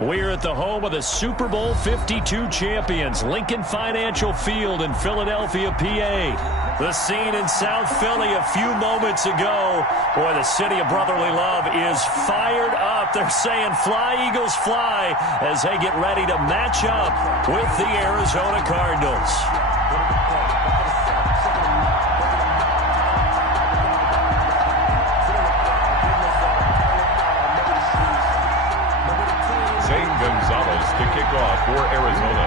We're at the home of the Super Bowl 52 champions, Lincoln Financial Field in Philadelphia, PA. The scene in South Philly a few moments ago. Boy, the city of brotherly love is fired up. They're saying, "Fly, Eagles, fly," as they get ready to match up with the Arizona Cardinals. To kick off for Arizona.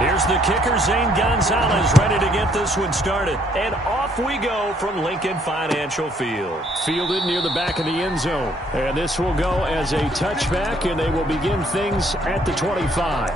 Here's the kicker, Zane Gonzalez, ready to get this one started. And off we go from Lincoln Financial Field. Fielded near the back of the end zone. And this will go as a touchback, and they will begin things at the 25.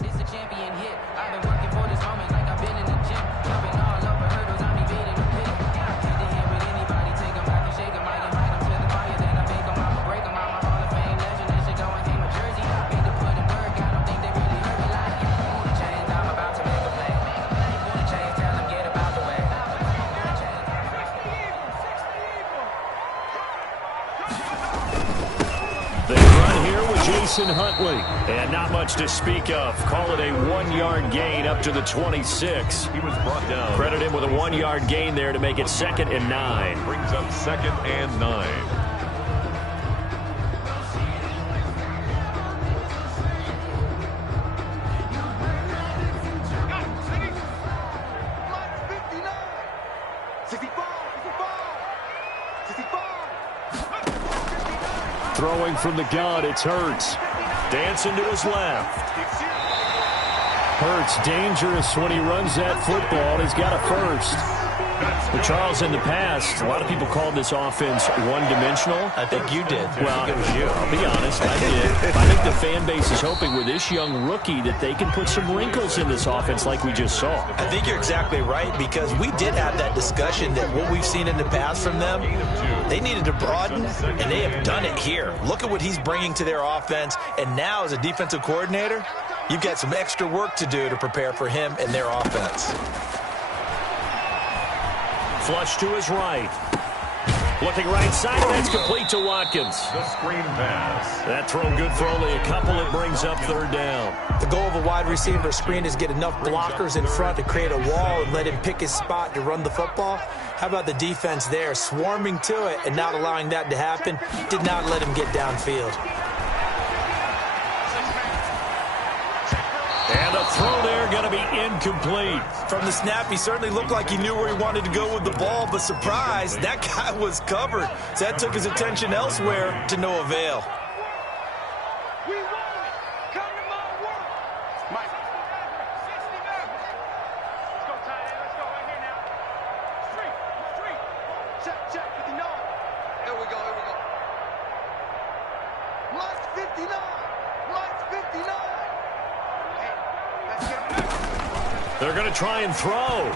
This a champion hit. I've been working for this moment like I've been in the gym. Jumping all over hurdles, I'm evading the pit. Can't to hit with anybody, take them back and shake them. I invite them to the fire, then I bake them, I'ma break them. I'm a Hall of Fame legend, they should go and hang my jersey. Made to put in work, I don't think they really heard me like move the chains, I'm about to make a play. Move the chains, tell them get about the way. They run here with Jason Huntley. And not much to speak of. Call it a 1-yard gain up to the 26. He was brought down. Credit him with a 1-yard gain there to make it 2nd and 9. Brings up 2nd and 9. Throwing from the gun, it's Hurts. Dancing to his left. Hurts dangerous when he runs that football. He's got a first. But Charles, in the past, a lot of people called this offense one-dimensional. I think you did. Well, it was you. I'll be honest, I did. I think the fan base is hoping with this young rookie that they can put some wrinkles in this offense like we just saw. I think you're exactly right, because we did have that discussion that what we've seen in the past from them, they needed to broaden, and they have done it here. Look at what he's bringing to their offense, and now as a defensive coordinator, you've got some extra work to do to prepare for him and their offense. Flush to his right. Looking right side, that's complete to Watkins. The screen pass. That throw good for only a couple. It brings up 3rd down. The goal of a wide receiver screen is get enough blockers in front to create a wall and let him pick his spot to run the football. How about the defense there, swarming to it and not allowing that to happen? Did not let him get downfield. And the throw there going to be incomplete. From the snap, he certainly looked like he knew where he wanted to go with the ball, but surprise, that guy was covered. So that took his attention elsewhere to no avail. We won it. Come to my work. Mike. 60 now. Let's go, tight end. Let's go right here now. Street. Check, 59. Here we go. Mike's 59. Mike's 59. They're going to try and throw.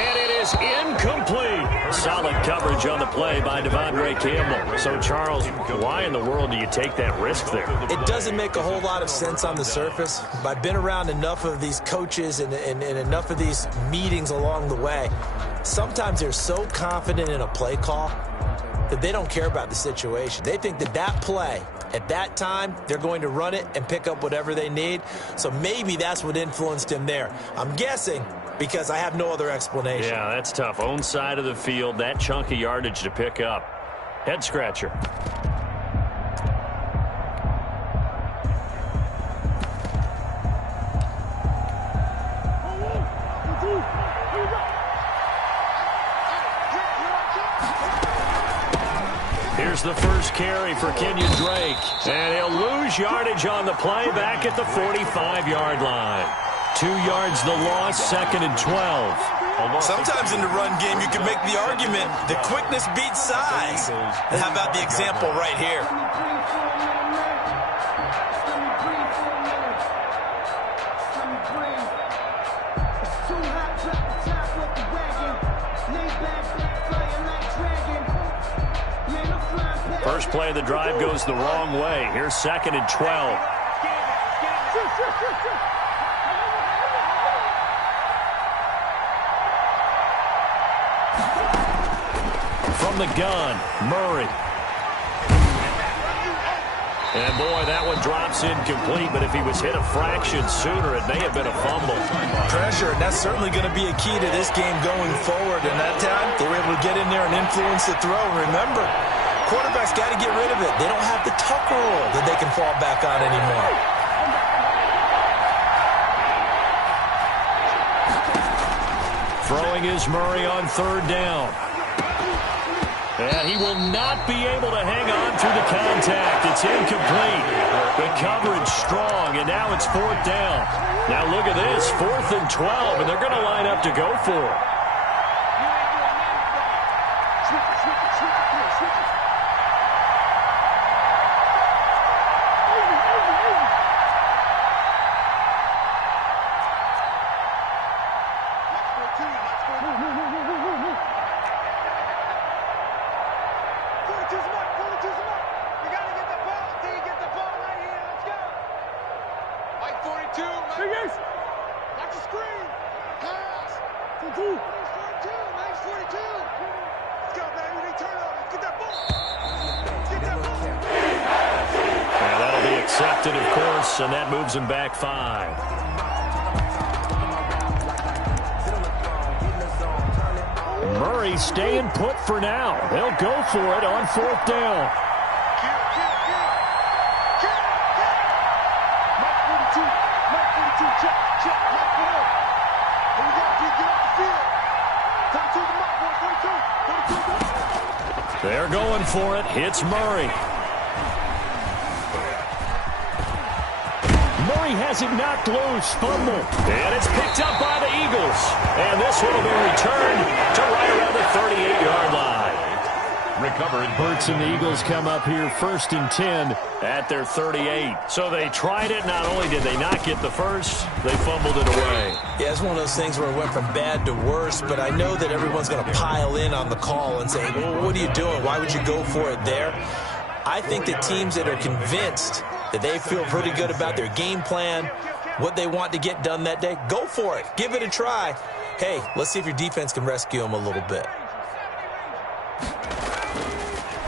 And it is incomplete. Solid coverage on the play by Devondre Campbell. So, Charles, why in the world do you take that risk there? It doesn't make a whole lot of sense on the surface. But I've been around enough of these coaches and enough of these meetings along the way. Sometimes they're so confident in a play call that they don't care about the situation. They think that that play, at that time, they're going to run it and pick up whatever they need. So maybe that's what influenced him there. I'm guessing because I have no other explanation. Yeah, that's tough. Own side of the field, that chunk of yardage to pick up. Head scratcher. Here's the first carry for Kenyon Drake. And he'll lose yardage on the play back at the 45-yard line. 2 yards the loss, 2nd and 12. Sometimes in the run game, you can make the argument that quickness beats size. And how about the example right here? First play of the drive goes the wrong way. Here's 2nd and 12. From the gun, Murray. And boy, that one drops incomplete, but if he was hit a fraction sooner, it may have been a fumble. Pressure, and that's certainly going to be a key to this game going forward. And that time, they were able to get in there and influence the throw. Remember, quarterbacks got to get rid of it. They don't have the tuck rule that they can fall back on anymore. Throwing is Murray on 3rd down. And he will not be able to hang on through the contact. It's incomplete. The coverage strong, and now it's 4th down. Now look at this, 4th and 12, and they're going to line up to go for it. Accepted, of course, and that moves him back 5. Murray staying put for now. They'll go for it on 4th down. They're going for it. Hits Murray. Murray has it knocked loose. Fumble. And it's picked up by the Eagles. And this one will be returned to right around the 38-yard line. Recovered. Hurts and the Eagles come up here 1st and 10 at their 38. So they tried it. Not only did they not get the first, they fumbled it away. Yeah, it's one of those things where it went from bad to worse, but I know that everyone's going to pile in on the call and say, well, what are you doing? Why would you go for it there? I think that teams that are convinced that they feel pretty good about their game plan, what they want to get done that day, go for it. Give it a try. Hey, let's see if your defense can rescue them a little bit.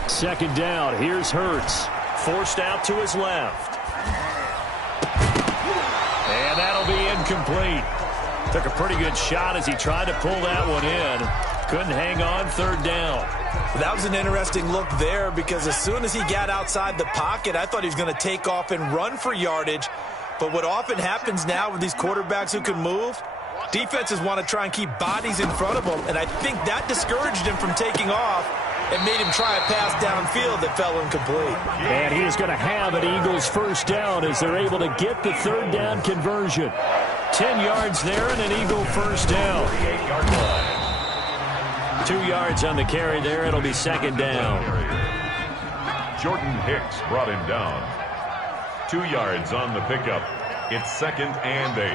2nd down. Here's Hurts. Forced out to his left. And that'll be incomplete. Took a pretty good shot as he tried to pull that one in. Couldn't hang on 3rd down. That was an interesting look there because as soon as he got outside the pocket, I thought he was going to take off and run for yardage. But what often happens now with these quarterbacks who can move, defenses want to try and keep bodies in front of them, and I think that discouraged him from taking off and made him try a pass downfield that fell incomplete. And he is going to have an Eagles 1st down as they're able to get the 3rd down conversion. 10 yards there and an Eagle 1st down. 2 yards on the carry there. It'll be 2nd down. Jordan Hicks brought him down. 2 yards on the pickup. It's 2nd and 8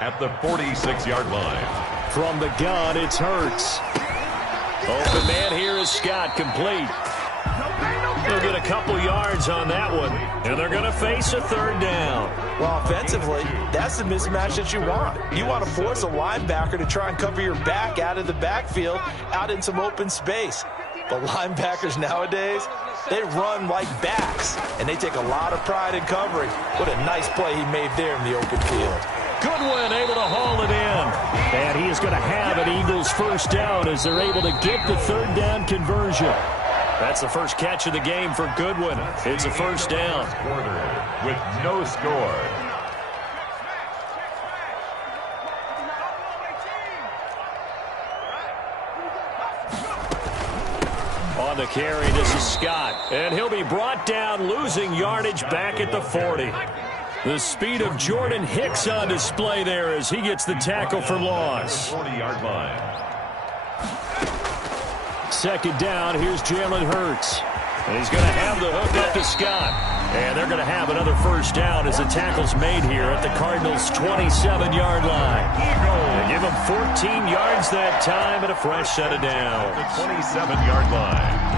at the 46-yard line. From the gun, it's Hurts. Open man here is Scott, complete. They'll get a couple yards on that one, and they're going to face a third down. Well, offensively, that's the mismatch that you want. You want to force a linebacker to try and cover your back out of the backfield, out in some open space. But linebackers nowadays, they run like backs, and they take a lot of pride in covering. What a nice play he made there in the open field. Goodwin able to haul it in. And he is going to have an Eagles first down as they're able to get the third down conversion. That's the first catch of the game for Goodwin. It's a first down. Quarter with no score. On the carry, this is Scott. And he'll be brought down, losing yardage back at the 40. The speed of Jordan Hicks on display there as he gets the tackle for loss. 40-yard line. Second down, here's Jalen Hurts. And he's going to have the hook up to Scott. And they're going to have another first down as the tackle's made here at the Cardinals' 27-yard line. They give him 14 yards that time and a fresh set of downs. The 27-yard line.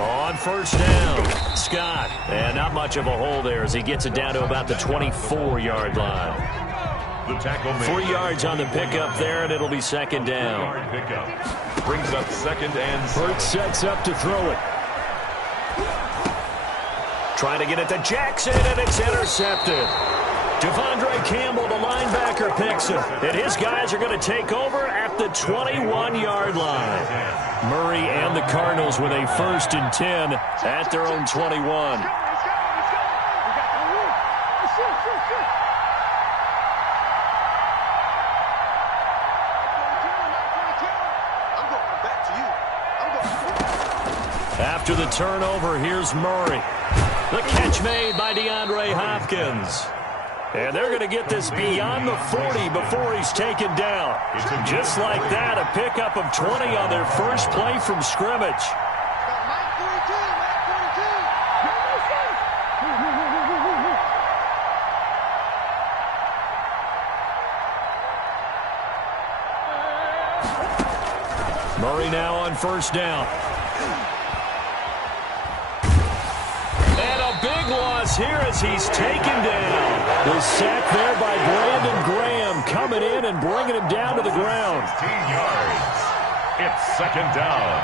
On first down, Scott. And not much of a hole there as he gets it down to about the 24-yard line. The tackle made. 4 yards on the pickup there, and it'll be second down. Yard pickup. Brings up second and 7. Hurts sets up to throw it. Trying to get it to Jackson, and it's intercepted. Devondre Campbell, the linebacker, picks it. And his guys are going to take over at the 21-yard line. Murray and the Cardinals with a 1st and 10 at their own 21. After the turnover, here's Murray. The catch made by DeAndre Hopkins. And they're going to get this beyond the 40 before he's taken down. Just like that, a pickup of 20 on their first play from scrimmage. Murray now on first down. Big loss here as he's taken down. The sack there by Brandon Graham coming in and bringing him down to the ground. 16 yards. It's second down.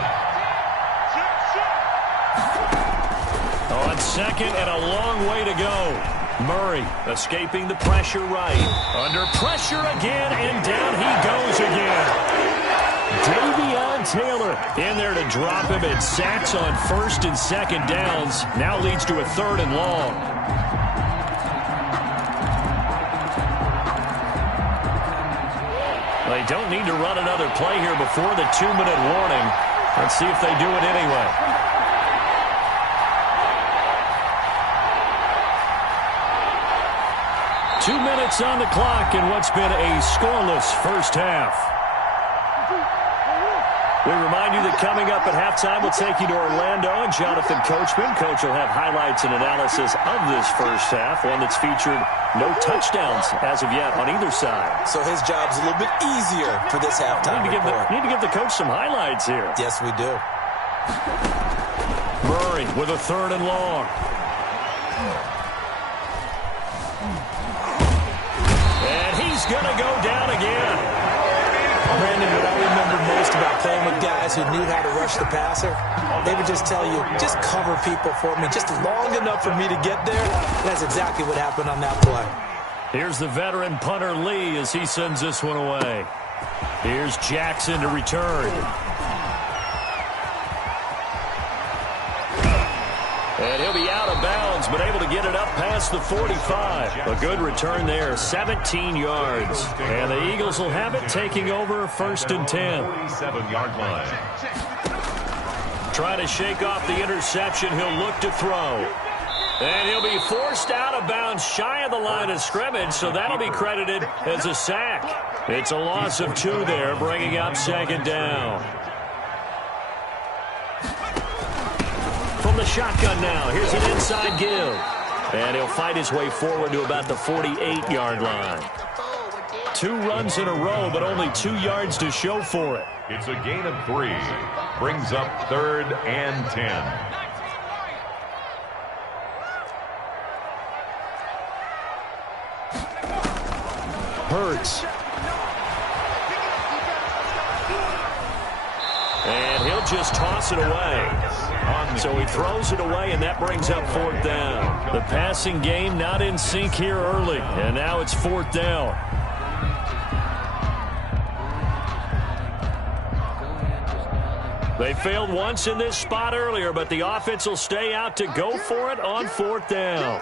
On second and a long way to go. Murray escaping the pressure right. Under pressure again, and down he goes again. Davion Taylor in there to drop him. It sacks on 1st and 2nd downs. Now leads to a 3rd and long. They don't need to run another play here before the 2-minute warning. Let's see if they do it anyway. Two minutes on the clock in what's been a scoreless first half. We remind you that coming up at halftime, we'll take you to Orlando and Jonathan Coachman. Coach will have highlights and analysis of this first half, one that's featured no touchdowns as of yet on either side. So his job's a little bit easier for this halftime report. Need to give the coach some highlights here. Yes, we do. Murray with a 3rd and long. And he's going to go down again. Brandon, what I remember most about playing with guys who knew how to rush the passer, they would just tell you, just cover people for me, just long enough for me to get there. That's exactly what happened on that play. Here's the veteran punter Lee as he sends this one away. Here's Jackson to return. And he'll be out of bounds, but able to get it up past the 45. A good return there, 17 yards. And the Eagles will have it, taking over 1st and 10. 47-yard line. Trying to shake off the interception, he'll look to throw. And he'll be forced out of bounds shy of the line of scrimmage, so that'll be credited as a sack. It's a loss of 2 there, bringing up 2nd down. From From the shotgun now, here's an inside give. And he'll fight his way forward to about the 48-yard line. 2 runs in a row, but only 2 yards to show for it. It's a gain of 3. Brings up 3rd and 10. Hurts. And he'll just toss it away. So he throws it away, and that brings up 4th down. The passing game not in sync here early, and now it's 4th down. They failed once in this spot earlier, but the offense will stay out to go for it on 4th down.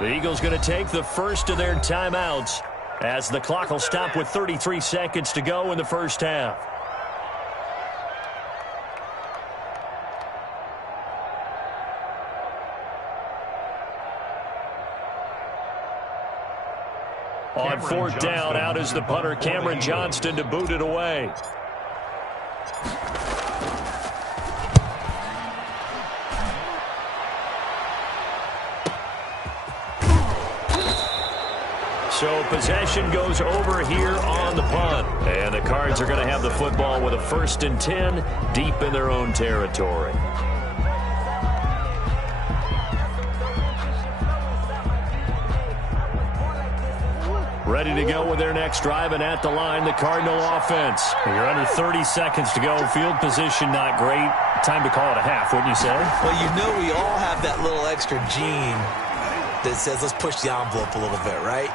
The Eagles going to take the first of their timeouts as the clock will stop with 33 seconds to go in the first half. On 4th down, out is the punter, Cameron Johnston, to boot it away. So possession goes over here on the punt. And the Cards are going to have the football with a 1st and 10 deep in their own territory. Ready to go with their next drive, and at the line, the Cardinal offense. You're under 30 seconds to go. Field position not great. Time to call it a half, wouldn't you say? Well, you know we all have that little extra gene that says let's push the envelope a little bit, right?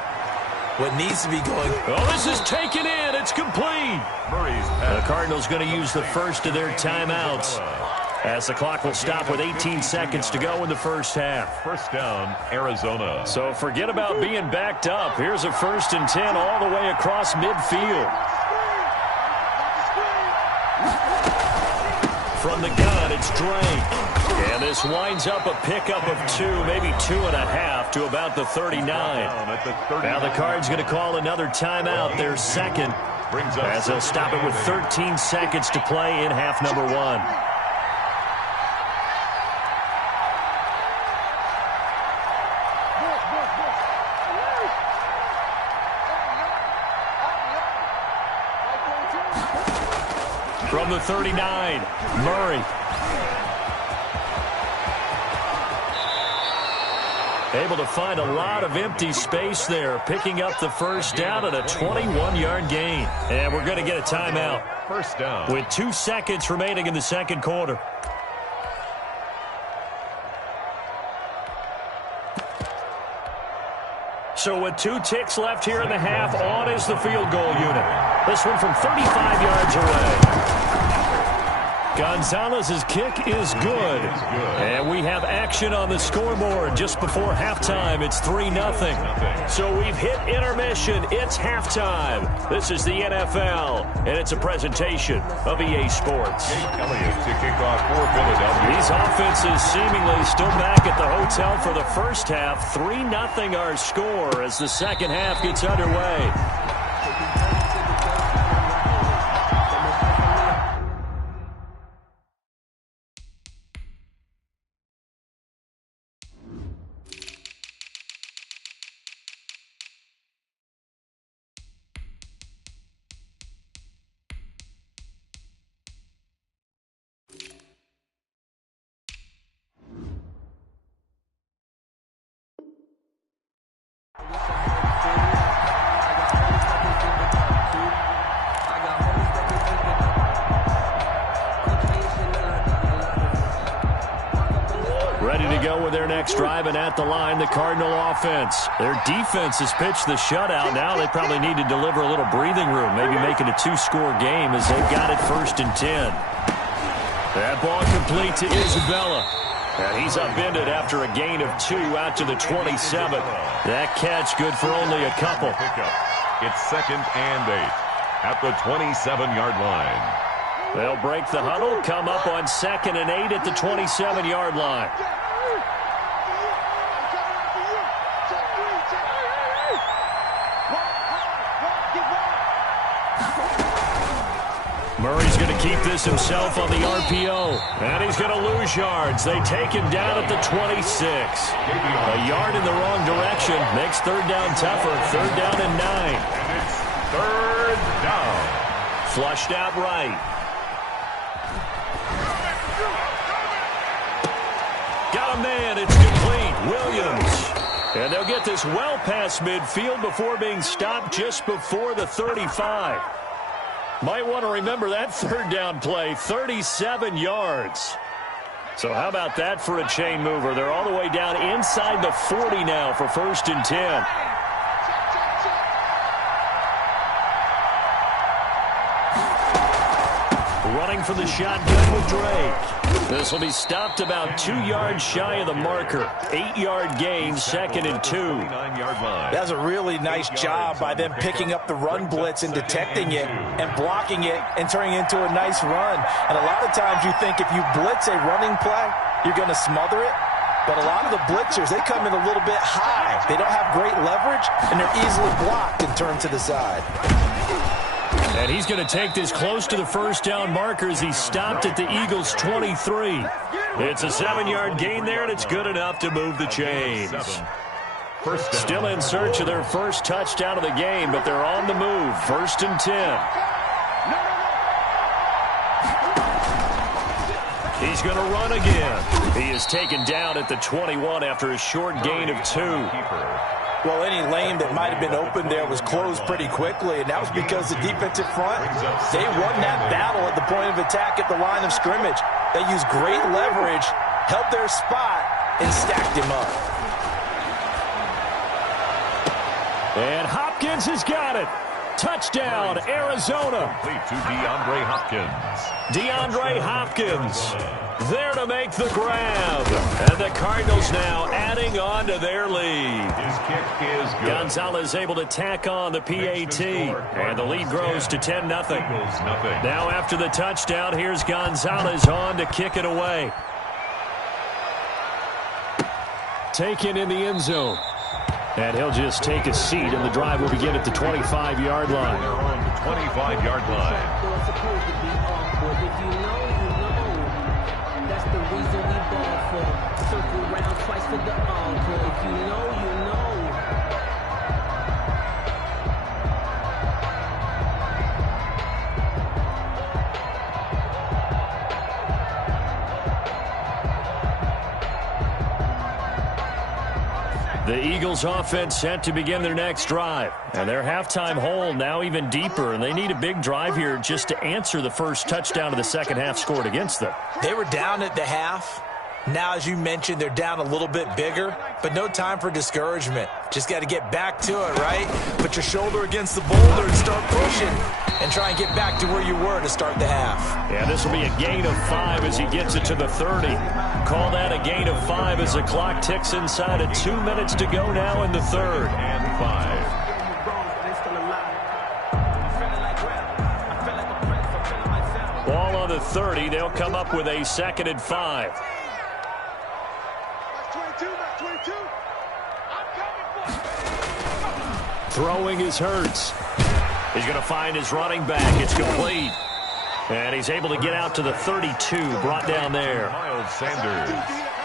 What needs to be going. Oh, this is taken in. It's complete. The Cardinals going to use the first of their timeouts as the clock will stop with 18 seconds to go in the first half. 1st down, Arizona. So forget about being backed up. Here's a 1st and 10 all the way across midfield. From the gun, it's Drake. And this winds up a pickup of 2, maybe 2.5 to about the 39. Now the Cards going to call another timeout, their second, as they'll stop it with 13 seconds to play in half number 1. From the 39, Murray. Able to find a lot of empty space there, picking up the 1st down and a 21-yard gain. And we're going to get a timeout. 1st down. With 2 seconds remaining in the second quarter. So with 2 ticks left here in the half, on is the field goal unit. This one from 35 yards away. Gonzalez's kick is good. And we have action on the scoreboard just before halftime. It's 3-0. So we've hit intermission. It's halftime. This is the NFL, and it's a presentation of EA Sports. Elliott to kick off for Philadelphia. These offenses seemingly still back at the hotel for the first half. 3-0 our score as the second half gets underway. Ready to go with their next drive, and at the line, the Cardinal offense. Their defense has pitched the shutout. Now they probably need to deliver a little breathing room, maybe make it a 2-score game as they've got it 1st and 10. That ball complete to Isabella. And he's upended after a gain of 2 out to the 27. That catch good for only a couple. It's 2nd and 8. at the 27-yard line. They'll break the huddle, come up on 2nd and 8 at the 27-yard line. Murray's going to keep this himself on the RPO, and he's going to lose yards. They take him down at the 26. A yard in the wrong direction makes third down tougher. Third down and 9. And it's third down. Flushed out right. Got a man. It's complete. Williams. And they'll get this well past midfield before being stopped just before the 35. Might want to remember that third down play, 37 yards. So how about that for a chain mover? They're all the way down inside the 40 now for 1st and 10. Running for the shotgun with Drake. This will be stopped about 2 yards shy of the marker. 8-yard gain, 2nd and 2. That's a really nice job by them picking up the run blitz and detecting it and blocking it and turning it into a nice run. And a lot of times you think if you blitz a running play, you're going to smother it. But a lot of the blitzers, they come in a little bit high. They don't have great leverage, and they're easily blocked and turned to the side. And he's going to take this close to the first down marker as he's stopped at the Eagles' 23. It's a 7-yard gain there, and it's good enough to move the chains. Still in search of their first touchdown of the game, but they're on the move. 1st and 10. He's going to run again. He is taken down at the 21 after a short gain of 2. Well, any lane that might have been open there was closed pretty quickly, and that was because the defensive front, they won that battle at the point of attack at the line of scrimmage. They used great leverage, held their spot, and stacked him up. And Hopkins has got it. Touchdown, Arizona. Complete to DeAndre Hopkins. DeAndre Hopkins there to make the grab. And the Cardinals now adding on to their lead. His kick is good. Gonzalez able to tack on the PAT. And the lead grows to 10-0. Now after the touchdown, here's Gonzalez on to kick it away. Taken in the end zone. And he'll just take a seat, and the drive will begin at the 25-yard line. They're on the 25-yard line. If you know, you know. That's the reason we ball for. Circle round twice for the encore. If you know, you know. The Eagles offense set to begin their next drive. And their halftime hole now even deeper, and they need a big drive here just to answer the first touchdown of the second half scored against them. They were down at the half. Now, as you mentioned, they're down a little bit bigger, but no time for discouragement. Just got to get back to it, right? Put your shoulder against the boulder and start pushing and try and get back to where you were to start the half. Yeah, this will be a gain of 5 as he gets it to the 30. Call that a gain of 5 as the clock ticks inside of 2 minutes to go now in the third. And 5. Ball on the 30. They'll come up with a 2nd and 5. Throwing is Hurts. He's going to find his running back. It's complete. And he's able to get out to the 32, brought down there. Miles Sanders.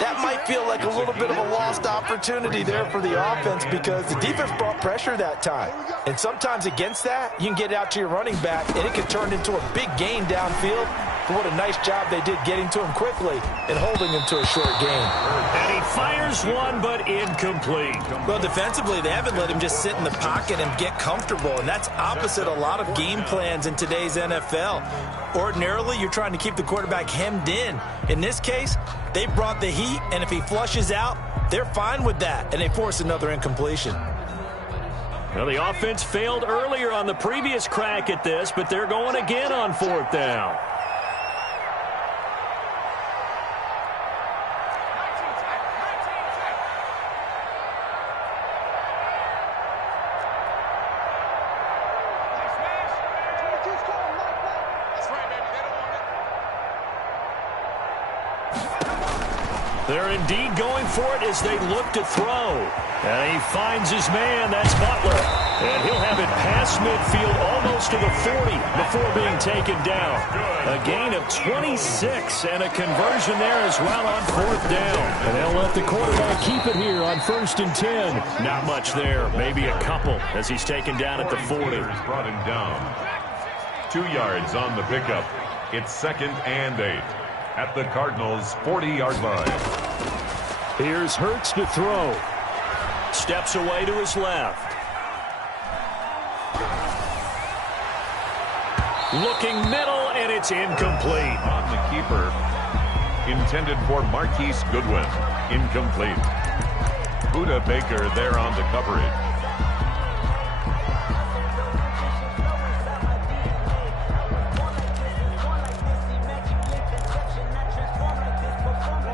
That might feel like a little bit of a lost opportunity there for the offense because the defense brought pressure that time. And sometimes against that, you can get out to your running back, and it can turn into a big gain downfield. But what a nice job they did getting to him quickly and holding him to a short gain. And he fires one, but incomplete. Well, defensively, they haven't let him just sit in the pocket and get comfortable, and that's opposite a lot of game plans in today's NFL. Ordinarily, you're trying to keep the quarterback hemmed in. In this case, they brought the heat, and if he flushes out, they're fine with that, and they force another incompletion. Well, the offense failed earlier on the previous crack at this, but they're going again on 4th down. They're indeed going for it as they look to throw. And he finds his man. That's Butler. And he'll have it past midfield almost to the 40 before being taken down. A gain of 26 and a conversion there as well on 4th down. And they'll let the quarterback keep it here on 1st and 10. Not much there. Maybe a couple as he's taken down at the 40. Brought him down. 2 yards on the pickup. It's 2nd and 8 at the Cardinals' 40-yard line. Here's Hurts to throw. Steps away to his left. Looking middle, and it's incomplete. On the keeper, intended for Marquise Goodwin. Incomplete. Buda Baker there on the coverage.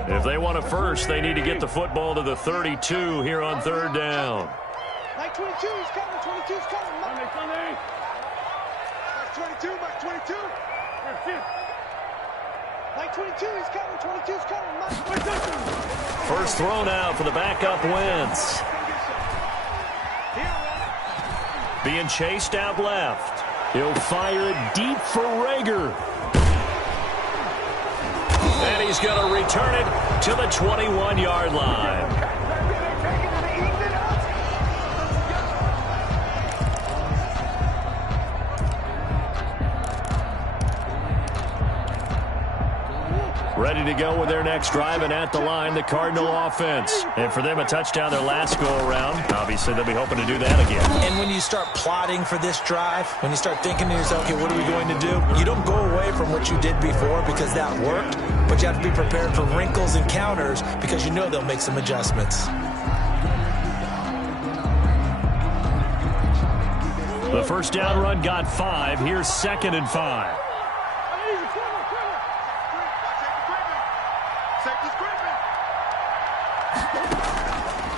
If they want a first, they need to get the football to the 32 here on 3rd down. Mike 22, he's coming. 22's coming. Mike 22, Mike 22. Mike 22, he's coming. 22's coming. Mike 22. First throw now for the backup Wentz. Being chased out left. He'll fire it deep for Rager. And he's going to return it to the 21-yard line. Ready to go with their next drive, and at the line, the Cardinal offense. And for them, a touchdown their last go-around. Obviously, they'll be hoping to do that again. And when you start plotting for this drive, when you start thinking to yourself, okay, what are we going to do? You don't go away from what you did before because that worked, but you have to be prepared for wrinkles and counters because you know they'll make some adjustments. The first down run got 5. Here's 2nd and 5.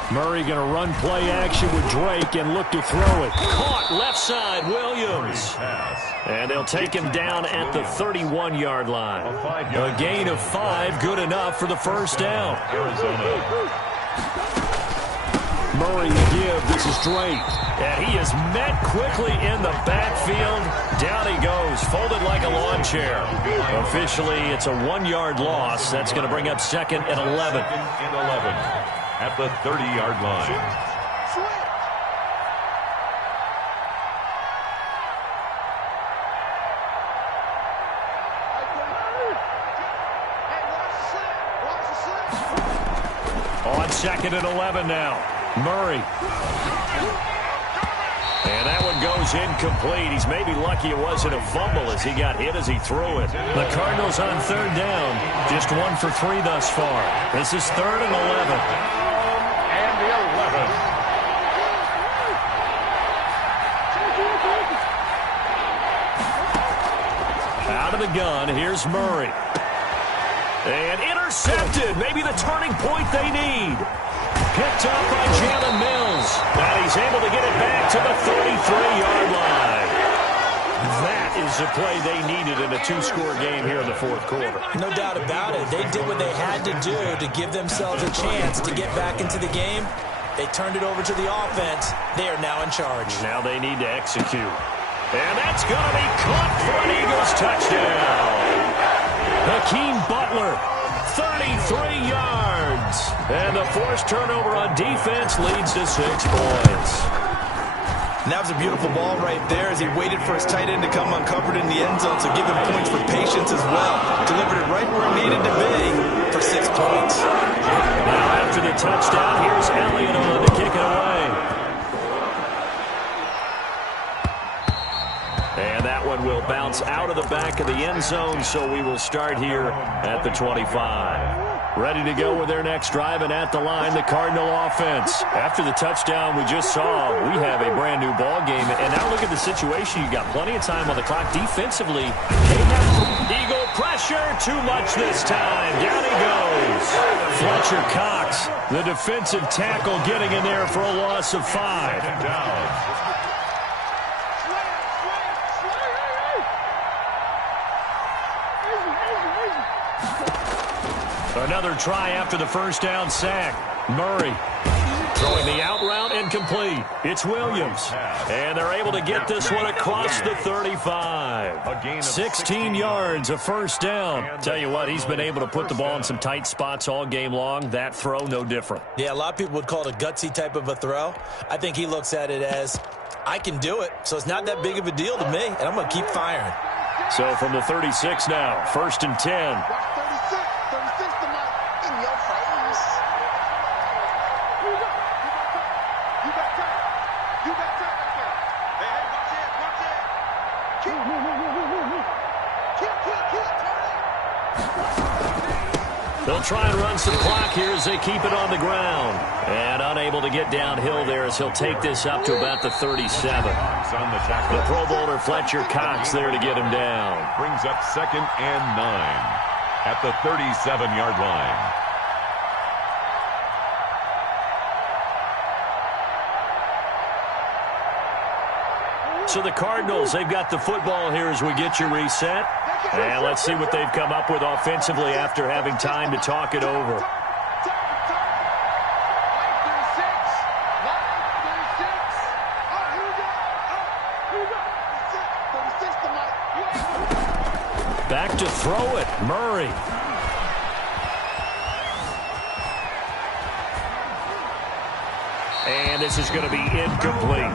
Murray going to run play action with Drake and look to throw it. Caught left side, Williams. And they'll take him down at the 31-yard line. A gain of 5, good enough for the first down. Murray to give. This is Drake. And he is met quickly in the backfield. Down he goes, folded like a lawn chair. Officially, it's a 1-yard loss. That's going to bring up 2nd and 11. 2nd and 11 at the 30-yard line. On 2nd and 11 now. Murray. And that one goes incomplete. He's maybe lucky it wasn't a fumble as he got hit as he threw it. The Cardinals on 3rd down. Just 1 for 3 thus far. This is 3rd and 11. And the 11. Out of the gun, here's Murray. And intercepted. Maybe the turning point they need. Picked up by Jalen Mills. And he's able to get it back to the 33-yard line. That is the play they needed in a 2-score game here in the 4th quarter. No doubt about it. They did what they had to do to give themselves a chance to get back into the game. They turned it over to the offense. They are now in charge. Now they need to execute. And that's going to be caught for an Eagles touchdown. Hakeem Butler, 33 yards. And the forced turnover on defense leads to 6 points. And that was a beautiful ball right there as he waited for his tight end to come uncovered in the end zone, so give him points for patience as well. Delivered it right where it needed to be for 6 points. Now after the touchdown, here's Elliott on to kick it away. And that one will bounce out of the back of the end zone, so we will start here at the 25. Ready to go with their next drive, and at the line, the Cardinal offense. After the touchdown we just saw, we have a brand new ball game. And now look at the situation. You got plenty of time on the clock defensively. Eagle pressure, too much this time. Down he goes. Fletcher Cox, the defensive tackle, getting in there for a loss of 5. Down. Another try after the first down sack. Murray throwing the out route incomplete. It's Williams. And they're able to get this one across the 35. 16 yards, a first down. Tell you what, he's been able to put the ball in some tight spots all game long. That throw, no different. Yeah, a lot of people would call it a gutsy type of a throw. I think he looks at it as, I can do it, so it's not that big of a deal to me, and I'm going to keep firing. So from the 36 now, 1st and 10. They'll try and run some clock here as they keep it on the ground. And unable to get downhill there as he'll take this up to about the 37. The Pro Bowler Fletcher Cox there to get him down. Brings up 2nd and 9 at the 37-yard line. So the Cardinals, they've got the football here as we get you reset. And let's see what they've come up with offensively after having time to talk it over. Back to throw it, Murray. And this is going to be incomplete.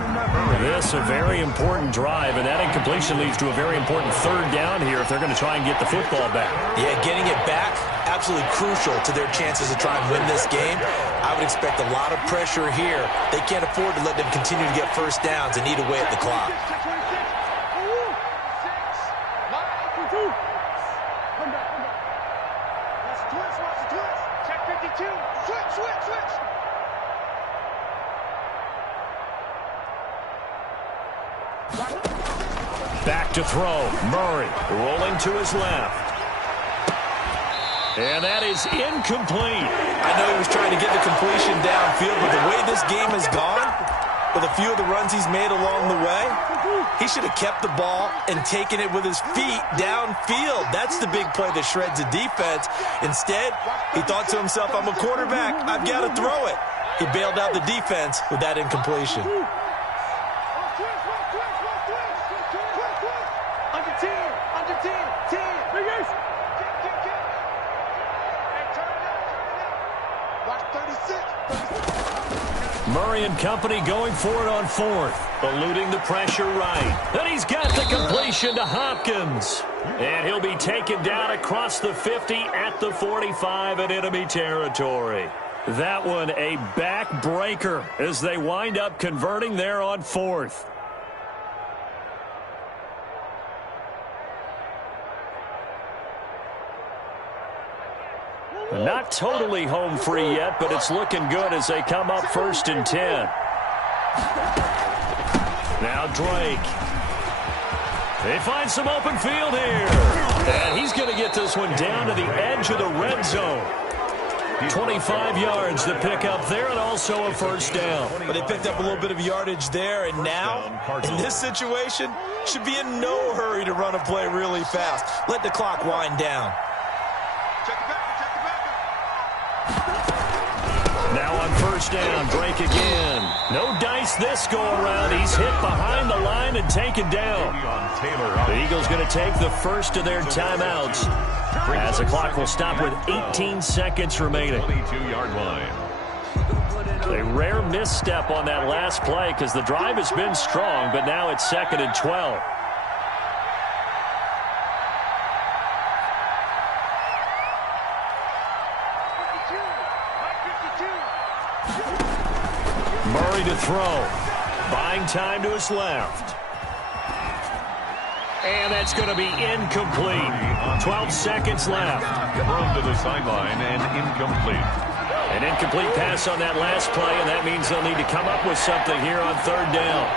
This a very important drive, and that incompletion leads to a very important third down here if they're going to try and get the football back. Yeah, getting it back, absolutely crucial to their chances to try and win this game. I would expect a lot of pressure here. They can't afford to let them continue to get first downs and eat away at the clock. Back to throw. Murray rolling to his left. And that is incomplete. I know he was trying to get the completion downfield, but the way this game has gone, with a few of the runs he's made along the way, he should have kept the ball and taken it with his feet downfield. That's the big play that shreds the defense. Instead, he thought to himself, I'm a quarterback. I've got to throw it. He bailed out the defense with that incompletion. Murray and company going for it on 4th. Eluding the pressure right. Then he's got the completion to Hopkins. And he'll be taken down across the 50 at the 45 in enemy territory. That one a backbreaker as they wind up converting there on 4th. Not totally home free yet, but it's looking good as they come up 1st and 10. Now Drake. They find some open field here. And he's going to get this one down to the edge of the red zone. 25 yards to pick up there, and also a first down. But they picked up a little bit of yardage there, and now, in this situation, should be in no hurry to run a play really fast. Let the clock wind down. Now on first down, Drake again. No dice this go-around. He's hit behind the line and taken down. The Eagles going to take the first of their timeouts as the clock will stop with 18 seconds remaining. 22-yard line. A rare misstep on that last play because the drive has been strong, but now it's 2nd and 12. Murray to throw. Buying time to his left. And that's going to be incomplete. 12 seconds left. Thrown to the sideline and incomplete. An incomplete pass on that last play, and that means they'll need to come up with something here on 3rd down.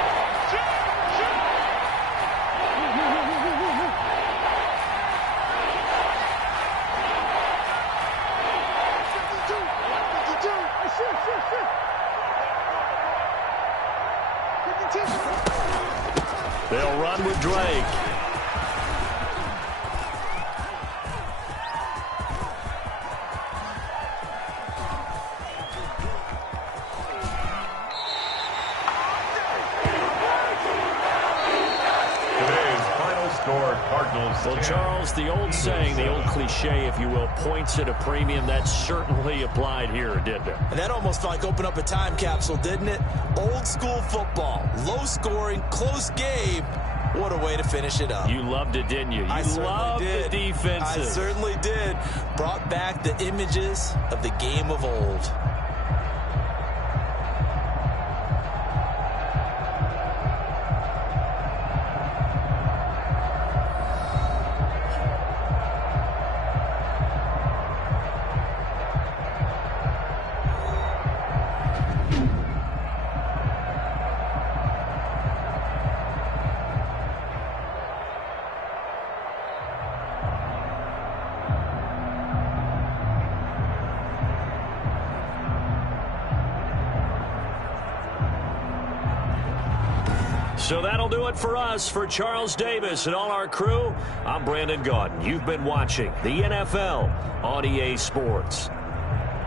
They'll run with Drake. score, Cardinals. Well, 10. Charles, the old saying, the old cliche, if you will, points at a premium, that certainly applied here, didn't it? And that almost felt like opened up a time capsule, didn't it? Old school football, low scoring, close game. What a way to finish it up. You loved it, didn't you? You I loved did. the defenses. I certainly did. Brought back the images of the game of old. So that'll do it for us. For Charles Davis and all our crew, I'm Brandon Gaudin. You've been watching the NFL on EA Sports.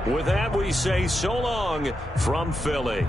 With that, we say so long from Philly.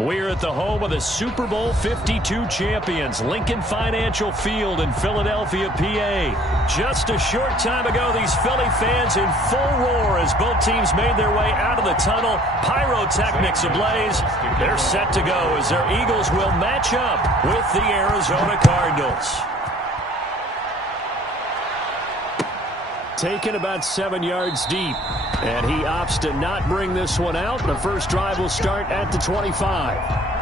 We're at the home of the Super Bowl 52 champions, Lincoln Financial Field in Philadelphia, PA. Just a short time ago, these Philly fans in full roar as both teams made their way out of the tunnel. Pyrotechnics ablaze. They're set to go as their Eagles will match up with the Arizona Cardinals. Taken about 7 yards deep. And he opts to not bring this one out. The first drive will start at the 25.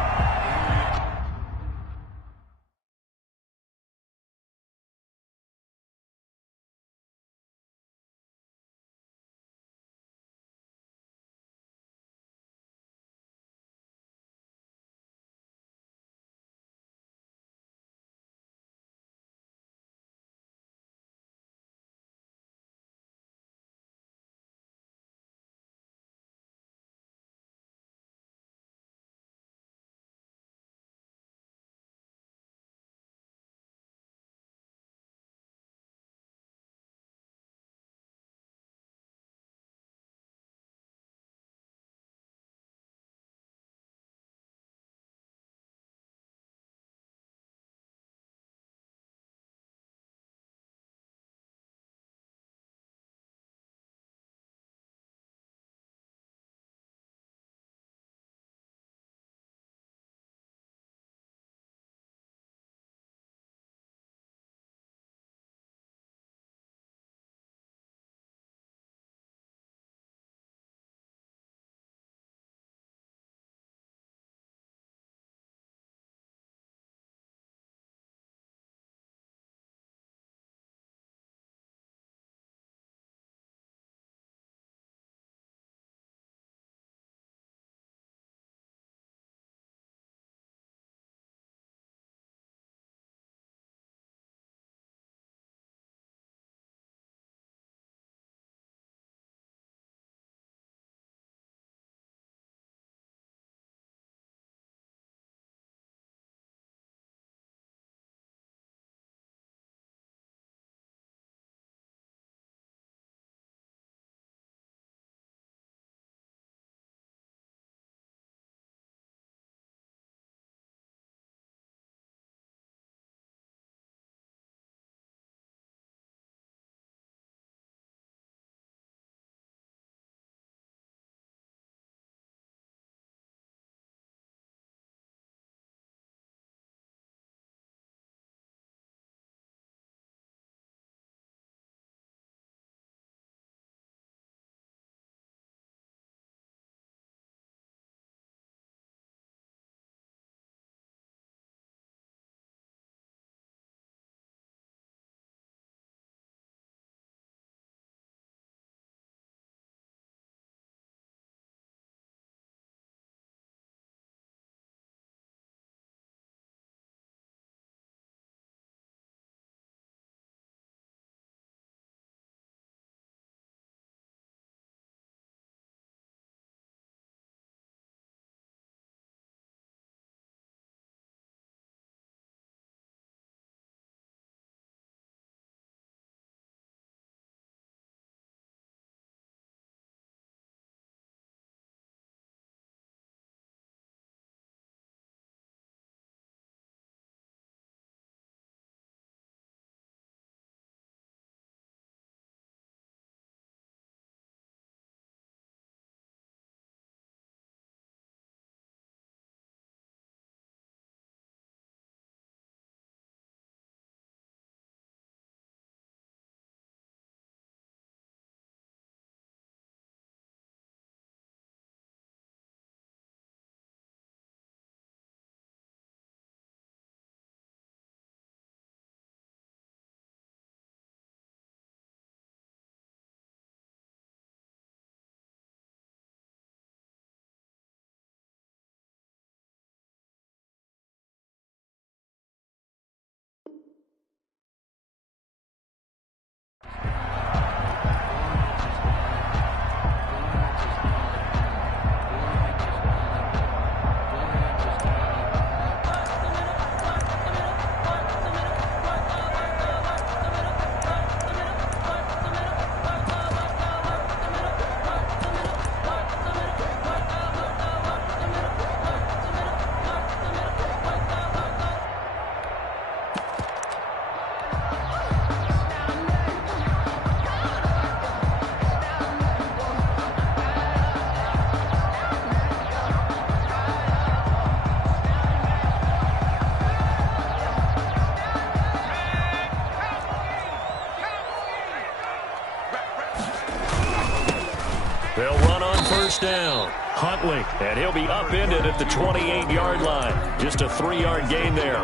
first down. Huntley, and he'll be upended at the 28-yard line. Just a 3-yard gain there.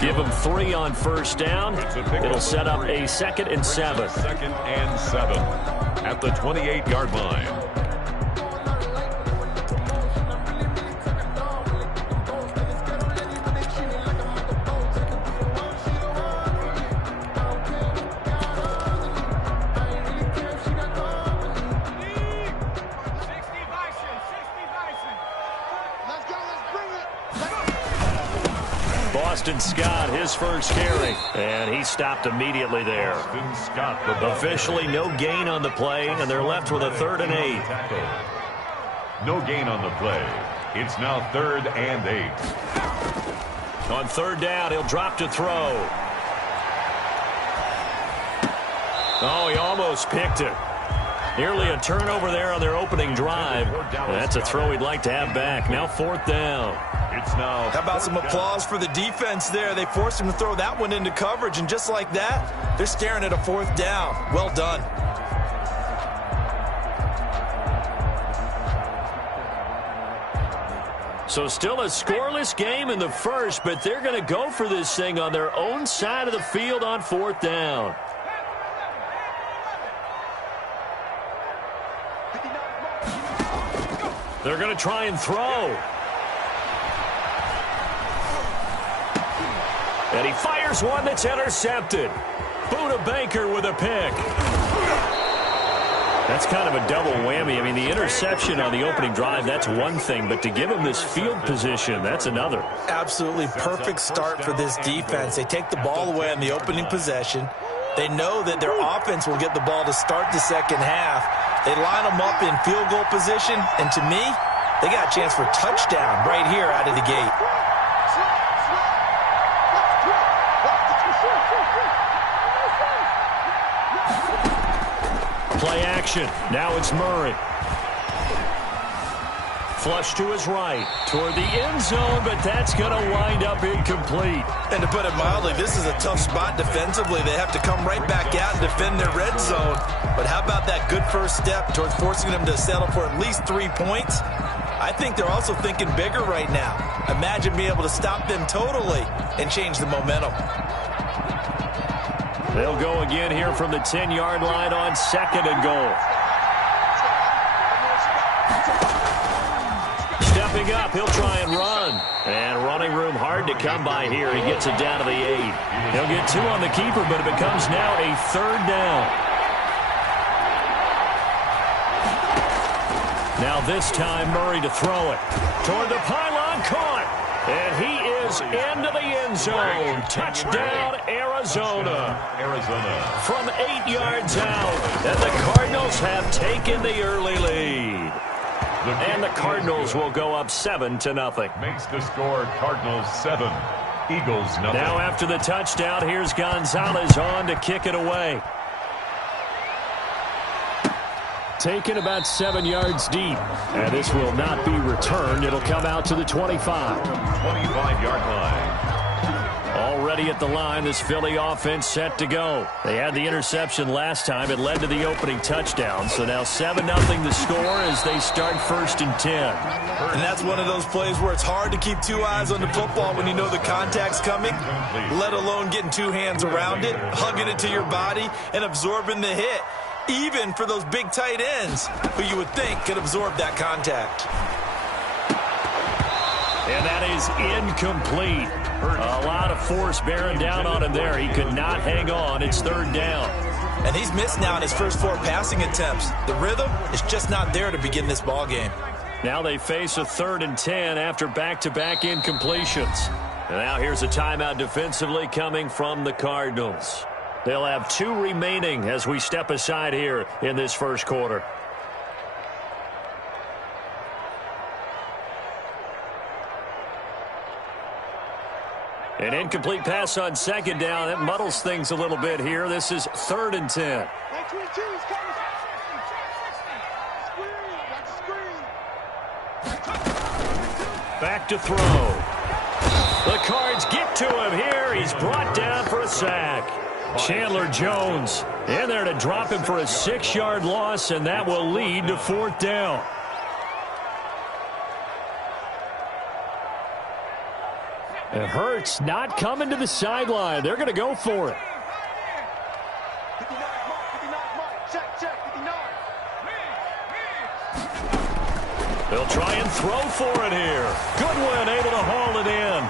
Give him 3 on first down. It'll set up a 2nd and 7. 2nd and 7 at the 28-yard line. Boston Scott, his first carry, and he stopped immediately there. Scott, Officially no gain on the play, and they're left with a 3rd and 8. No gain on the play. It's now 3rd and 8. On 3rd down, he'll drop to throw. Oh, he almost picked it. Nearly a turnover there on their opening drive. That's a throw he'd like to have back. Now 4th down. It's now. How about some applause for the defense there? They forced him to throw that one into coverage, and just like that, they're staring at a 4th down. Well done. So still a scoreless game in the first, but they're going to go for this thing on their own side of the field on 4th down. They're going to try and throw. And he fires one that's intercepted. Buda Baker with a pick. That's kind of a double whammy. I mean, the interception on the opening drive, that's one thing. But to give him this field position, that's another. Absolutely perfect start for this defense. They take the ball away on the opening possession. They know that their offense will get the ball to start the second half. They line them up in field goal position. And to me, they got a chance for touchdown right here out of the gate. Play action. Now it's Murray. Flush to his right, toward the end zone, but that's going to wind up incomplete. And to put it mildly, this is a tough spot defensively. They have to come right back out and defend their red zone. But how about that good first step towards forcing them to settle for at least 3 points? I think they're also thinking bigger right now. Imagine being able to stop them totally and change the momentum. They'll go again here from the 10-yard line on 2nd and goal. Stepping up, he'll try and run. And running room hard to come by here. He gets it down to the 8. He'll get 2 on the keeper, but it becomes now a 3rd down. Now this time, Murray to throw it. Toward the pylon, caught. And he is into the end zone. Touchdown, Arizona. From 8 yards out. And the Cardinals have taken the early lead. And the Cardinals will go up 7-0. Makes the score Cardinals 7, Eagles nothing. Now after the touchdown, here's Gonzalez on to kick it away. Taken about 7 yards deep. And this will not be returned. It'll come out to the 25. 25-yard line. Already at the line, this Philly offense set to go. They had the interception last time. It led to the opening touchdown. So now 7-0 the score as they start 1st and 10. And that's one of those plays where it's hard to keep 2 eyes on the football when you know the contact's coming, let alone getting 2 hands around it, hugging it to your body, and absorbing the hit. Even for those big tight ends who you would think could absorb that contact. And that is incomplete. A lot of force bearing down on him there. He could not hang on. It's 3rd down. And he's missed now in his first 4 passing attempts. The rhythm is just not there to begin this ball game. Now they face a 3rd and 10 after back-to-back incompletions. And now here's a timeout defensively coming from the Cardinals. They'll have 2 remaining as we step aside here in this first quarter. An incomplete pass on 2nd down. That muddles things a little bit here. This is 3rd and 10. Back to throw. The Cards get to him here. He's brought down for a sack. Chandler Jones in there to drop him for a 6-yard loss, and that will lead to 4th down. It hurts not coming to the sideline. They're going to go for it. 59, check, 59. They'll try and throw for it here. Goodwin able to haul it in.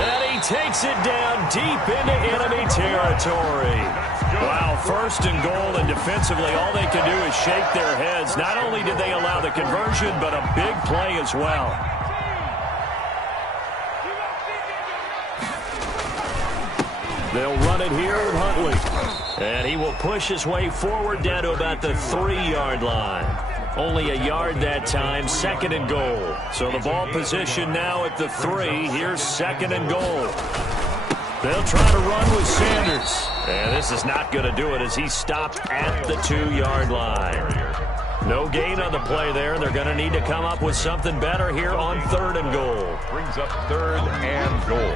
And he takes it down deep into enemy territory. Wow, first and goal, and defensively all they can do is shake their heads. Not only did they allow the conversion, but a big play as well. They'll run it here with Huntley. And he will push his way forward down to about the 3-yard line. Only a yard that time, second and goal. So the ball position now at the 3. Here's second and goal. They'll try to run with Sanders. And this is not going to do it as he stopped at the 2-yard line. No gain on the play there. They're going to need to come up with something better here on third and goal. Brings up third and goal.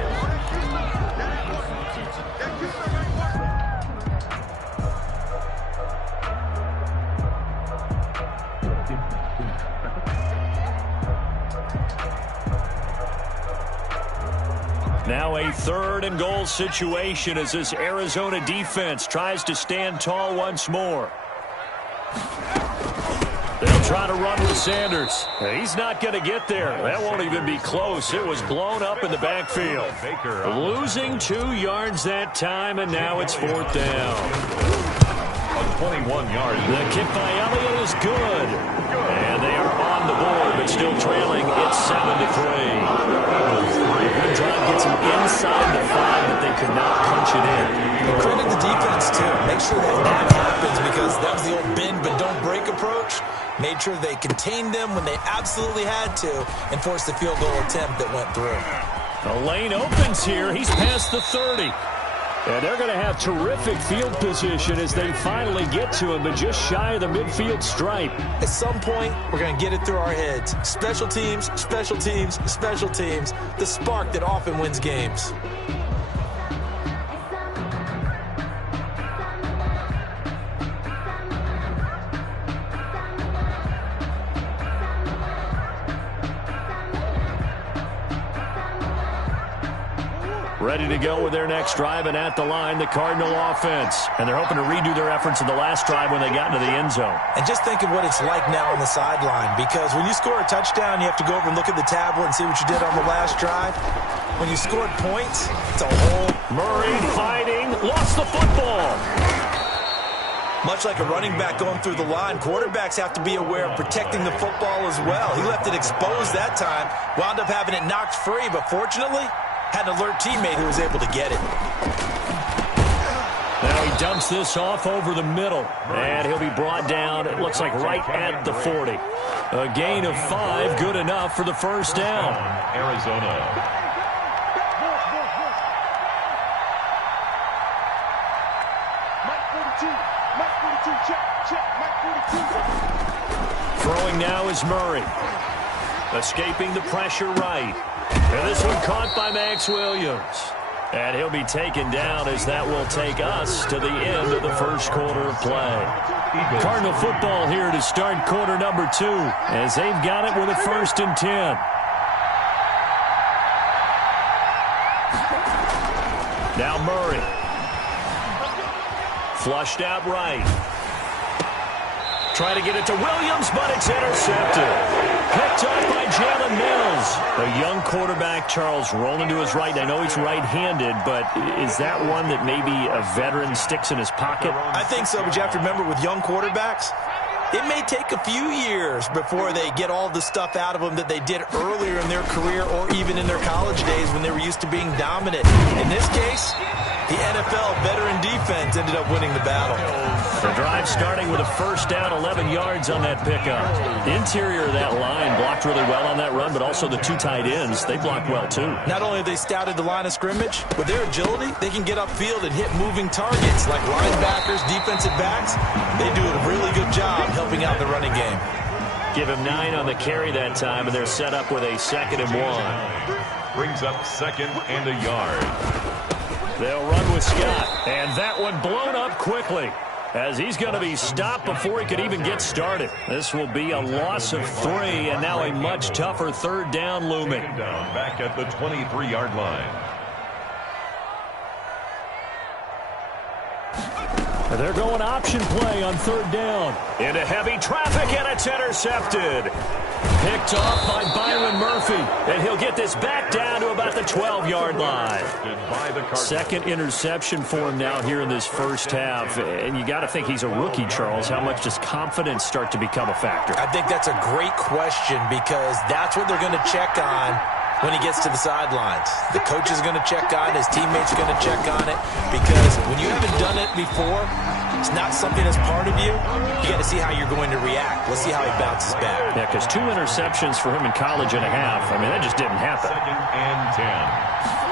Now a third and goal situation as this Arizona defense tries to stand tall once more. They'll try to run with Sanders. He's not going to get there. That won't even be close. It was blown up in the backfield. Losing 2 yards that time, and now it's fourth down. A 21-yard. The kick by Elliott is good. And they are on the board, but still trailing. It's 7-3. Good drive gets them inside the 5, but they could not punch it in. Credit the defense, too. Make sure that happens because that was the old bend but don't break approach. Made sure they contained them when they absolutely had to and forced the field goal attempt that went through. The lane opens here. He's past the 30. And they're going to have terrific field position as they finally get to him, but just shy of the midfield stripe. At some point, we're going to get it through our heads. Special teams, special teams, special teams. The spark that often wins games. Ready to go with their next drive, and at the line, the Cardinal offense. And they're hoping to redo their efforts in the last drive when they got into the end zone. And just think of what it's like now on the sideline, because when you score a touchdown, you have to go over and look at the tablet and see what you did on the last drive. When you scored points, it's a whole... Murray fighting, lost the football. Much like a running back going through the line, quarterbacks have to be aware of protecting the football as well. He left it exposed that time, wound up having it knocked free, but fortunately... had an alert teammate who was able to get it. Now he dumps this off over the middle. And he'll be brought down, it looks like right at the 40. A gain of 5, good enough for the first down. Arizona. Mike 42, check, Mike 42. Throwing now is Murray. Escaping the pressure right. And this one caught by Max Williams. And he'll be taken down as that will take us to the end of the first quarter of play. Cardinal football here to start quarter number 2 as they've got it with a 1st and 10. Now Murray. Flushed out right. Try to get it to Williams, but it's intercepted. Picked up by Jalen Mills. A young quarterback, Charles, rolling to his right. I know he's right-handed, but is that one that maybe a veteran sticks in his pocket? I think so, but you have to remember with young quarterbacks, it may take a few years before they get all the stuff out of them that they did earlier in their career or even in their college days when they were used to being dominant. In this case, the NFL veteran defense ended up winning the battle. The drive starting with a first down, 11 yards on that pickup. The interior of that line blocked really well on that run, but also the 2 tight ends, they blocked well too. Not only have they scouted the line of scrimmage, with their agility, they can get upfield and hit moving targets like linebackers, defensive backs. They do a really good job helping out the running game. Give him 9 on the carry that time, and they're set up with a 2nd and 1. Brings up 2nd and a yard. They'll run with Scott, and that one blown up quickly. as he's going to be stopped before he could even get started. This will be a loss of 3, and now a much tougher third down looming. Down back at the 23-yard line. They're going option play on third down. Into heavy traffic, and it's intercepted. Picked off by Byron Murphy, and he'll get this back down to about the 12-yard line. Second interception for him now here in this first half, and you got to think he's a rookie, Charles. How much does confidence start to become a factor? I think that's a great question because that's what they're going to check on when he gets to the sidelines. The coach is going to check on it. His teammates are going to check on it because when you haven't done it before, it's not something that's part of you. You got to see how you're going to react. Let's see how he bounces back. Yeah, because 2 interceptions for him in college and a half. I mean, that just didn't happen. 2nd and 10.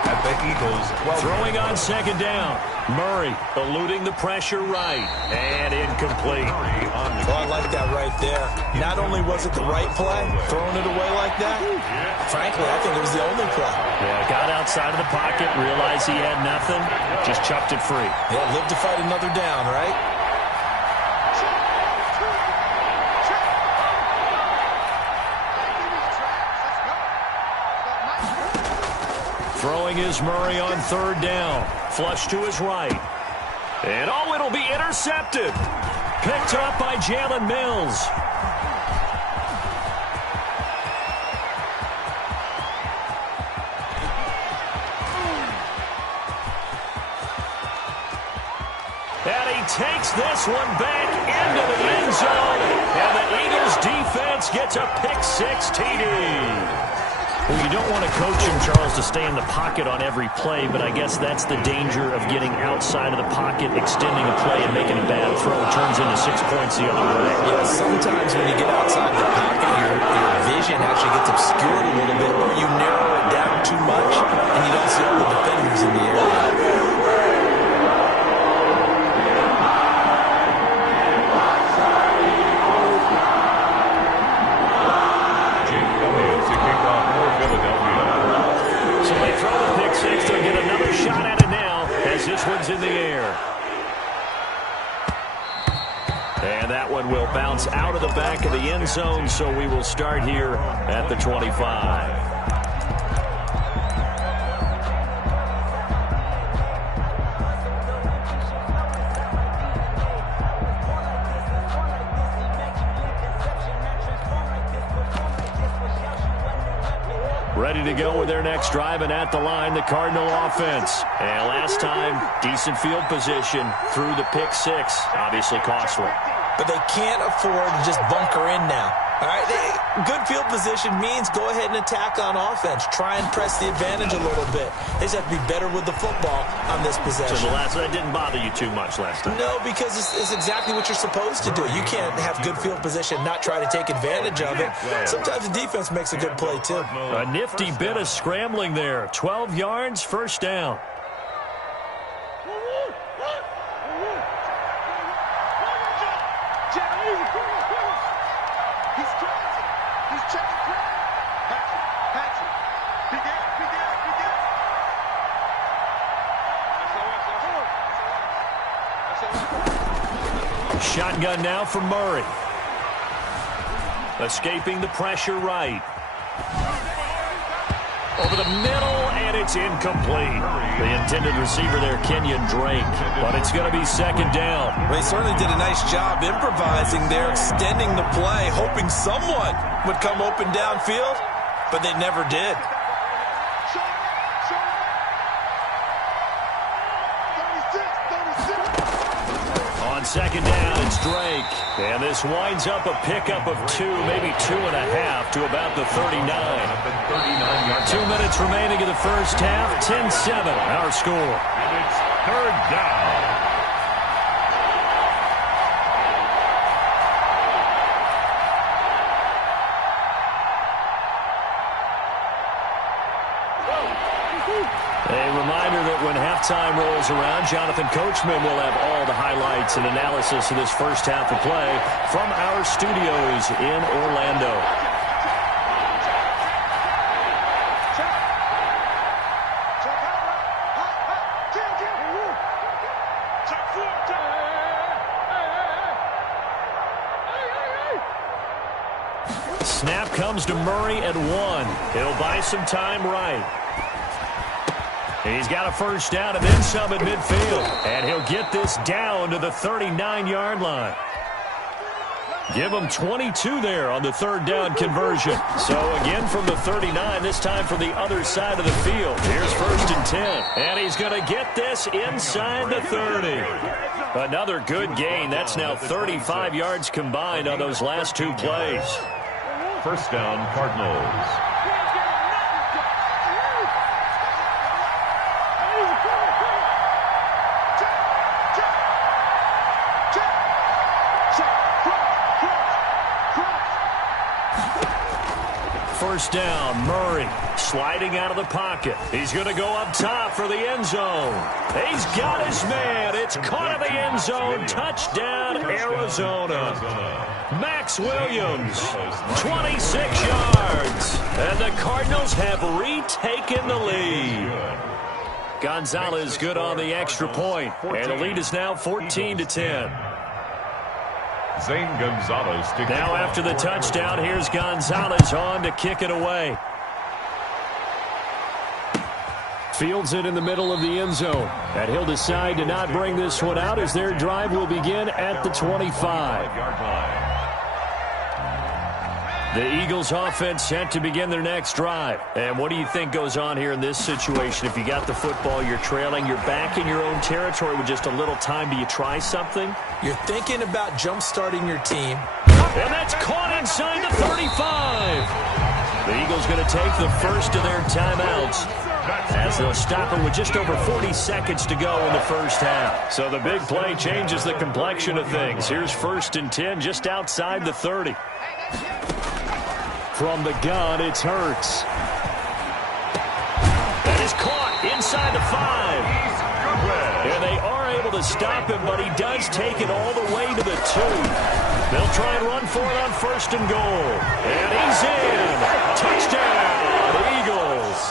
At the Eagles' 12. Throwing on second down. Murray eluding the pressure right. And incomplete. Oh, I like that right there. Not only was it the right play, throwing it away like that, frankly, I think it was the only play. Yeah, got outside of the pocket, realized he had nothing, just chucked it free. Yeah, live to fight another down, right? Throwing is Murray on third down. Flush to his right. And oh, it'll be intercepted. Picked up by Jalen Mills. And he takes this one back into the end zone. And the Eagles defense gets a pick-6 TD. Well, you don't want to coach him, Charles, to stay in the pocket on every play, but I guess that's the danger of getting outside of the pocket, extending a play, and making a bad throw. It turns into 6 points the other way. Yeah, sometimes when you get outside the pocket, your vision actually gets obscured a little bit, where you narrow it down too much, and you don't see all the defenders in the area. This one's in the air. And that one will bounce out of the back of the end zone, so we will start here at the 25. Ready to go with their next drive, and at the line, the Cardinal offense. And last time, decent field position through the pick-6. Obviously costly. But they can't afford to just bunker in now. All right, good field position means go ahead and attack on offense. Try and press the advantage a little bit. They just have to be better with the football on this possession. So that didn't bother you too much last time? No, because it's exactly what you're supposed to do. You can't have good field position, not try to take advantage of it. Sometimes the defense makes a good play, too. A nifty bit of scrambling there. 12 yards, first down. Shotgun now for Murray. Escaping the pressure right. Over the middle, and it's incomplete. The intended receiver there, Kenyon Drake. But it's going to be second down. They certainly did a nice job improvising there, extending the play, hoping someone would come open downfield, but they never did. On second down, it's Drake. And this winds up a pickup of 2, maybe 2.5 to about the 39. 2 minutes remaining in the first half. 10-7, our score. And it's third down. A reminder that when halftime rolls around, Jonathan Coachman will have all the highlights and analysis of this first half of play from our studios in Orlando. comes to Murray at 1. He'll buy some time right. He's got a first down and then some at midfield. And he'll get this down to the 39-yard line. Give him 22 there on the third down conversion. So again from the 39, this time from the other side of the field. Here's 1st and 10. And he's going to get this inside the 30. Another good gain. That's now 35 yards combined on those last 2 plays. First down, Cardinals. First down, Murray sliding out of the pocket. He's going to go up top for the end zone. He's got his man. It's caught in the end zone. Touchdown, Arizona. Max Williams, 26 yards. And the Cardinals have retaken the lead. Gonzalez good on the extra point. And the lead is now 14-10. Zane Gonzalez to now after the touchdown, here's Gonzalez on to kick it away. Fields it in the middle of the end zone. And he'll decide to not bring this one out as their drive will begin at the 25. The Eagles offense set to begin their next drive. And what do you think goes on here in this situation? If you got the football, you're trailing, you're back in your own territory with just a little time. Do you try something? You're thinking about jump-starting your team. And that's caught inside the 35. The Eagles going to take the first of their timeouts as they'll stop it with just over 40 seconds to go in the first half. So the big play changes the complexion of things. Here's 1st and 10 just outside the 30. From the gun, it's Hurts. That is caught inside the 5. And they are able to stop him, but he does take it all the way to the 2. They'll try and run for it on 1st and goal. And he's in. Touchdown, Eagles.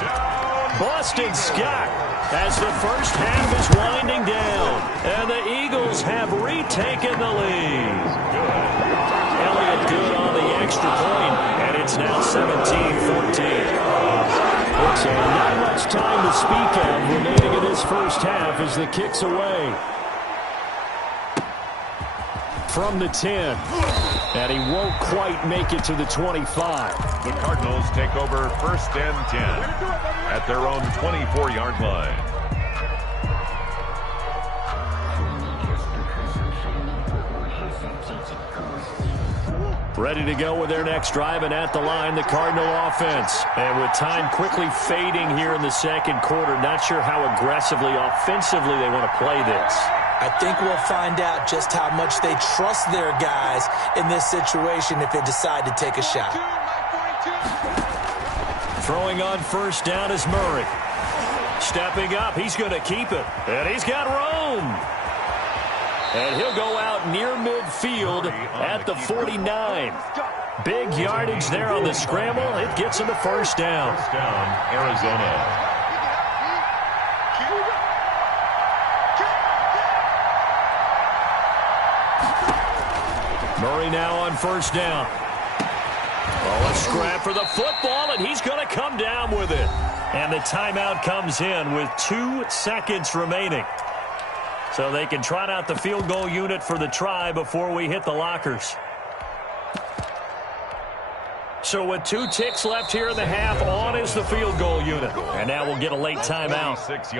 Boston Scott as the first half is winding down. And the Eagles have retaken the lead. Elliott good on the extra point. And it's now 17-14. So not much time to speak of remaining in this first half as the kick's away. From the 10. And he won't quite make it to the 25. The Cardinals take over 1st and 10 at their own 24-yard line. Ready to go with their next drive, and at the line, the Cardinal offense. And with time quickly fading here in the second quarter, not sure how aggressively, offensively they want to play this. I think we'll find out just how much they trust their guys in this situation if they decide to take a shot. Throwing on 1st down is Murray. Stepping up, he's going to keep it. And he's got Rome. And he'll go out near midfield at the 49. Big yardage there on the scramble. It gets him a 1st down. First down, Arizona. Murray now on 1st down. Oh, a scrap for the football, and he's going to come down with it. And the timeout comes in with 2 seconds remaining. So they can trot out the field goal unit for the try before we hit the lockers. So with 2 ticks left here in the half, on is the field goal unit. And now we'll get a late timeout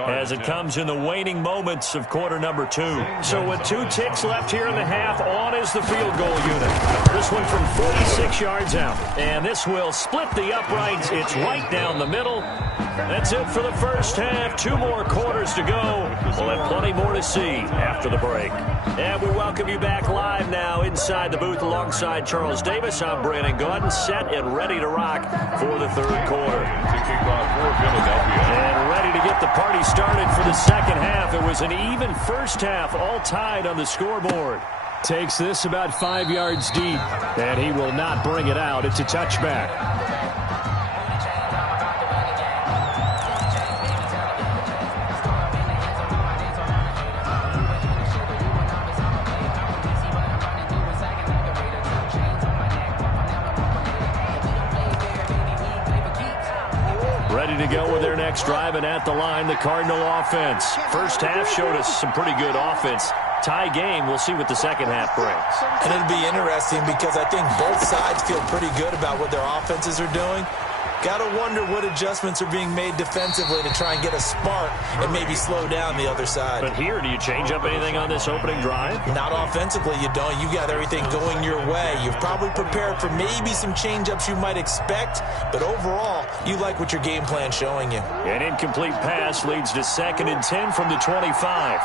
as it comes in the waning moments of quarter number 2. So with 2 ticks left here in the half, on is the field goal unit. This one from 46 yards out. And this will split the uprights. It's right down the middle. That's it for the first half. 2 more quarters to go. We'll have plenty more to see after the break. And we welcome you back live now inside the booth alongside Charles Davis. I'm Brandon Gordon, set and ready to rock for the third quarter. To kick off for Philadelphia. And ready to get the party started for the second half. It was an even first half, all tied on the scoreboard. Takes this about 5 yards deep, and he will not bring it out. It's a touchback. Ready to go with their next drive, and at the line, the Cardinal offense. First half showed us some pretty good offense. Tie game, we'll see what the second half brings. And it'll be interesting because I think both sides feel pretty good about what their offenses are doing. Got to wonder what adjustments are being made defensively to try and get a spark and maybe slow down the other side. But here, do you change up anything on this opening drive? Not offensively, you don't. You got everything going your way. You've probably prepared for maybe some change-ups you might expect, but overall, you like what your game plan's showing you. An incomplete pass leads to 2nd and 10 from the 25.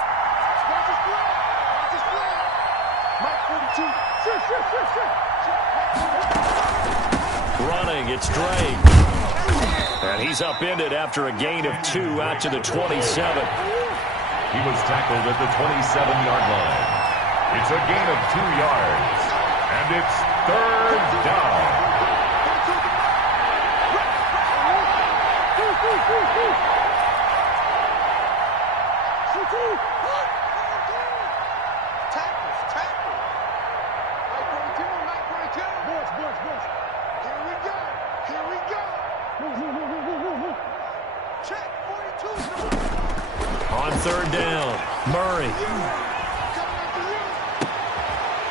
Running, it's Drake. And he's upended after a gain of 2 out to the 27. He was tackled at the 27-yard line. It's a gain of 2 yards, and it's 3rd down. On 3rd down, Murray.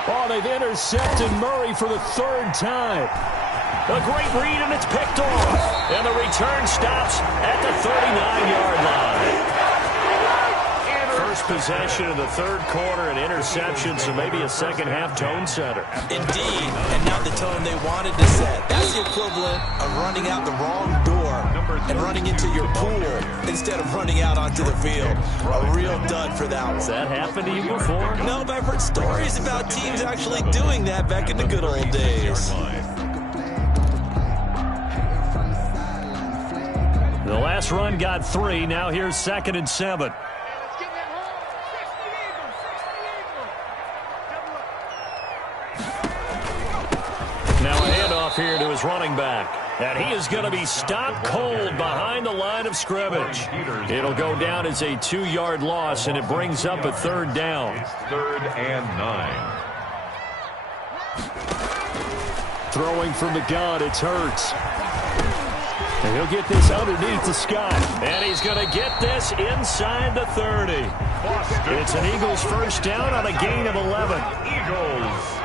Oh, they've intercepted Murray for the 3rd time. A great read, and it's picked off. And the return stops at the 39-yard line. First possession of the 3rd quarter, an interception, so maybe a second-half tone setter. Indeed, and now the tone they wanted to set. That's the equivalent of running out the wrong door and running into your pool instead of running out onto the field. A real dud for that one. Has that happened to you before? No, but I've heard stories about teams actually doing that back in the good old days. The last run got 3. Now here's 2nd and 7. Now a handoff here to his running back. And he is going to be stopped cold behind the line of scrimmage. It'll go down as a 2-yard loss, and it brings up a 3rd down. It's 3rd and 9. Throwing from the gun, it's Hurts. And he'll get this underneath to Scott. And he's going to get this inside the 30. It's an Eagles first down on a gain of 11. Eagles.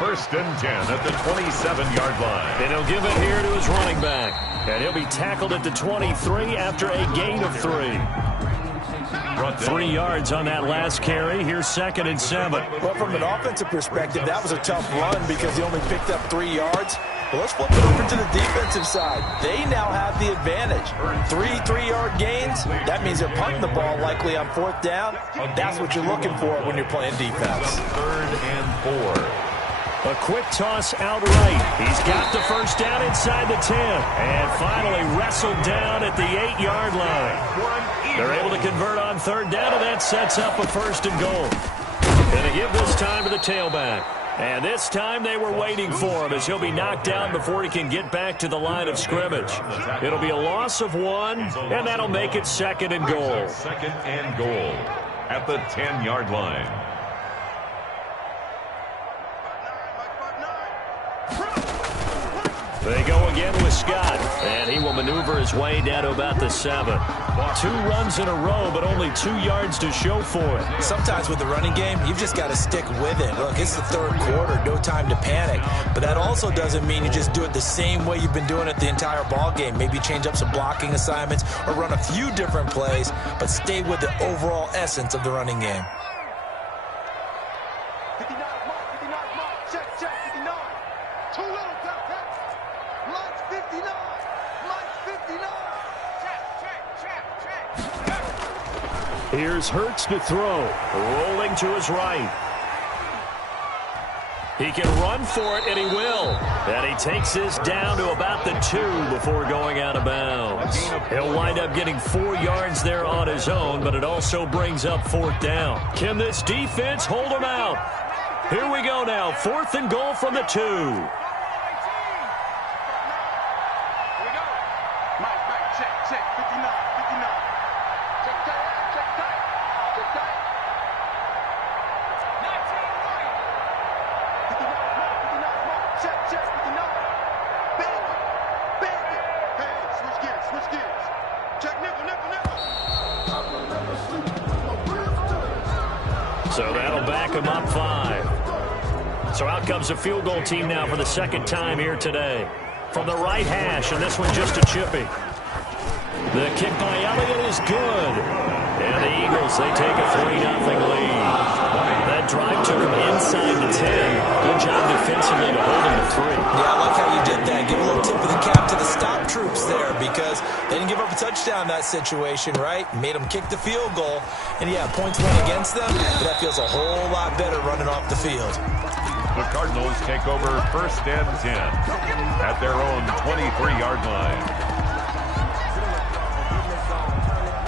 1st and 10 at the 27-yard line. And he'll give it here to his running back. And he'll be tackled at the 23 after a gain of 3. 3 yards on that last carry. Here's 2nd and 7. Well, from an offensive perspective, that was a tough run because he only picked up 3 yards. Well, let's flip it over to the defensive side. They now have the advantage. 3 3-yard gains. That means they're punting the ball likely on 4th down. That's what you're looking for when you're playing defense. 3rd and 4. A quick toss out right. He's got the first down inside the 10. And finally wrestled down at the 8-yard line. They're able to convert on 3rd down, and that sets up a 1st and goal. And they give this time to the tailback. And this time they were waiting for him as he'll be knocked down before he can get back to the line of scrimmage. It'll be a loss of 1, and that'll make it 2nd and goal. 2nd and goal at the 10-yard line. They go again with Scott, and he will maneuver his way down to about the 7. 2 runs in a row, but only 2 yards to show for it. Sometimes with the running game, you've just got to stick with it. Look, it's the 3rd quarter, no time to panic. But that also doesn't mean you just do it the same way you've been doing it the entire ball game. Maybe change up some blocking assignments or run a few different plays, but stay with the overall essence of the running game. 59, check, 59. Too little, Lights 59. Lights 59. Check. Here's Hurts to throw. Rolling to his right. He can run for it, and he will. And he takes this down to about the 2 before going out of bounds. He'll wind up getting 4 yards there on his own, but it also brings up 4th down. Can this defense hold him out? Here we go now. 4th and goal from the 2. Check, 59. Check tight. 59, check, 59. Bandit. So that'll back them up 5. So out comes the field goal team now for the second time here today. From the right hash, and this one just a chippy. The kick by Elliott is good. And the Eagles, they take a 3-0 lead. That drive took them inside the 10. Good job defensively to hold them to 3. Yeah, I like how you did that. Give a little tip of the cap to the stop troops there because they didn't give up a touchdown in that situation, right? Made them kick the field goal. And, yeah, points went against them, but that feels a whole lot better running off the field. The Cardinals take over 1st and 10 at their own 23-yard line.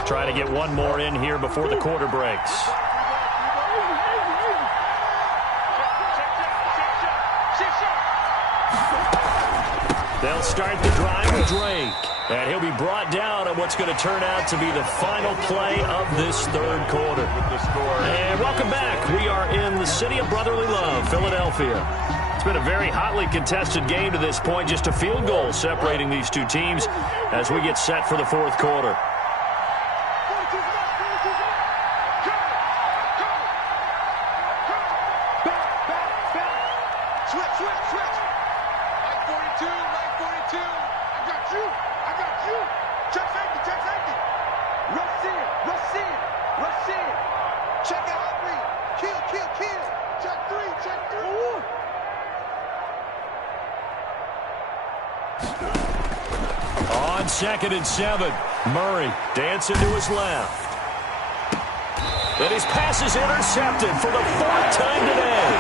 Try to get one more in here before the quarter breaks. They'll start the drive with Drake. And he'll be brought down on what's going to turn out to be the final play of this third quarter. And welcome back. We are in the city of brotherly love, Philadelphia. It's been a very hotly contested game to this point. Just a field goal separating these two teams as we get set for the fourth quarter. On 2nd and 7, Murray dancing to his left. And his pass is intercepted for the 4th time today.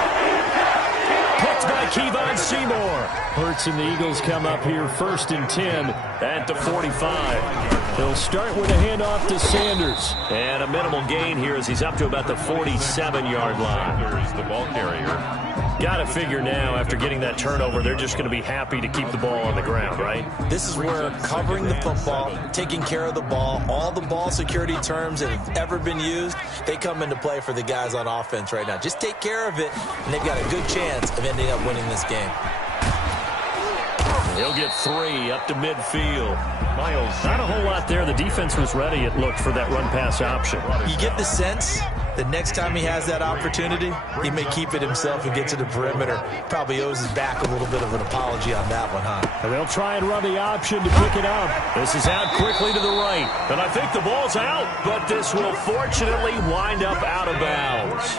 Picked by Kevon Seymour. Hurts and the Eagles come up here 1st and 10 at the 45. They'll start with a handoff to Sanders. And a minimal gain here as he's up to about the 47-yard line. Sanders, the ball carrier. Got to figure now, after getting that turnover, they're just going to be happy to keep the ball on the ground, right? This is where covering the football, taking care of the ball, all the ball security terms that have ever been used, they come into play for the guys on offense right now. Just take care of it, and they've got a good chance of ending up winning this game. He'll get 3 up to midfield. Miles, not a whole lot there. The defense was ready, it looked, for that run-pass option. You get the sense that next time he has that opportunity, he may keep it himself and get to the perimeter. Probably owes his back a little bit of an apology on that one, huh? And they'll try and run the option to pick it up. This is out quickly to the right. And I think the ball's out, but this will fortunately wind up out of bounds.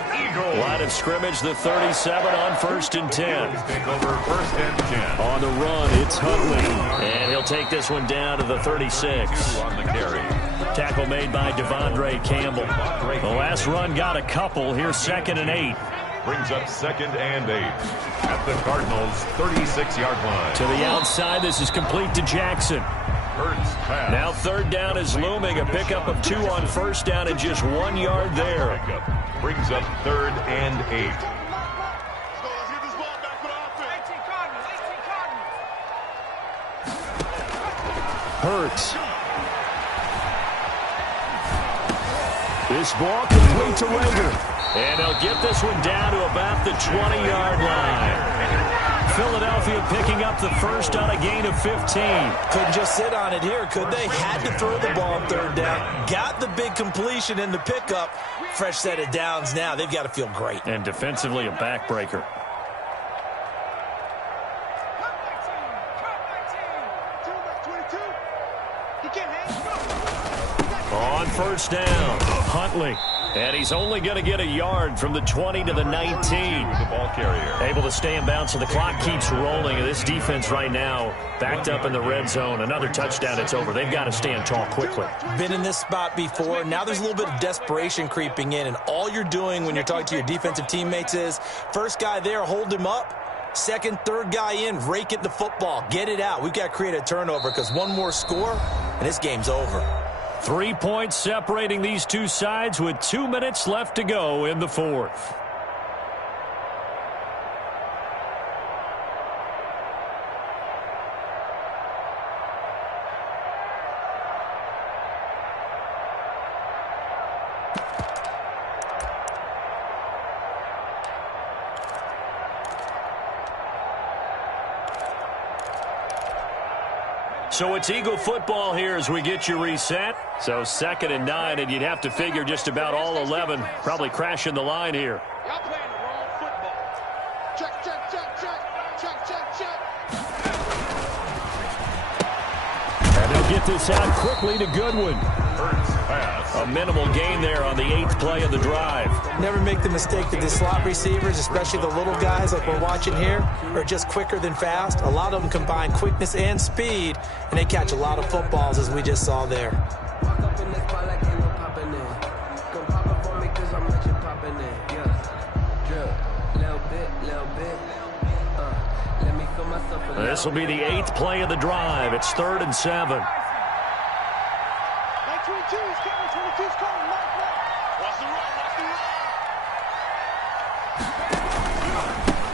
Line of scrimmage, the 37 on 1st and 10. Take over 1st and 10. On the run, it's Huntley. And he'll take this one down to the 36. On the carry. Tackle made by Devondre Campbell. The last run got a couple. Here's 2nd and 8. Brings up 2nd and 8 at the Cardinals' 36-yard line. To the outside, this is complete to Jackson. Hurts pass. Now 3rd down is looming. A pickup of 2 on 1st down and just 1 yard there. Brings up 3rd and 8. Hurts. This ball complete to Rager. And they'll get this one down to about the 20-yard line. Philadelphia picking up the first on a gain of 15. Couldn't just sit on it here, could they? Had to throw the ball on 3rd down. Got the big completion in the pickup. Fresh set of downs now. They've got to feel great. And defensively a backbreaker. On 1st down, Huntley. And he's only going to get a yard from the 20 to the 19. The ball carrier. Able to stay in bounds, so the clock keeps rolling. And this defense right now backed up in the red zone. Another touchdown, it's over. They've got to stand tall quickly. Been in this spot before. Now there's a little bit of desperation creeping in. And all you're doing when you're talking to your defensive teammates is, first guy there, hold him up. 2nd, 3rd guy in, rake it the football. Get it out. We've got to create a turnover because one more score, and this game's over. 3 points separating these two sides with 2 minutes left to go in the fourth. So it's Eagle football here as we get you reset. So 2nd and 9, and you'd have to figure just about all 11 probably crashing the line here. Y'all playing the wrong football. Check, check, check, check. Check, check, check. And they'll get this out quickly to Goodwin. Pass. A minimal gain there on the 8th play of the drive. Never make the mistake that the slot receivers, especially the little guys like we're watching here, are just quicker than fast. A lot of them combine quickness and speed, and they catch a lot of footballs, as we just saw there. Walk up in this spot like ain't no poppin' in. Come pop it for me, cause I'm rich and poppin' in. Yeah. Drill. Little bit, little bit. Let me feel myself a little. This will be the 8th play of the drive. It's 3rd and 7. 22 is coming. 22 is coming. Watch the run. Watch the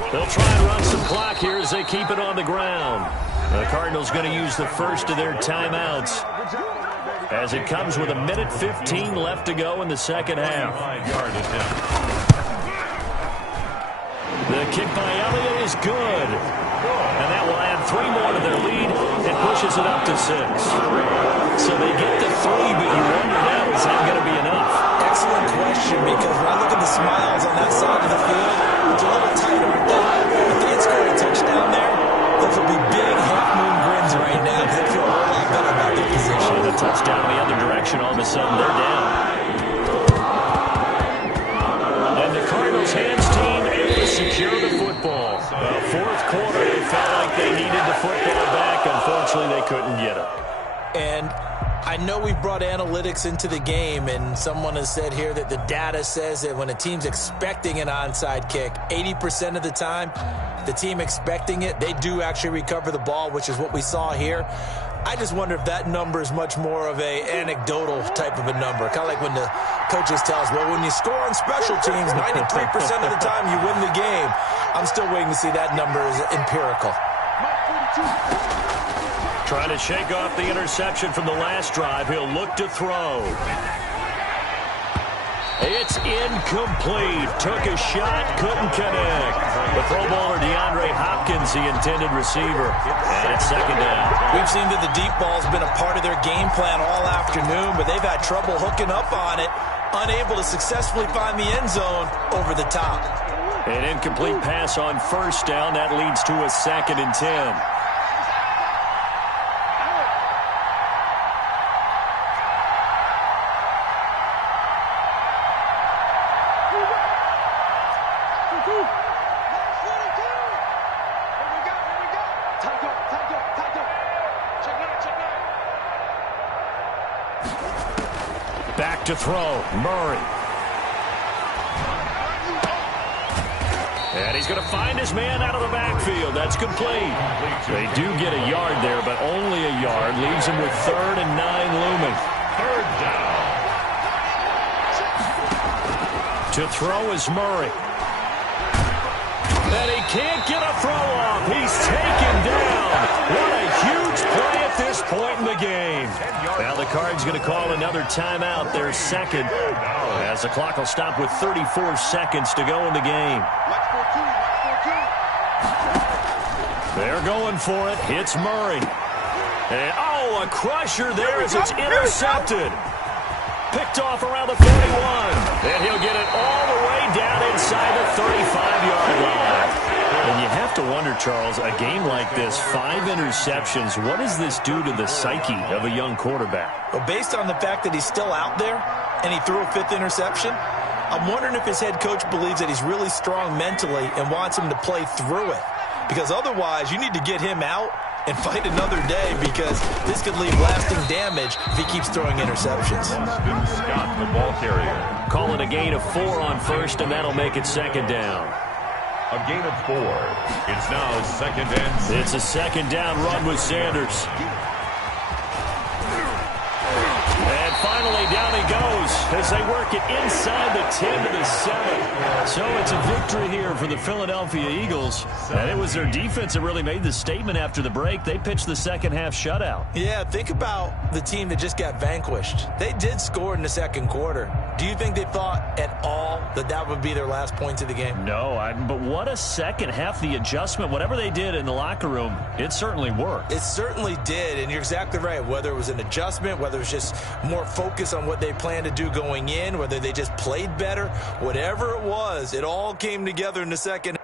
run. They'll try and run some clock here as they keep it on the ground. The Cardinals going to use the first of their timeouts as it comes with 1:15 left to go in the second half. 5-yard attempt. The kick by Elliott is good. And that will add 3 more to their lead and pushes it up to 6. So they get to 3, but you wonder now, is that going to be enough? Excellent question, because when I look at the smiles on that side of the field, it's a little tight, aren't they? If they had scored a touchdown there, those would be big half-moon grins right now because they feel a whole lot better about their position. The touchdown the other direction, all of a sudden they're down. And the Cardinals' hands team able to secure the football. Fourth quarter, they felt like they needed the football back. Unfortunately, they couldn't get it. And I know we've brought analytics into the game, and someone has said here that the data says that when a team's expecting an onside kick, 80% of the time, the team expecting it, they do actually recover the ball, which is what we saw here. I just wonder if that number is much more of a anecdotal type of a number. Kind of like when the coaches tell us, well, when you score on special teams, 93% of the time you win the game. I'm still waiting to see that number is empirical. Trying to shake off the interception from the last drive. He'll look to throw. It's incomplete. Took a shot, couldn't connect. The Pro Bowler DeAndre Hopkins, the intended receiver. And it's second down. We've seen that the deep ball's been a part of their game plan all afternoon, but they've had trouble hooking up on it, unable to successfully find the end zone over the top. An incomplete pass on first down. That leads to a 2nd and 10. Back to throw, Murray. And he's going to find his man out of the backfield. That's complete. They do get a yard there, but only a yard. Leaves him with 3rd and 9 looming. 3rd down. To throw is Murray. And he can't get a throw off. He's taken down. What a huge play at this point in the game. Now the Cards going to call another timeout, their second, as the clock will stop with 34 seconds to go in the game. They're going for it. Hits Murray. And, oh, a crusher there as it's intercepted. Picked off around the 41. And he'll get it all the way down inside the 35-yard line. And you have to wonder, Charles, a game like this, 5 interceptions, what does this do to the psyche of a young quarterback? Well, based on the fact that he's still out there and he threw a 5th interception, I'm wondering if his head coach believes that he's really strong mentally and wants him to play through it. Because otherwise, you need to get him out and fight another day, because this could leave lasting damage if he keeps throwing interceptions. Austin Scott, the ball carrier. Calling a gain of 4 on first, and that'll make it 2nd down. A gain of 4. It's now 2nd and 6. It's a 2nd down run with Sanders. And finally, down he goes. as they work it inside the 10 to the 7. So it's a victory here for the Philadelphia Eagles. And it was their defense that really made the statement after the break. They pitched the second half shutout. Yeah, think about the team that just got vanquished. They did score in the second quarter. Do you think they thought at all that that would be their last points of the game? No, but what a second half. The adjustment, whatever they did in the locker room, it certainly worked. It certainly did, and you're exactly right. Whether it was an adjustment, whether it was just more focus on what they planned to do going in, whether they just played better, whatever it was, it all came together in the second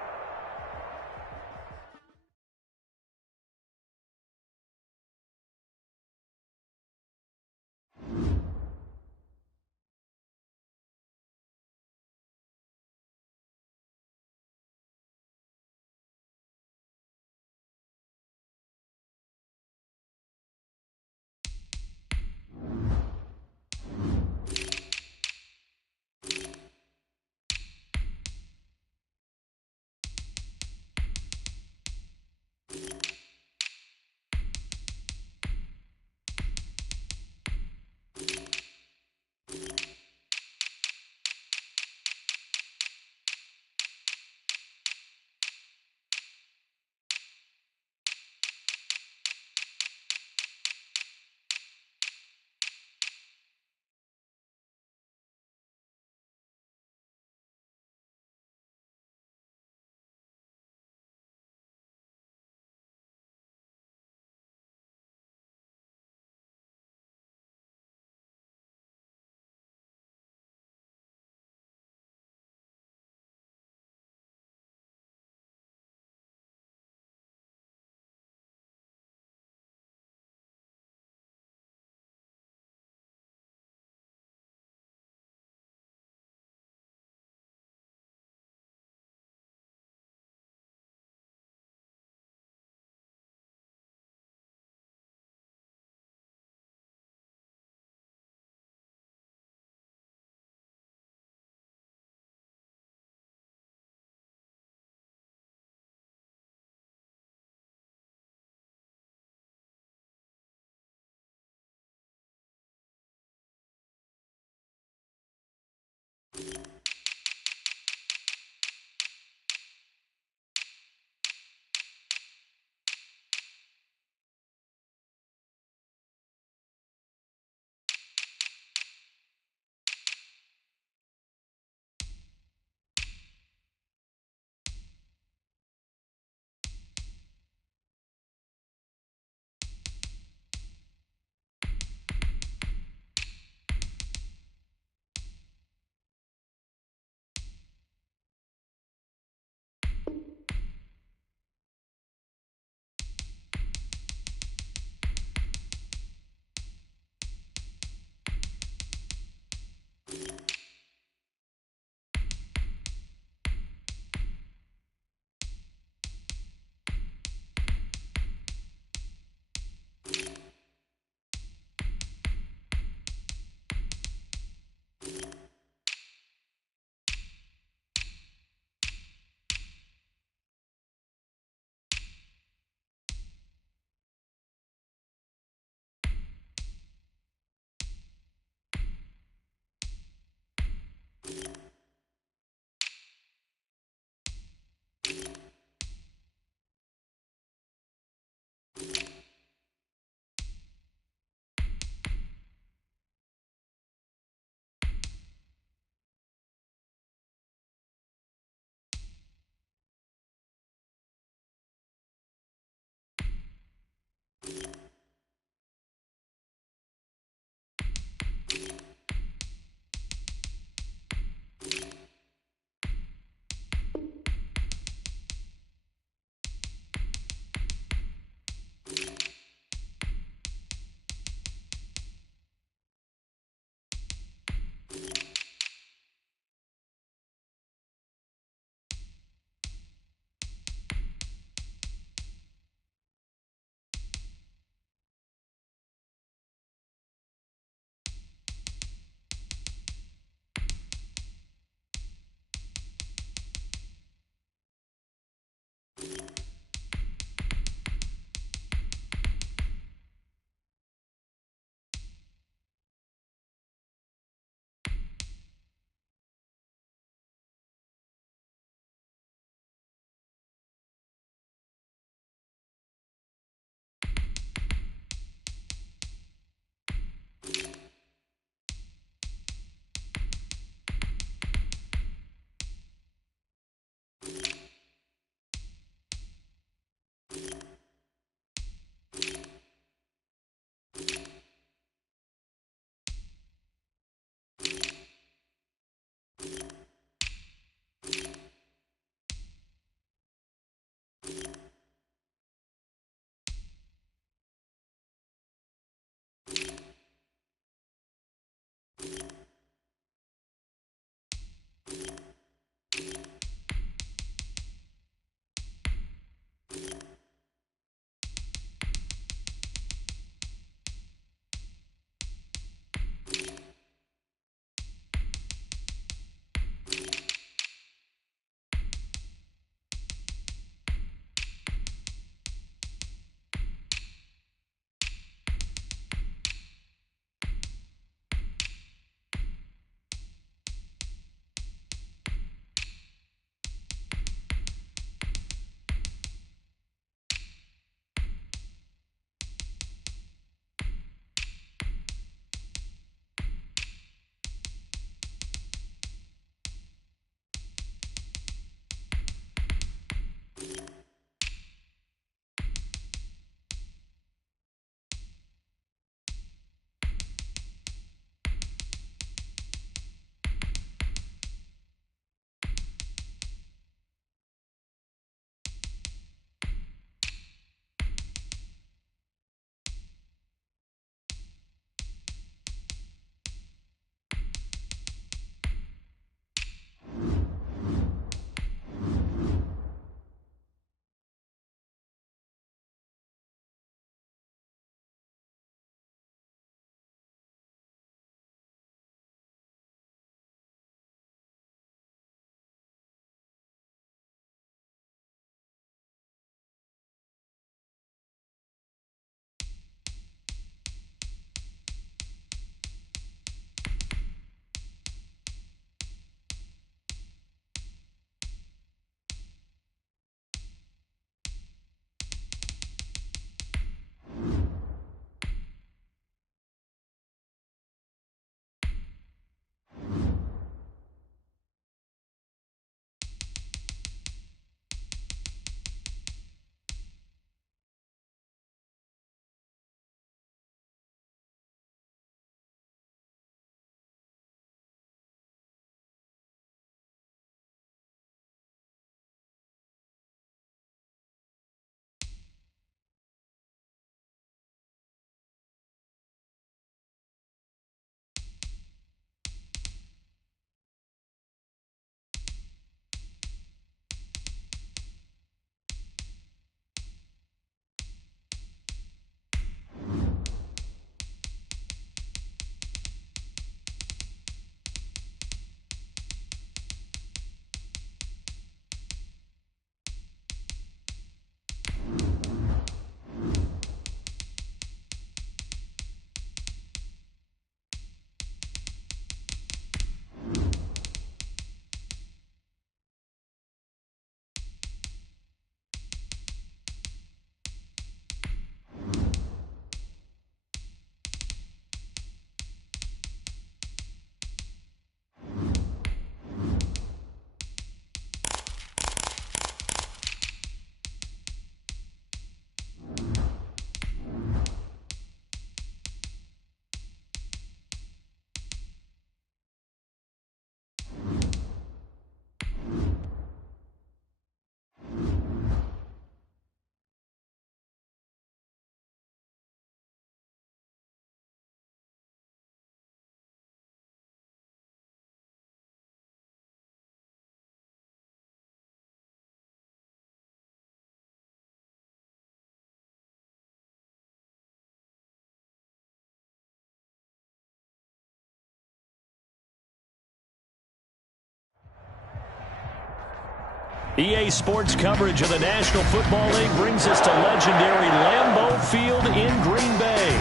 EA Sports coverage of the National Football League brings us to legendary Lambeau Field in Green Bay.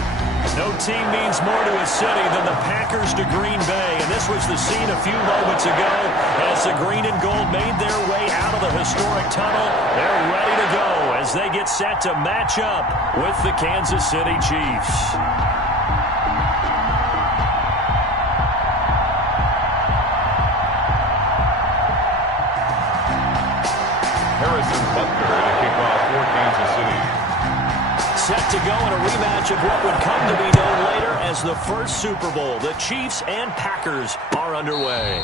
No team means more to a city than the Packers to Green Bay, and this was the scene a few moments ago as the green and gold made their way out of the historic tunnel. They're ready to go as they get set to match up with the Kansas City Chiefs. Set to go in a rematch of what would come to be known later as the first Super Bowl. The Chiefs and Packers are underway.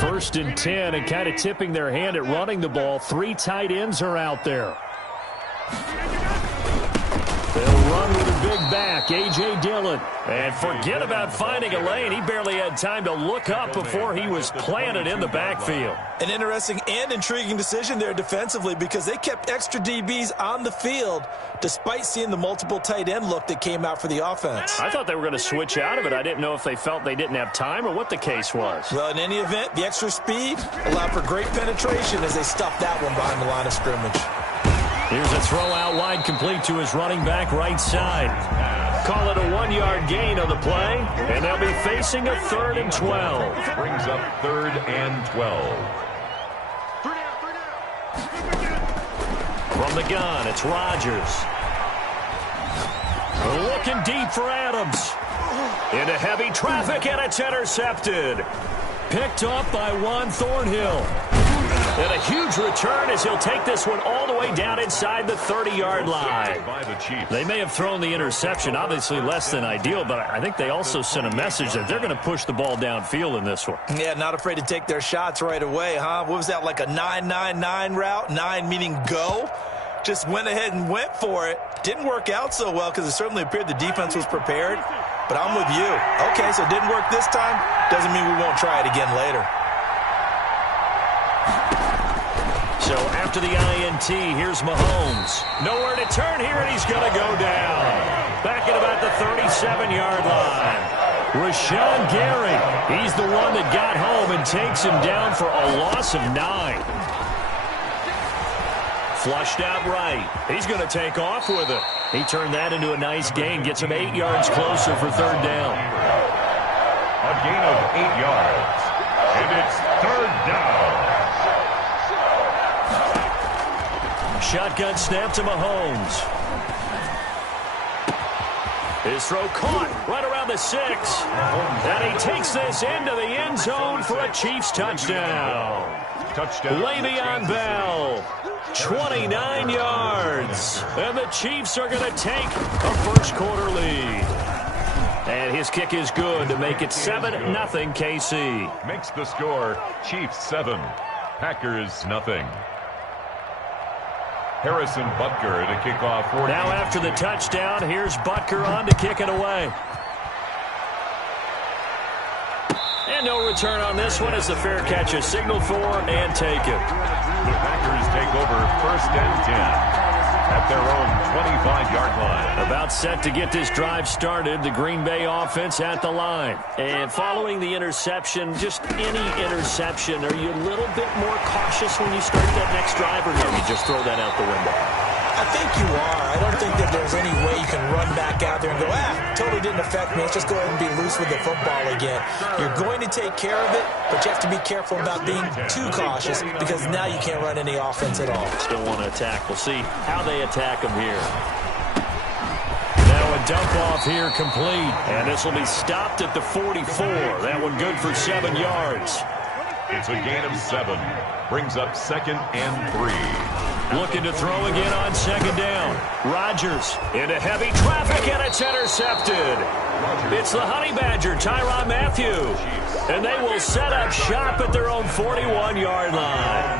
First and 10, and kind of tipping their hand at running the ball. 3 tight ends are out there. They'll run with a big back, A.J. Dillon. And forget about finding a lane. He barely had time to look up before he was planted in the backfield. An interesting and intriguing decision there defensively because they kept extra DBs on the field despite seeing the multiple tight end look that came out for the offense. I thought they were going to switch out of it. I didn't know if they felt they didn't have time or what the case was. Well, in any event, the extra speed allowed for great penetration as they stuffed that one behind the line of scrimmage. Here's a throw out wide, complete to his running back right side. Call it a 1-yard gain on the play, and they'll be facing a 3rd and 12. Brings up 3rd and 12. From the gun, it's Rodgers. Looking deep for Adams. Into heavy traffic, and it's intercepted. Picked up by Juan Thornhill. And a huge return as he'll take this one all the way down inside the 30-yard line. They may have thrown the interception, obviously less than ideal, but I think they also sent a message that they're going to push the ball downfield in this one. Yeah, not afraid to take their shots right away, huh? What was that, like a 9-9-9 route? 9 meaning go? Just went ahead and went for it. Didn't work out so well because it certainly appeared the defense was prepared. But I'm with you. Okay, so it didn't work this time. Doesn't mean we won't try it again later. So after the INT, here's Mahomes. Nowhere to turn here, and he's going to go down. Back at about the 37-yard line. Rashawn Gary, he's the one that got home and takes him down for a loss of 9. Flushed out right. He's going to take off with it. He turned that into a nice gain, gets him 8 yards closer for third down. A gain of 8 yards. And it's third down. Shotgun snap to Mahomes. His throw caught right around the 6. And he takes this into the end zone for a Chiefs touchdown. Le'Veon Bell, 29 yards. And the Chiefs are going to take a first quarter lead. And his kick is good to make it 7-0 KC. Makes the score Chiefs 7, Packers nothing. Harrison Butker to kick off. Now after the touchdown, here's Butker on to kick it away. And no return on this one as the fair catch is signaled for and taken. The Packers take over first and 10 at their own 25-yard line. About set to get this drive started, the Green Bay offense at the line. And following the interception, just any interception, are you a little bit more cautious when you start that next drive, or no, you just throw that out the window? I think you are. I don't think that there's any way you can run back out there and go, totally didn't affect me. Let's just go ahead and be loose with the football again. You're going to take care of it, but you have to be careful about being too cautious because now you can't run any offense at all. Still want to attack. We'll see how they attack them here. Now a dump off here complete, and this will be stopped at the 44. That one good for 7 yards. It's a gain of 7. Brings up 2nd and 3. Looking to throw again on second down. Rodgers into heavy traffic, and it's intercepted. It's the Honey Badger, Tyrann Mathieu. And they will set up shop at their own 41-yard line.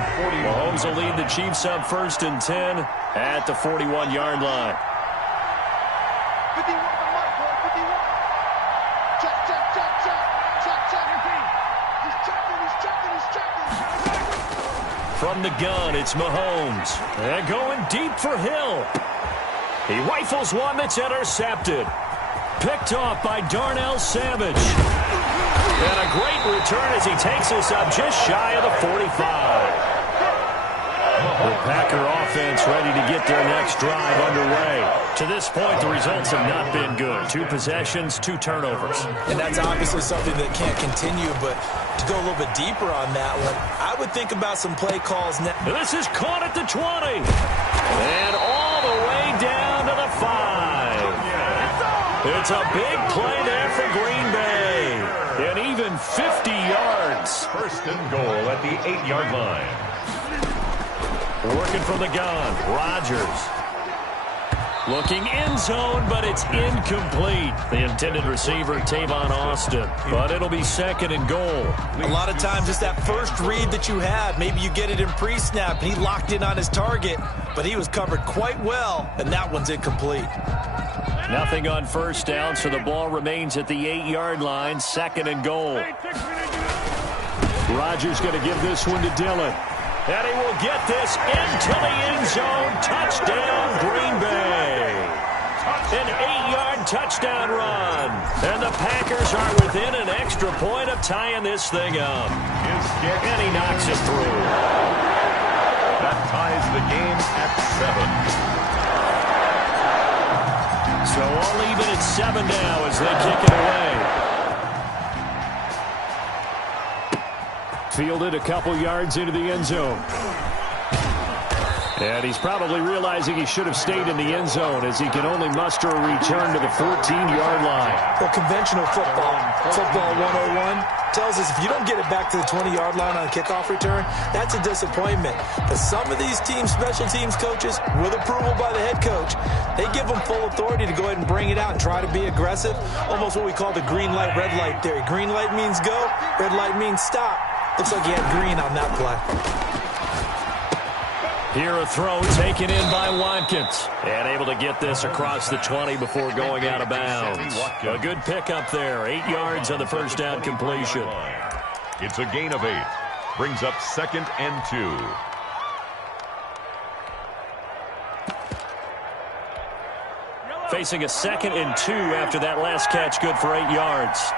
Mahomes will lead the Chiefs up 1st and 10 at the 41-yard line. 51 to Mike, boy, 51. Check, check, check, check. Check, check. He's checking, he's checking, he's checking. From the gun, it's Mahomes. And going deep for Hill. He rifles one that's intercepted. Picked off by Darnell Savage. And a great return as he takes us up just shy of the 45. The Packer offense ready to get their next drive underway. To this point, the results have not been good. 2 possessions, 2 turnovers. And that's obviously something that can't continue, but to go a little bit deeper on that one, I would think about some play calls now. This is caught at the 20. And all the way down to the 5. It's a big play there for Green Bay. And even 50 yards. 1st and goal at the 8-yard line. Working from the gun, Rodgers. Looking end zone, but it's incomplete. The intended receiver, Tavon Austin. But it'll be 2nd and goal. A lot of times it's that first read that you have. Maybe you get it in pre-snap, and he locked in on his target, but he was covered quite well, and that one's incomplete. Nothing on 1st down, so the ball remains at the 8-yard line, 2nd and goal. Rodgers going to give this one to Dillon. And he will get this into the end zone. Touchdown, Green Bay. An 8-yard touchdown run. And the Packers are within an extra point of tying this thing up. And he knocks it through. That ties the game at 7. So all even at 7 now as they kick it away. Fielded a couple yards into the end zone. And he's probably realizing he should have stayed in the end zone as he can only muster a return to the 14-yard line. Well, conventional football 101, tells us if you don't get it back to the 20-yard line on a kickoff return, that's a disappointment. But some of these special teams coaches, with approval by the head coach, they give them full authority to go ahead and bring it out and try to be aggressive, almost what we call the green light, red light theory. Green light means go, red light means stop. Looks like he had green on that play. Here a throw taken in by Watkins. And able to get this across the 20 before going out of bounds. A good pickup there. 8 yards on the first down completion. It's a gain of 8. Brings up 2nd and 2. Facing a 2nd and 2 after that last catch. Good for 8 yards.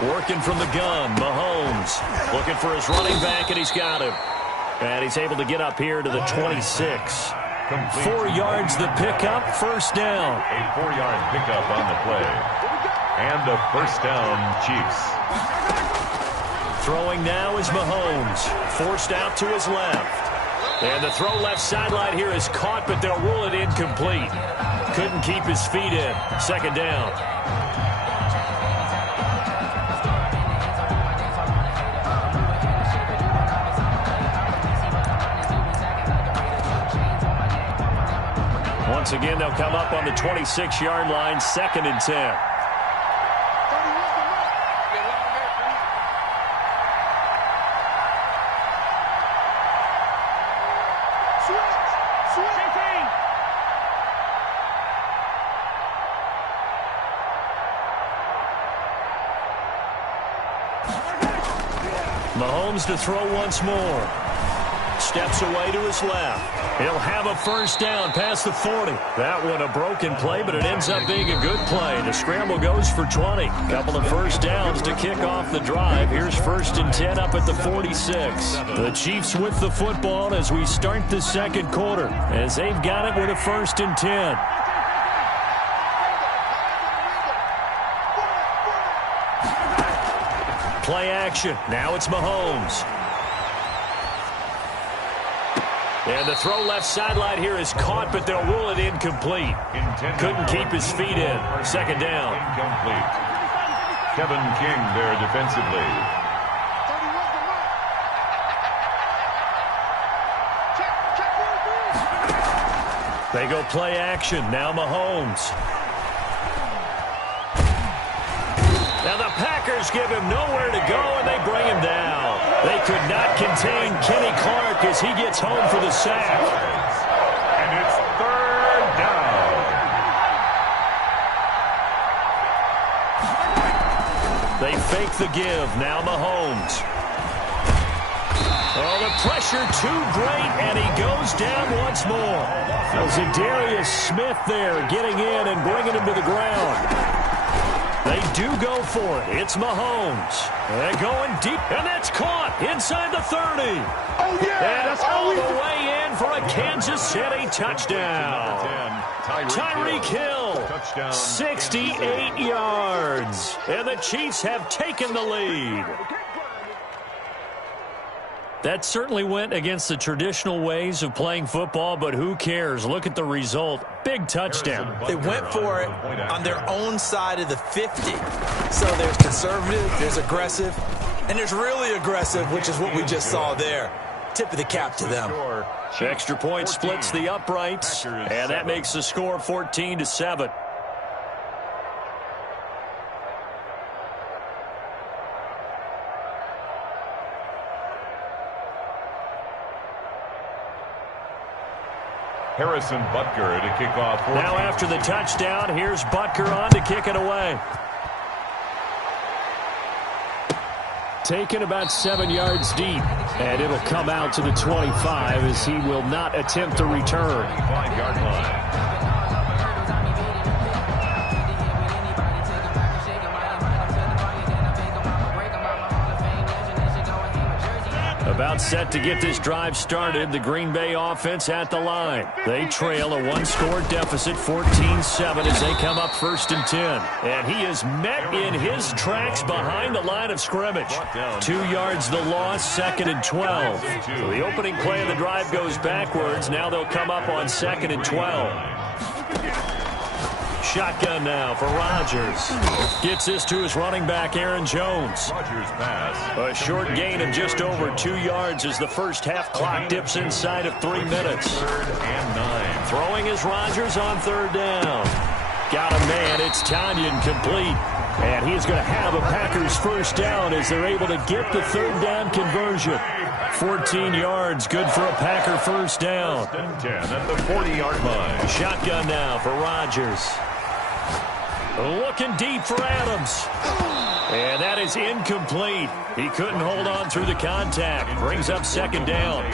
Working from the gun, Mahomes looking for his running back, and he's got him. And he's able to get up here to the 26. 4 yards the pickup, first down. A 4-yard pickup on the play. And a first down, Chiefs. Throwing now is Mahomes, forced out to his left. And the throw left sideline here is caught, but they'll rule it incomplete. Couldn't keep his feet in. Second down. Once again, they'll come up on the 26-yard line, 2nd and 10. Mahomes to throw once more. Steps away to his left. He'll have a first down past the 40. That one a broken play, but it ends up being a good play. The scramble goes for 20. Couple of first downs to kick off the drive. Here's 1st and 10 up at the 46. The Chiefs with the football as we start the second quarter, as they've got it with a 1st and 10. Play action. Now it's Mahomes. And the throw left sideline here is caught, but they'll rule it incomplete. Couldn't keep his feet in. Second down. Incomplete. Kevin King there defensively. They go play action. Now Mahomes. Now the Packers give him nowhere to go, and they bring him down. They could not contain Kenny Clark as he gets home for the sack. And it's 3rd down. They fake the give. Now Mahomes. Oh, the pressure too great, and he goes down once more. Zadarius Smith there getting in and bringing him to the ground. They do go for it. It's Mahomes. They're going deep, and that's caught inside the 30. Oh, yeah, and all the way in for a Kansas City touchdown. Tyreek Hill, 68 yards. And the Chiefs have taken the lead. That certainly went against the traditional ways of playing football, but who cares? Look at the result. Big touchdown. They went for it on their own side of the 50. So there's conservative, there's aggressive, and there's really aggressive, which is what we just saw there. Tip of the cap to them. Extra point splits the uprights, and that makes the score 14-7. Harrison Butker to kick off. Now after the touchdown, here's Butker on to kick it away. Taken about 7 yards deep, and it'll come out to the 25 as he will not attempt to return. 5-yard line. About About set to get this drive started, the Green Bay offense at the line. They trail a one-score deficit, 14-7, as they come up 1st and 10. And he is met in his tracks behind the line of scrimmage. 2 yards the loss, 2nd and 12. So the opening play of the drive goes backwards. Now they'll come up on 2nd and 12. Shotgun now for Rodgers. Gets this to his running back, Aaron Jones. Rodgers pass. A short gain of just over 2 yards as the first half clock dips inside of 3 minutes. 3rd and 9. Throwing is Rodgers on 3rd down. Got a man. It's Tanyan complete. And he is going to have a Packers first down as they're able to get the 3rd down conversion. 14 yards, good for a Packer first down. 1st and 10 at the 40-yard line. Shotgun now for Rodgers. Looking deep for Adams. And that is incomplete. He couldn't hold on through the contact. Brings up 2nd down.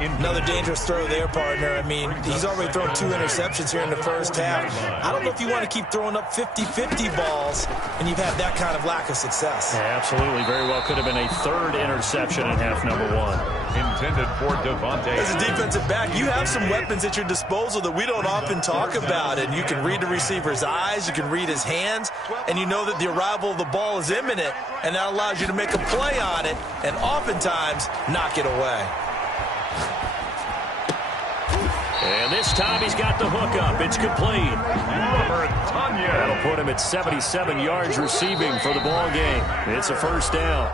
Another dangerous throw there, partner. I mean, he's already thrown 2 interceptions here in the first half. I don't know if you want to keep throwing up 50-50 balls and you've had that kind of lack of success. Yeah, absolutely. Very well could have been a 3rd interception in half number 1. Intended for Devontae. As a defensive back, you have some weapons at your disposal that we don't often talk about. And you can read the receiver's eyes, you can read his hands, and you know that the arrival of the ball is imminent, and that allows you to make a play on it and oftentimes knock it away. And this time he's got the hook up. It's complete. That'll put him at 77 yards receiving for the ball game. It's a first down.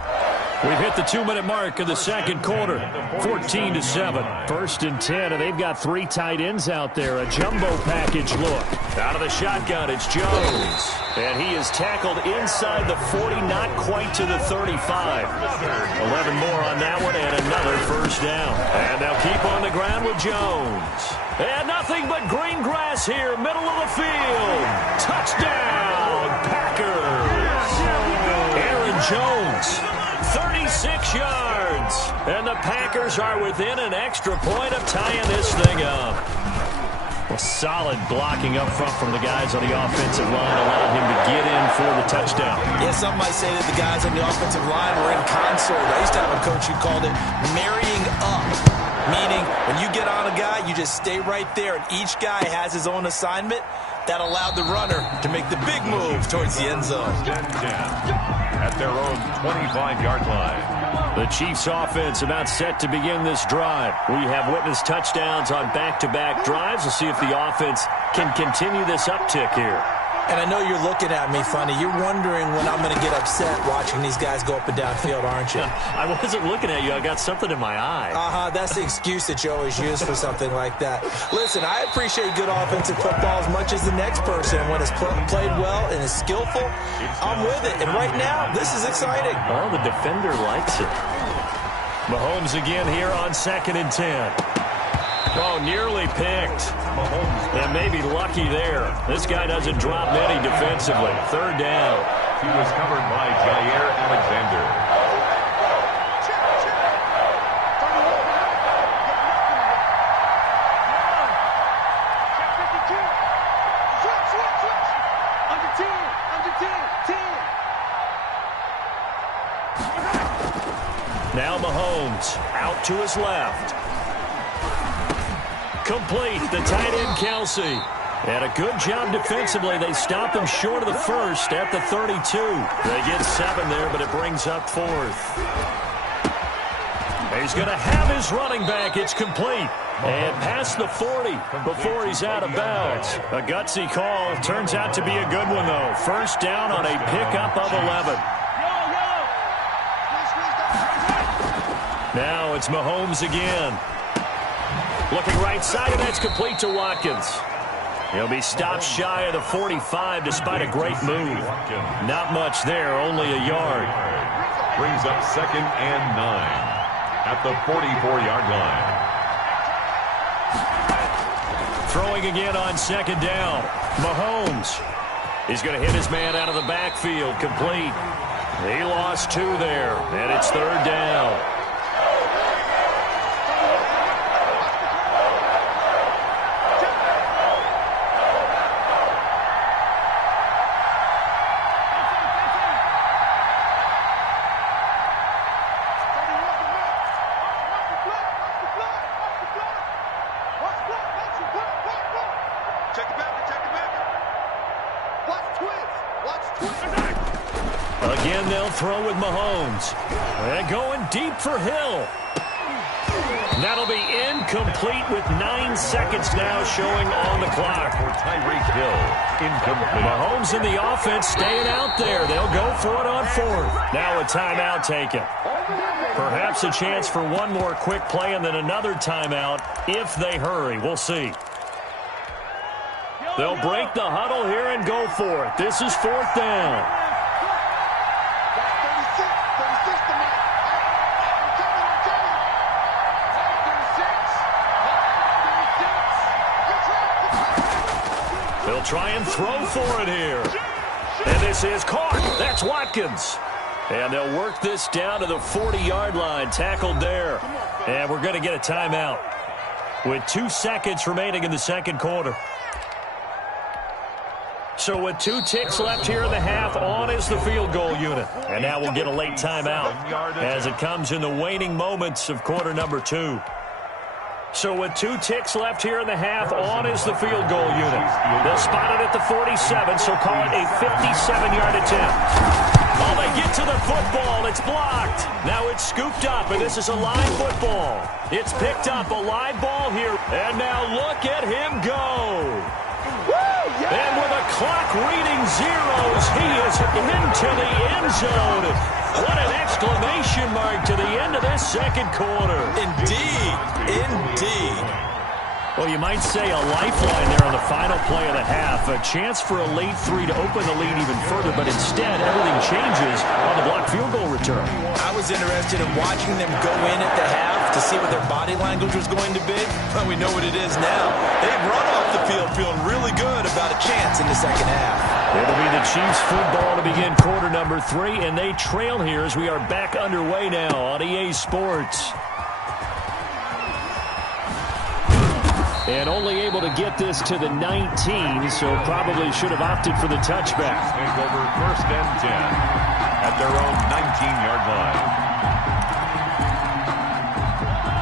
We've hit the 2-minute mark of the 2nd quarter. 14-7. 1st and 10, and they've got 3 tight ends out there. A jumbo package look. Out of the shotgun, it's Jones. And he is tackled inside the 40, not quite to the 35. 11 more on that one, and another first down. And they'll keep on the ground with Jones. And nothing but green grass here, middle of the field. Touchdown, Packers. Aaron Jones, 36 yards. And the Packers are within an extra point of tying this thing up. Well, solid blocking up front from the guys on the offensive line allowed him to get in for the touchdown. Yeah, some might say that the guys on the offensive line were in concert. I used to have a coach who called it marrying up, meaning when you get on a guy, you just stay right there, and each guy has his own assignment. That allowed the runner to make the big move towards the end zone. At their own 25-yard line. The Chiefs offense about set to begin this drive. We have witnessed touchdowns on back-to-back drives. We'll see if the offense can continue this uptick here. And I know you're looking at me funny. You're wondering when I'm going to get upset watching these guys go up and down field, aren't you? I wasn't looking at you. I got something in my eye. That's the excuse that you always use for something like that. Listen, I appreciate good offensive football as much as the next person. And when it's played well and is skillful, I'm with it. And right now, this is exciting. Well, the defender likes it. Mahomes again here on 2nd and 10. Oh, nearly picked. And maybe lucky there. This guy doesn't drop many defensively. 3rd down. He was covered by Jair Alexander. Now Mahomes out to his left. Complete, the tight end Kelsey. And a good job defensively. They stop him short of the first at the 32. They get 7 there, but it brings up 4th. He's going to have his running back. It's complete. And past the 40 before he's out of bounds. A gutsy call. Turns out to be a good one, though. First down on a pickup of 11. Now it's Mahomes again. Looking right side, and that's complete to Watkins. He'll be stopped shy of the 45 despite a great move. Not much there, only a yard. Brings up 2nd and 9 at the 44-yard line. Throwing again on 2nd down. Mahomes. He's going to hit his man out of the backfield. Complete. He lost 2 there, and it's 3rd down. Again, they'll throw with Mahomes. And going deep for Hill. That'll be incomplete with 9 seconds now showing on the clock. For Tyreek Hill, incomplete. Mahomes and the offense staying out there. They'll go for it on 4th. Now a timeout taken. Perhaps a chance for one more quick play and then another timeout if they hurry. We'll see. They'll break the huddle here and go for it. This is 4th down. They'll try and throw for it here. And this is caught. That's Watkins. And they'll work this down to the 40-yard line. Tackled there. And we're going to get a timeout with 2 seconds remaining in the second quarter. So with 2 ticks left here in the half, on is the field goal unit. And now we'll get a late timeout as it comes in the waning moments of quarter number 2. So with 2 ticks left here in the half, on is the field goal unit. They'll spot it at the 47, so call it a 57-yard attempt. Oh, they get to the football. It's blocked. Now it's scooped up, and this is a live football. It's picked up, a live ball here. And now look at him go. And with a clock reading zeros, he is into the end zone. What an exclamation mark to the end of this second quarter. Indeed. Indeed. Well, you might say a lifeline there on the final play of the half. A chance for a late 3 to open the lead even further, but instead everything changes on the blocked field goal return. I was interested in watching them go in at the half to see what their body language was going to be. Well, we know what it is now. They've run off the field feeling really good about a chance in the second half. It'll be the Chiefs football to begin quarter number 3, and they trail here as we are back underway now on EA Sports. And only able to get this to the 19, so probably should have opted for the touchback. Take over 1st and 10 at their own 19-yard line.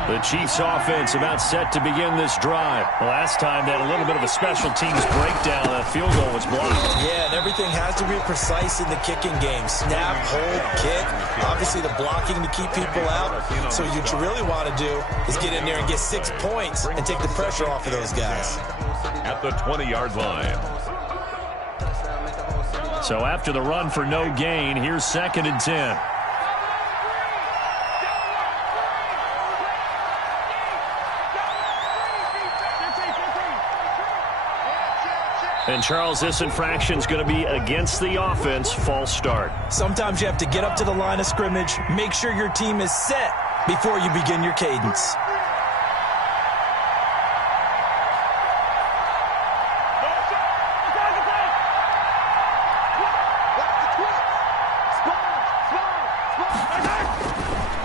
The Chiefs offense about set to begin this drive. The last time they had a little bit of a special teams breakdown. That field goal was blocked. Yeah, and everything has to be precise in the kicking game. Snap, hold, kick. Obviously the blocking to keep people out. So what you really want to do is get in there and get 6 points and take the pressure off of those guys. At the 20-yard line. So after the run for no gain, here's 2nd and 10. And, Charles, this infraction's going to be against the offense. False start. Sometimes you have to get up to the line of scrimmage, make sure your team is set before you begin your cadence.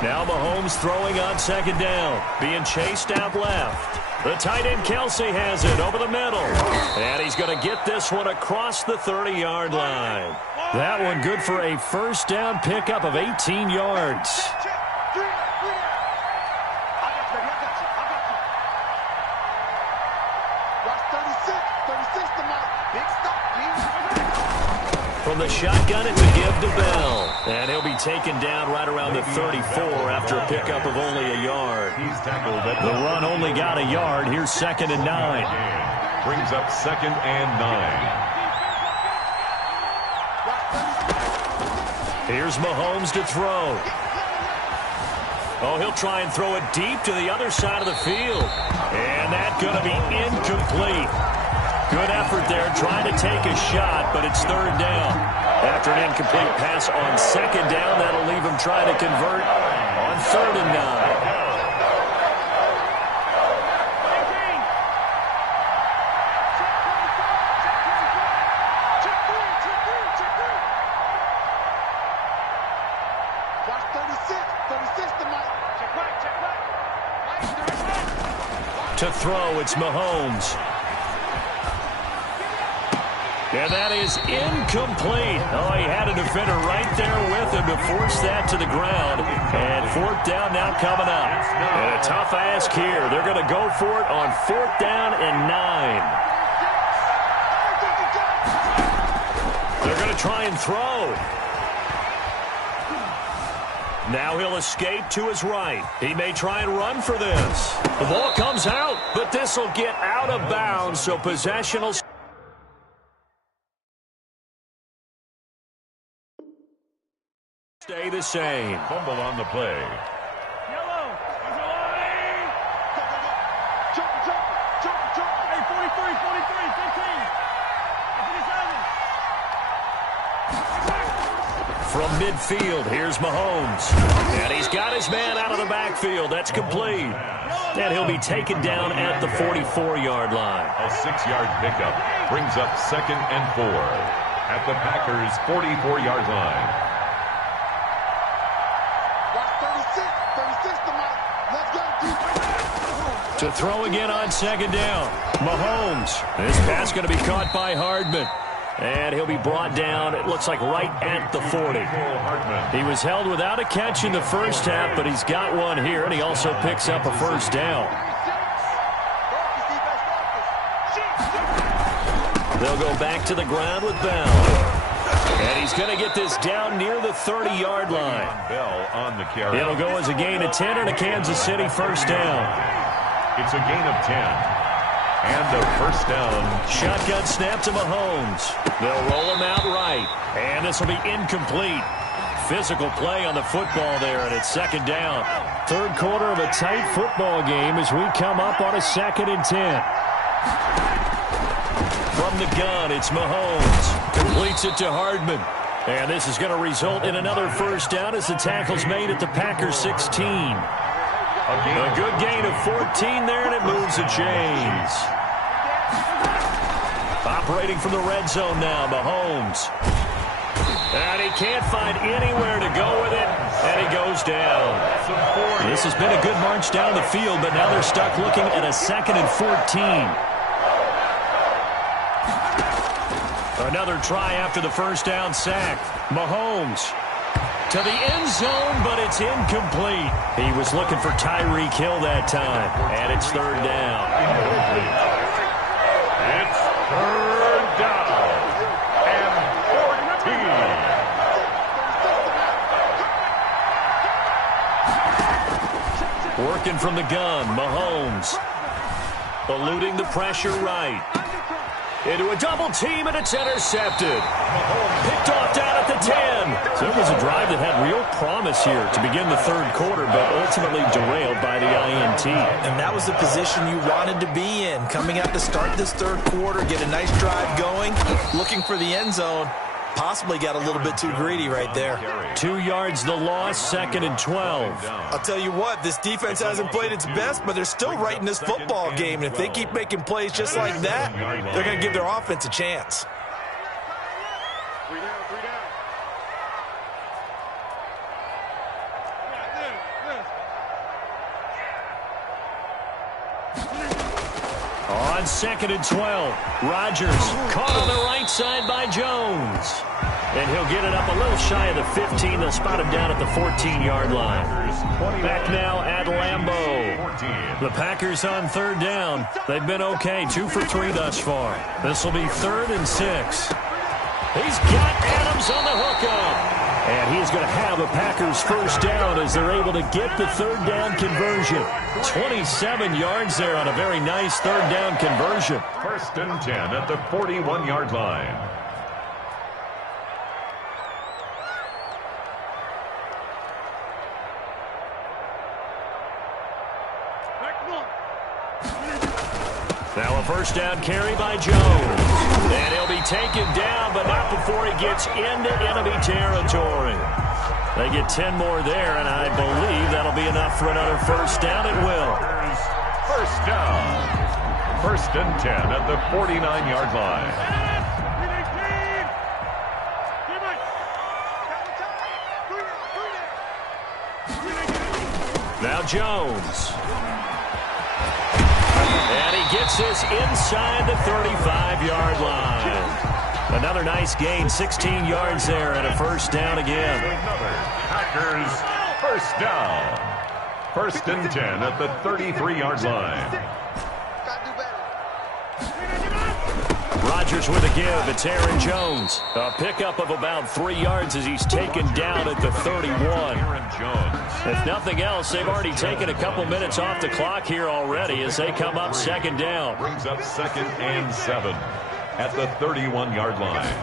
Now Mahomes throwing on 2nd down. Being chased out left. The tight end Kelsey has it over the middle. And he's going to get this one across the 30-yard line. That one good for a 1st down pickup of 18 yards. From the shotgun, it's a give to Bell. And he'll be taken down right around the 34 after a pickup of only a yard. He's tackled at The run only got a yard. Here's 2nd and 9. Brings up 2nd and 9. Here's Mahomes to throw. Oh, he'll try and throw it deep to the other side of the field. And that's going to be incomplete. Good effort there, trying to take a shot, but it's 3rd down. After an incomplete pass on 2nd down, that'll leave him trying to convert on 3rd and 9. To throw, it's Mahomes. And that is incomplete. Oh, he had a defender right there with him to force that to the ground. And 4th down now coming up. And a tough ask here. They're going to go for it on 4th down and 9. try and throw. Now he'll escape to his right. He may try and run for this. The ball comes out, but this will get out of bounds, so possession will stay the same. Fumble on the play. Yellow. Jump. Hey, 43, 15. From midfield, here's Mahomes. And he's got his man out of the backfield. That's complete. And he'll be taken down at the 44-yard line. A 6-yard pickup brings up 2nd and 4 at the Packers' 44-yard line. To throw again on 2nd down. Mahomes. This pass going to be caught by Hardman. And he'll be brought down, it looks like, right at the 40. He was held without a catch in the first half, but he's got one here, and he also picks up a first down. They'll go back to the ground with Bell. And he's going to get this down near the 30-yard line. Bell on the carry. It'll go as a gain of 10 and a Kansas City first down. It's a gain of 10. And a first down. Shotgun snap to Mahomes. They'll roll him out right. And this will be incomplete. Physical play on the football there, and it's 2nd down. Third quarter of a tight football game as we come up on a 2nd and 10. From the gun, it's Mahomes. Completes it to Hardman. And this is going to result in another first down as the tackle's made at the Packers 16. A good gain of 14 there, and it moves the chains. Operating from the red zone now, Mahomes. And he can't find anywhere to go with it, and he goes down. This has been a good march down the field, but now they're stuck looking at a 2nd and 14. Another try after the first down sack. Mahomes to the end zone, but it's incomplete. He was looking for Tyreek Hill that time, and it's 3rd down. It's 3rd down and 14. Working from the gun, Mahomes. Eluding the pressure right. Into a double team, and it's intercepted. Picked off down at the 10. So it was a drive that had real promise here to begin the third quarter, but ultimately derailed by the INT. And that was the position you wanted to be in. Coming out to start this third quarter, get a nice drive going, looking for the end zone. Possibly got a little bit too greedy right there. 2 yards the loss, 2nd and 12. I'll tell you what, this defense hasn't played its best, but they're still right in this football game. And if they keep making plays just like that, they're going to give their offense a chance. 3 down. On 2nd and 12, Rodgers caught on the right side by Jones. And he'll get it up a little shy of the 15. They'll spot him down at the 14-yard line. Back now at Lambeau. The Packers on 3rd down. They've been okay, 2 for 3 thus far. This will be 3rd and 6. He's got Adams on the hookup. And he's going to have a Packers first down as they're able to get the 3rd down conversion. 27 yards there on a very nice 3rd down conversion. 1st and 10 at the 41-yard line. Now a first down carry by Jones. And he'll be taken down, but not before he gets into enemy territory. They get 10 more there, and I believe that'll be enough for another first down. It will. First down. 1st and 10 at the 49-yard line. Now Jones. And he gets this inside the 35-yard line. Another nice gain, 16 yards there, and a first down again. Another Packers first down. 1st and 10 at the 33-yard line. Rodgers with a give. It's Aaron Jones. A pickup of about 3 yards as he's taken down at the 31. Aaron Jones. If nothing else, they've already taken a couple minutes off the clock here already as they come up second down. Brings up 2nd and 7 at the 31-yard line.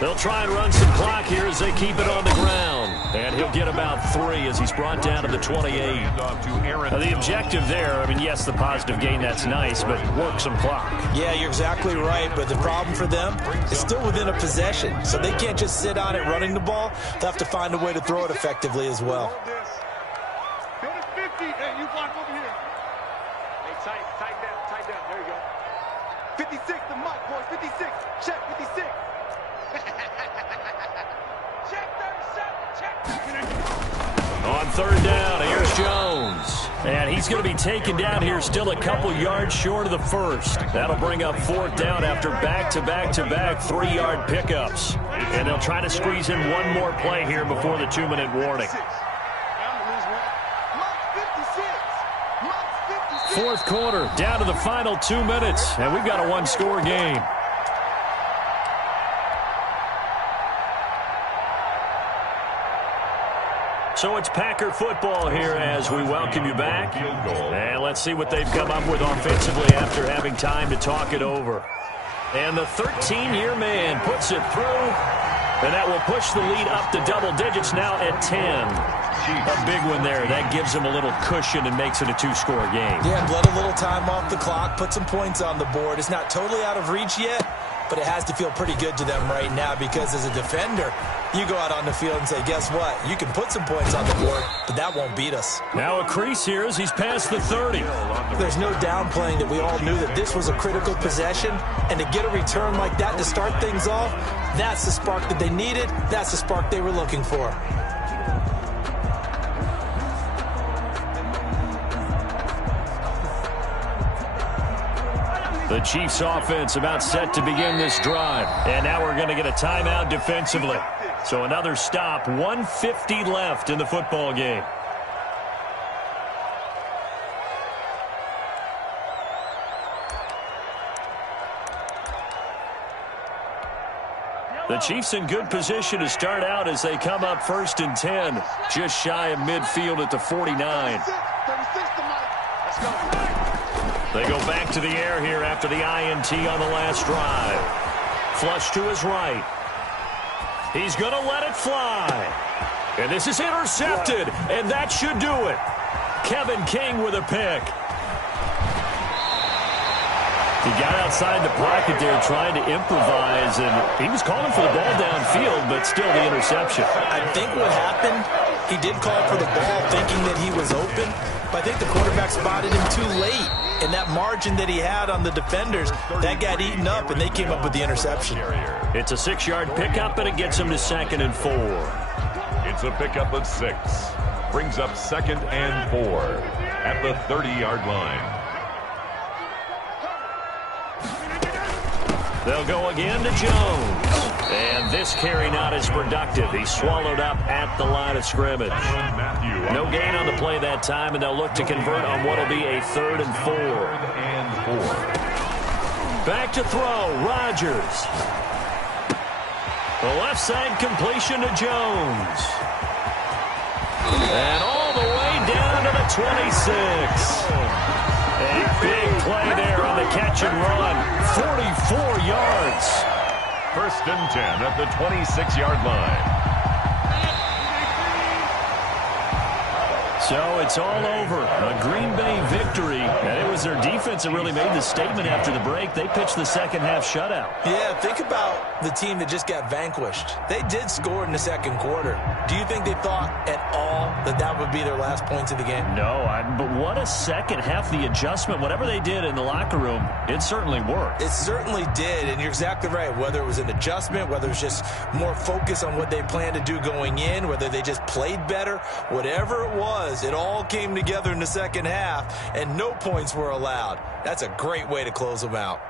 They'll try and run some clock here as they keep it on the ground. And he'll get about 3 as he's brought down to the 28. The objective there, I mean, yes, the positive gain, that's nice, but work some clock. Yeah, you're exactly right, but the problem for them is still within a possession, so they can't just sit on it running the ball. They'll have to find a way to throw it effectively as well. Go to 50, and you block over here. Hey, tighten down. There you go. 56 to Mike, boys. 56. Check 56. Check 37. Check. On third down, here's Jones. And he's going to be taken down here still a couple yards short of the first. That'll bring up 4th down after back-to-back 3-yard pickups. And they'll try to squeeze in one more play here before the 2-minute warning. 4th quarter, down to the final 2 minutes, and we've got a 1-score game. So it's Packer football here as we welcome you back. And let's see what they've come up with offensively after having time to talk it over. And the 13-year man puts it through, and that will push the lead up to double digits now at 10. A big one there. That gives them a little cushion and makes it a 2-score game. Yeah, let a little time off the clock, put some points on the board. It's not totally out of reach yet, but it has to feel pretty good to them right now because as a defender, you go out on the field and say, guess what? You can put some points on the board, but that won't beat us. Now a crease here as he's past the 30. There's no downplaying that we all knew that this was a critical possession, and to get a return like that to start things off, that's the spark that they needed. That's the spark they were looking for. The Chiefs offense about set to begin this drive. And now we're going to get a timeout defensively. So another stop, 1:50 left in the football game. The Chiefs in good position to start out as they come up 1st and 10, just shy of midfield at the 49. They go back to the air here after the INT on the last drive. Flush to his right. He's going to let it fly. And this is intercepted, and that should do it. Kevin King with a pick. He got outside the pocket there trying to improvise, and he was calling for the ball downfield, but still the interception. I think what happened, he did call for the ball thinking that he was open, but I think the quarterback spotted him too late. And that margin that he had on the defenders, that got eaten up, and they came up with the interception. It's a 6-yard pickup, and it gets him to 2nd and 4. It's a pickup of 6. Brings up 2nd and 4 at the 30-yard line. They'll go again to Jones. And this carry not as productive. He's swallowed up at the line of scrimmage. No gain on the play that time, and they'll look to convert on what will be a 3rd and 4. Back to throw, Rodgers. The left side completion to Jones. And all the way down to the 26. A big play there on the catch and run. 44 yards. 1st and 10 at the 26-yard line. So it's all over. A Green Bay victory. And it was their defense that really made the statement after the break. They pitched the second half shutout. Yeah, think about the team that just got vanquished. They did score in the 2nd quarter. Do you think they thought at all that that would be their last points of the game? No, but what a second half. The adjustment, whatever they did in the locker room, it certainly worked. It certainly did, and you're exactly right. Whether it was an adjustment, whether it was just more focus on what they planned to do going in, whether they just played better, whatever it was, it all came together in the second half, and no points were allowed. That's a great way to close them out.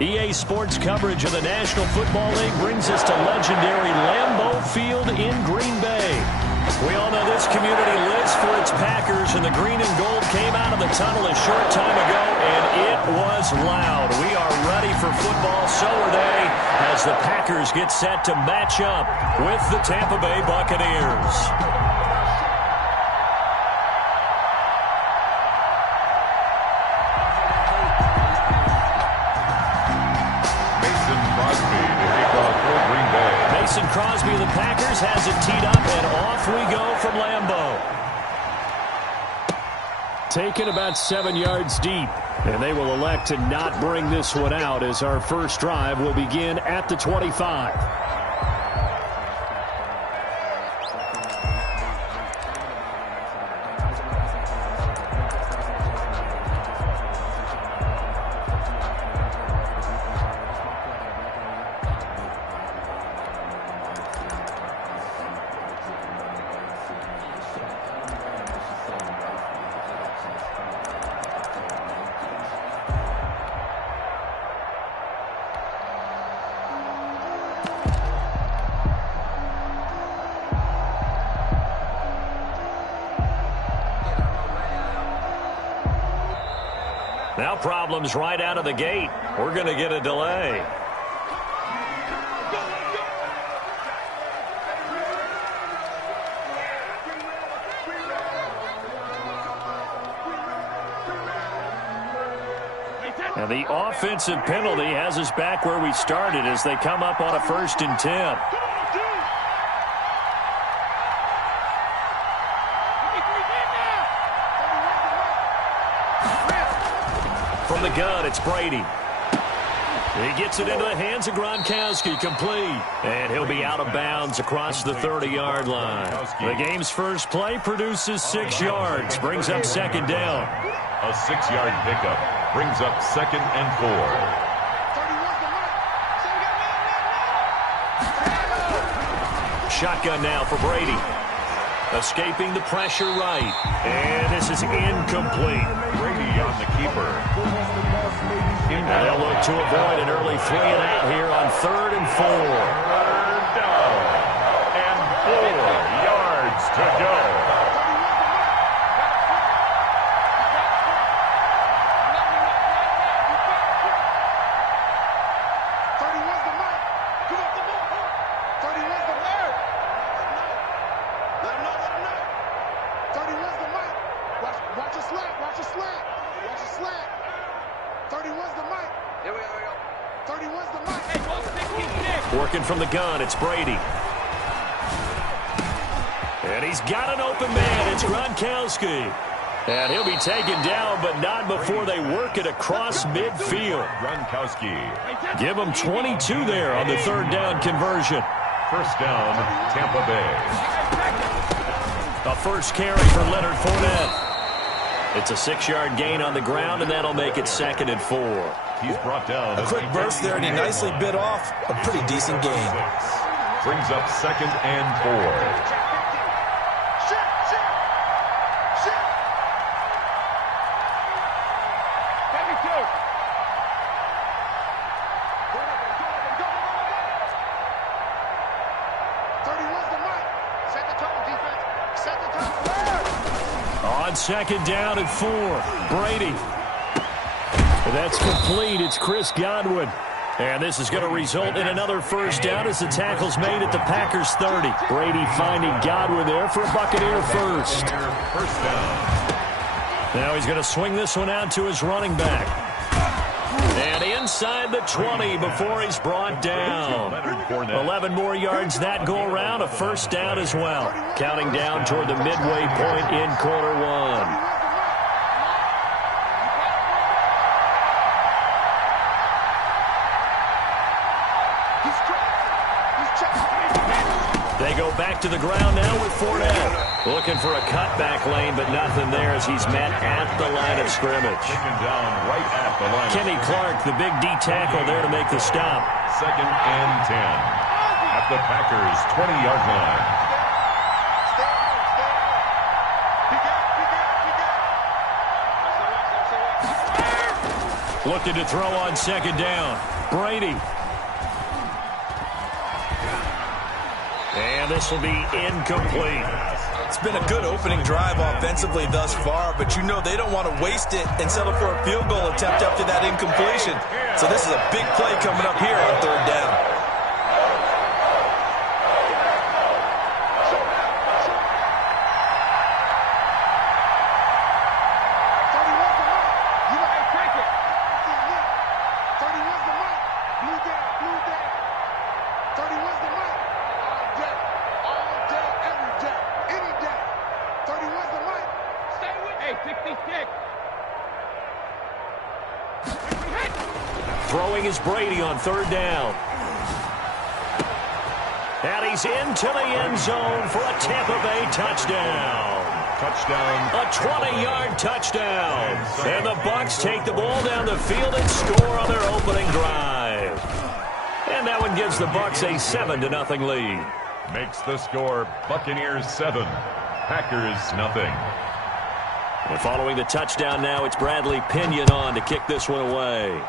EA Sports coverage of the National Football League brings us to legendary Lambeau Field in Green Bay. We all know this community lives for its Packers, and the green and gold came out of the tunnel a short time ago, and it was loud. We are ready for football, so are they, as the Packers get set to match up with the Tampa Bay Buccaneers. Mason Crosby of the Packers has it teed up, and off we go from Lambeau. Taken about 7 yards deep, and they will elect to not bring this one out as our first drive will begin at the 25. Now problems right out of the gate. We're going to get a delay. And the offensive penalty has us back where we started as they come up on a 1st and 10. From the gun, it's Brady. He gets it into the hands of Gronkowski, complete. And he'll be out of bounds across the 30-yard line. The game's first play produces 6 yards, brings up 2nd down. A 6-yard pickup brings up 2nd and 4. Shotgun now for Brady. Escaping the pressure right. And this is incomplete. Brady on the keeper. And they'll look to avoid an early 3 and out here on 3rd and 4. 3rd down. And 4 yards to go. Working from the gun, it's Brady. And he's got an open man. It's Gronkowski. And he'll be taken down, but not before they work it across midfield. Gronkowski. Give him 22 there on the 3rd down conversion. 1st down, Tampa Bay. A first carry for Leonard Fournette. It's a 6-yard gain on the ground, and that'll make it 2nd and 4. He's brought down. A quick burst there, and he nicely bit off a pretty decent game. Brings up 2nd and 4. On 2nd down and 4, Brady. That's complete. It's Chris Godwin. And this is going to result in another 1st down as the tackle's made at the Packers 30. Brady finding Godwin there for a Buccaneer first. 1st down. Now he's going to swing this one out to his running back. And inside the 20 before he's brought down. 11 more yards that go around, a 1st down as well. Counting down toward the midway point in quarter 1. They go back to the ground now with Fournette. Looking for a cutback lane, but nothing there as he's met at the line of scrimmage. Taken down right at the line. Kenny Clark, the big D tackle there to make the stop. 2nd and 10 at the Packers' 20-yard line. Looking to throw on second down. Brady. And this will be incomplete. It's been a good opening drive offensively thus far, but you know they don't want to waste it and settle for a field goal attempt after that incompletion. So this is a big play coming up here on third down. Throwing is Brady on third down. And he's into the end zone for a Tampa Bay touchdown. Touchdown. A 20-yard touchdown. And the Bucs take the ball down the field and score on their opening drive. And that one gives the Bucs a 7-0 lead. Makes the score Buccaneers 7, Packers nothing. And following the touchdown now, it's Bradley Pinion on to kick this one away.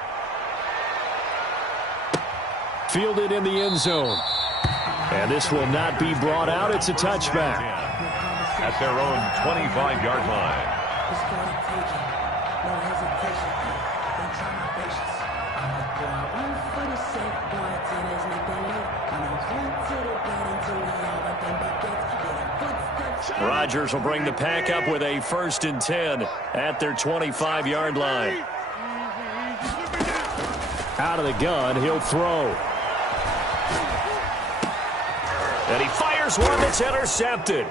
Fielded in the end zone. And this will not be brought out. It's a touchback. At their own 25-yard line. Rodgers will bring the pack up with a 1st and 10 at their 25-yard line. Out of the gun, he'll throw. And he fires one that's intercepted.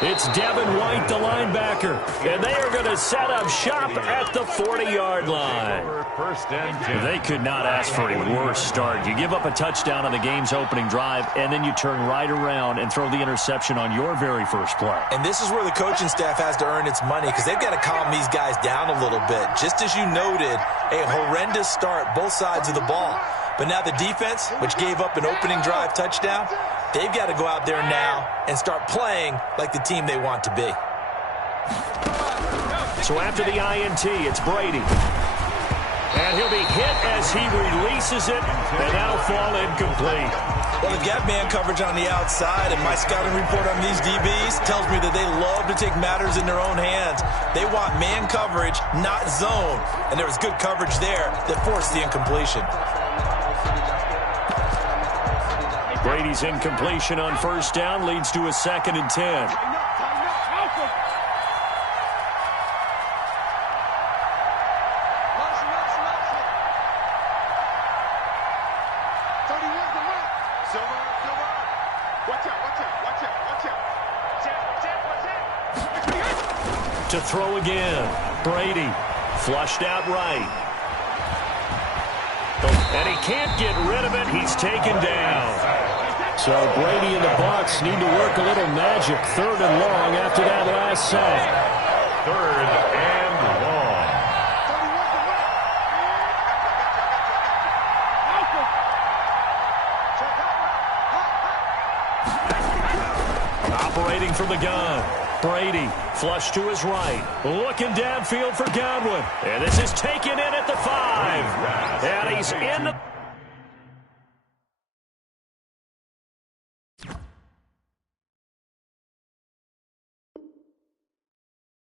It's Devin White, the linebacker. And they are going to set up shop at the 40-yard line. First and 10. They could not ask for a worse start. You give up a touchdown on the game's opening drive, and then you turn right around and throw the interception on your very first play. And this is where the coaching staff has to earn its money because they've got to calm these guys down a little bit. Just as you noted, a horrendous start both sides of the ball. But now the defense, which gave up an opening drive touchdown, they've got to go out there now and start playing like the team they want to be. So after the INT, it's Brady. And he'll be hit as he releases it, and that'll fall incomplete. Well, they've got man coverage on the outside, and my scouting report on these DBs tells me that they love to take matters in their own hands. They want man coverage, not zone. And there was good coverage there that forced the incompletion. Brady's incompletion on 1st down leads to a 2nd and 10. To throw again. Brady flushed out right. And he can't get rid of it. He's taken down. So Brady and the Bucs need to work a little magic. 3rd and long after that last sack. 3rd and long. Operating from the gun. Brady flush to his right. Looking downfield for Godwin. And this is taken in at the 5. And he's in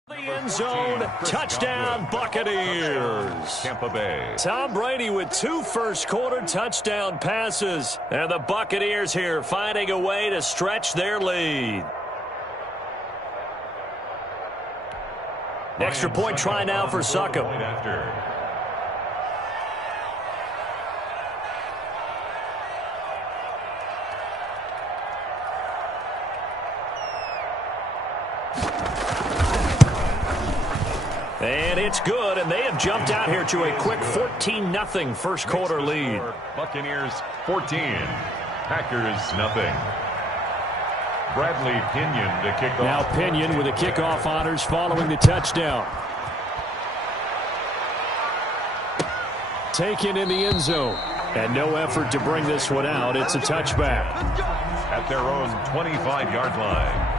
the end zone. Touchdown, Buccaneers. Tampa Bay. Tom Brady with 2 first-quarter touchdown passes. And the Buccaneers here finding a way to stretch their lead. Extra point try now for Succop. And it's good, and they have jumped out here to a quick 14-0 first-quarter lead. Buccaneers 14, Packers nothing. Bradley Pinion to kick off. Now Pinion with the kickoff honors following the touchdown. Taken in the end zone. And no effort to bring this one out. It's a touchback. At their own 25-yard line.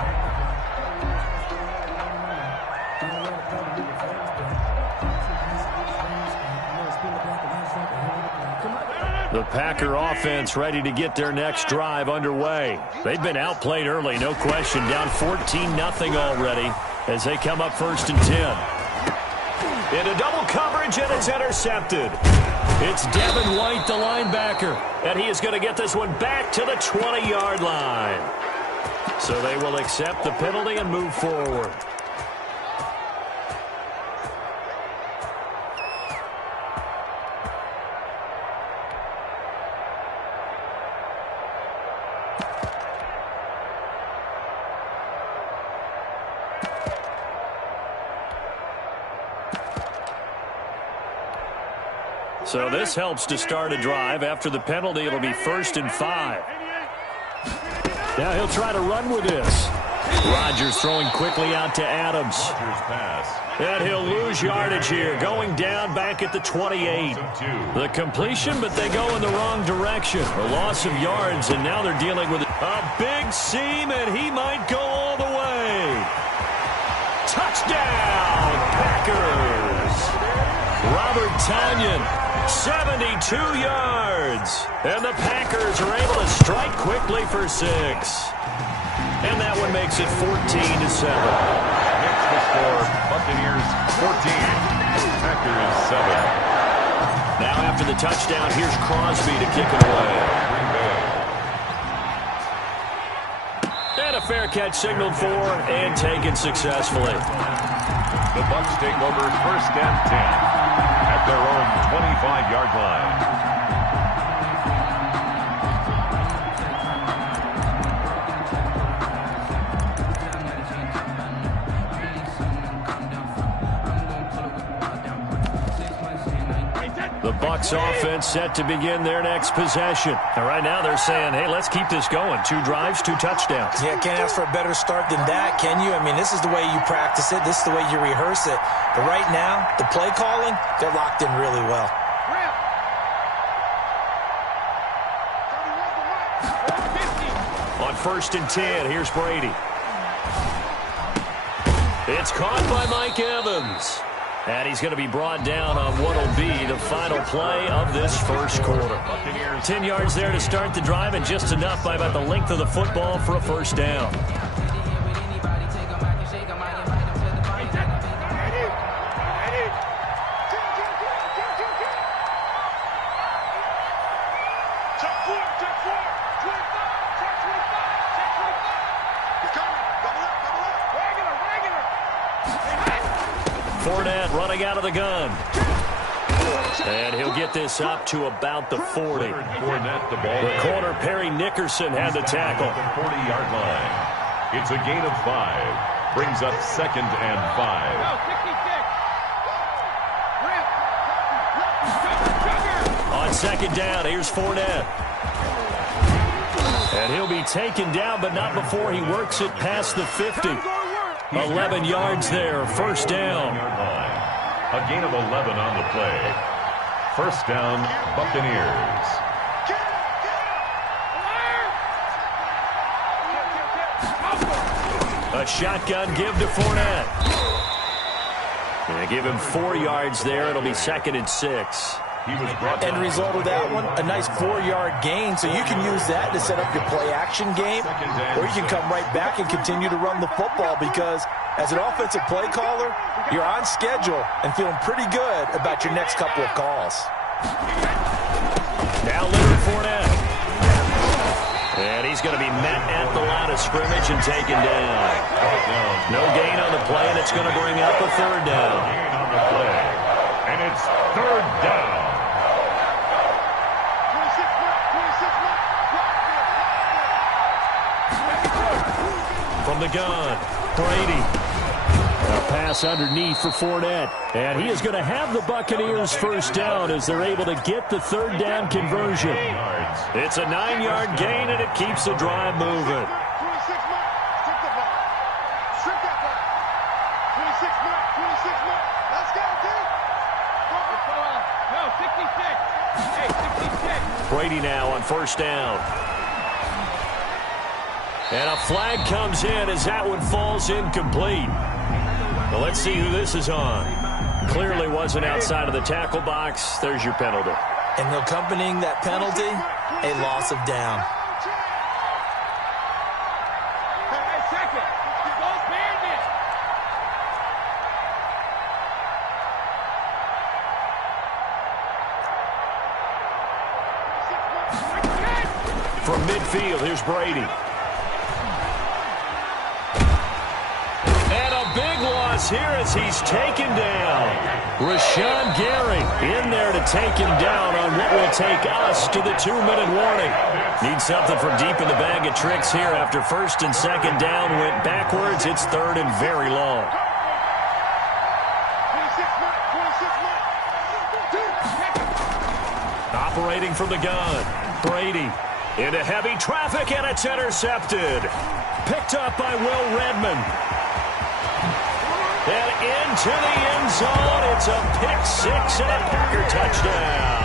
The Packer offense ready to get their next drive underway. They've been outplayed early, no question. Down 14-0 already as they come up 1st and 10. Into double coverage, and it's intercepted. It's Devin White, the linebacker, and he is going to get this one back to the 20-yard line. So they will accept the penalty and move forward. So this helps to start a drive. After the penalty, it'll be 1st and 5. Now he'll try to run with this. Rodgers throwing quickly out to Adams. And he'll lose yardage here, going down back at the 28. The completion, but they go in the wrong direction. A loss of yards, and now they're dealing with a big seam, and he might go all the way. Touchdown, Packers! Robert Tonyan. 72 yards. And the Packers are able to strike quickly for 6. And that one makes it 14-7. Next the score, Buccaneers 14, Packers 7. Now after the touchdown, here's Crosby to kick it away. And a fair catch signaled for and taken successfully. The Bucs take over 1st and 10. At their own 25-yard line. The Bucs offense set to begin their next possession. And right now they're saying, hey, let's keep this going. 2 drives, 2 touchdowns. Yeah, can't ask for a better start than that, can you? I mean, this is the way you practice it. This is the way you rehearse it. But right now, the play calling, they're locked in really well. On 1st and 10, here's Brady. It's caught by Mike Evans. And he's going to be brought down on what will be the final play of this first quarter. 10 yards there to start the drive, and just enough by about the length of the football for a first down. Fournette running out of the gun. And he'll get this up to about the 40. The corner, Perry Nickerson, had the tackle. 40-yard line. It's a gain of 5. Brings up 2nd and 5. On 2nd down, here's Fournette. And he'll be taken down, but not before he works it past the 50. 11 yards there, 1st down. A gain of 11 on the play. 1st down, Buccaneers. A shotgun give to Fournette. And give him 4 yards there. It'll be 2nd and 6. End result of that one, a nice 4-yard gain, so you can use that to set up your play-action game, or you can come right back and continue to run the football, because as an offensive play caller, you're on schedule and feeling pretty good about your next couple of calls. Now Leonard Fournette. And he's going to be met at the line of scrimmage and taken down. No gain on the play, and it's going to bring up a 3rd down. And it's 3rd down. From the gun, Brady. A pass underneath for Fournette. And he is going to have the Buccaneers 1st down as they're able to get the 3rd down conversion. It's a 9-yard gain, and it keeps the drive moving. Brady now on 1st down. And a flag comes in as that one falls incomplete. Well, let's see who this is on. Clearly wasn't outside of the tackle box. There's your penalty. And accompanying that penalty, a loss of down. Hey, second. You both bandits. From midfield, here's Brady. And a big loss here as he's taken down. Rashawn Gary in there to take him down on what will take us to the 2-minute warning. Need something from deep in the bag of tricks here after first and second down went backwards. It's third and very long. 26 Operating from the gun, Brady into heavy traffic, and it's intercepted. Picked up by Will Redmond. And into the end zone. It's a pick six and a Packer touchdown.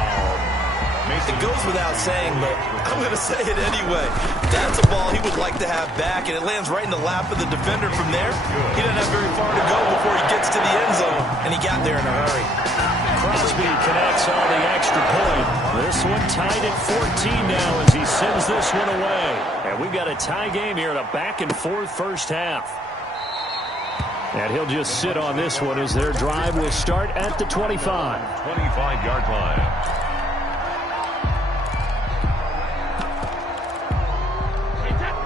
It goes without saying, but I'm going to say it anyway. That's a ball he would like to have back, and it lands right in the lap of the defender from there. He doesn't have very far to go before he gets to the end zone, and he got there in a hurry. Crosby connects on the extra point. This one tied at 14 now as he sends this one away. And we've got a tie game here in a back-and-forth first half. And he'll just sit on this one as their drive will start at the 25. 25-yard line.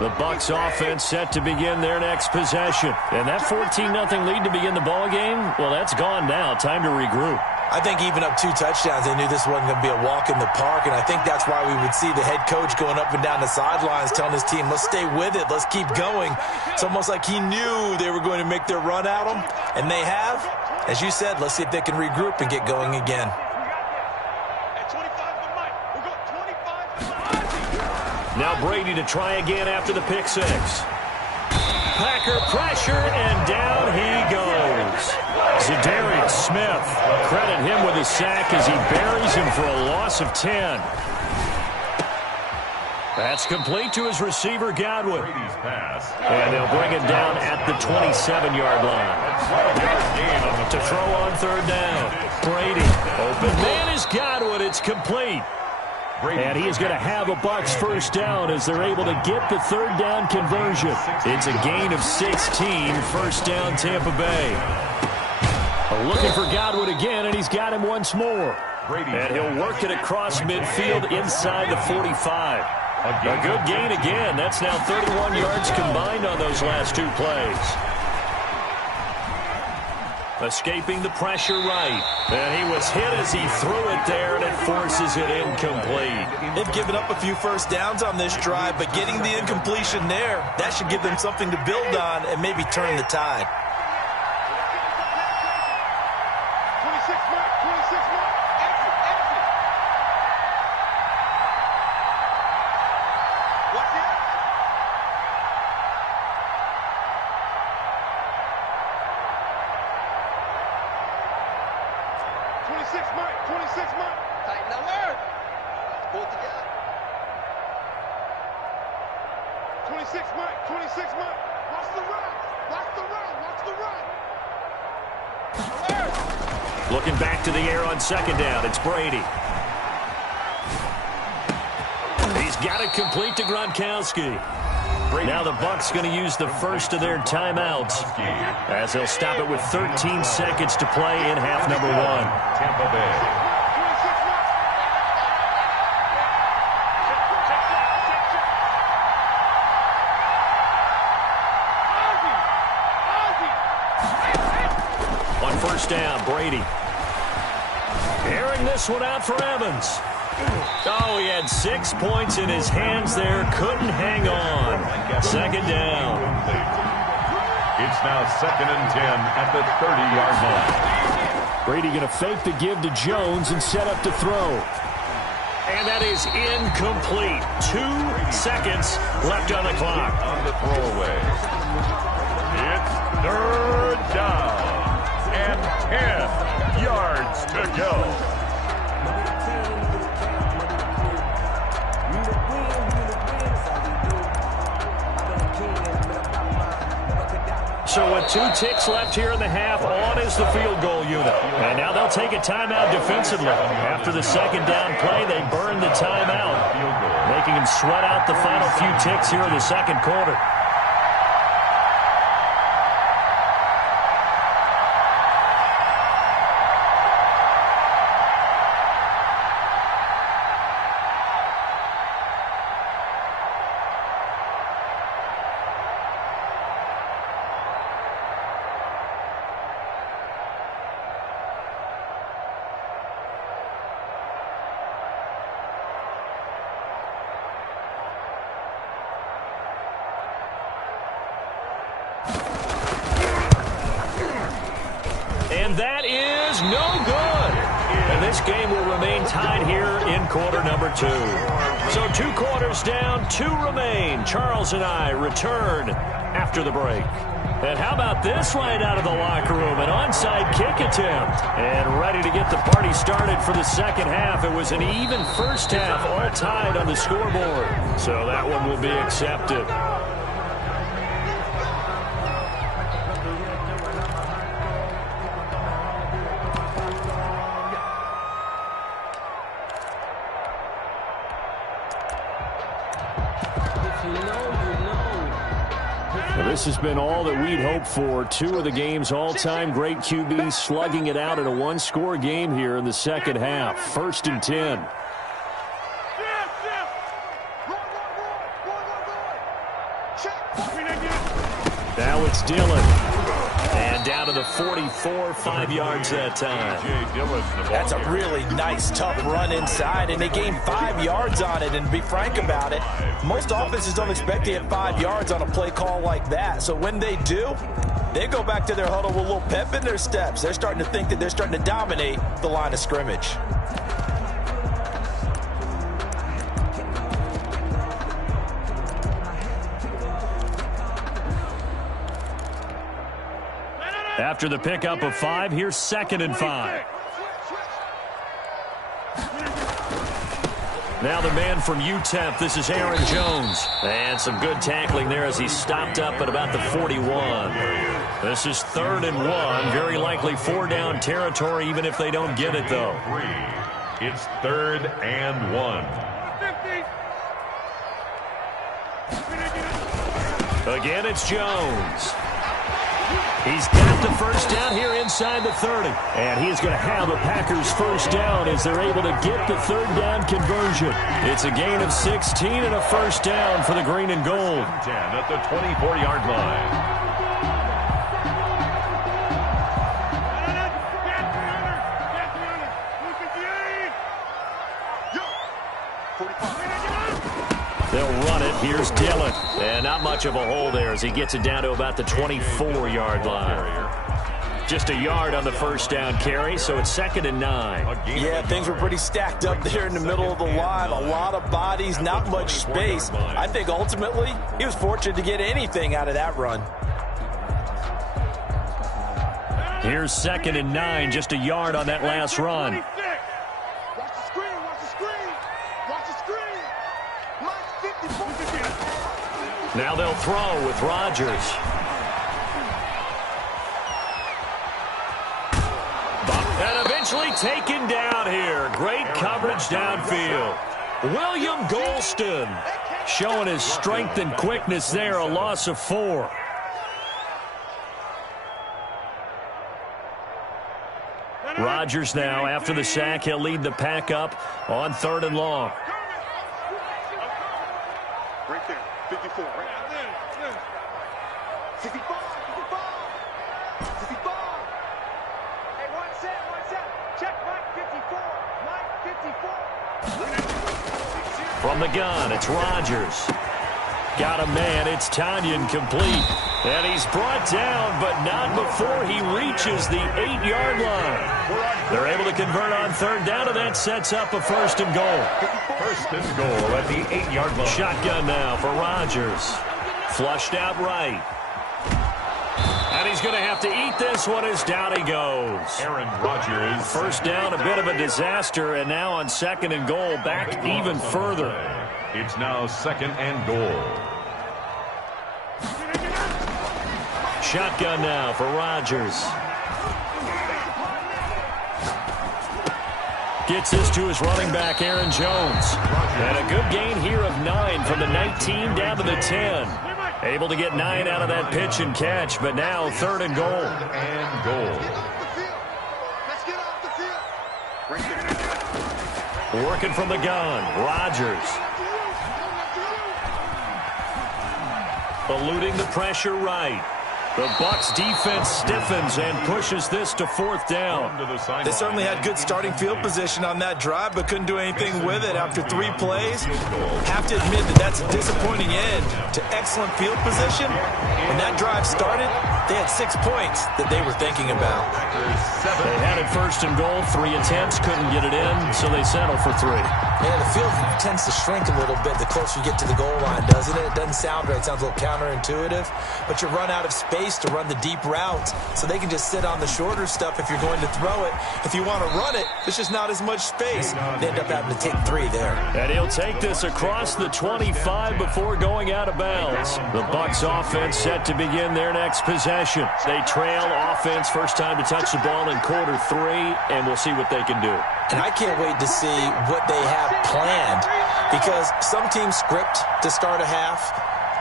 The Bucs offense set to begin their next possession. And that 14-0 lead to begin the ball game, well, that's gone now. Time to regroup. I think even up 2 touchdowns, they knew this wasn't going to be a walk in the park, and I think that's why we would see the head coach going up and down the sidelines telling his team, let's stay with it, let's keep going. It's almost like he knew they were going to make their run at him, and they have. As you said, let's see if they can regroup and get going again. Now Brady to try again after the pick six. Packer pressure, and down he goes. Zadarius Smith, credit him with a sack as he buries him for a loss of 10. That's complete to his receiver, Godwin. Brady's pass. And they'll bring it down at the 27-yard line. To throw on third down. Brady, open man is Godwin. It's complete. And he is going to have a Bucs first down as they're able to get the third down conversion. It's a gain of 16, first down Tampa Bay. Looking for Godwin again, and he's got him once more. And he'll work it across midfield inside the 45. A good gain again. That's now 31 yards combined on those last 2 plays. Escaping the pressure right. And he was hit as he threw it there, and it forces it incomplete. They've given up a few first downs on this drive, but getting the incompletion there, that should give them something to build on and maybe turn the tide. 26 mark. Exit. Watch it. Tighten the word. Pull it together. 26 mark. Watch the run. Looking back to the air on second down. It's Brady. He's got it complete to Gronkowski. Now the Bucs going to use the first of their timeouts as they'll stop it with 13 seconds to play in half number 1. Tampa Bay. On first down, Brady. Airing this one out for Evans. Oh, he had 6 points in his hands there. Couldn't hang on. Second down. It's now 2nd and 10 at the 30-yard line. Brady going to fake the give to Jones and set up to throw. And that is incomplete. 2 seconds left on the clock. On the throwaway. It's 3rd down and 10 yards to go. So with 2 ticks left here in the half. On is the field goal unit. And now they'll take a timeout defensively. After the second down play, they burn the timeout, making them sweat out the final few ticks here in the second quarter. And that is no good. And this game will remain tied here in quarter number 2. So 2 quarters down, 2 remain. Charles and I return after the break. And how about this right out of the locker room? An onside kick attempt. And ready to get the party started for the second half. It was an even first half, all tied on the scoreboard. So that one will be accepted. This has been all that we'd hoped for. 2 of the game's all-time great QBs slugging it out in a 1-score game here in the second half. 1st and 10. Now it's Dillon. And down to the 44, 5 yards that time. That's a really nice, tough run inside, and they gained 5 yards on it. And to be frank about it, most offenses don't expect to get 5 yards on a play call like that. So when they do, they go back to their huddle with a little pep in their steps. They're starting to think that they're starting to dominate the line of scrimmage. After the pickup of 5, here's 2nd and 5. Now the man from UTEP, this is Aaron Jones. And some good tackling there as he stopped up at about the 41. This is 3rd and 1. Very likely 4-down territory, even if they don't get it, though. It's 3rd and 1. Again, it's Jones. He's got the first down here inside the 30. And he is going to have a Packers first down as they're able to get the 3rd down conversion. It's a gain of 16 and a first down for the green and gold. 10 at the 24-yard line. They'll run it. Here's Dillon. And not much of a hole there as he gets it down to about the 24-yard line. Just a yard on the first down carry, so it's 2nd and 9. Yeah, things were pretty stacked up there in the middle of the line. A lot of bodies, not much space. I think ultimately he was fortunate to get anything out of that run. Here's 2nd and 9, just a yard on that last run. Now they'll throw with Rodgers. And eventually taken down here. Great coverage downfield. William Golston showing his strength and quickness there. A loss of 4. Rodgers now, after the sack, he'll lead the pack up on 3rd and long. Right there, 54, right there. 55. Hey, one set. Check Mike 54. From the gun, it's Rodgers. Got a man, it's Tanyan complete. And he's brought down, but not before he reaches the 8-yard line. They're able to convert on 3rd down, and that sets up a 1st and goal. 1st and goal at the 8-yard line. Shotgun now for Rodgers. Flushed out right. And he's going to have to eat this one as down he goes. Aaron Rodgers. First down, a bit of a disaster, and now on 2nd and goal, back even further. It's now 2nd and goal. shotgun now for Rodgers. Gets this to his running back, Aaron Jones. And a good gain here of 9 from the 19 down to the 10. Able to get 9 out of that pitch and catch, but now 3rd and goal. And goal. Let's get off the field. Working from the gun, Rodgers. Eluding the pressure right. The Bucs defense stiffens and pushes this to 4th down. They certainly had good starting field position on that drive, but couldn't do anything with it after 3 plays. Have to admit that that's a disappointing end to excellent field position. When that drive started, they had 6 points that they were thinking about. They had it 1st and goal, 3 attempts, couldn't get it in, so they settle for 3. Yeah, the field tends to shrink a little bit the closer you get to the goal line, doesn't it? It doesn't sound right. It sounds a little counterintuitive, but you run out of space to run the deep routes, so they can just sit on the shorter stuff if you're going to throw it. If you want to run it, there's just not as much space. They end up having to take 3 there. And he'll take this across the 25 before going out of bounds. The Bucs offense set to begin their next possession. They trail offense, first time to touch the ball in quarter 3, and we'll see what they can do. And I can't wait to see what they have planned, because some teams script to start a half.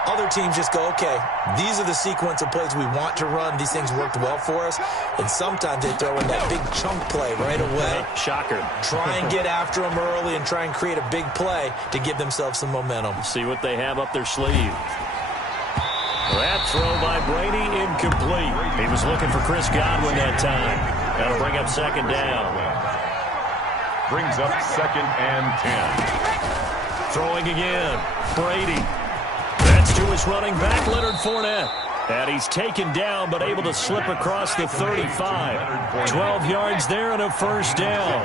Other teams just go, okay, these are the sequence of plays we want to run. These things worked well for us. And sometimes they throw in that big chunk play right away. Shocker. Try and get after them early and try and create a big play to give themselves some momentum. See what they have up their sleeve. That throw by Brady incomplete. He was looking for Chris Godwin that time. That'll bring up 2nd down. Brings up 2nd and 10. Throwing again. Brady. That's to his running back, Leonard Fournette. And he's taken down, but able to slip across the 35. 12 yards there and a 1st down.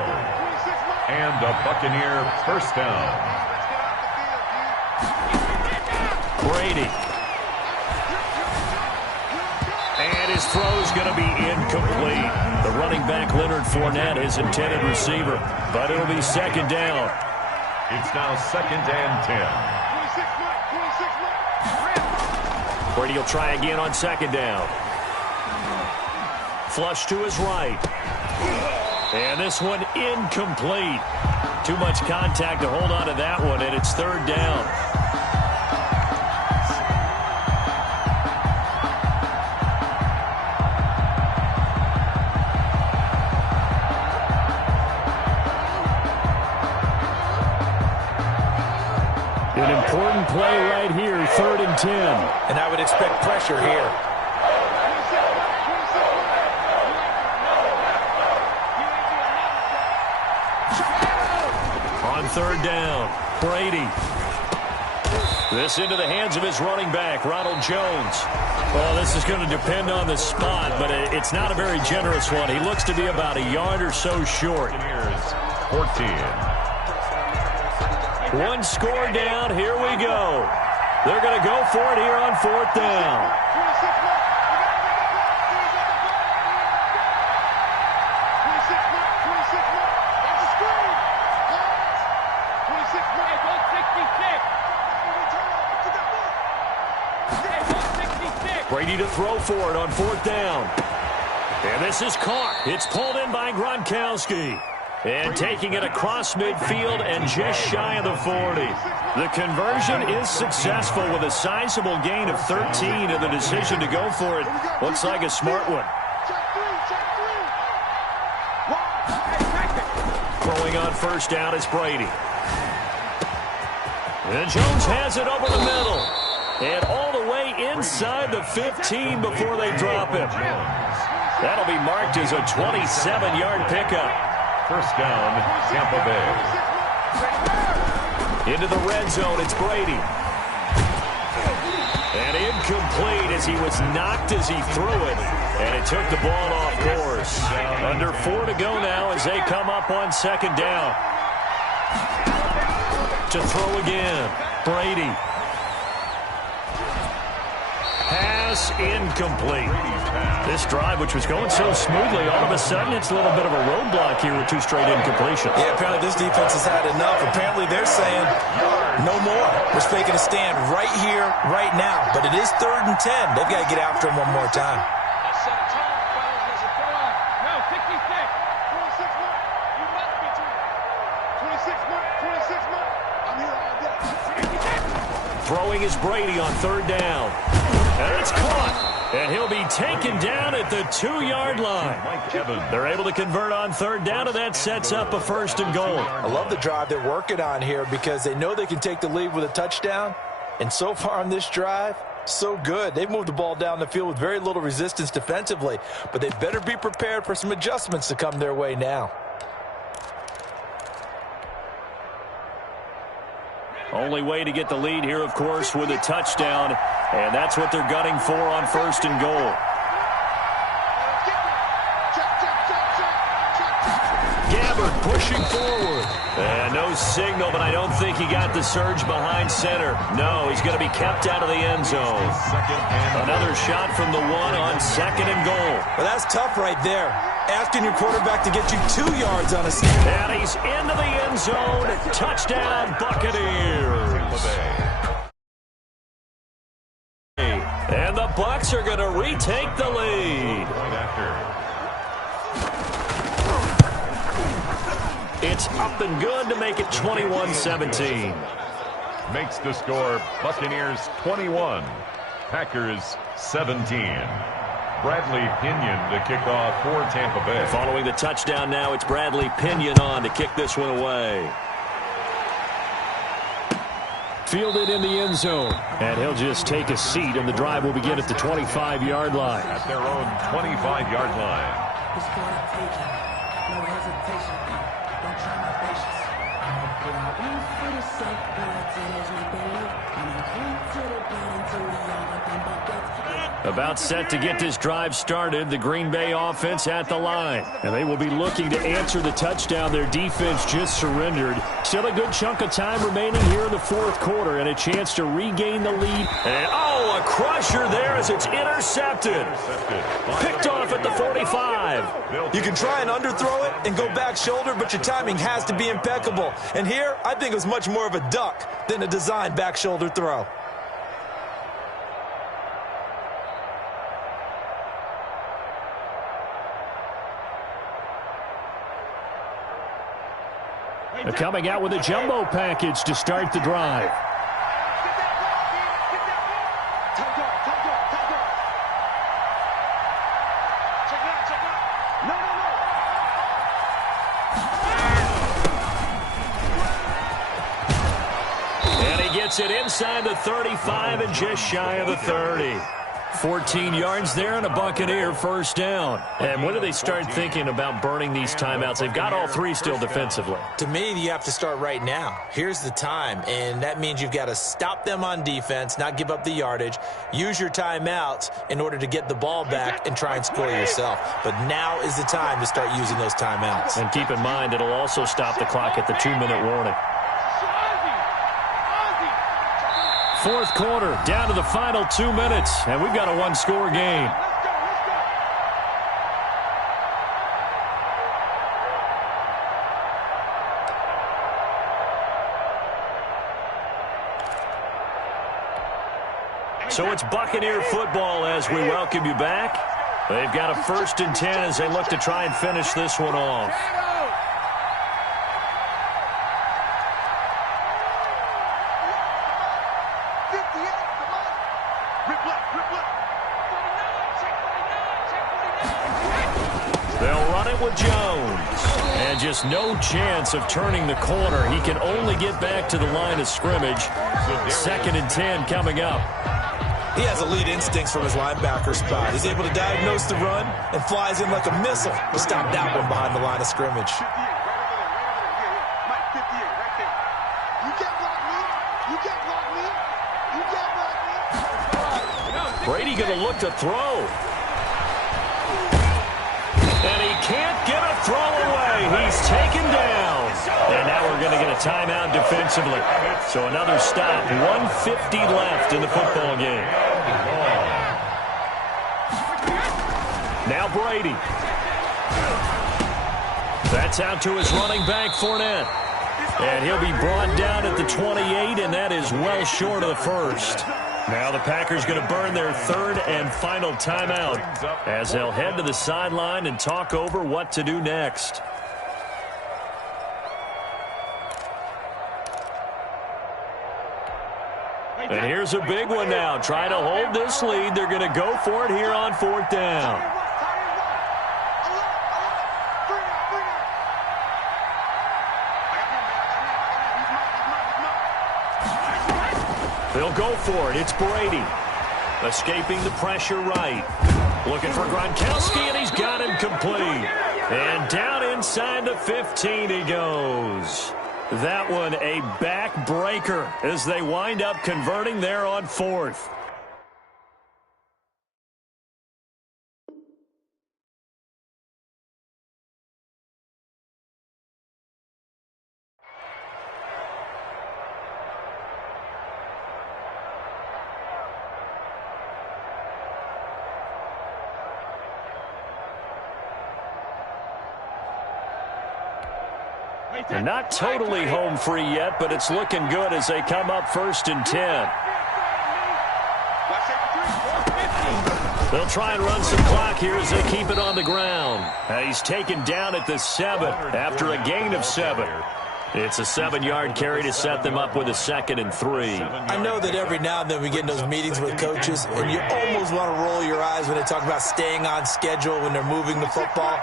And a Buccaneer 1st down. Brady. And his throw's going to be incomplete. The running back, Leonard Fournette, his intended receiver. But it'll be 2nd down. It's now 2nd and 10. Brady will try again on 2nd down. Flush to his right. And this one incomplete. Too much contact to hold on to that one, and it's 3rd down. An important play right here, 3rd and 10. And I would expect pressure here. On 3rd down, Brady. This into the hands of his running back, Ronald Jones. Well, this is going to depend on the spot, but it's not a very generous one. He looks to be about a yard or so short. 14. 1 score down. Here we go. They're going to go for it here on 4th down. Brady to throw for it on 4th down. And this is caught. It's pulled in by Gronkowski. And taking it across midfield and just shy of the 40. The conversion is successful with a sizable gain of 13, and the decision to go for it looks like a smart one. Throwing on 1st down is Brady. And Jones has it over the middle. And all the way inside the 15 before they drop him. That'll be marked as a 27-yard pickup. 1st down, Tampa Bay. Into the red zone, it's Brady. And incomplete as he was knocked as he threw it. And it took the ball off course. Under 4 to go now as they come up on 2nd down. To throw again, Brady. Pass pass incomplete. This drive, which was going so smoothly, all of a sudden it's a little bit of a roadblock here with 2 straight incompletions. Yeah, apparently this defense has had enough. Apparently they're saying no more. We're making a stand right here, right now. But it is 3rd and 10. They've got to get after him one more time. Throwing is Brady on 3rd down. And it's caught. And he'll be taken down at the 2-yard line. They're able to convert on 3rd down, and that sets up a 1st and goal. I love the drive they're working on here because they know they can take the lead with a touchdown. And so far on this drive, so good. They've moved the ball down the field with very little resistance defensively. But they better be prepared for some adjustments to come their way now. Only way to get the lead here, of course, with a touchdown. And that's what they're gunning for on 1st and goal. Gabbard pushing forward. And no signal, but I don't think he got the surge behind center. No, he's going to be kept out of the end zone. Another shot from the 1 on 2nd and goal. Well, that's tough right there. Asking your quarterback to get you 2 yards on a snap. And he's into the end zone. Touchdown, Buccaneers. And the Bucs are going to retake the lead. It's up and good to make it 21-17. Makes the score Buccaneers 21, Packers 17. Bradley Pinion to kick off for Tampa Bay. Following the touchdown now, it's Bradley Pinion on to kick this one away. Fielded in the end zone. And he'll just take a seat, and the drive will begin at the 25-yard line. At their own 25-yard line. It's gonna take it. No hesitation. Don't try my patience. I'ma put out one for the sake, but I tell there's nothing left. I'ma cling to the blood until we all got them buckets. About set to get this drive started, the Green Bay offense at the line. And they will be looking to answer the touchdown their defense just surrendered. Still a good chunk of time remaining here in the 4th quarter and a chance to regain the lead. And, a crusher there as it's intercepted. Picked off at the 45. You can try and underthrow it and go back shoulder, but your timing has to be impeccable. And here, I think it was much more of a duck than a designed back shoulder throw. They're coming out with a jumbo package to start the drive. And he gets it inside the 35 and just shy of the 30. 14 yards there and a Buccaneer 1st down. And when do they start thinking about burning these timeouts? They've got all 3 still defensively. To me, you have to start right now. Here's the time, and that means you've got to stop them on defense, not give up the yardage, use your timeouts in order to get the ball back and try and score yourself. But now is the time to start using those timeouts. And keep in mind, it'll also stop the clock at the 2-minute warning. 4th quarter, down to the final 2 minutes, and we've got a 1-score game. So it's Buccaneer football as we welcome you back. They've got a 1st and 10 as they look to try and finish this one off. They'll run it with Jones. And just no chance of turning the corner. He can only get back to the line of scrimmage. 2nd and 10 coming up. He has elite instincts from his linebacker spot. He's able to diagnose the run and flies in like a missile to stop that one behind the line of scrimmage. Brady going to look to throw. And he can't get a throw away. He's taken down. And now we're going to get a timeout defensively. So another stop. 1:50 left in the football game. Now Brady. That's out to his running back, Fournette. And he'll be brought down at the 28, and that is well short of the first. Now the Packers going to burn their third and final timeout as they'll head to the sideline and talk over what to do next. And here's a big one now. Trying to hold this lead. They're going to go for it here on fourth down. They'll go for it. It's Brady. Escaping the pressure right. Looking for Gronkowski, and he's got him complete. And down inside the 15 he goes. That one a backbreaker as they wind up converting there on fourth. They're not totally home free yet, but it's looking good as they come up 1st and 10. They'll try and run some clock here as they keep it on the ground. He's taken down at the 7 after a gain of 7. It's a 7-yard carry to set them up with a 2nd and 3. I know that every now and then we get in those meetings with coaches, and you almost want to roll your eyes when they talk about staying on schedule when they're moving the football.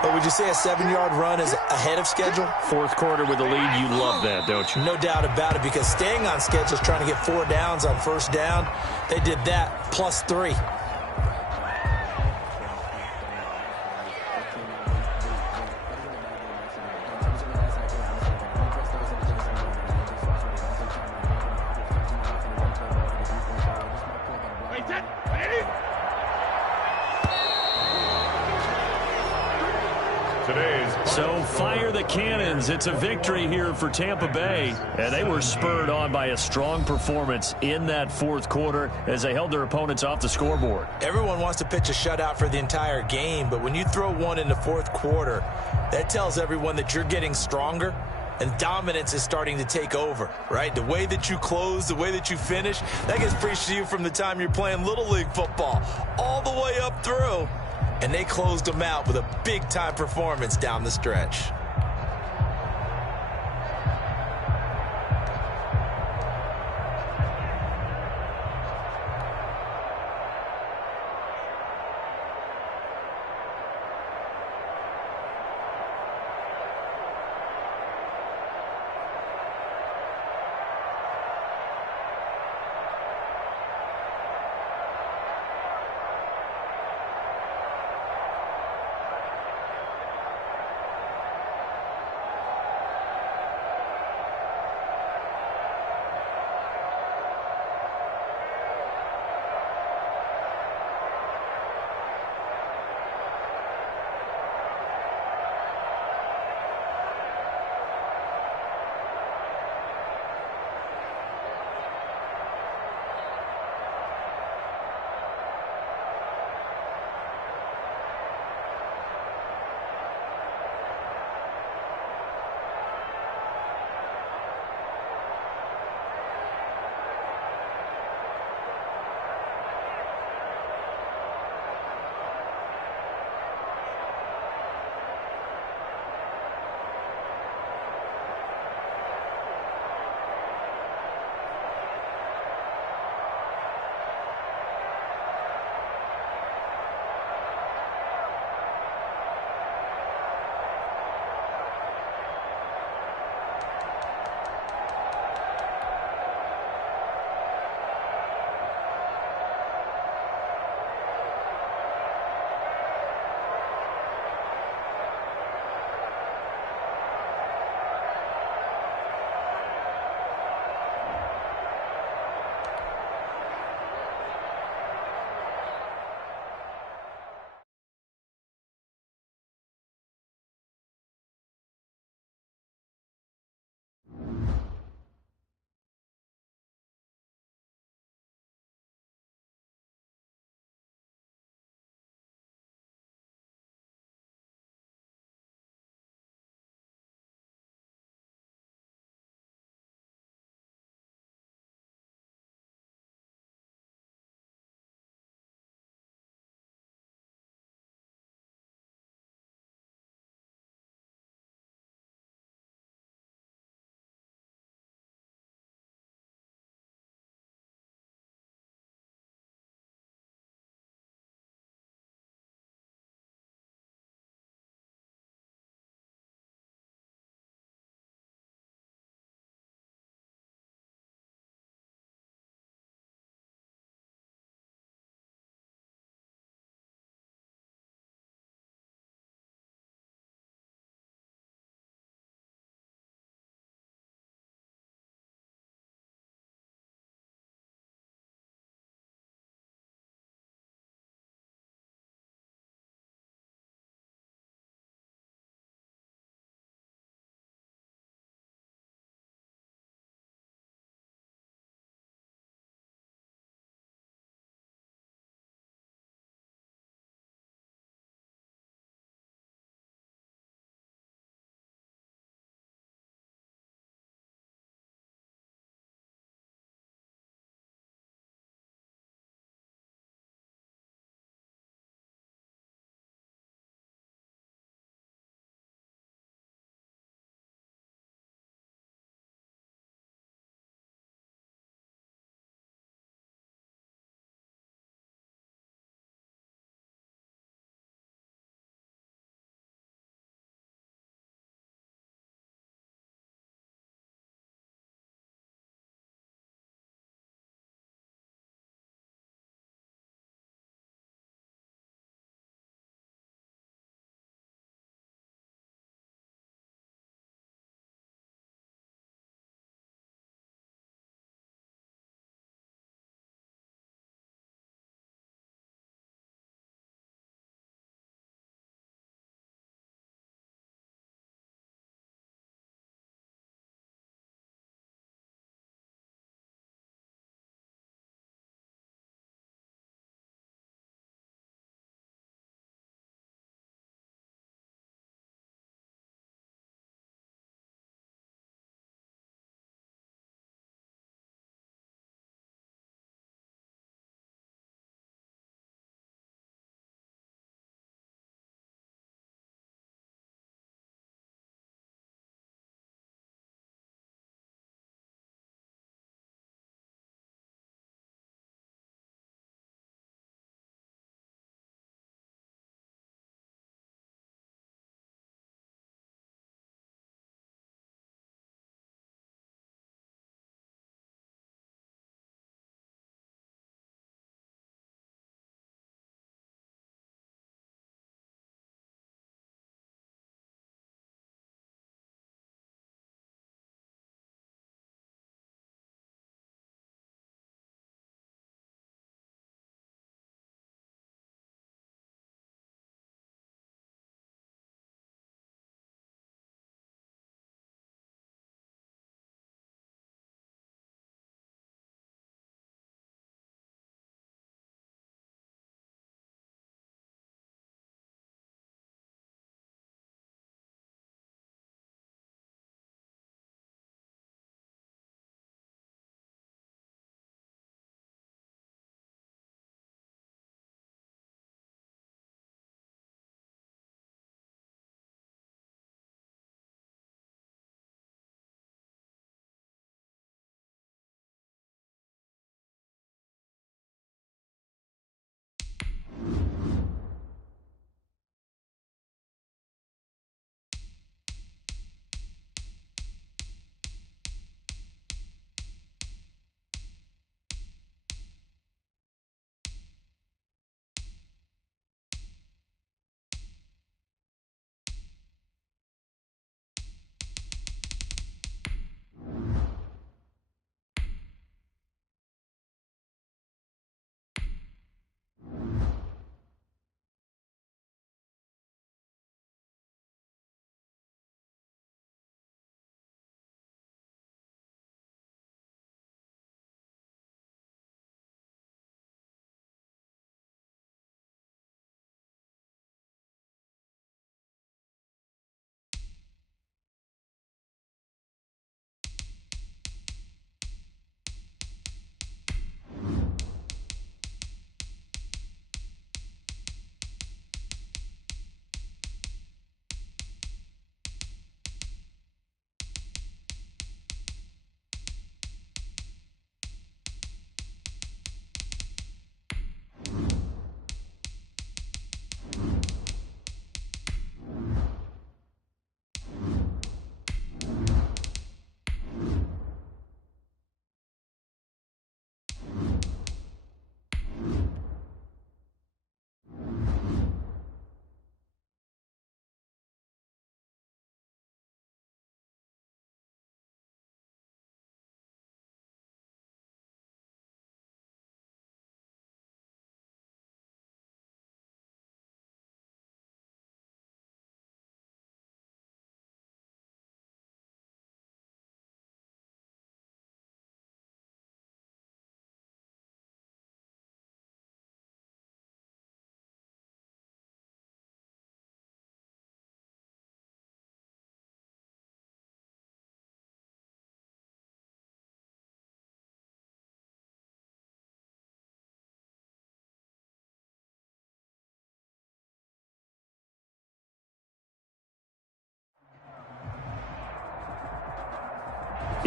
But would you say a 7-yard run is ahead of schedule? Fourth quarter with the lead, you love that, don't you? No doubt about it, because staying on schedule is trying to get 4 downs on first down. They did that plus 3. So fire the cannons. It's a victory here for Tampa Bay. And they were spurred on by a strong performance in that fourth quarter as they held their opponents off the scoreboard. Everyone wants to pitch a shutout for the entire game, but when you throw one in the fourth quarter, that tells everyone that you're getting stronger and dominance is starting to take over, right? The way that you close, the way that you finish, that gets preached to you from the time you're playing Little League football all the way up through. And they closed them out with a big-time performance down the stretch.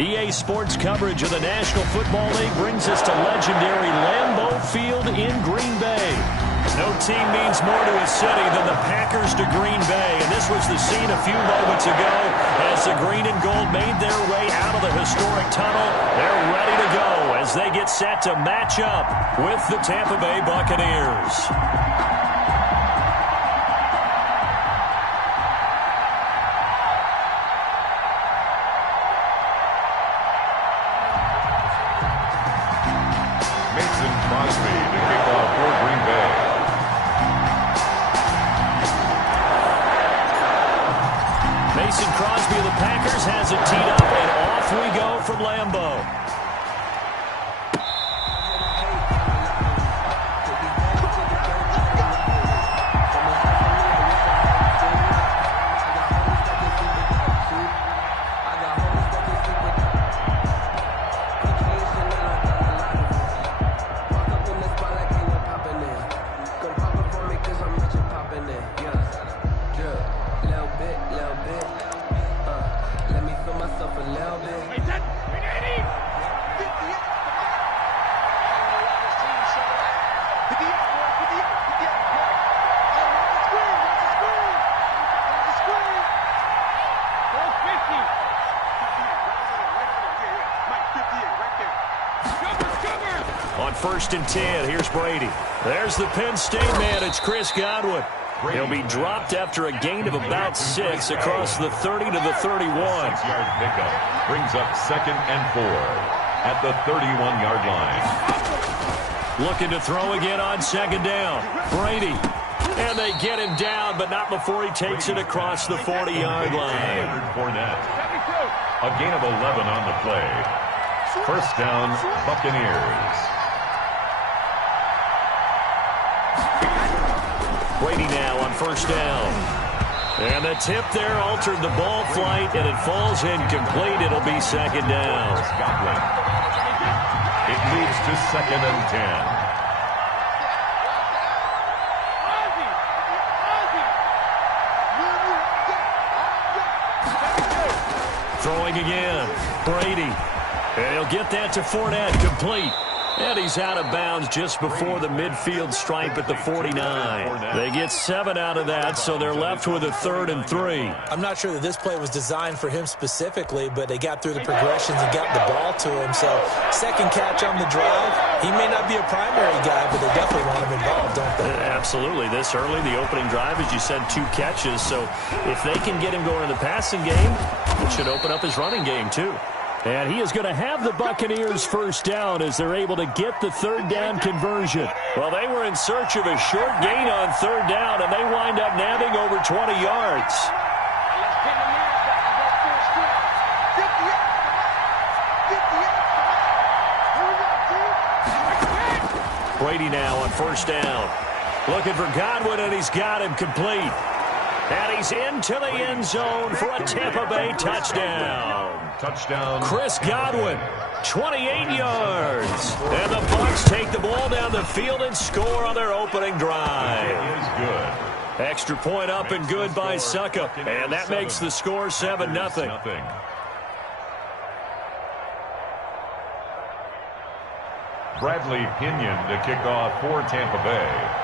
EA Sports coverage of the National Football League brings us to legendary Lambeau Field in Green Bay. No team means more to a city than the Packers to Green Bay, and this was the scene a few moments ago as the green and gold made their way out of the historic tunnel. They're ready to go as they get set to match up with the Tampa Bay Buccaneers. Crosby of the Packers has it teed up, and off we go from Lambeau. On 1st and 10, here's Brady. There's the Penn State man. It's Chris Godwin. He'll be dropped after a gain of about 6 across the 30 to the 31. 6-yard pickup brings up 2nd and 4 at the 31-yard line. Looking to throw again on 2nd down. Brady. And they get him down, but not before he takes it across the 40-yard line. A gain of 11 on the play. 1st down, Buccaneers. Brady now on 1st down. And the tip there altered the ball flight, and it falls incomplete. It'll be 2nd down. It leads to 2nd and 10. Throwing again. Brady. And he'll get that to Fournette, complete. And he's out of bounds just before the midfield stripe at the 49. They get 7 out of that, so they're left with a 3rd and 3. I'm not sure that this play was designed for him specifically, but they got through the progressions and got the ball to him. So 2nd catch on the drive. He may not be a primary guy, but they definitely want him involved, don't they? Absolutely. This early, the opening drive, as you said, 2 catches. So if they can get him going in the passing game, it should open up his running game too. And he is going to have the Buccaneers 1st down as they're able to get the 3rd down conversion. Well, they were in search of a short gain on 3rd down, and they wind up nabbing over 20 yards. Brady now on 1st down. Looking for Godwin, and he's got him complete. And he's into the end zone for a Tampa Bay touchdown. Chris Godwin, 28 yards. And the Bucs take the ball down the field and score on their opening drive. It is good. Extra point up and good by Suckup. And that makes the score 7-0. Bradley Pinion to kick off for Tampa Bay.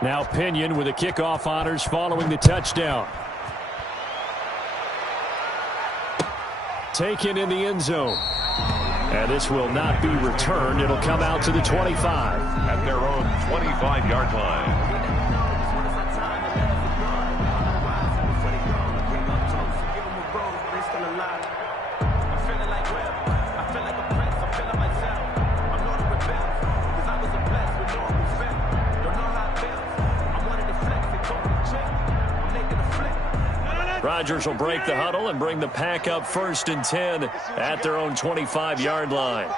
Now Pinion with the kickoff honors following the touchdown. Taken in the end zone. And this will not be returned. It'll come out to the 25. At their own 25-yard line. Rodgers will break the huddle and bring the pack up 1st and 10 at their own 25-yard line.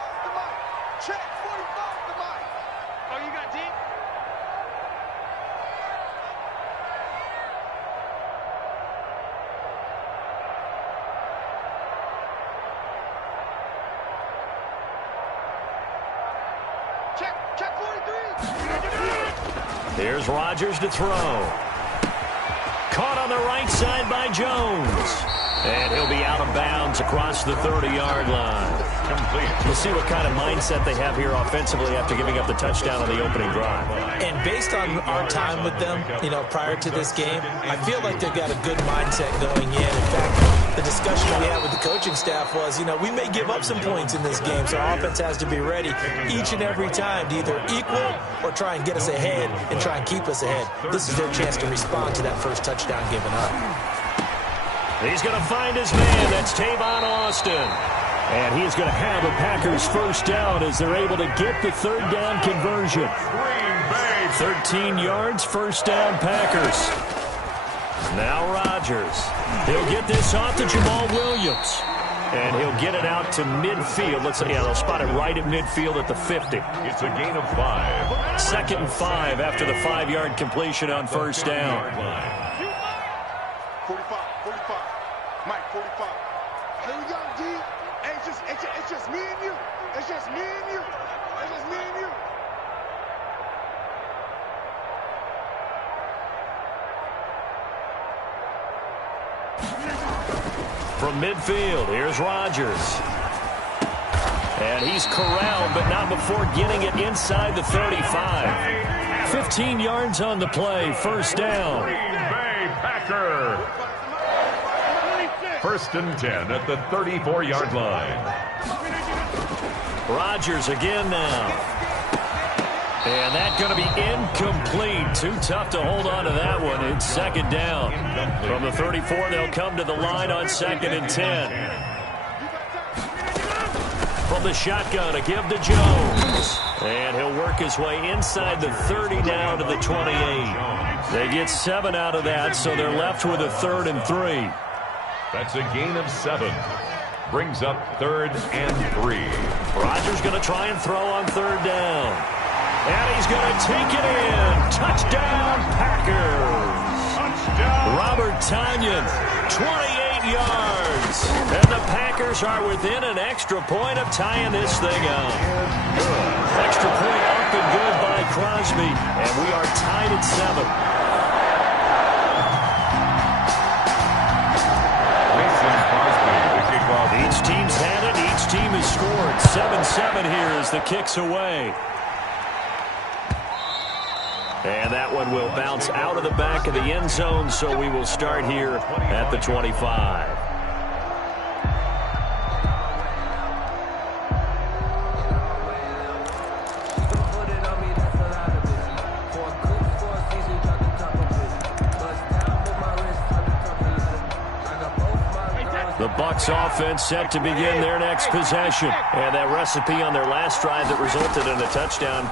Here's Rodgers to throw. Caught on the right side by Jones. And he'll be out of bounds across the 30-yard line. Complete. We'll see what kind of mindset they have here offensively after giving up the touchdown on the opening drive. And based on our time with them, prior to this game, I feel like they've got a good mindset going in. In fact, the discussion we had with the coaching staff was, we may give up some points in this game, so our offense has to be ready each and every time to either equal or try and get us ahead and try and keep us ahead. This is their chance to respond to that first touchdown given up. He's going to find his man. That's Tavon Austin. And he's going to have a Packers first down as they're able to get the third down conversion. 13 yards, first down Packers. Now Rodgers. He'll get this off to Jamal Williams. And he'll get it out to midfield. Looks like, they'll spot it right at midfield at the 50. It's a gain of 5. 2nd and 5 after the 5-yard completion on first down. 45. Mike, 45. Here we go, D. Hey, it's just me and you. It's just me and you. It's just me and you. From midfield, here's Rodgers. And he's corralled, but not before getting it inside the 35. 15 yards on the play, first down. Green Bay Packer. 1st and 10 at the 34-yard line. Rodgers again now. And that's going to be incomplete. Too tough to hold on to that one. It's 2nd down. From the 34, they'll come to the line on 2nd and 10. From the shotgun, a give to Jones. And he'll work his way inside the 30 now to the 28. They get 7 out of that, so they're left with a 3rd and 3. That's a gain of 7. Brings up 3rd and 3. Rodgers going to try and throw on 3rd down. And he's going to take it in. Touchdown, Packers. Touchdown. Robert Tonyan, 28 yards. And the Packers are within an extra point of tying this thing up. Extra point up and good by Crosby. And we are tied at 7. Each team's had it. Each team has scored. 7-7 here as the kick's away. And that one will bounce out of the back of the end zone, so we will start here at the 25. The Bucs offense set to begin their next possession. And that recipe on their last drive that resulted in a touchdown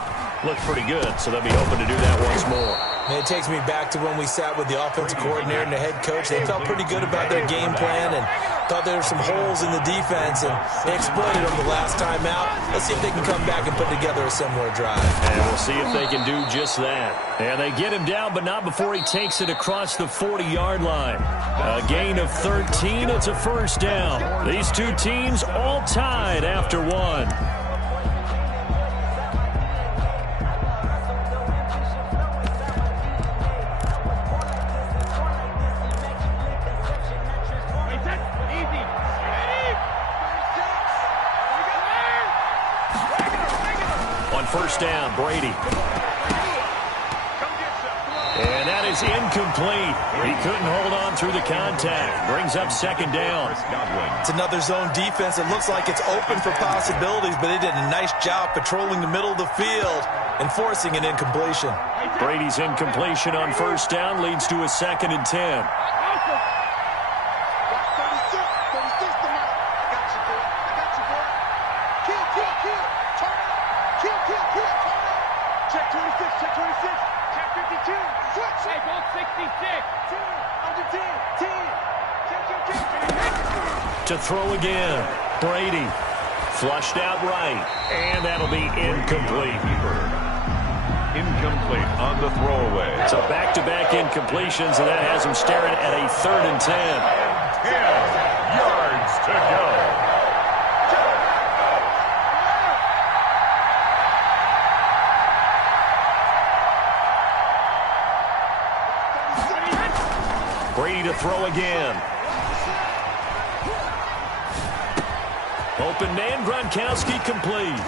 looked pretty good, so they'll be hoping to do that once more. And it takes me back to when we sat with the offensive coordinator and the head coach. They felt pretty good about their game plan and thought there were some holes in the defense, and they exploited them the last time out. Let's see if they can come back and put together a similar drive. And we'll see if they can do just that. And they get him down, but not before he takes it across the 40-yard line. A gain of 13. It's a first down. These two teams all tied after one. First down, Brady. And that is incomplete. He couldn't hold on through the contact. Brings up 2nd down. It's another zone defense. It looks like it's open for possibilities, but they did a nice job patrolling the middle of the field and forcing an incompletion. Brady's incompletion on first down leads to a 2nd and 10. Check 26, check 26, check 52, switch. Hey, go 66, 10, under 10, 10, check. To throw again, Brady. Flushed out right, and that'll be incomplete. Incomplete on the throwaway. So back-to-back incompletions, and that has him staring at a 3rd and 10. 10 yards to go. throw again. Open man, Gronkowski complete.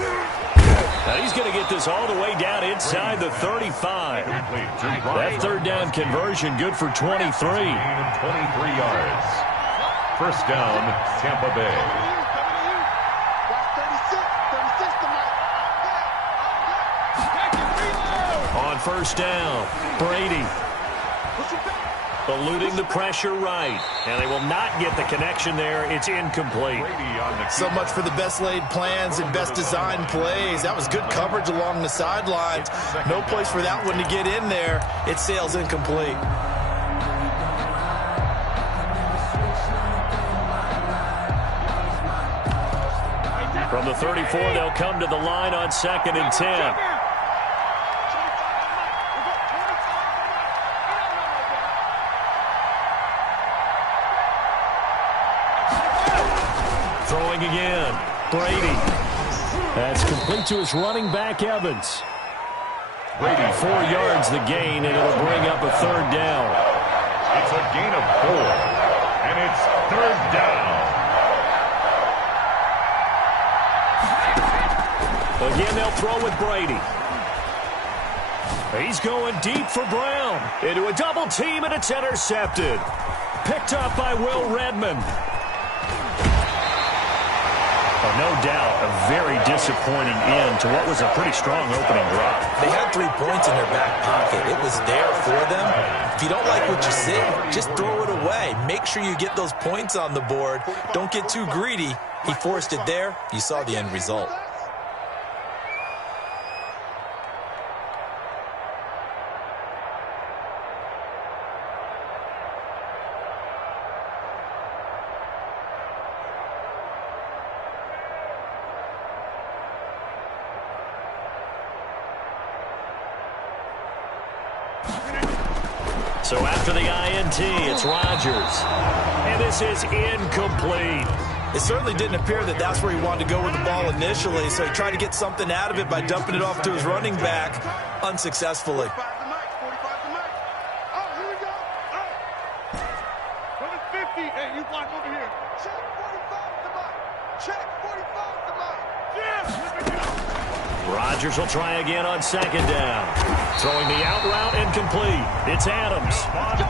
Now he's going to get this all the way down inside the 35. That third down conversion good for 23. 23 yards. First down, Tampa Bay. On first down, Brady. Eluding the pressure right. And they will not get the connection there. It's incomplete. So much for the best laid plans and best designed plays. That was good coverage along the sidelines. No place for that one to get in there. It sails incomplete. From the 34, they'll come to the line on 2nd and 10. Throwing again. Brady. That's complete to his running back, Evans. Brady, 4 yards the gain, and it'll bring up a third down. It's a gain of 4, and it's third down. Again, they'll throw with Brady. He's going deep for Brown. Into a double team, and it's intercepted. Picked up by Will Redmond. Oh, no doubt, a very disappointing end to what was a pretty strong opening drive. They had 3 points in their back pocket. It was there for them. If you don't like what you see, just throw it away. Make sure you get those points on the board. Don't get too greedy. He forced it there. You saw the end result. So after the INT, it's Rodgers. And this is incomplete. It certainly didn't appear that that's where he wanted to go with the ball initially, so he tried to get something out of it by dumping it off to his running back unsuccessfully. Hey, you block over here. Check 45 to Mike. Check 45 to Mike. Rodgers will try again on 2nd down. Throwing the out route incomplete. It's Adams.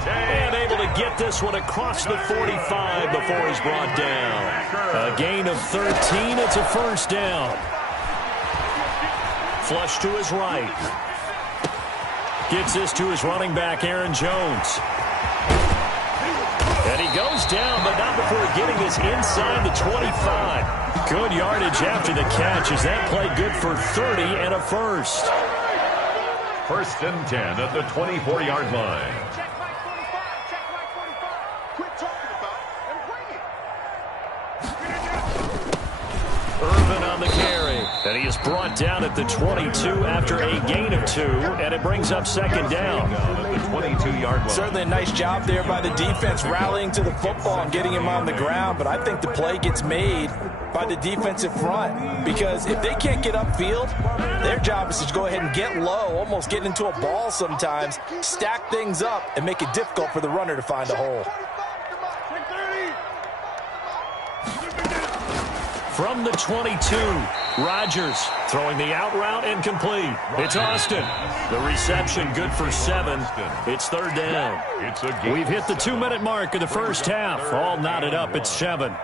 And able to get this one across the 45 before he's brought down. A gain of 13. It's a first down. Flush to his right. Gets this to his running back, Aaron Jones. And he goes down, but not before getting this inside the 25. Good yardage after the catch as that play good for 30 and a first. First and 10 at the 24-yard line. Check Mike 45. Check Mike 45. Quit talking about it and bring it. Irvin on the carry. And he is brought down at the 22 after a gain of 2, and it brings up 2nd down. At the 22-yard line. Certainly a nice job there by the defense rallying to the football and getting him on the ground, but I think the play gets made by the defensive front, because if they can't get upfield, their job is to go ahead and get low, almost get into a ball sometimes, stack things up, and make it difficult for the runner to find a hole. From the 22, Rodgers throwing the out route incomplete. It's Austin. The reception good for 7. It's third down. We've hit the 2-minute mark of the first half. All knotted up at 7.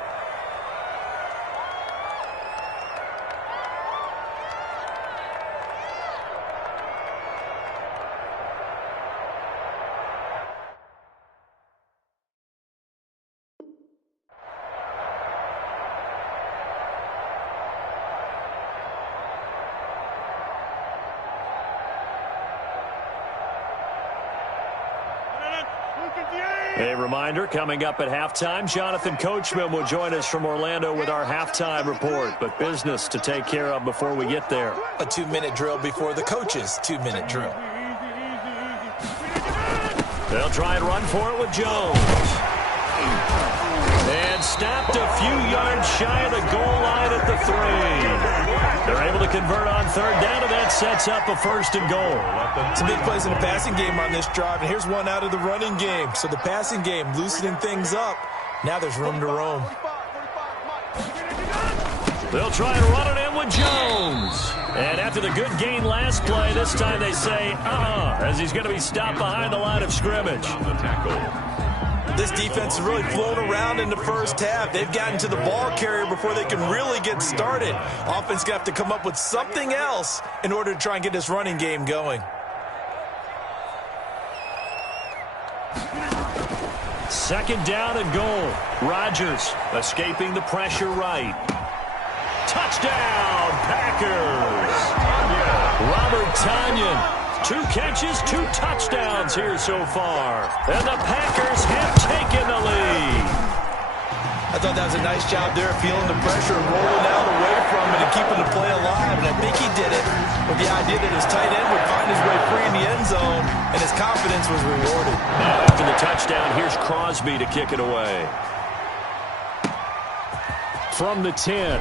A reminder, coming up at halftime, Jonathan Coachman will join us from Orlando with our halftime report, but business to take care of before we get there. A 2-minute drill before the coach's 2-minute drill. They'll try and run for it with Jones. And stopped a few yards shy of the goal line at the 3. They're able to convert on third down, and that sets up a 1st and goal. Some big plays in the passing game on this drive, and here's one out of the running game. So the passing game loosening things up. Now there's room to roam. They'll try and run it in with Jones. And after the good gain last play, this time they say, as he's going to be stopped behind the line of scrimmage. This defense has really flown around in the first half. They've gotten to the ball carrier before they can really get started. Offense going to have to come up with something else in order to try and get this running game going. Second down and goal. Rodgers escaping the pressure right. Touchdown, Packers. Robert Tonyan. 2 catches, 2 touchdowns here so far. And the Packers have taken the lead. I thought that was a nice job there, feeling the pressure and rolling out away from it and keeping the play alive. And I think he did it with the idea that his tight end would find his way free in the end zone, and his confidence was rewarded. Now after the touchdown, here's Crosby to kick it away. From the 10.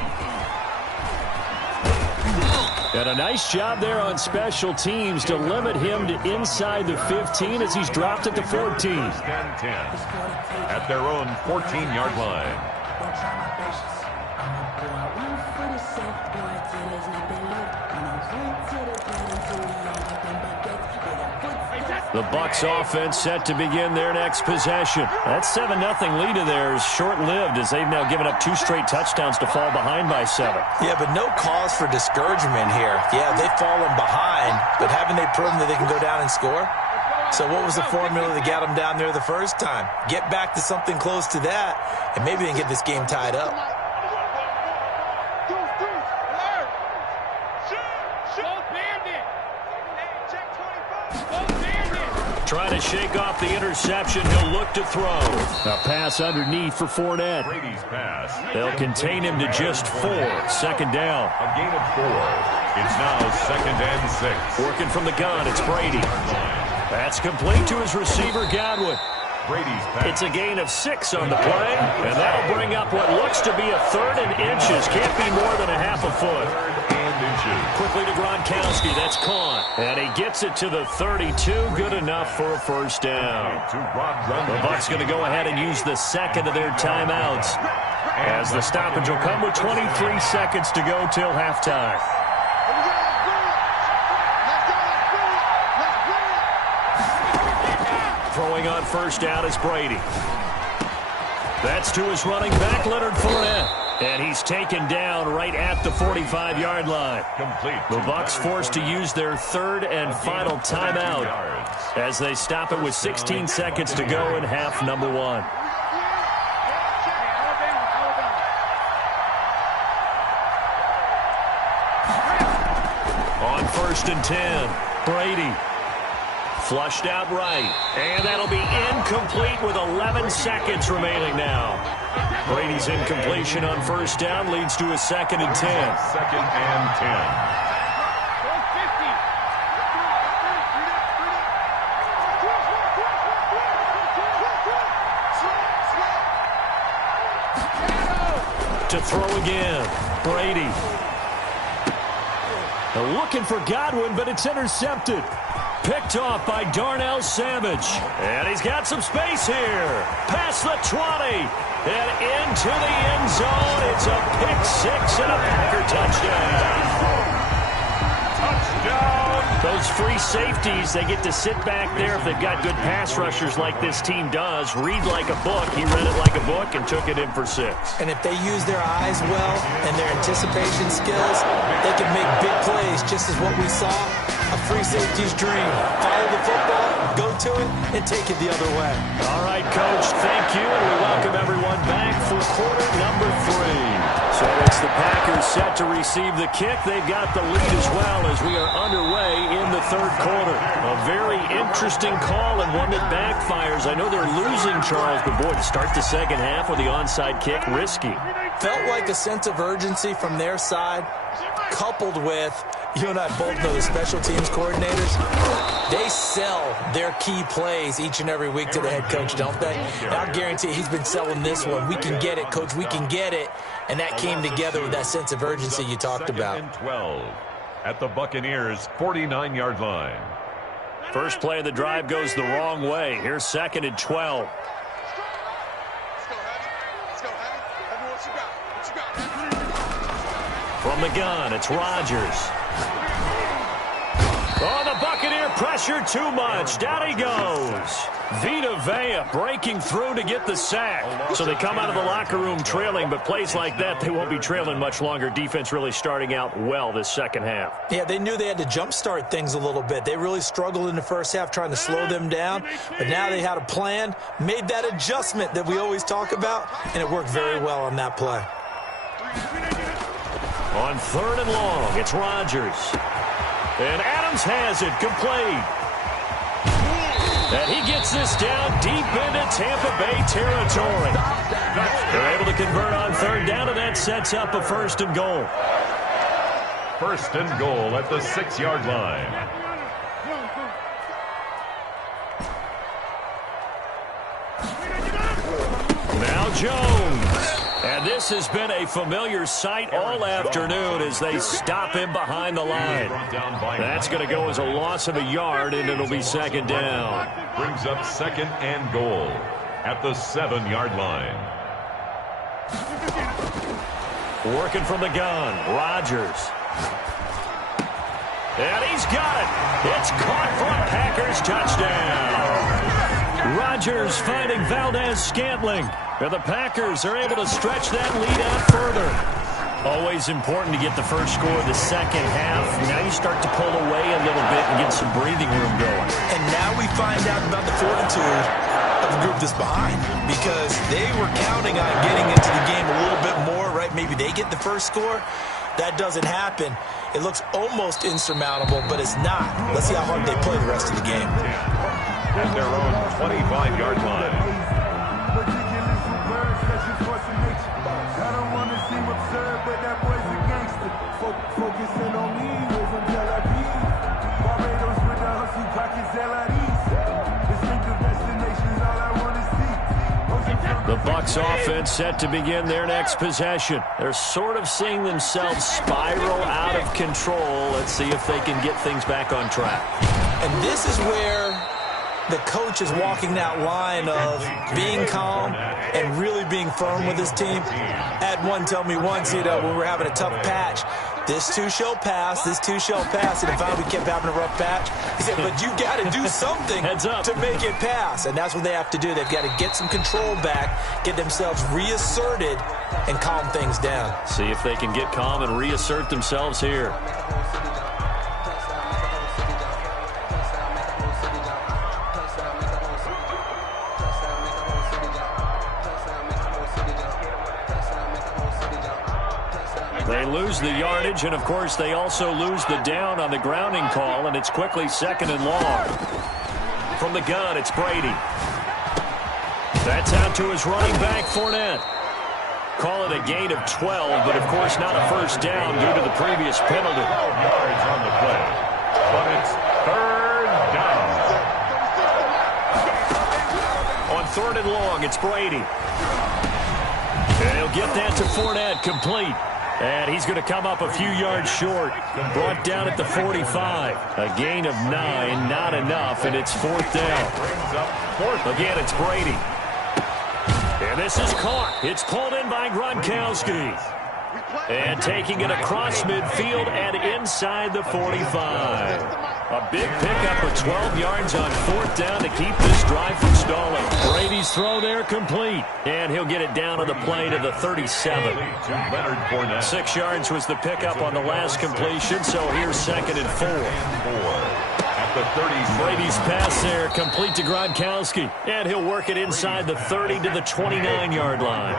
And a nice job there on special teams to limit him to inside the 15 as he's dropped at the 14. 10 at their own 14-yard line. Don't try my patience. I'ma go out one for the safe boy till there's nothing left. And I'm straight to the bed until we all got them buckets. With a footstep. The Bucs offense set to begin their next possession. That 7-0 lead of theirs short-lived as they've now given up 2 straight touchdowns to fall behind by 7. Yeah, but no cause for discouragement here. Yeah, they've fallen behind, but haven't they proven that they can go down and score? So what was the formula that got them down there the first time? Get back to something close to that, and maybe they can get this game tied up. Trying to shake off the interception. He'll look to throw. A pass underneath for Fournette. Brady's pass. They'll contain him to just 4. Second down. A gain of 4. It's now 2nd and 6. Working from the gun, it's Brady. That's complete to his receiver, Godwin. Brady's pass. It's a gain of 6 on the play, and that'll bring up what looks to be a 3rd and inches. Can't be more than a half a foot. 3rd and inches. Quickly to Gronkowski. That's caught. And he gets it to the 32. Good enough for a 1st down. The Bucs going to go ahead and use the 2nd of their timeouts, as the stoppage will come with 23 seconds to go till halftime. Throwing on 1st down is Brady. That's to his running back, Leonard Fournette. And he's taken down right at the 45-yard line. Complete. The Bucs forced to use their 3rd and final timeout as they stop it with 16 seconds to go in half number 1. On 1st and 10, Brady. Flushed out right. And that'll be incomplete with 11 seconds remaining now. Brady's incompletion on 1st down leads to a 2nd and 10. 2nd and 10. To throw again. Brady. Looking for Godwin, but it's intercepted. Picked off by Darnell Savage. And he's got some space here. Past the 20. And into the end zone. It's a pick-6 and a Packer touchdown. Touchdown. Those free safeties, they get to sit back there if they've got good pass rushers like this team does. Read like a book. He read it like a book and took it in for 6. And if they use their eyes well and their anticipation skills, they can make big plays, just as what we saw. A free safety's dream. Follow the football, go to it, and take it the other way. All right, Coach, thank you, and we welcome everyone back for quarter number 3. So it's the Packers set to receive the kick. They've got the lead as well as we are underway in the 3rd quarter. A very interesting call and one that backfires. I know they're losing, Charles, but boy, to start the 2nd half with the onside kick, risky. Felt like a sense of urgency from their side, coupled with You and I both know the special teams coordinators. They sell their key plays each and every week to the head coach, don't they? And I guarantee he's been selling this one. We can get it, coach. We can get it. And that came together with that sense of urgency you talked about. 2nd and 12 at the Buccaneers' 49-yard line. First play of the drive goes the wrong way. Here's 2nd and 12. From the gun, it's Rodgers. Oh, the Buccaneer pressure too much. Down he goes. Vita Vea breaking through to get the sack. So they come out of the locker room trailing, but plays like that, they won't be trailing much longer. Defense really starting out well this second half. Yeah, they knew they had to jumpstart things a little bit. They really struggled in the first half trying to slow them down, but now they had a plan, made that adjustment that we always talk about, and it worked very well on that play. On 3rd and long, it's Rodgers. And Adams has it complete. And he gets this down deep into Tampa Bay territory. They're able to convert on 3rd down, and that sets up a 1st and goal. 1st and goal at the 6-yard line. Now Jones. And this has been a familiar sight all afternoon as they stop him behind the line. That's going to go as a loss of a yard, and it'll be 2nd down. Brings up 2nd and goal at the 7-yard line. Working from the gun, Rodgers. And he's got it. It's caught for a Packers touchdown. Rodgers finding Valdez-Scantling. And the Packers are able to stretch that lead out further. Always important to get the first score of the second half. Now you start to pull away a little bit and get some breathing room going. And now we find out about the fortitude of the group that's behind, because they were counting on getting into the game a little bit more, right? Maybe they get the first score. That doesn't happen. It looks almost insurmountable, but it's not. Let's see how hard they play the rest of the game. At their own 25-yard line. I don't want to seem absurd, but that boy's a gangster. Focusing on me, we're from Tel Aviv. Barbados with the hustle, pockets LIDs. Distinctive destinations, all I want to see. The Bucs offense set to begin their next possession. They're sort of seeing themselves spiral out of control. Let's see if they can get things back on track. And this is where the coach is walking that line of being calm and really being firm with his team. I had one tell me once, when we were having a tough patch, this too shall pass, this too shall pass. And if we kept having a rough patch, he said, but you got to do something to make it pass. And that's what they have to do. They've got to get some control back, get themselves reasserted, and calm things down. See if they can get calm and reassert themselves here. They lose the yardage, and, of course, they also lose the down on the grounding call, and it's quickly 2nd and long. From the gun, it's Brady. That's out to his running back, Fournette. Call it a gain of 12, but, of course, not a first down due to the previous penalty. 12 yards on the play, but it's 3rd down. On 3rd and long, it's Brady. And he'll get that to Fournette, complete. And he's going to come up a few yards short. Brought down at the 45. A gain of 9, not enough, and it's 4th down. Again, it's Brady. And this is caught. It's pulled in by Gronkowski. And taking it across midfield and inside the 45. A big pickup of 12 yards on 4th down to keep this drive from stalling. Brady's throw there complete. And he'll get it down on the play to the 37. 6 yards was the pickup on the last completion, so here's 2nd and 4. At the 30. Brady's pass there complete to Gronkowski. And he'll work it inside the 30 to the 29-yard line.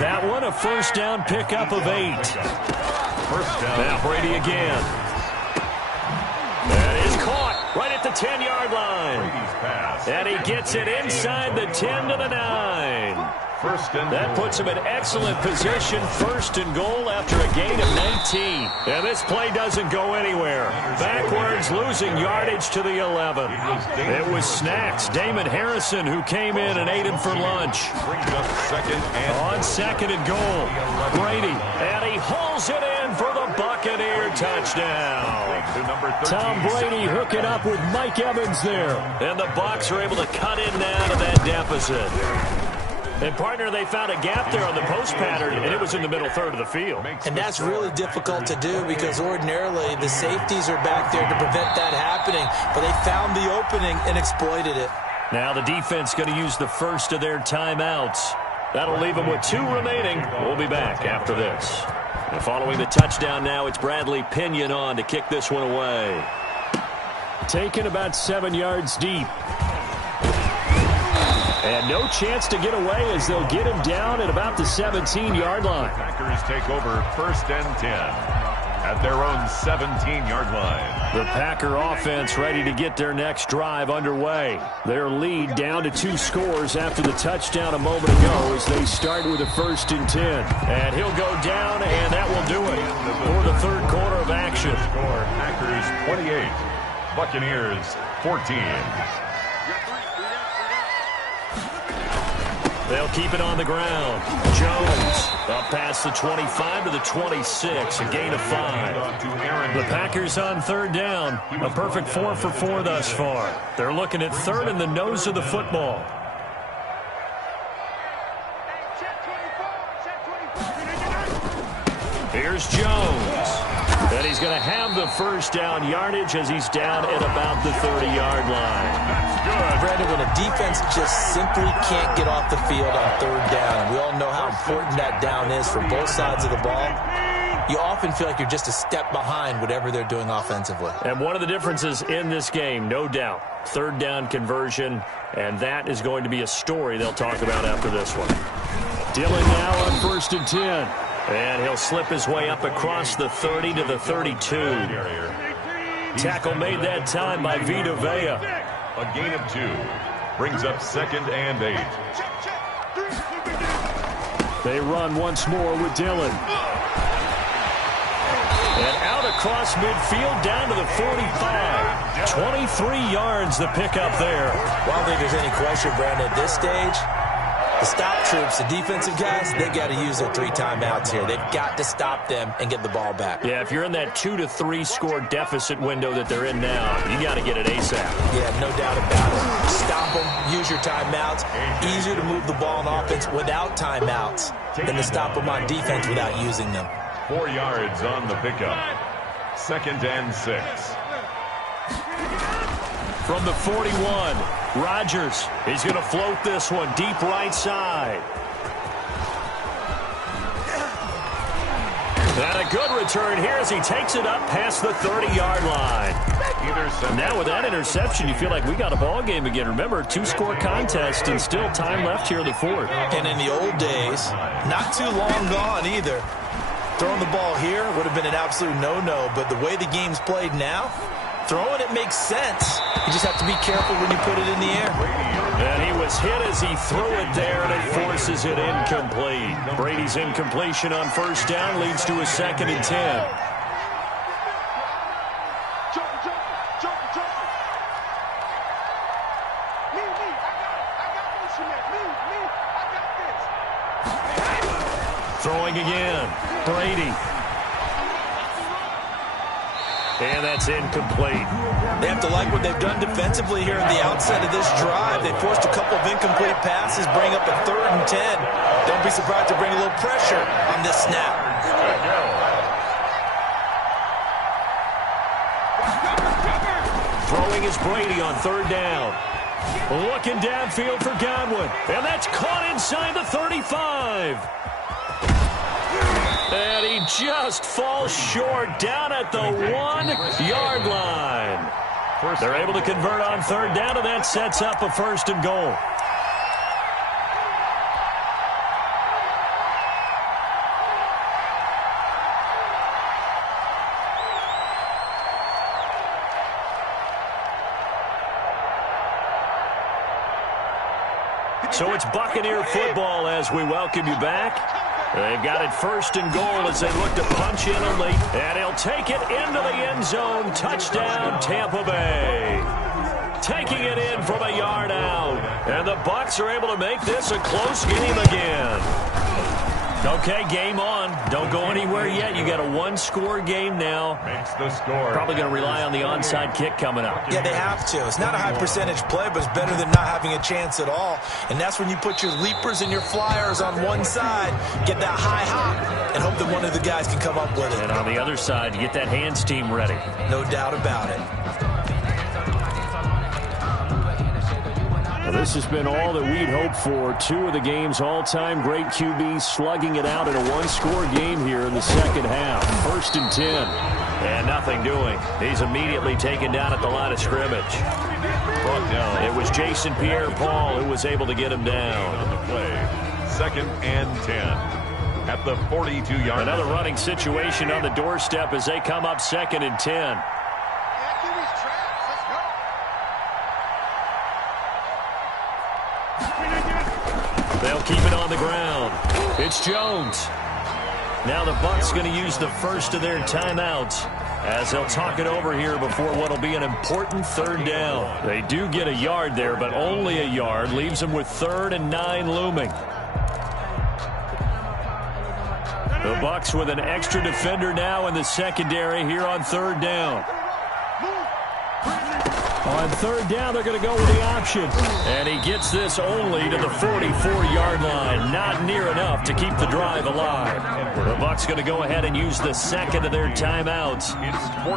That one a first down pickup of 8. First down. Now Brady again. That is caught right at the 10-yard line. And he gets it inside the 10 to the 9. That puts him in excellent position, first and goal after a gain of 19. And this play doesn't go anywhere. Backwards, losing yardage to the 11. It was Snacks, Damon Harrison, who came in and ate him for lunch. On second and goal, Brady, and he hauls it in for the Buccaneer touchdown. Tom Brady hooking up with Mike Evans there. And the Bucs are able to cut in now to that deficit. And, partner, they found a gap there on the post pattern, and it was in the middle third of the field. And that's really difficult to do because ordinarily the safeties are back there to prevent that happening. But they found the opening and exploited it. Now the defense going to use the first of their timeouts. That'll leave them with 2 remaining. We'll be back after this. And following the touchdown now, it's Bradley Pinion on to kick this one away. Taken about 7 yards deep. And no chance to get away as they'll get him down at about the 17-yard line. Packers take over first and 10 at their own 17-yard line. The Packer offense ready to get their next drive underway. Their lead down to 2 scores after the touchdown a moment ago as they start with a first and 10. And he'll go down, and that will do it for the third quarter of action. Packers 28, Buccaneers 14. They'll keep it on the ground. Jones up past the 25 to the 26, a gain of 5. The Packers on third down, a perfect 4 for 4 thus far. They're looking at third in the nose of the football. Here's Jones. And he's going to have the first down yardage as he's down at about the 30-yard line. Brandon, when a defense just simply can't get off the field on third down, and we all know how important that down is for both sides of the ball, you often feel like you're just a step behind whatever they're doing offensively. And one of the differences in this game, no doubt, third down conversion, and that is going to be a story they'll talk about after this one. Dillon now on first and 10. And he'll slip his way up across the 30 to the 32. Tackle made that time by Vita Vea. A gain of 2 brings up second and 8. They run once more with Dillon. And out across midfield down to the 45. 23 yards the pickup there. Well, I don't think there's any question, Brandon, at this stage. The stop troops, the defensive guys, they got to use their 3 timeouts here. They've got to stop them and get the ball back. Yeah, if you're in that 2 to 3 score deficit window that they're in now, you got to get it ASAP. Yeah, no doubt about it. Stop them, use your timeouts. Easier to move the ball on offense without timeouts than to stop them on defense without using them. 4 yards on the pickup. Second and 6. From the 41, Rodgers. He's going to float this one deep right side. And a good return here as he takes it up past the 30-yard line. Now with that interception, you feel like we got a ball game again. Remember, 2-score contest and still time left here in the fourth. And in the old days, not too long gone either. Throwing the ball here would have been an absolute no-no, but the way the game's played now, throwing it makes sense. You just have to be careful when you put it in the air. And he was hit as he threw it there, and it forces it incomplete. Brady's incompletion on first down leads to a second and 10. Throwing again. Brady. And that's incomplete. They have to like what they've done defensively here at the outset of this drive. They forced a couple of incomplete passes, bring up a third and 10. Don't be surprised to bring a little pressure on this snap. Throwing is Brady on third down. Looking downfield for Godwin. And that's caught inside the 35. And he just falls short down at the 1-yard line. They're able to convert on third down, and that sets up a first and goal. So it's Buccaneer football as we welcome you back. They've got it 1st and goal as they look to punch in a late. And he'll take it into the end zone. Touchdown, Tampa Bay. Taking it in from a yard out. And the Bucs are able to make this a close game again. Okay, game on. Don't go anywhere yet. You got a one-score game now. Makes the score. Probably going to rely on the onside kick coming up. Yeah, they have to. It's not a high-percentage play, but it's better than not having a chance at all. And that's when you put your leapers and your flyers on one side, get that high hop, and hope that one of the guys can come up with it. And on the other side, you get that hands team ready. No doubt about it. Well, this has been all that we'd hoped for. 2 of the game's all-time great QBs slugging it out in a one-score game here in the second half. 1st and 10. And nothing doing. He's immediately taken down at the line of scrimmage. Brought down. It was Jason Pierre-Paul who was able to get him down. On the play. 2nd and 10. At the 42-yard. Another running situation on the doorstep as they come up 2nd and 10. They'll keep it on the ground. It's Jones. Now the Bucs going to use the first of their timeouts as they'll talk it over here before what will be an important 3rd down. They do get a yard there, but only a yard. Leaves them with 3rd and 9 looming. The Bucs with an extra defender now in the secondary here on 3rd down. On 3rd down, they're going to go with the option. And he gets this only to the 44-yard line. Not near enough to keep the drive alive. The Bucs going to go ahead and use the 2nd of their timeouts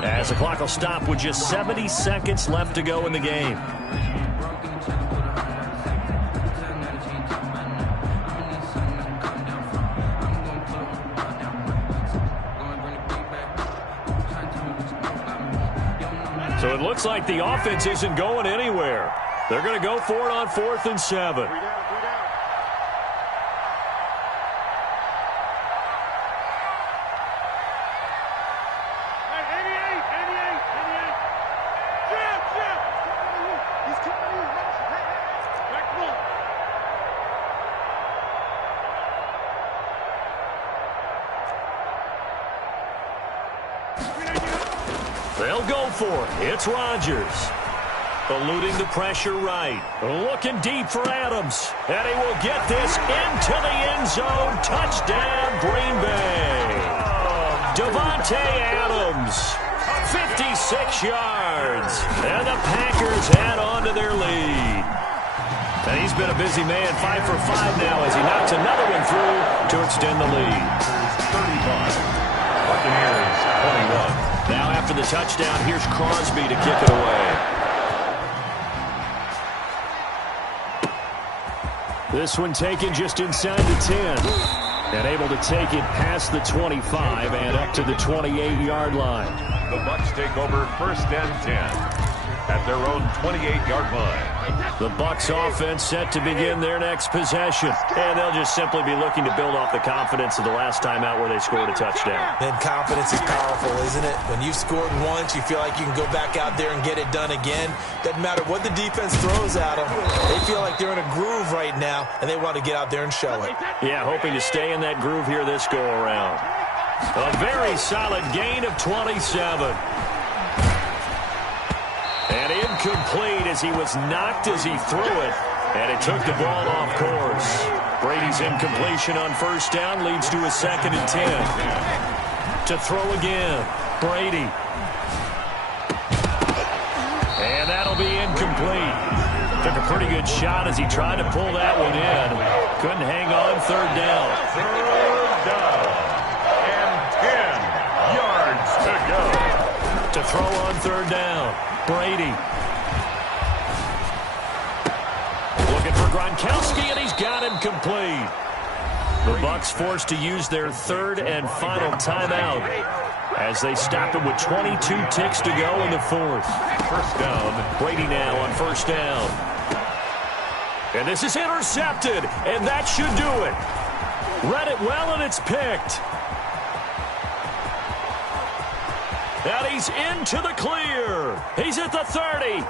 as the clock will stop with just 70 seconds left to go in the game. So it looks like the offense isn't going anywhere. They're going to go for it on 4th and 7. They'll go for it. It's Rodgers. Eluding the pressure right. Looking deep for Adams. And he will get this into the end zone. Touchdown, Green Bay. Devontae Adams. 56 yards. And the Packers add on to their lead. And he's been a busy man. 5 for 5 now as he knocks another one through to extend the lead. 35. Buccaneers 21. Now after the touchdown, here's Crosby to kick it away. This one taken just inside the 10. And able to take it past the 25 and up to the 28-yard line. The Bucs take over 1st and 10 at their own 28-yard line. The Bucs offense set to begin their next possession. And they'll just simply be looking to build off the confidence of the last time out where they scored a touchdown. And confidence is powerful, isn't it? When you've scored once, you feel like you can go back out there and get it done again. Doesn't matter what the defense throws at them. They feel like they're in a groove right now, and they want to get out there and show it. Yeah, hoping to stay in that groove here this go-around. A very solid gain of 27. And incomplete as he was knocked as he threw it. And it took the ball off course. Brady's incompletion on 1st down leads to a 2nd and 10. To throw again. Brady. And that'll be incomplete. Took a pretty good shot as he tried to pull that one in. Couldn't hang on. 3rd down. 3rd down. And 10 yards to go. To throw on 3rd down. Brady. Looking for Gronkowski, and he's got him complete. The Bucs forced to use their 3rd and final timeout as they stopped him with 22 ticks to go in the 4th. 1st down. Brady now on 1st down. And this is intercepted, and that should do it. Read it well, and it's picked. And he's into the clear. He's at the 30,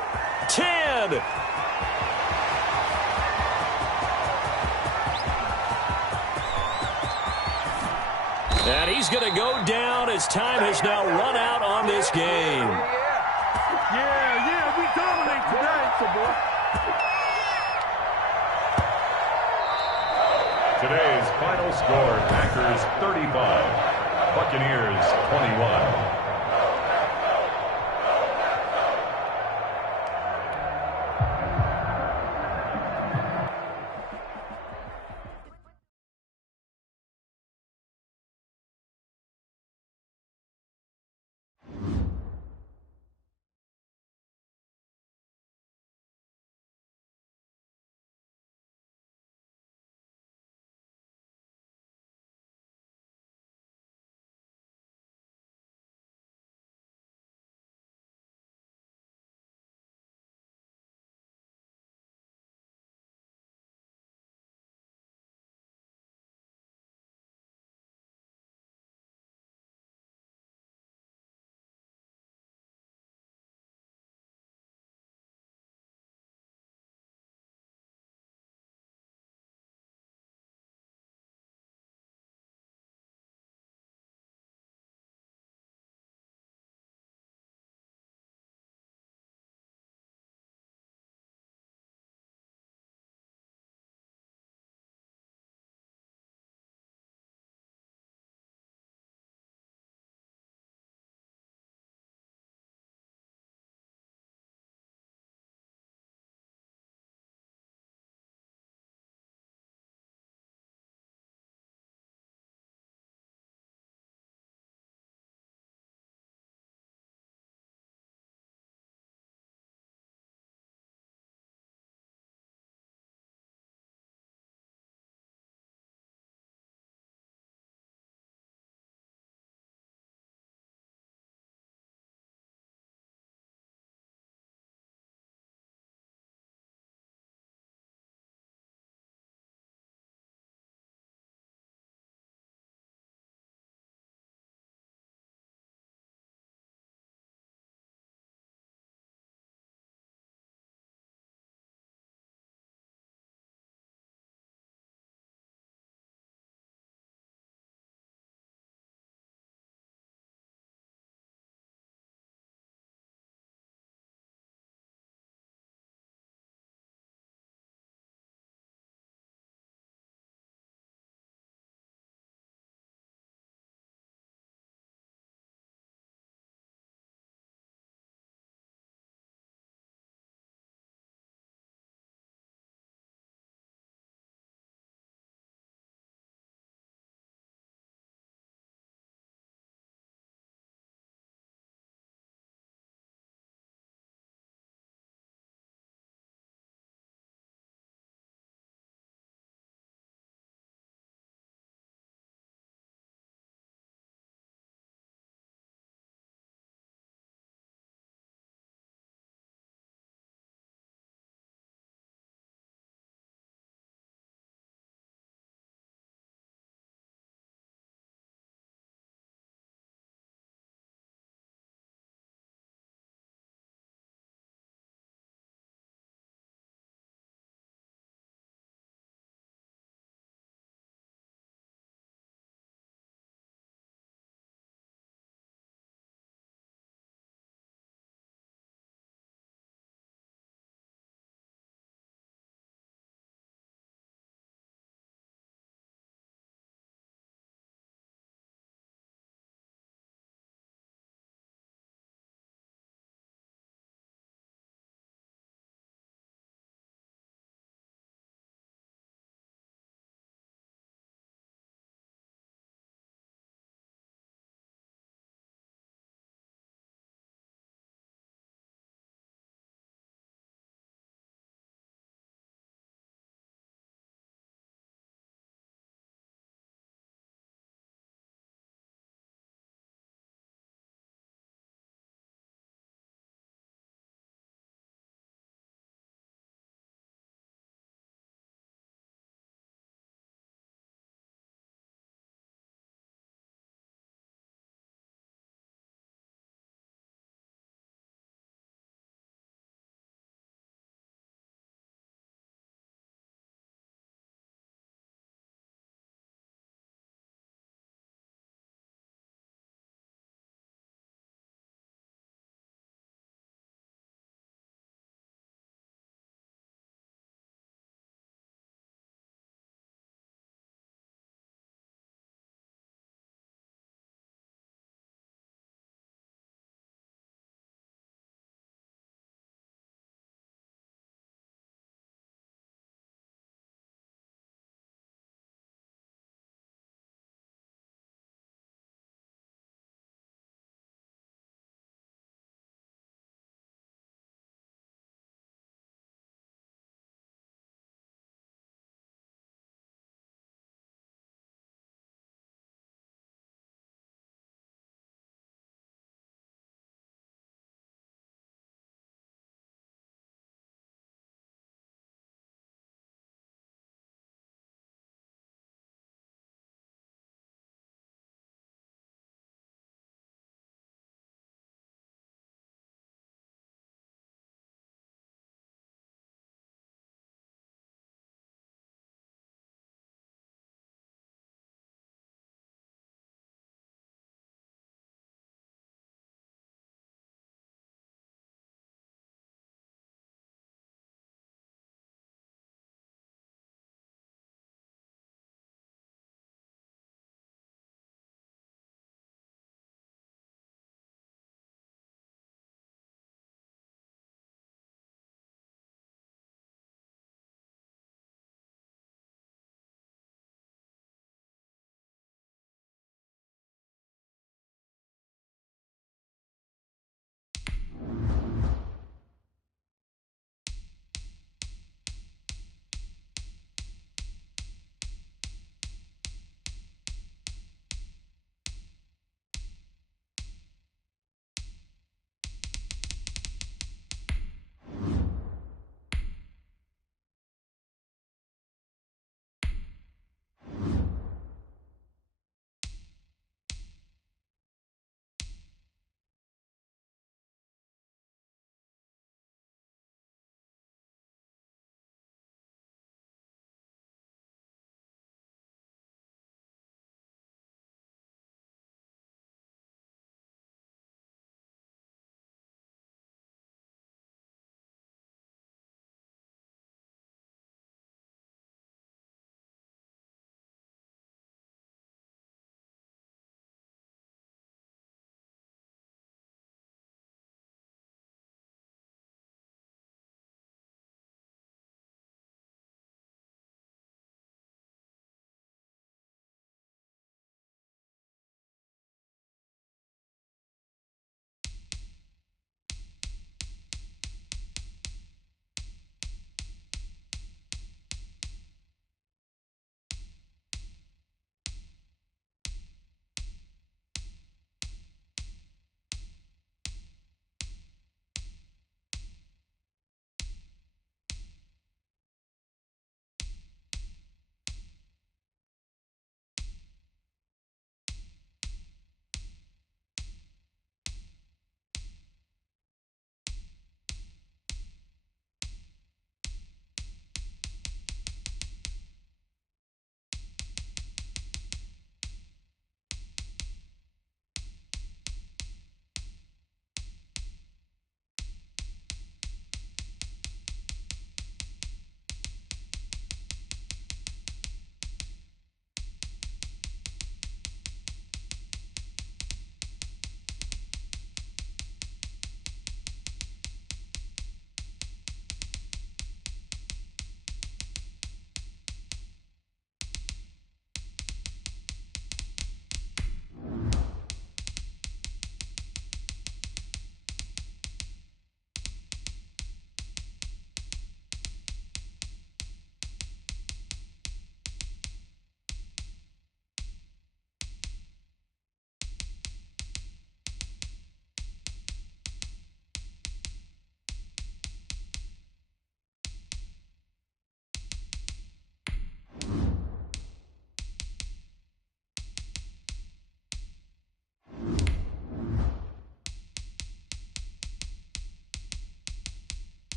10. And he's going to go down as time has now run out on this game. Yeah, we dominate today. Today's final score, Packers 35, Buccaneers 21.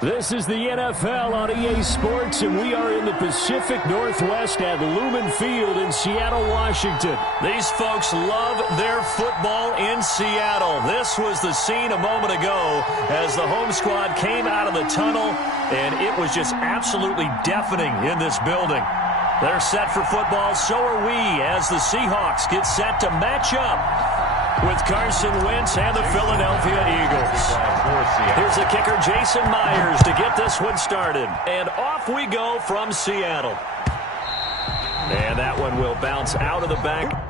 This is the NFL on EA Sports, and we are in the Pacific Northwest at Lumen Field in Seattle, Washington. These folks love their football in Seattle. This was the scene a moment ago as the home squad came out of the tunnel, and it was just absolutely deafening in this building. They're set for football, so are we, as the Seahawks get set to match up with Carson Wentz and the Philadelphia Eagles. Here's the kicker, Jason Myers, to get this one started. And off we go from Seattle. And that one will bounce out of the back.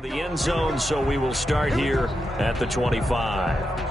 The end zone, so we will start here at the 25.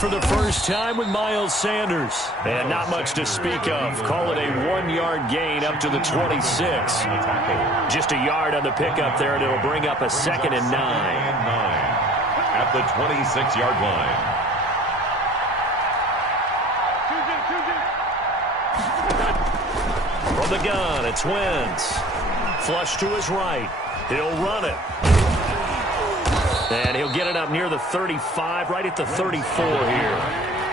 For the first time with Miles Sanders. And not much to speak of. Call it a 1-yard gain up to the 26. Just a yard on the pickup there, and it'll bring up a 2nd and 9. At the 26-yard line. From the gun, it's Wentz. Flush to his right. He'll run it. And he'll get it up near the 35, right at the 34 here.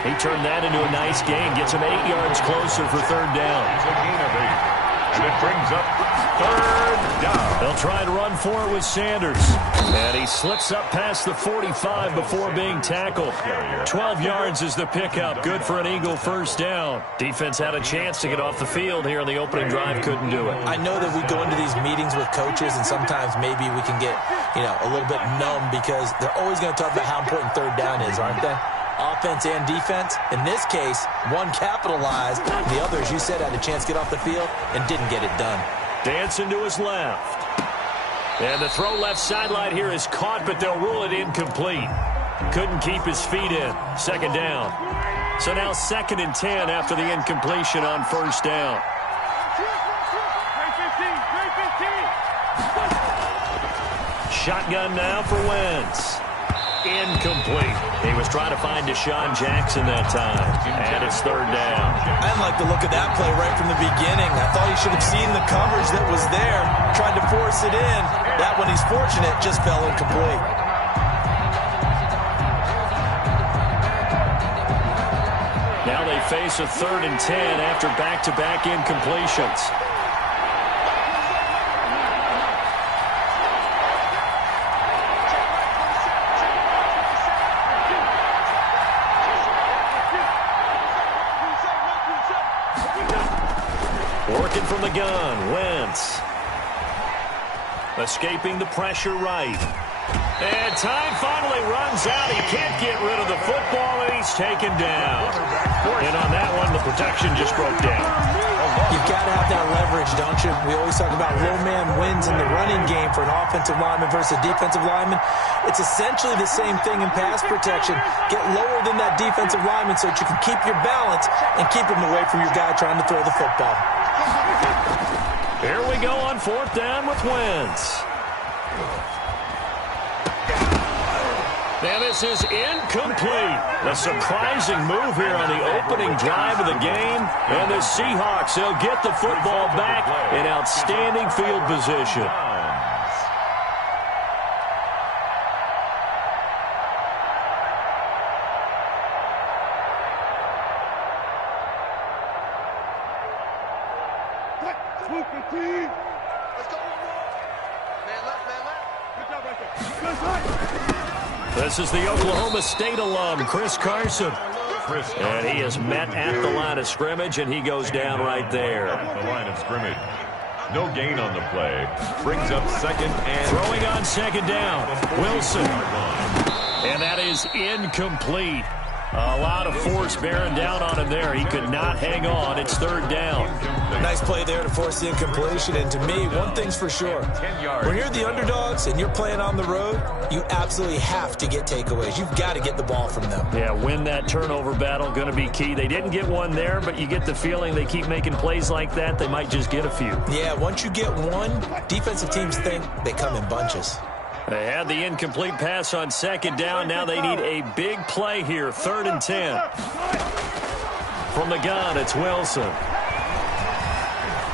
He turned that into a nice gain, gets him 8 yards closer for 3rd down. It's a gain of 8, and it brings up 3rd down. They'll try and run for it with Sanders. And he slips up past the 45 before being tackled. 12 yards is the pickup. Good for an Eagle 1st down. Defense had a chance to get off the field here on the opening drive. Couldn't do it. I know that we go into these meetings with coaches, and sometimes maybe we can get, a little bit numb because they're always going to talk about how important 3rd down is, aren't they? Offense and defense. In this case, one capitalized, and the other, as you said, had a chance to get off the field and didn't get it done. Dancing to his left. And the throw left sideline here is caught, but they'll rule it incomplete. Couldn't keep his feet in. 2nd down. So now 2nd and 10 after the incompletion on 1st down. Shotgun now for Wentz. Incomplete. He was trying to find Deshaun Jackson that time. And it's 3rd down. I didn't like the look of that play right from the beginning. I thought he should have seen the coverage that was there, tried to force it in. That one, he's fortunate, just fell incomplete. Now they face a 3rd and 10 after back-to-back incompletions. Working from the gun, Wentz. Escaping the pressure right. And time finally runs out. He can't get rid of the football, and he's taken down. And on that one, the protection just broke down. You've got to have that leverage, don't you? We always talk about low man wins in the running game for an offensive lineman versus a defensive lineman. It's essentially the same thing in pass protection. Get lower than that defensive lineman so that you can keep your balance and keep him away from your guy trying to throw the football. Here we go on 4th down with Wentz. And this is incomplete. A surprising move here on the opening drive of the game. And the Seahawks, they'll get the football back in outstanding field position. Move 15. Let's go. Man left, man left. Good job right there. This is the Oklahoma State alum, Chris Carson. And he is met at the line of scrimmage, and he goes down right there. At the line of scrimmage. No gain on the play. Brings up second and... Throwing on second down, Wilson. And that is incomplete. A lot of force bearing down on him there. He could not hang on. It's third down. Nice play there to force the incompletion. And to me, one thing's for sure. When you're the underdogs and you're playing on the road, you absolutely have to get takeaways. You've got to get the ball from them. Yeah, win that turnover battle, going to be key. They didn't get one there, but you get the feeling they keep making plays like that, they might just get a few. Yeah, once you get one, defensive teams think they come in bunches. They had the incomplete pass on second down. Now they need a big play here. 3rd and 10. From the gun, it's Wilson.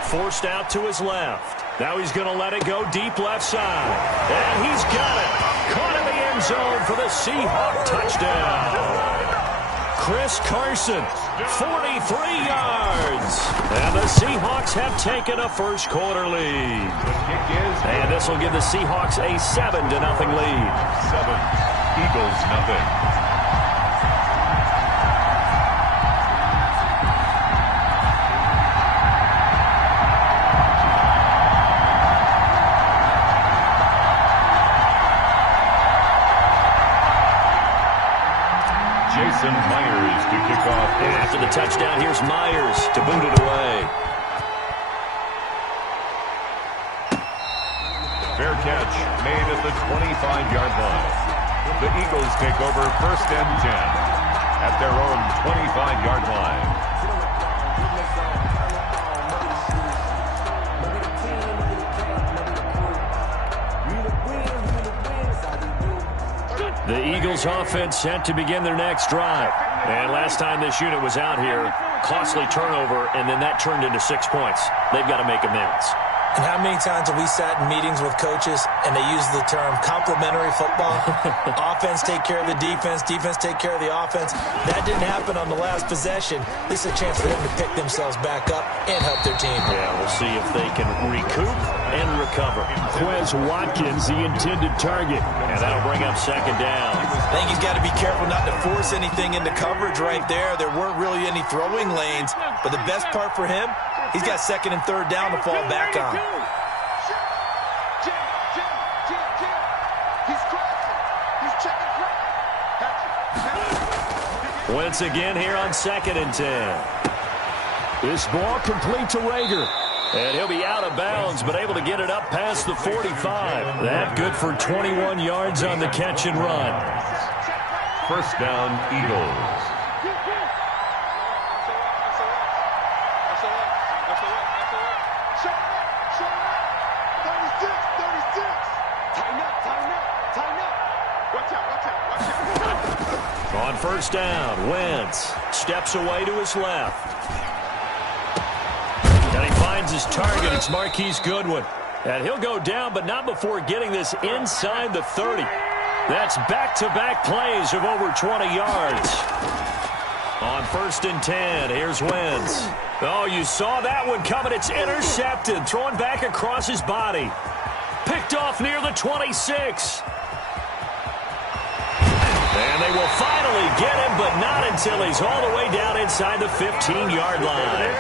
Forced out to his left. Now he's going to let it go deep left side. And he's got it. Caught in the end zone for the Seahawk touchdown. Chris Carson, 43 yards. And the Seahawks have taken a first quarter lead. And this will give the Seahawks a 7-0 lead. 7. Eagles nothing. Myers to kick off. And after the touchdown, here's Myers to boot it away. Fair catch made at the 25-yard line. The Eagles take over 1st and 10 at their own 25-yard line. The Eagles offense set to begin their next drive. And last time this unit was out here, costly turnover, and then that turned into 6 points. They've got to make amends. And how many times have we sat in meetings with coaches and they use the term complementary football? Offense take care of the defense, defense take care of the offense. That didn't happen on the last possession. This is a chance for them to pick themselves back up and help their team. Yeah, we'll see if they can recoup and recover. Quez Watkins, the intended target. And that'll bring up second down. I think he's got to be careful not to force anything into coverage right there. There weren't really any throwing lanes. But the best part for him, he's got 2nd and 3rd down to fall back on. Once again here on 2nd and 10. This ball complete to Rager. And he'll be out of bounds, but able to get it up past the 45. That good for 21 yards on the catch and run. 1st down, Eagles. On 1st down, Wentz steps away to his left. And he finds his target. It's Marquise Goodwin. And he'll go down, but not before getting this inside the 30. That's back-to-back plays of over 20 yards. On 1st and 10, here's Wentz. Oh, you saw that one coming. It's intercepted. Thrown back across his body. Picked off near the 26. And they will finally get him, but not until he's all the way down inside the 15-yard line.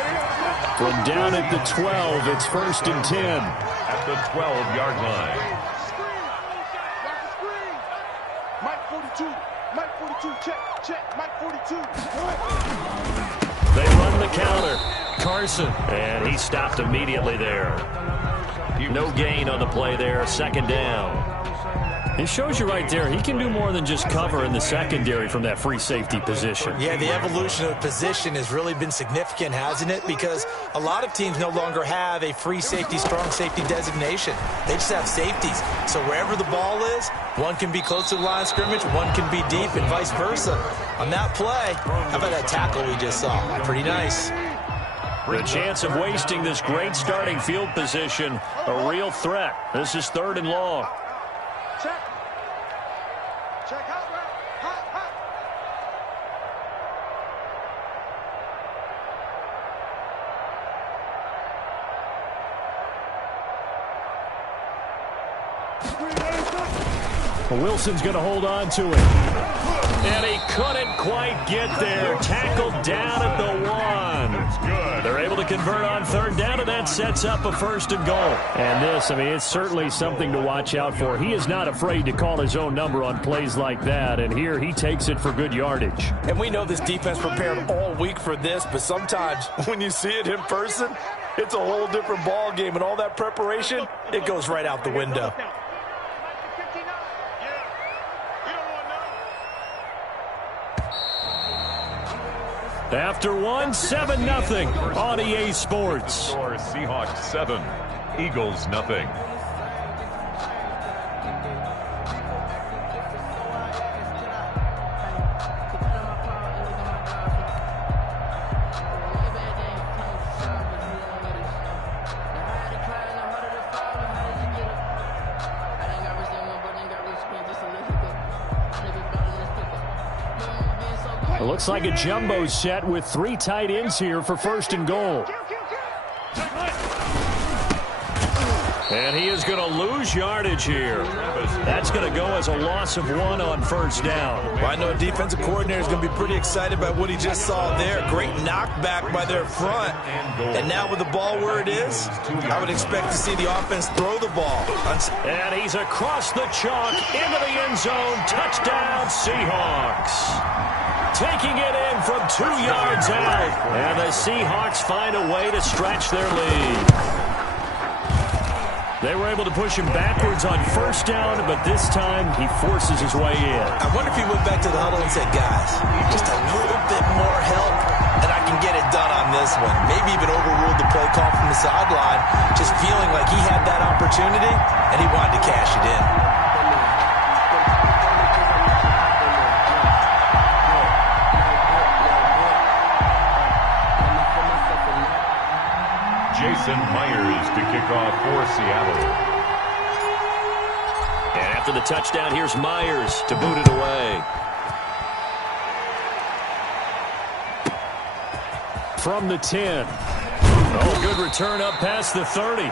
From down at the 12, it's 1st and 10. At the 12-yard line. Mike 42, check, Mike 42. They run the counter. Carson, and he stopped immediately there. No gain on the play there, 2nd down. It shows you right there, he can do more than just cover in the secondary from that free safety position. Yeah, the evolution of the position has really been significant, hasn't it? Because a lot of teams no longer have a free safety, strong safety designation. They just have safeties. So wherever the ball is, one can be close to the line of scrimmage, one can be deep, and vice versa. On that play, how about that tackle we just saw? Pretty nice. The chance of wasting this great starting field position, a real threat. This is 3rd and long. Check, hot, hot. Wilson's going to hold on to it. And he couldn't quite get there. Tackled down at the 1. They're able to convert on third down, and that sets up a 1st and goal. And this, I mean, it's certainly something to watch out for. He is not afraid to call his own number on plays like that, and here he takes it for good yardage. And we know this defense prepared all week for this, but sometimes when you see it in person, it's a whole different ball game, and all that preparation, it goes right out the window. After 1, 7-0 on EA Sports. Score Seahawks 7, Eagles 0. It looks like a jumbo set with 3 tight ends here for 1st and goal. And he is going to lose yardage here. That's going to go as a loss of 1 on 1st down. Well, I know a defensive coordinator is going to be pretty excited about what he just saw there. Great knockback by their front. And now with the ball where it is, I would expect to see the offense throw the ball. And he's across the chalk into the end zone. Touchdown, Seahawks. Taking it in from 2 yards out. And the Seahawks find a way to stretch their lead. They were able to push him backwards on 1st down, but this time he forces his way in. I wonder if he went back to the huddle and said, guys, just a little bit more help, and I can get it done on this one. Maybe even overruled the play call from the sideline, just feeling like he had that opportunity, and he wanted to cash it in. Jason Myers to kick off for Seattle. And after the touchdown, here's Myers to boot it away. From the 10. Oh, good return up past the 30.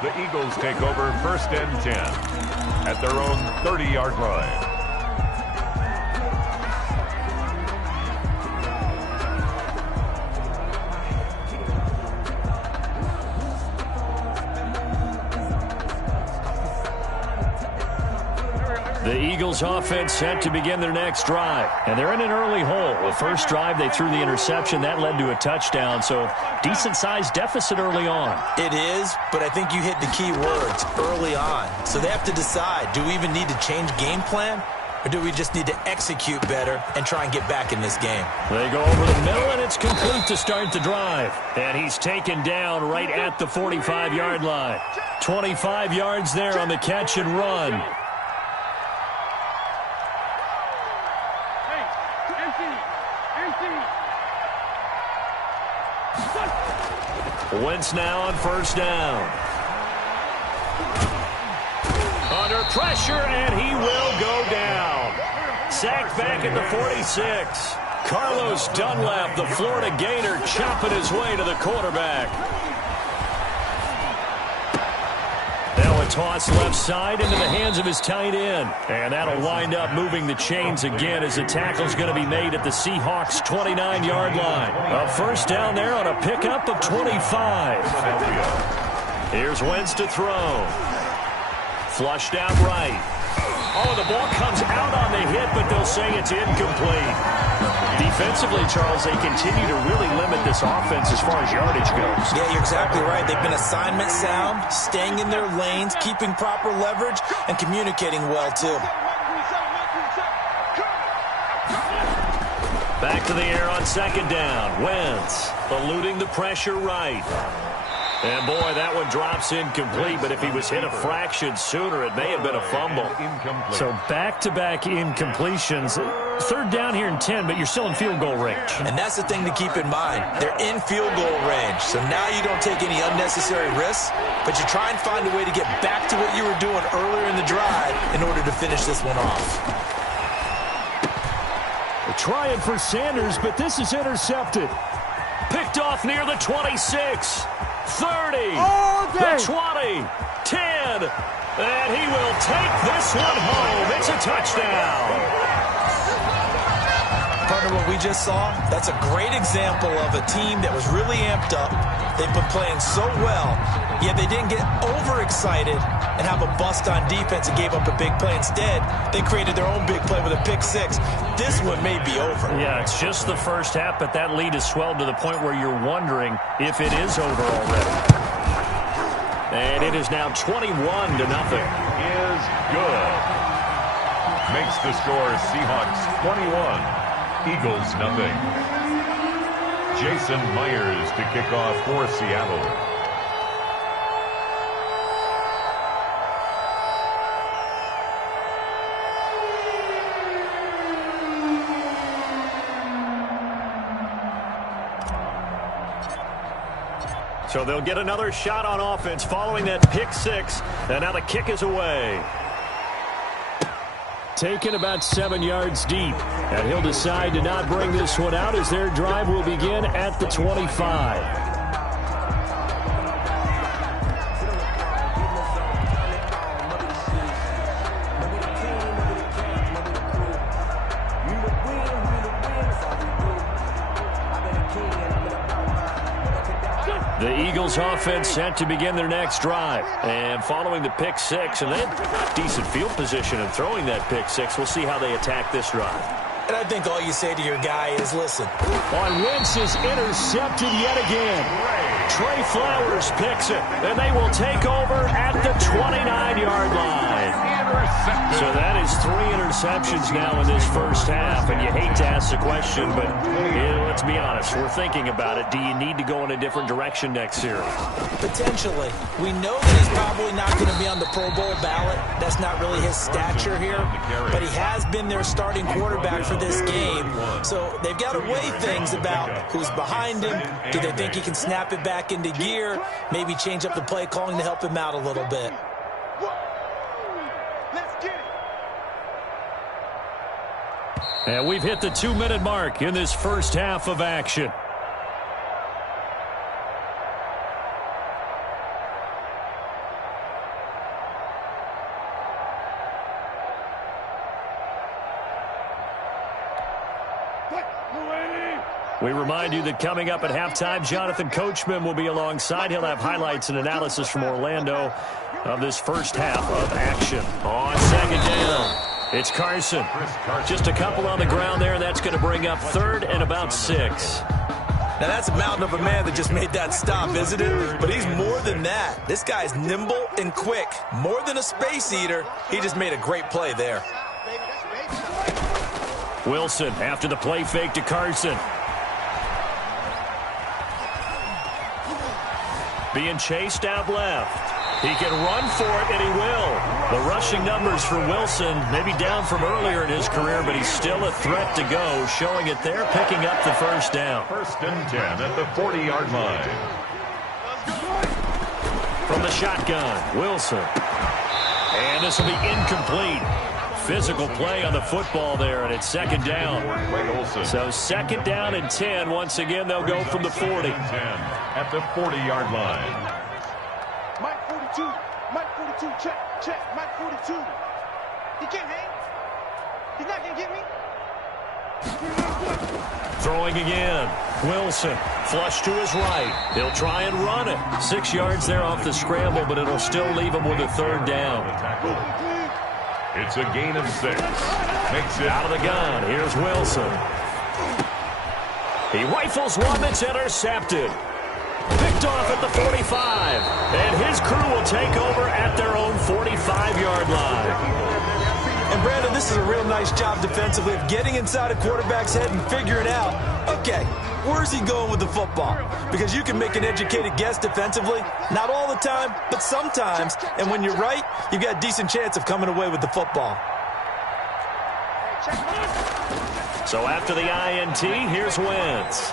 The Eagles take over 1st and 10 at their own 30-yard line. The Eagles offense set to begin their next drive. And they're in an early hole. The first drive, they threw the interception. That led to a touchdown. So decent-sized deficit early on. It is, but I think you hit the key words, early on. So they have to decide, do we even need to change game plan? Or do we just need to execute better and try and get back in this game? They go over the middle, and it's complete to start the drive. And he's taken down right at the 45-yard line. 25 yards there on the catch and run. Wentz now on 1st down. Under pressure, and he will go down. Sacked back at the 46. Carlos Dunlap, the Florida Gator, chopping his way to the quarterback. Now a toss left side into the hands of his tight end. And that'll wind up moving the chains again as the tackle's going to be made at the Seahawks' 29-yard line. A 1st down there on a pickup of 25. Here's Wentz to throw. Flushed out right. Oh, the ball comes out on the hit, but they'll say it's incomplete. Defensively, Charles, they continue to really limit this offense as far as yardage goes. Yeah, you're exactly right. They've been assignment sound, staying in their lanes, keeping proper leverage, and communicating well, too. Back to the air on 2nd down. Wentz eluding the pressure right. And, boy, that one drops incomplete, but if he was hit a fraction sooner, it may have been a fumble. So back-to-back incompletions. 3rd down here and 10, but you're still in field goal range. And that's the thing to keep in mind. They're in field goal range, so now you don't take any unnecessary risks, but you try and find a way to get back to what you were doing earlier in the drive in order to finish this one off. They're trying for Sanders, but this is intercepted. Picked off near the 26. 30, the 20, 10, And he will take this one home. It's a touchdown. Partner, what we just saw, that's a great example of a team that was really amped up. They've been playing so well, yet they didn't get overexcited and have a bust on defense and gave up a big play. Instead, they created their own big play with a pick six. This one may be over. Yeah, it's just the first half, but that lead has swelled to the point where you're wondering if it is over already. And it is now 21-0. Is good. Makes the score Seahawks 21. Eagles nothing. Jason Myers to kick off for Seattle. So they'll get another shot on offense following that pick six. And now the kick is away. Taken about 7 yards deep. And he'll decide to not bring this one out as their drive will begin at the 25. The Eagles offense set to begin their next drive. And following the pick six, and they had decent field position in throwing that pick six. We'll see how they attack this drive. And I think all you say to your guy is, listen. On Wentz is intercepted yet again. Trey Flowers picks it, and they will take over at the 29-yard line. So that is 3 interceptions now in this first half, and you hate to ask the question, but let's be honest, we're thinking about it. Do you need to go in a different direction next series? Potentially. We know that he's probably not going to be on the Pro Bowl ballot. That's not really his stature here, but he has been their starting quarterback for this game. So they've got to weigh things about who's behind him. Do they think he can snap it back into gear? Maybe change up the play calling to help him out a little bit. And we've hit the 2-minute mark in this first half of action. We remind you that coming up at halftime, Jonathan Coachman will be alongside. He'll have highlights and analysis from Orlando of this first half of action. On second down, it's Carson. Just a couple on the ground there, and that's going to bring up third and about 6. Now, that's a mountain of a man that just made that stop, isn't it? But he's more than that. This guy's nimble and quick. More than a space eater. He just made a great play there. Wilson after the play fake to Carson. Being chased out left. He can run for it, and he will. The rushing numbers for Wilson, maybe down from earlier in his career, but he's still a threat to go, showing it there, picking up the first down. First and 10 at the 40-yard line. From the shotgun, Wilson. And this will be incomplete. Physical play on the football there, and it's second down. So second down and 10. Once again, they'll go from the 40. 10 at the 40-yard line. Mike 42. Mike 42. Check. Mike 42. He can't hang. He's not going to get me. Throwing again. Wilson. Flush to his right. He'll try and run it. 6 yards there off the scramble, but it'll still leave him with a third down. It's a gain of 6. Makes it out of the gun. Here's Wilson. He rifles one that's intercepted. Picked off at the 45. And his crew will take over at their own 45-yard line. And Brandon, this is a real nice job defensively of getting inside a quarterback's head and figuring out, okay, where's he going with the football? Because you can make an educated guess defensively, not all the time, but sometimes. And when you're right, you've got a decent chance of coming away with the football. So after the INT, here's Wentz.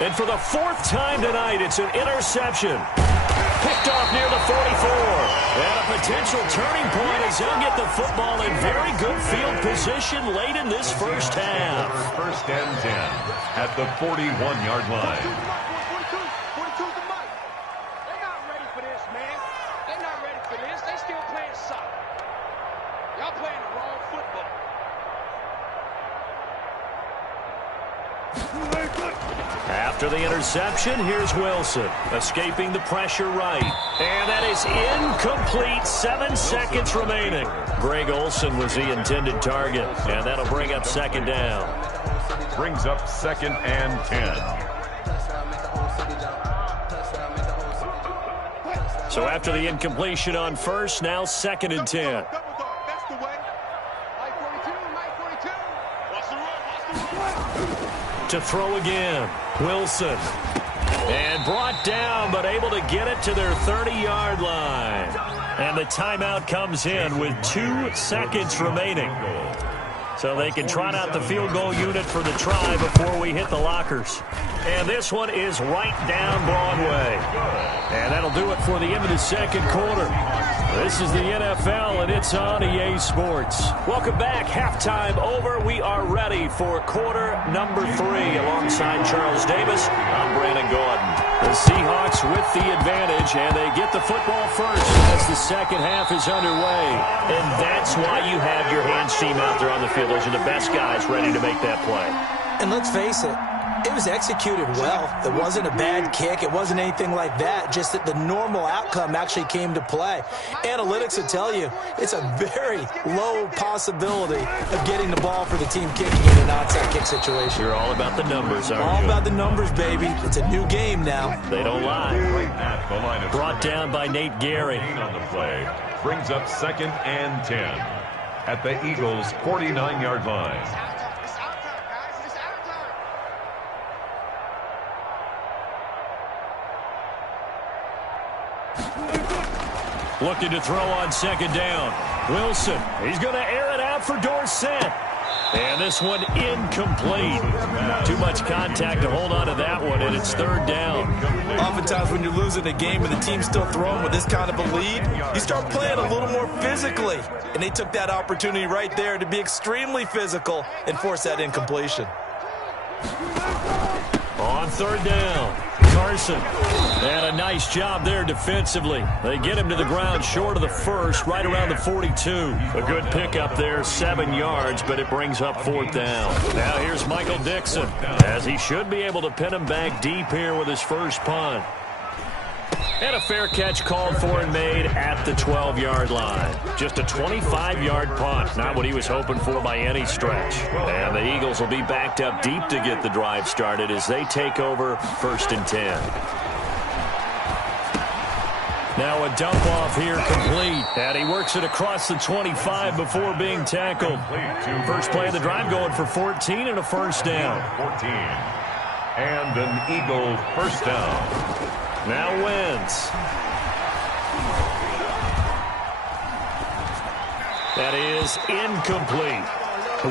And for the 4th time tonight, it's an interception. Picked off near the 44. And a potential turning point as he'll get the football in very good field position late in this first half. First and 10 at the 41-yard line. playing soccer. Y'all playing the wrong football. After the interception, here's Wilson, escaping the pressure right. And that is incomplete. 7 seconds remaining. Greg Olsen was the intended target, and that'll bring up second down. Brings up 2nd and 10. So after the incompletion on first, now 2nd and 10. That's the way. Mike 42, Mike 42. Watch the run, watch the run. To throw again, Wilson. And brought down, but able to get it to their 30-yard line. And the timeout comes in with 2 seconds remaining. So they can trot out the field goal unit for the try before we hit the lockers. And this one is right down Broadway. And that'll do it for the end of the second quarter. This is the NFL, and it's on EA Sports. Welcome back. Halftime over. We are ready for quarter number 3. Alongside Charles Davis, I'm Brandon Gordon. The Seahawks with the advantage, and they get the football first as the second half is underway. And that's why you have your hands team out there on the field. Those are the best guys ready to make that play. And let's face it, it was executed well. It wasn't a bad kick. It wasn't anything like that. Just that the normal outcome actually came to play. Analytics will tell you it's a very low possibility of getting the ball for the team kicking in an onside kick situation. You're all about the numbers, aren't you? All about the numbers, baby. It's a new game now. They don't lie. Right at the line of Brought down by Nate Gary. on the play. Brings up 2nd and 10 at the Eagles' 49-yard line. It's our time, guys. It's our time. Looking to throw on second down. Wilson, he's going to air it out for Dorsett. And this one incomplete. Too much contact to hold on to that one, and it's 3rd down. Oftentimes when you're losing a game and the team's still throwing with this kind of a lead, you start playing a little more physically. And they took that opportunity right there to be extremely physical and force that incompletion. On 3rd down, Carson. And a nice job there defensively. They get him to the ground short of the first, right around the 42. A good pickup there, 7 yards, but it brings up 4th down. Now here's Michael Dixon, as he should be able to pin him back deep here with his first punt. And a fair catch called for and made at the 12-yard line. Just a 25-yard punt, not what he was hoping for by any stretch. And the Eagles will be backed up deep to get the drive started as they take over 1st and 10. Now a dump off here complete. And he works it across the 25 before being tackled. First play of the drive going for 14 and a first down. 14. And an Eagle first down. Now wins. That is incomplete.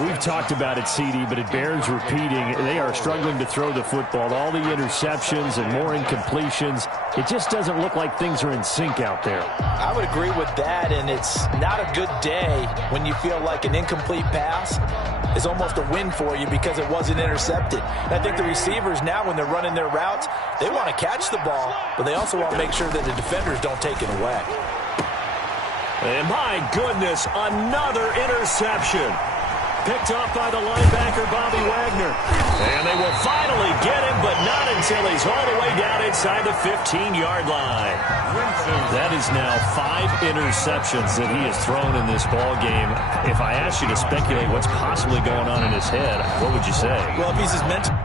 We've talked about it, CD, but it bears repeating. They are struggling to throw the football. All the interceptions and more incompletions. It just doesn't look like things are in sync out there. I would agree with that, and it's not a good day when you feel like an incomplete pass is almost a win for you because it wasn't intercepted. And I think the receivers now, when they're running their routes, they want to catch the ball, but they also want to make sure that the defenders don't take it away. And my goodness, another interception. Picked off by the linebacker, Bobby Wagner. And they will finally get him, but not until he's all the way down inside the 15-yard line. That is now 5 interceptions that he has thrown in this ball game. If I asked you to speculate what's possibly going on in his head, what would you say? Well, if he's as mental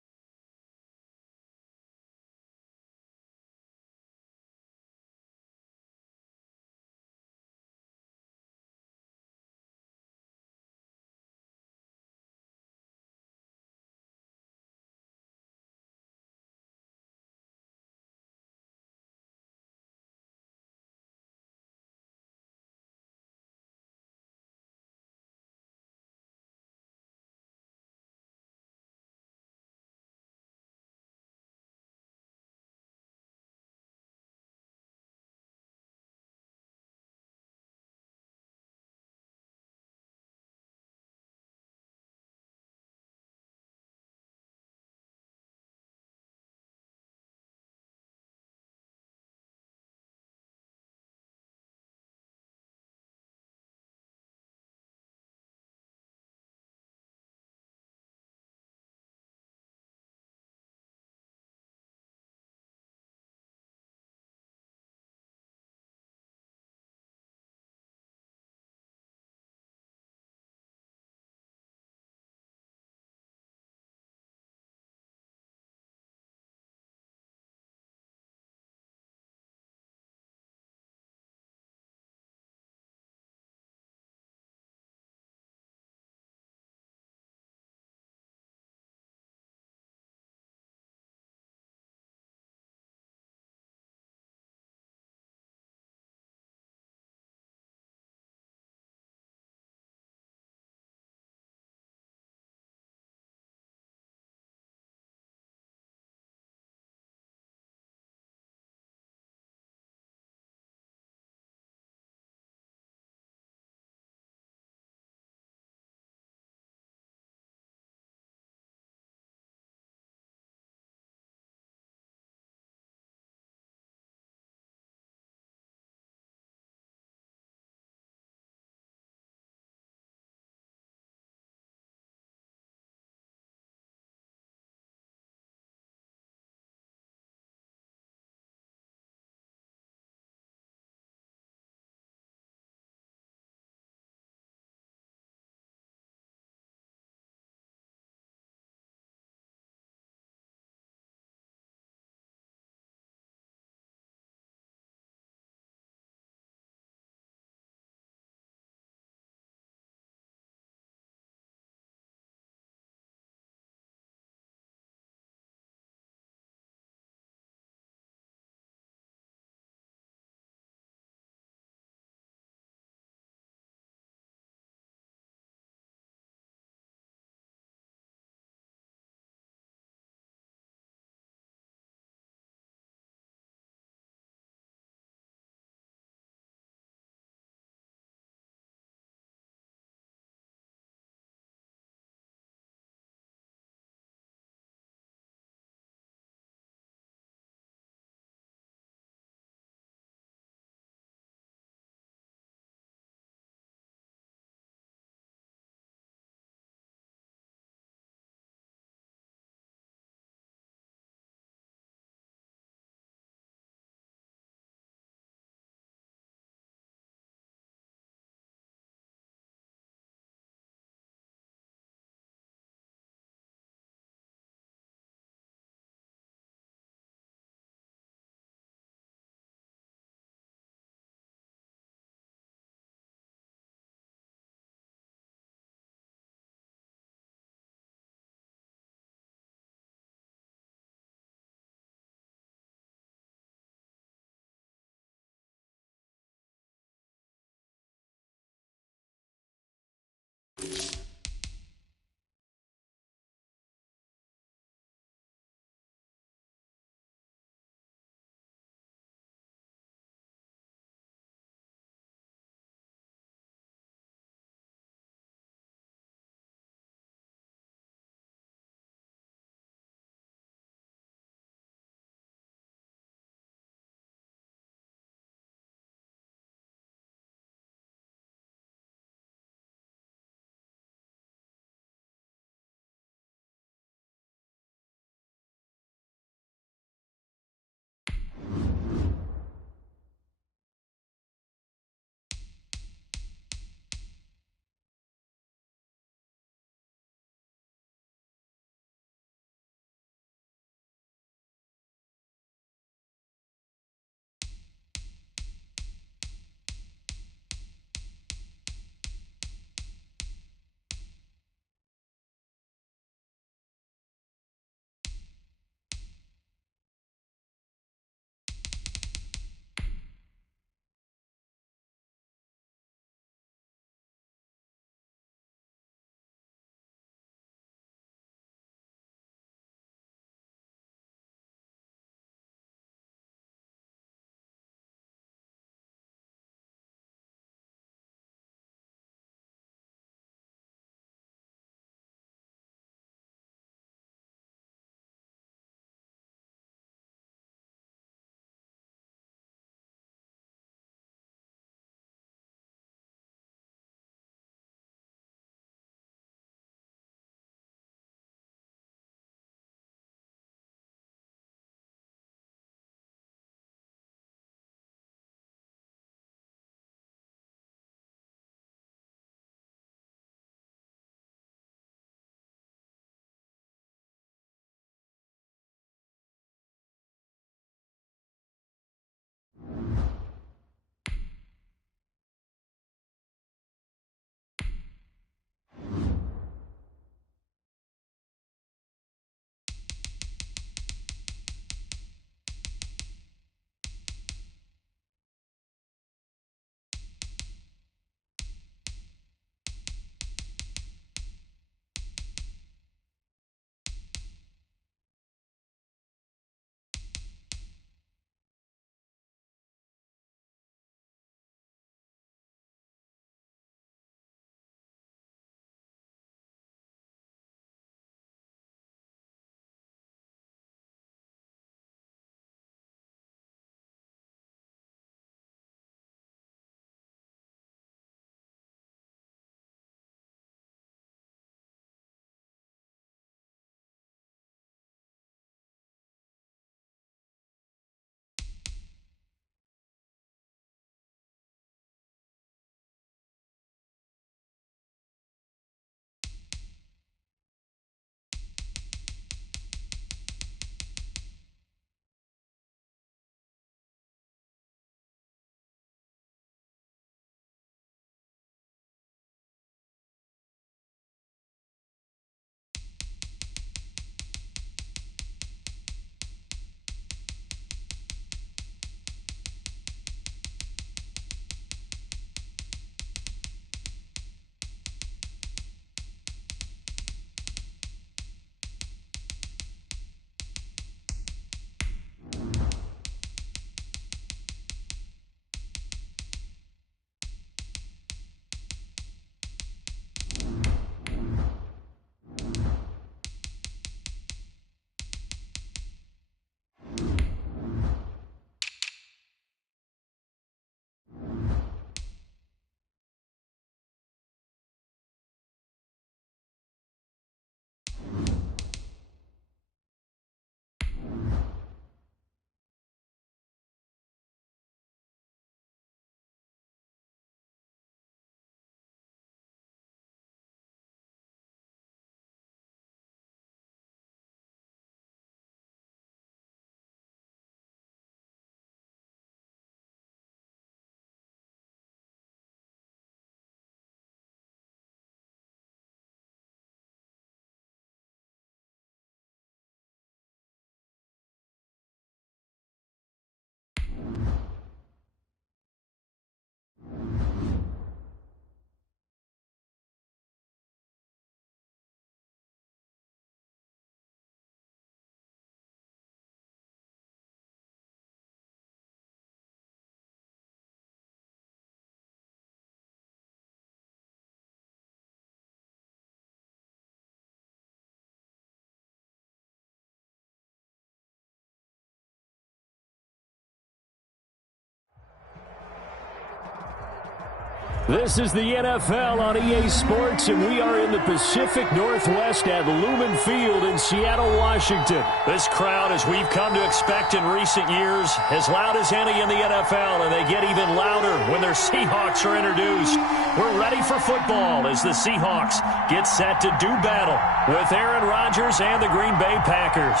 This is the NFL on EA Sports, and we are in the Pacific Northwest at Lumen Field in Seattle, Washington. This crowd, as we've come to expect in recent years, as loud as any in the NFL, and they get even louder when their Seahawks are introduced. We're ready for football as the Seahawks get set to do battle with Aaron Rodgers and the Green Bay Packers.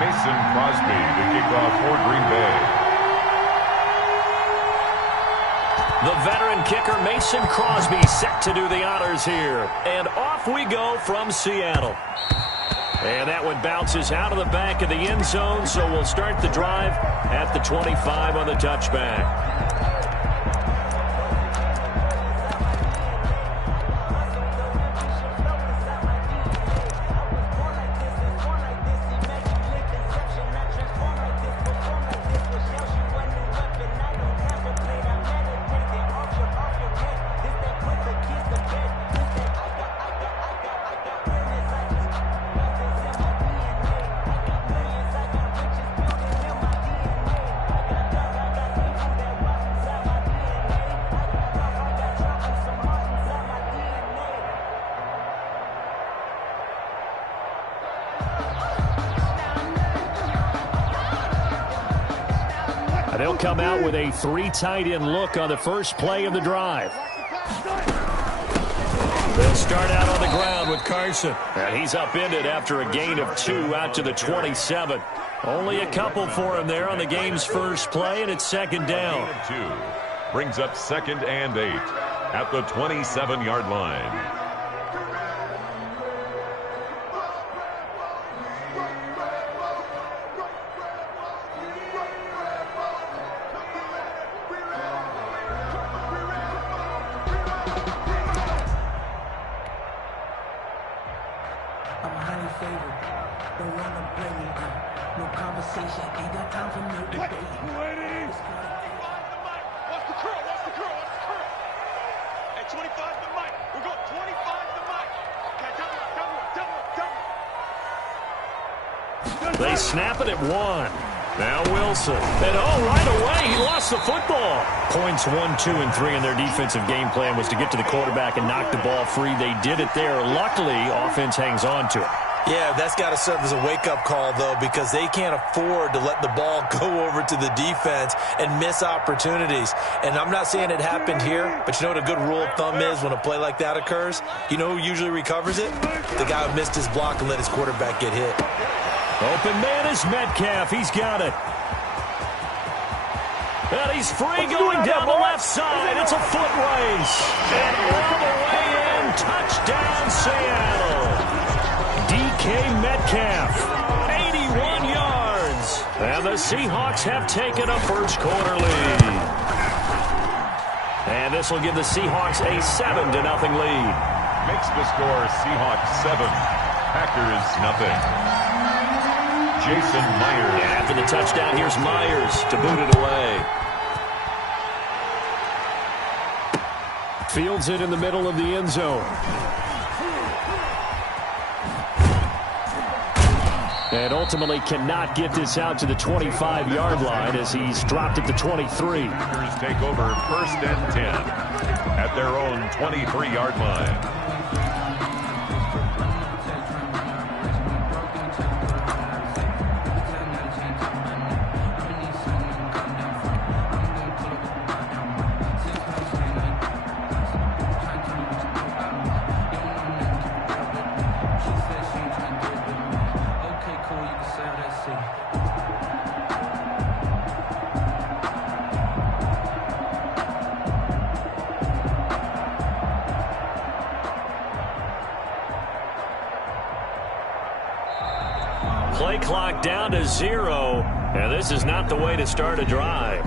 Mason Crosby to kick off for Green Bay. The veteran kicker Mason Crosby set to do the honors here. And off we go from Seattle. And that one bounces out of the back of the end zone, so we'll start the drive at the 25 on the touchback. They'll come out with a 3 tight end look on the first play of the drive. They'll start out on the ground with Carson. And he's upended after a gain of 2 out to the 27. Only a couple for him there on the game's first play, and it's second down. Gain of 2 brings up 2nd and 8 at the 27-yard line. They snap it at 1. Now Wilson. And right away, he lost the football. Points 1, 2, and 3 in their defensive game plan was to get to the quarterback and knock the ball free. They did it there. Luckily, offense hangs on to it. Yeah, that's got to serve as a wake-up call, though, because they can't afford to let the ball go over to the defense and miss opportunities. And I'm not saying it happened here, but you know what a good rule of thumb is when a play like that occurs? You know who usually recovers it? The guy who missed his block and let his quarterback get hit. Open man is Metcalf. He's got it. And he's free going down the left side. It's a foot race. And all the way in, touchdown Seattle. DK Metcalf, 81 yards. And the Seahawks have taken a first quarter lead. And this will give the Seahawks a 7-0 lead. Makes the score Seahawks 7, Packers nothing. Jason Myers. And after the touchdown, here's Myers to boot it away. Fields it in the middle of the end zone. And ultimately cannot get this out to the 25-yard line as he's dropped at the 23. Packers take over 1st and 10 at their own 23-yard line. Play clock down to 0, and this is not the way to start a drive.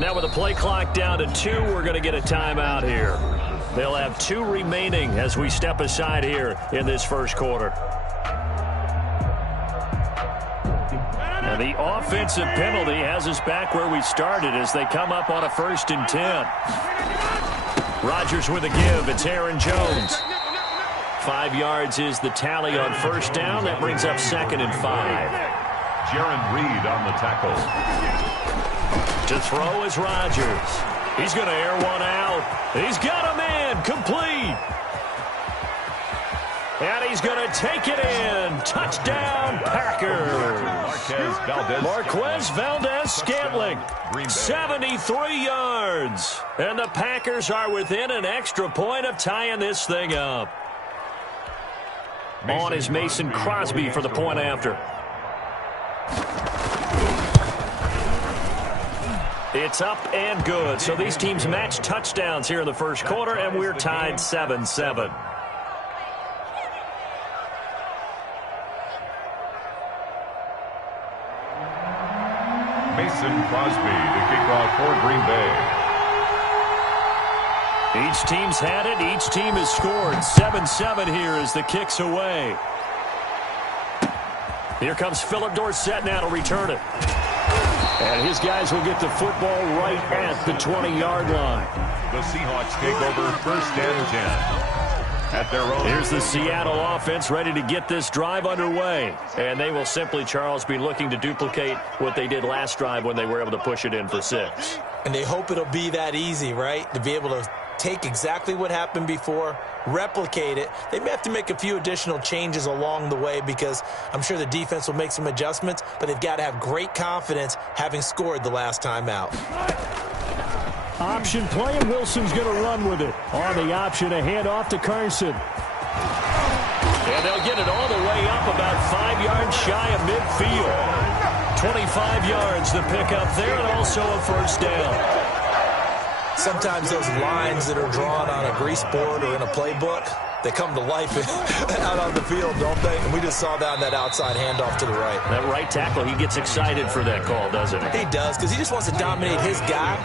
Now with the play clock down to 2, we're going to get a timeout here. They'll have 2 remaining as we step aside here in this first quarter. Now the offensive penalty has us back where we started as they come up on a 1st and 10. Rodgers with a give. It's Aaron Jones. 5 yards is the tally on 1st down. That brings up 2nd and 5. Jaron Reed on the tackle. To throw is Rodgers. He's going to air one out. He's got a man. Complete. And he's going to take it in. Touchdown, Packers. Marquez Valdez-Scantling. 73 yards. And the Packers are within an extra point of tying this thing up. On is Mason Crosby for the point after. It's up and good. So these teams match touchdowns here in the first quarter, and we're tied 7-7. Mason Crosby to kick off for Green Bay. Each team's had it. Each team has scored. 7-7 here as the kick's away. Here comes Philip Dorsett now to return it. And his guys will get the football right at the 20-yard line. The Seahawks take over 1st and 10. At their own. Here's the Seattle offense ready to get this drive underway. And they will simply, Charles, be looking to duplicate what they did last drive when they were able to push it in for 6. And they hope it'll be that easy, right? To be able to take exactly what happened before, replicate it. They may have to make a few additional changes along the way because I'm sure the defense will make some adjustments, but they've got to have great confidence having scored the last time out. Option play, and Wilson's going to run with it. On the option, a handoff to Carson. And they'll get it all the way up about 5 yards shy of midfield. 25 yards the pickup there, and also a 1st down. Sometimes those lines that are drawn on a grease board or in a playbook, they come to life out on the field, don't they? And we just saw that on that outside handoff to the right. That right tackle, he gets excited for that call, doesn't he? He does, because he just wants to dominate his guy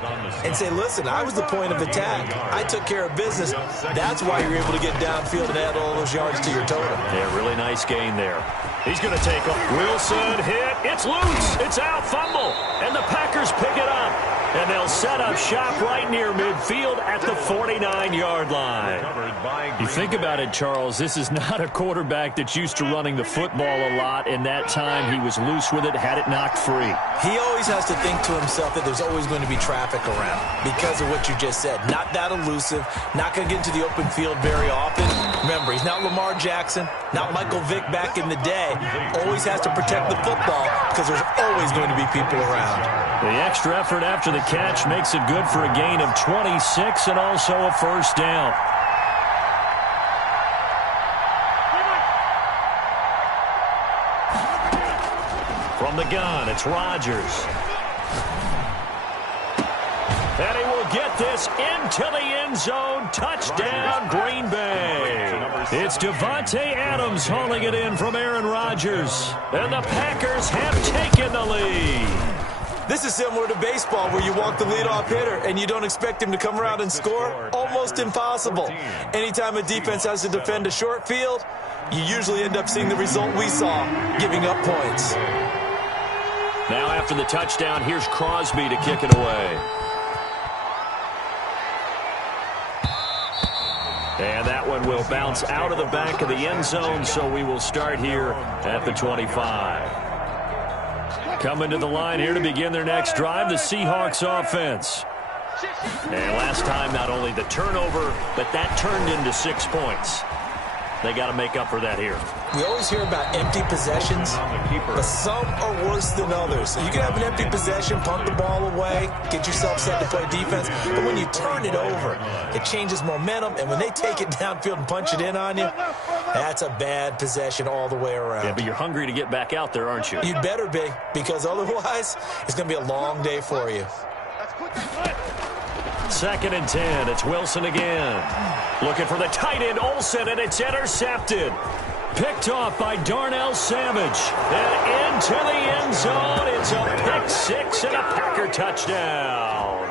and say, listen, I was the point of attack. I took care of business. That's why you're able to get downfield and add all those yards to your total. Yeah, really nice gain there. He's going to take off. Wilson hit. It's loose. It's out. Fumble. And the Packers pick it up. And they'll set up shop right near midfield at the 49-yard line. You think about it, Charles, this is not a quarterback that's used to running the football a lot. In that time, he was loose with it, had it knocked free. He always has to think to himself that there's always going to be traffic around because of what you just said. Not that elusive, not going to get into the open field very often. Remember, he's not Lamar Jackson, not Michael Vick back in the day. Always has to protect the football because there's always going to be people around. The extra effort after the catch makes it good for a gain of 26 and also a 1st down. From the gun, it's Rodgers. And he will get this into the end zone. Touchdown, Green Bay. It's Devontae Adams hauling it in from Aaron Rodgers. And the Packers have taken the lead. This is similar to baseball where you walk the leadoff hitter and you don't expect him to come around and score. Almost impossible. Anytime a defense has to defend a short field, you usually end up seeing the result we saw, giving up points. Now after the touchdown, here's Crosby to kick it away. And that one will bounce out of the back of the end zone, so we will start here at the 25. Coming to the line here to begin their next drive, the Seahawks offense. And last time, not only the turnover, but that turned into 6 points. They got to make up for that here. We always hear about empty possessions, but some are worse than others. You can have an empty possession, punt the ball away, get yourself set to play defense, but when you turn it over, it changes momentum, and when they take it downfield and punch it in on you, that's a bad possession all the way around. Yeah, but you're hungry to get back out there, aren't you? You'd better be, because otherwise, it's going to be a long day for you. 2nd and 10. It's Wilson again. Looking for the tight end, Olsen, and it's intercepted. Picked off by Darnell Savage. And into the end zone. It's a pick six and a Packer touchdown.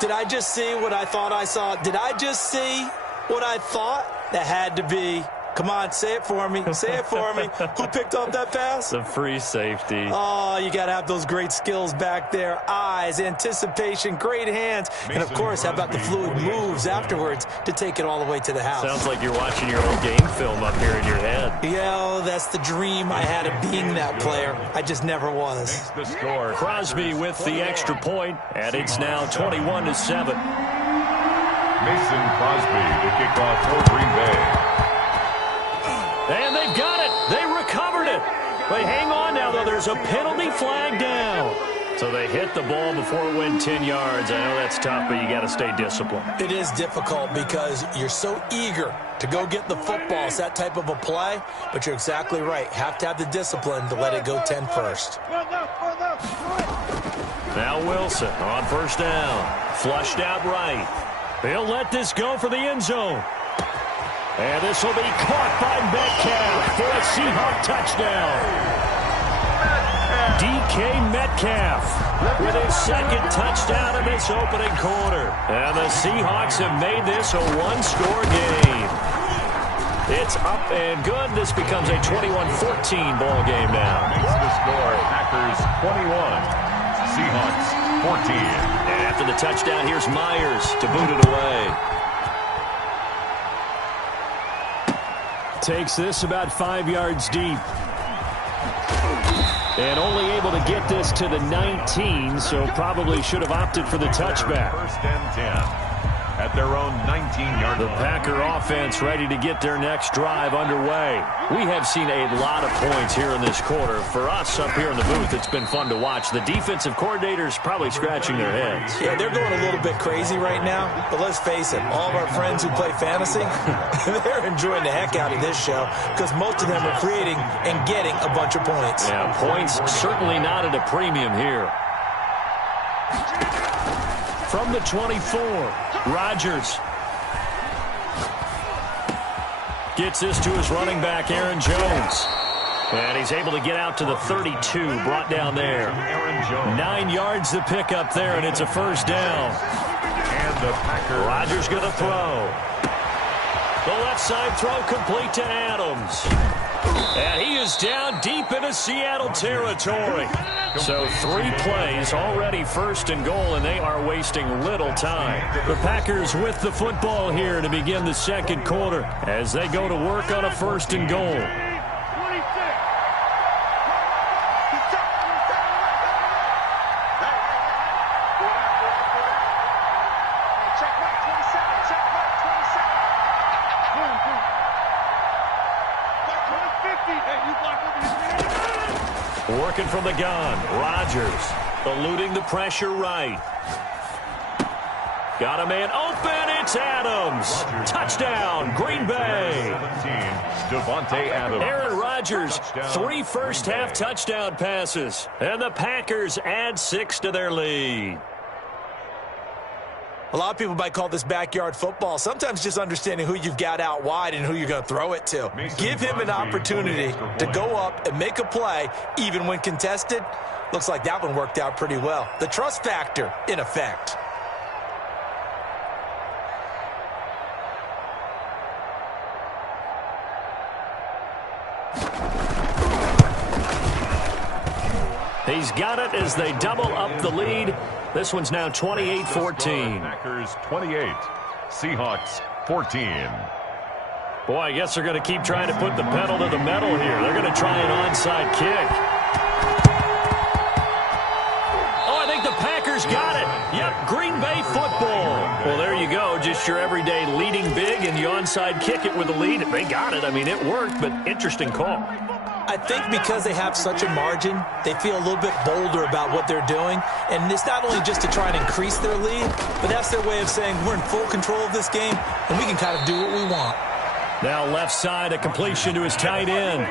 Did I just see what I thought I saw? Did I just see what I thought? That had to be. Come on, say it for me. Say it for me. Who picked up that pass? The free safety. Oh, you got to have those great skills back there. Eyes, anticipation, great hands. And, of course, how about the fluid moves afterwards to take it all the way to the house? Sounds like you're watching your own game film up here in your head. Yeah, that's the dream I had of being that player. I just never was. The score. Crosby with the extra point, and it's now 21-7. Mason Crosby to kick off for Green Bay. And they've got it. They recovered it. But hang on now, though. There's a penalty flag down. So they hit the ball before it went 10 yards. I know that's tough, but you got to stay disciplined. It is difficult because you're so eager to go get the football. It's that type of a play, but you're exactly right. Have to have the discipline to let it go 10 first. Now Wilson on first down. Flushed out right. He'll let this go for the end zone. And this will be caught by Metcalf for a Seahawk touchdown. DK Metcalf with his second touchdown in this opening quarter. And the Seahawks have made this a one-score game. It's up and good. This becomes a 21-14 ball game now. Makes the score Packers 21, Seahawks 14. And after the touchdown, here's Myers to boot it away. Takes this about 5 yards deep. And only able to get this to the 19, so probably should have opted for the touchback. First and 10 at their own 19-yard The line. Packer offense ready to get their next drive underway. We have seen a lot of points here in this quarter. For us up here in the booth, it's been fun to watch. The defensive coordinators probably scratching their heads. Yeah, they're going a little bit crazy right now, but let's face it, all of our friends who play fantasy, they're enjoying the heck out of this show because most of them are creating and getting a bunch of points. Yeah, points certainly not at a premium here. From the 24, Rodgers gets this to his running back, Aaron Jones. And he's able to get out to the 32, brought down there. Aaron Jones. 9 yards to pick up there, and it's a first down. And the Packers. Rodgers going to throw. The left side throw complete to Adams. And he is down deep into Seattle territory. So 3 plays, already first and goal, and they are wasting little time. The Packers with the football here to begin the second quarter as they go to work on a first and goal. Working from the gun, Rodgers eluding the pressure right. Got a man open, it's Adams. Touchdown, Green Bay. 17, Devontae Adams. Aaron Rodgers, Touchdown, 3 first-half touchdown passes. And the Packers add 6 to their lead. A lot of people might call this backyard football. Sometimes just understanding who you've got out wide and who you're going to throw it to. Give him an opportunity to go up and make a play, even when contested. Looks like that one worked out pretty well. The trust factor in effect. He's got it as they double up the lead. This one's now 28-14. Packers 28, Seahawks 14. Boy, I guess they're going to keep trying to put the pedal to the metal here. They're going to try an onside kick. Oh, I think the Packers got it. Yep, Green Bay football. Well, there you go. Just your everyday leading big, and you onside kick it with a lead. They got it. I mean, it worked, but interesting call. I think because they have such a margin, they feel a little bit bolder about what they're doing. And it's not only just to try and increase their lead, but that's their way of saying we're in full control of this game, and we can kind of do what we want. Now left side, a completion to his tight end.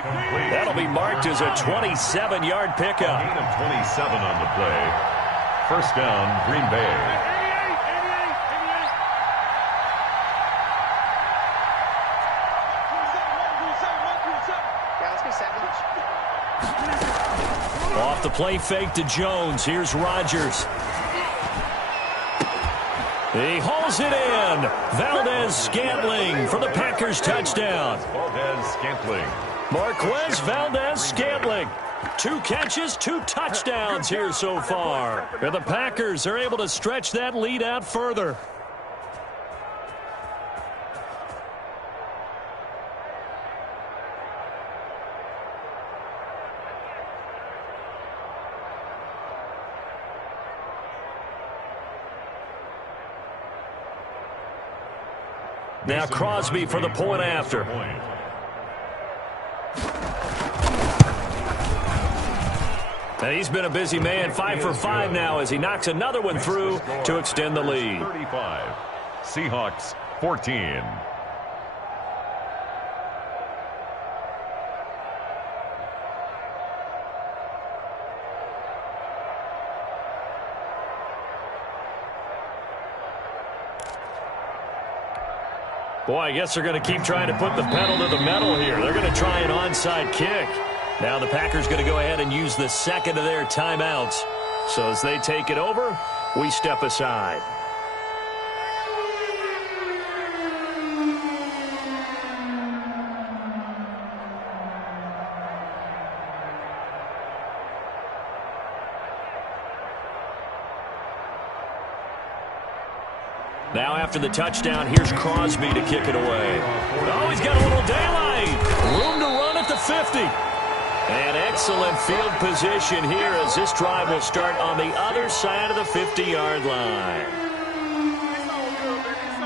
That'll be marked as a 27-yard pickup. Gain of 27 on the play First down, Green Bay. Off the play fake to Jones. Here's Rodgers. He hauls it in. Valdez-Scantling for the Packers touchdown. Valdez-Scantling. Marquez Valdez-Scantling. 2 catches, 2 touchdowns here so far. And the Packers are able to stretch that lead out further. Now Crosby for the point after. And he's been a busy man, 5 for 5 now as he knocks another one through to extend the lead. 35. Seahawks 14. Boy, I guess they're going to keep trying to put the pedal to the metal here. They're going to try an onside kick. Now the Packers going to go ahead and use the second of their timeouts. So as they take it over, we step aside. Now after the touchdown, here's Crosby to kick it away. Oh, he's got a little daylight. Room to run at the 50. And excellent field position here as this drive will start on the other side of the 50-yard line. It's all good, baby. It's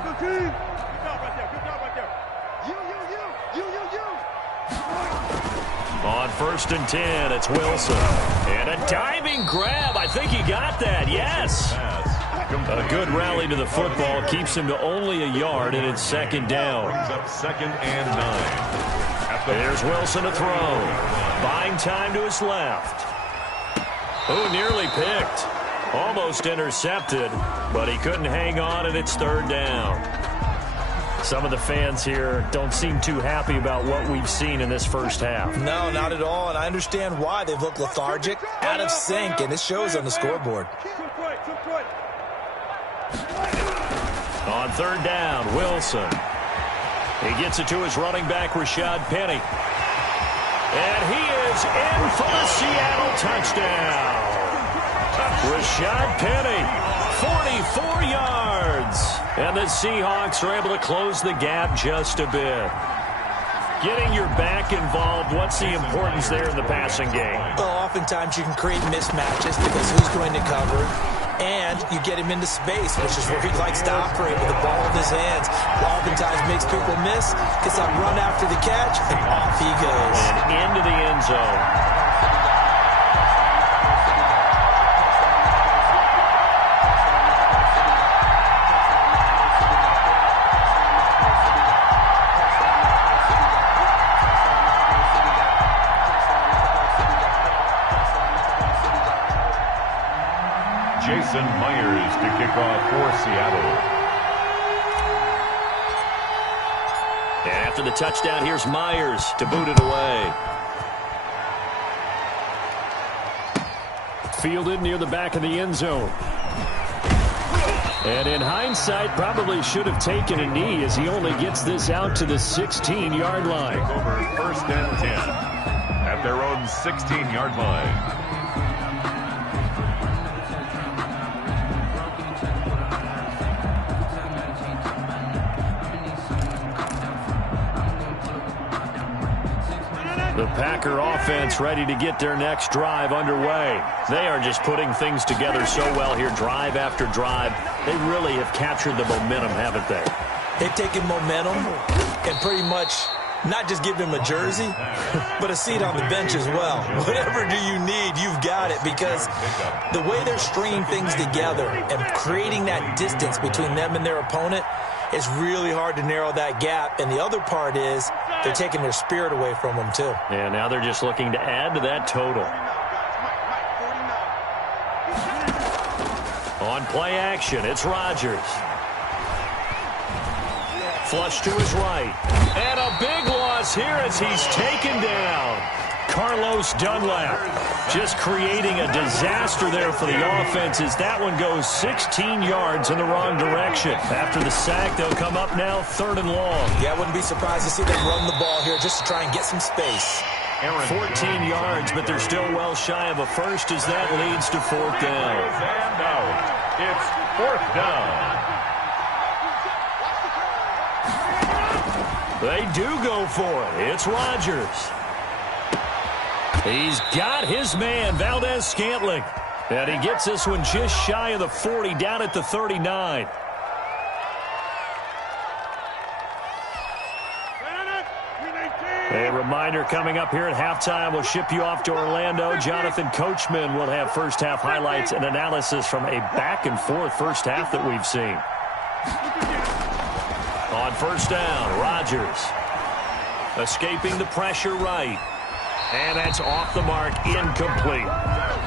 all good. Good job right there. Good job right there. You. On 1st and 10, it's Wilson. And a diving grab. I think he got that. Yes. A good rally to the football keeps him to only a yard, and it's 2nd down. Brings up 2nd and 9. There's Wilson to throw. Buying time to his left. Oh, nearly picked. Almost intercepted, but he couldn't hang on, and it's 3rd down. Some of the fans here don't seem too happy about what we've seen in this first half. No, not at all, and I understand why. They've looked lethargic, out of sync, and it shows on the scoreboard. On 3rd down, Wilson. He gets it to his running back, Rashad Penny. And he is in for the Seattle touchdown. Rashad Penny, 44 yards. And the Seahawks are able to close the gap just a bit. Getting your back involved, what's the importance there in the passing game? Well, oftentimes you can create mismatches because who's going to cover, and you get him into space, which is where he likes to operate with the ball in his hands. Oftentimes makes people miss, gets that run after the catch, and off he goes. And into the end zone. Jason Myers to kick off for Seattle. And after the touchdown, here's Myers to boot it away. Fielded near the back of the end zone. And in hindsight, probably should have taken a knee as he only gets this out to the 16-yard line. Over 1st and 10 at their own 16-yard line. The Packer offense ready to get their next drive underway. They are just putting things together so well here, drive after drive. They really have captured the momentum, haven't they? They've taken momentum and pretty much not just give him a jersey, but a seat on the bench as well. Whatever do you need, you've got it, because the way they're stringing things together and creating that distance between them and their opponent, it's really hard to narrow that gap. And the other part is they're taking their spirit away from them, too. Yeah, now they're just looking to add to that total. On play action, it's Rodgers. Flush to his right. And a big loss here as he's taken down. Carlos Dunlap just creating a disaster there for the offense as that one goes 16 yards in the wrong direction. After the sack, they'll come up now 3rd and long. Yeah, I wouldn't be surprised to see them run the ball here just to try and get some space. 14 yards, but they're still well shy of a first as that leads to 4th down. And out. It's 4th down. They do go for it. It's Rodgers. He's got his man, Valdez-Scantling. And he gets this one just shy of the 40, down at the 39. A reminder coming up here at halftime. We'll ship you off to Orlando. Jonathan Coachman will have first-half highlights and analysis from a back-and-forth first half that we've seen. On 1st down, Rodgers escaping the pressure right. And that's off the mark, incomplete.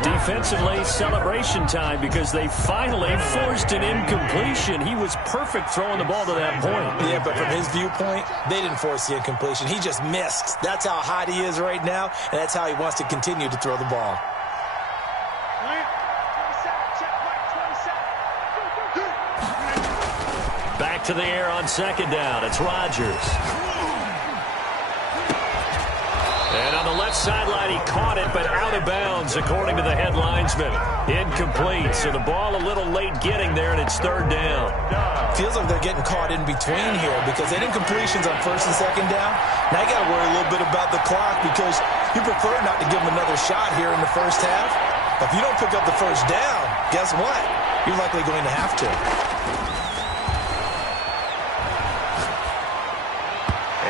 Defensively, celebration time because they finally forced an incompletion. He was perfect throwing the ball to that point. Yeah, but from his viewpoint, they didn't force the incompletion. He just missed. That's how hot he is right now, and that's how he wants to continue to throw the ball. Back to the air on 2nd down. It's Rodgers. And on the left sideline, he caught it, but out of bounds, according to the head linesman. Incomplete, so the ball a little late getting there, and it's 3rd down. Feels like they're getting caught in between here because they had incompletions on 1st and 2nd down. Now you got to worry a little bit about the clock because you prefer not to give them another shot here in the first half. If you don't pick up the 1st down, guess what? You're likely going to have to.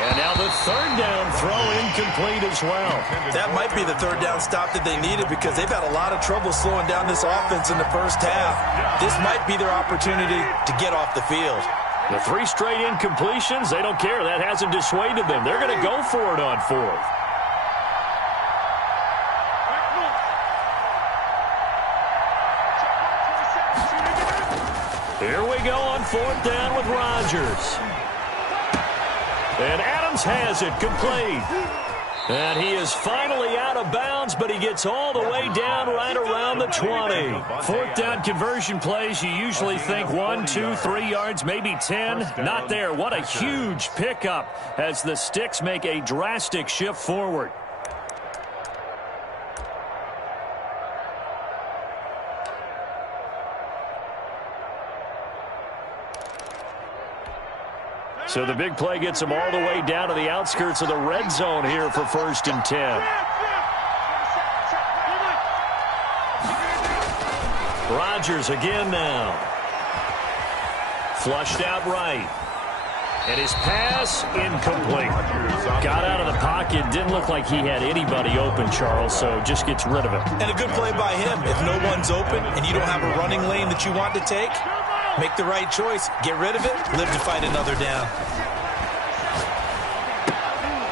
And now the 3rd down throw incomplete as well. That might be the 3rd down stop that they needed because they've had a lot of trouble slowing down this offense in the first half. This might be their opportunity to get off the field. The 3 straight incompletions, they don't care. That hasn't dissuaded them. They're going to go for it on 4th. Here we go on 4th down with Rodgers. And Adams has it complete. And he is finally out of bounds, but he gets all the way down right around the 20. 4th down conversion plays, you usually think 1, 2, 3 yards, maybe 10. Not there. What a huge pickup as the Sticks make a drastic shift forward. So the big play gets them all the way down to the outskirts of the red zone here for 1st and 10. Rodgers again now. Flushed out right. And his pass incomplete. Got out of the pocket. Didn't look like he had anybody open, Charles, so just gets rid of it. And a good play by him. If no one's open and you don't have a running lane that you want to take, make the right choice. Get rid of it. Live to fight another down.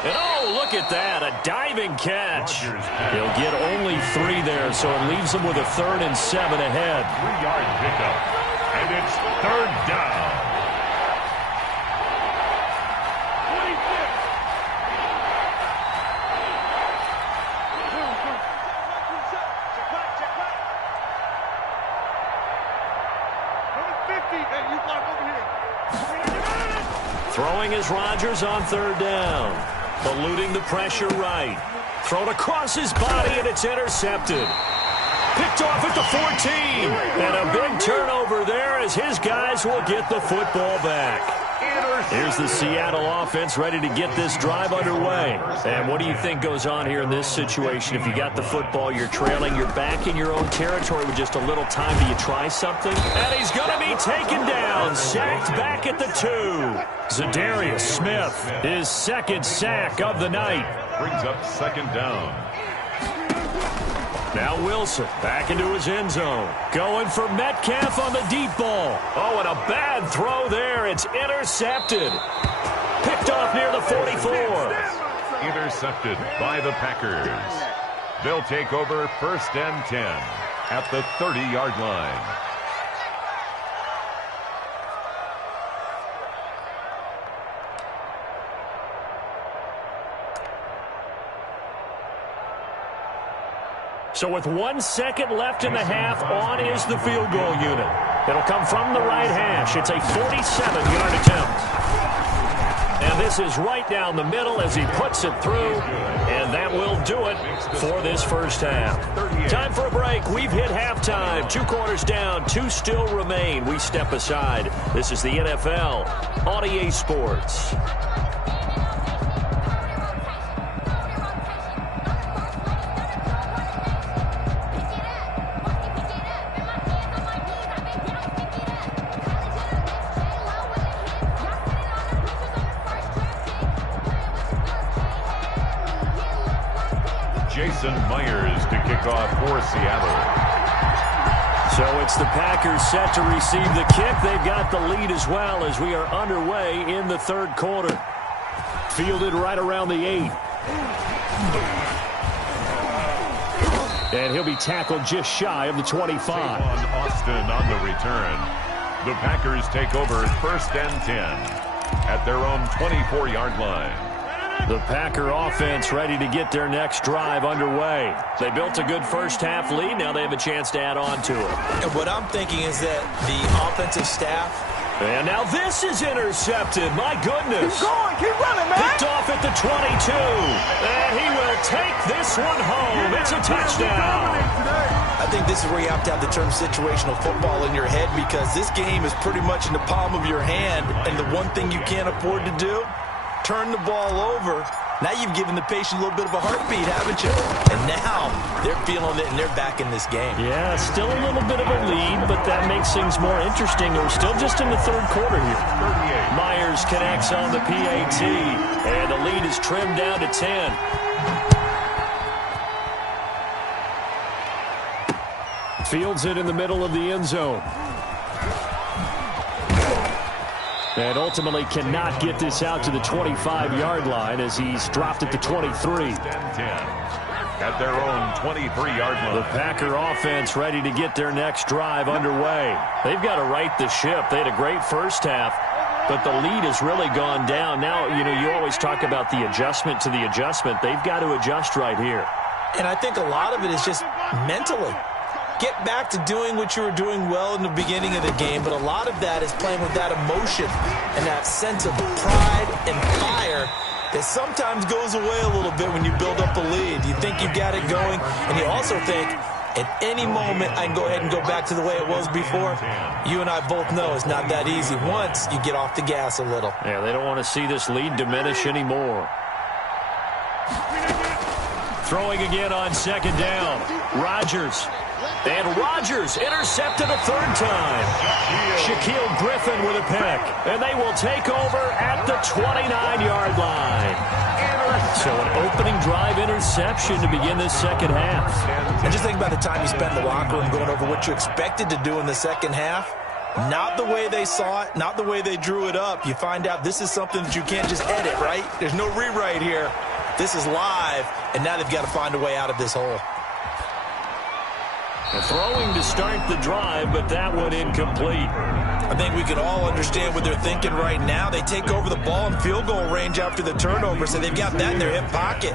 And oh, look at that. A diving catch. He'll get only 3 there, so it leaves him with a 3rd and 7 ahead. 3-yard pickup. And it's 3rd down. Throwing is Rodgers on 3rd down. Eluding the pressure right. Thrown across his body, and it's intercepted. Picked off at the 14. And a big turnover there as his guys will get the football back. Here's the Seattle offense ready to get this drive underway. And what do you think goes on here in this situation? If you got the football, you're trailing, you're back in your own territory with just a little time. Do you try something? And he's going to be taken down. Sacked back at the 2. Zadarius Smith, his 2nd sack of the night. Brings up 2nd down. Now Wilson back into his end zone. Going for Metcalf on the deep ball. Oh, and a bad throw there. It's intercepted. Picked off near the 44. Intercepted by the Packers. They'll take over 1st and 10 at the 30-yard line. So with 1 second left in the half, on is the field goal unit. It'll come from the right hash. It's a 47-yard attempt. And this is right down the middle as he puts it through. And that will do it for this first half. Time for a break. We've hit halftime. 2 quarters down. 2 still remain. We step aside. This is the NFL on EA Sports. Myers to kick off for Seattle. So it's the Packers set to receive the kick. They've got the lead as well as we are underway in the 3rd quarter. Fielded right around the 8. And he'll be tackled just shy of the 25. Savon Austin on the return. The Packers take over 1st and 10 at their own 24-yard line. The Packer offense ready to get their next drive underway. They built a good first half lead. Now they have a chance to add on to it. And what I'm thinking is that the offensive staff. And now this is intercepted. My goodness. Keep going. Keep running, man. Picked off at the 22. And he will take this one home. It's a touchdown. I think this is where you have to have the term situational football in your head, because this game is pretty much in the palm of your hand. And the one thing you can't afford to do, turn the ball over. Now you've given the patient a little bit of a heartbeat, haven't you? And now they're feeling it, and they're back in this game. Yeah, still a little bit of a lead, but that makes things more interesting. We're still just in the 3rd quarter here. Myers connects on the PAT, and the lead is trimmed down to 10. Fields it in the middle of the end zone. And ultimately cannot get this out to the 25-yard line as he's dropped at the 23. At their own 23-yard line. The Packer offense ready to get their next drive underway. They've got to right the ship. They had a great first half, but the lead has really gone down. Now, you always talk about the adjustment to the adjustment. They've got to adjust right here. And I think a lot of it is just mentally. Get back to doing what you were doing well in the beginning of the game, but a lot of that is playing with that emotion and that sense of pride and fire that sometimes goes away a little bit when you build up a lead. You think you've got it going, and you also think, at any moment, I can go ahead and go back to the way it was before. You and I both know it's not that easy once you get off the gas a little. Yeah, they don't want to see this lead diminish anymore. Throwing again on 2nd down. Rodgers. And Rodgers intercepted a 3rd time. Shaquille Griffin with a pick. And they will take over at the 29-yard line. So an opening drive interception to begin this 2nd half. And just think about the time you spent in the locker room going over what you expected to do in the 2nd half. Not the way they saw it, not the way they drew it up. You find out this is something that you can't just edit, right? There's no rewrite here. This is live, and now they've got to find a way out of this hole. Throwing to start the drive, but that one incomplete. I think we can all understand what they're thinking right now. They take over the ball in field goal range after the turnover, so they've got that in their hip pocket.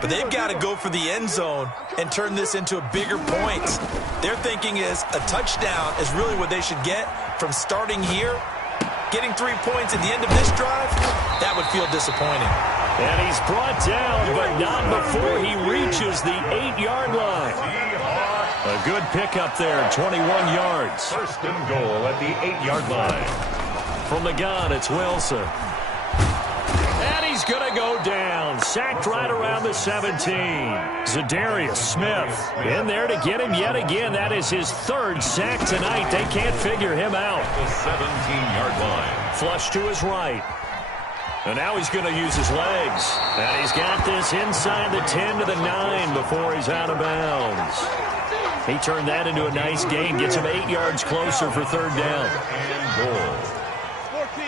But they've got to go for the end zone and turn this into a bigger point. Their thinking is a touchdown is really what they should get from starting here. Getting 3 points at the end of this drive, that would feel disappointing. And he's brought down, but not before he reaches the 8-yard line. A good pickup there, 21 yards. 1st and goal at the 8-yard line. From the gun, it's Wilson. And he's going to go down. Sacked right around the 17. Zadarius Smith in there to get him yet again. That is his 3rd sack tonight. They can't figure him out. The 17-yard line. Flush to his right. And now he's going to use his legs. And he's got this inside the 10 to the 9 before he's out of bounds. He turned that into a nice gain. Gets him 8 yards closer for third down. And goal. 14.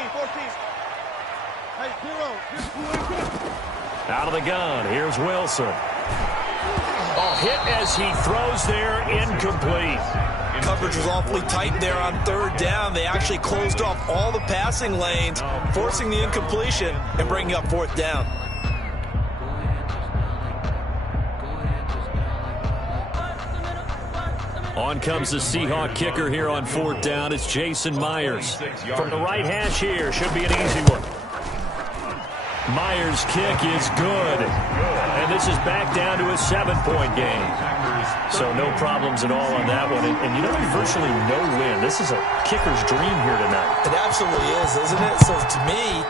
Hey, Out of the gun, here's Wilson. Oh, hit as he throws there, incomplete. Coverage was awfully tight there on third down. They actually closed off all the passing lanes, forcing the incompletion and bringing up fourth down. On comes the Seahawk kicker here on fourth down. It's Jason Myers. From the right hash here, should be an easy one. Myers' kick is good. And this is back down to a 7-point game. So no problems at all on that one. And you know, virtually no win. This is a kicker's dream here tonight. It absolutely is, isn't it? So to me,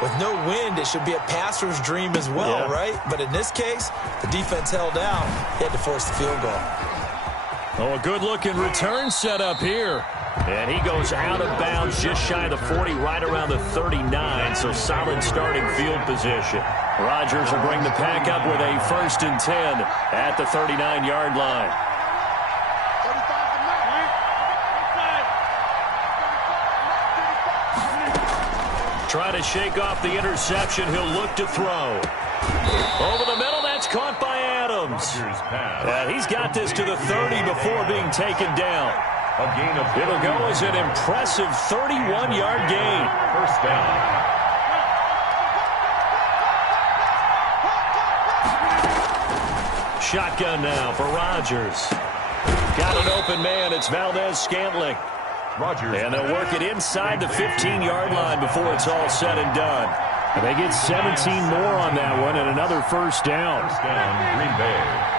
with no wind, it should be a passer's dream as well, right? But in this case, the defense held out. They had to force the field goal. Oh, a good-looking return set up here. And he goes out of bounds just shy of the 40, right around the 39, so solid starting field position. Rodgers will bring the pack up with a 1st and 10 at the 39-yard line. Try to shake off the interception. He'll look to throw. Over the middle, that's caught by Adams. And he's got this to the 30 before being taken down. A gain of It'll go as an impressive 31-yard gain. First down. Shotgun now for Rodgers. Got an open man. It's Valdez-Scantling. Rodgers. And they'll work it inside the 15-yard line before it's all said and done. And they get 17 more on that one and another first down. First down, Green Bay.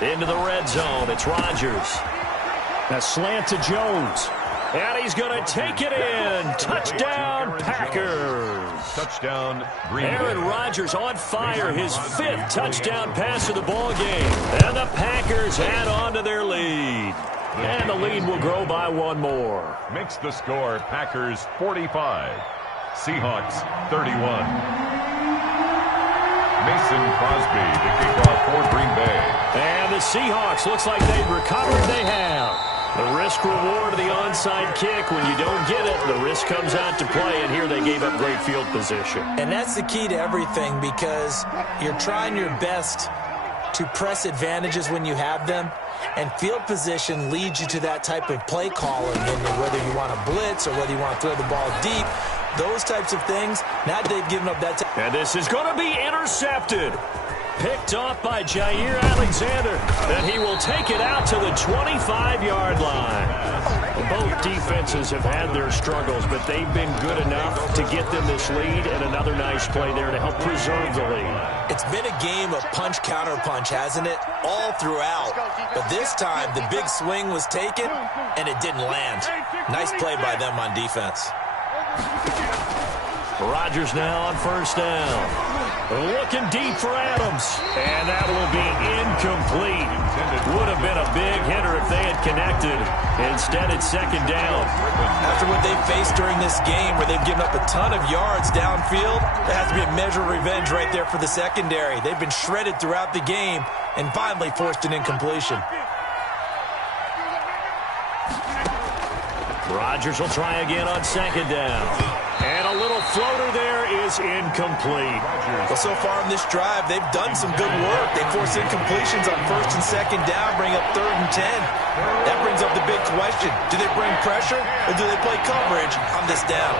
Into the red zone. It's Rodgers. A slant to Jones. And he's going to take it in. Touchdown, Packers. Touchdown, Green Bay. Aaron Rodgers on fire. His 5th touchdown pass of the ball game. And the Packers add on to their lead. And the lead will grow by 1 more. Makes the score Packers 45. Seahawks 31. Mason Crosby to kick off for Green Bay. And the Seahawks, looks like they've recovered. They have. The risk reward of the onside kick. When you don't get it, the risk comes out to play. And here they gave up great field position. And that's the key to everything, because you're trying your best to press advantages when you have them. And field position leads you to that type of play calling. And whether you want to blitz or whether you want to throw the ball deep, those types of things, now they've given up that. And this is going to be intercepted. Picked off by Jair Alexander. And he will take it out to the 25-yard line. Both defenses have had their struggles, but they've been good enough to get them this lead, and another nice play there to help preserve the lead. It's been a game of punch-counter-punch, hasn't it? All throughout. But this time, the big swing was taken, and it didn't land. Nice play by them on defense. Rodgers now on first down. Looking deep for Adams. And that will be incomplete. Would have been a big hitter if they had connected. Instead, it's second down. After what they've faced during this game, where they've given up a ton of yards downfield, there has to be a measure of revenge right there for the secondary. They've been shredded throughout the game and finally forced an incompletion. Rodgers will try again on second down. And a little floater there is incomplete. Well, so far in this drive, they've done some good work. They force incompletions on first and second down, bring up 3rd and 10. That brings up the big question. Do they bring pressure or do they play coverage on this down?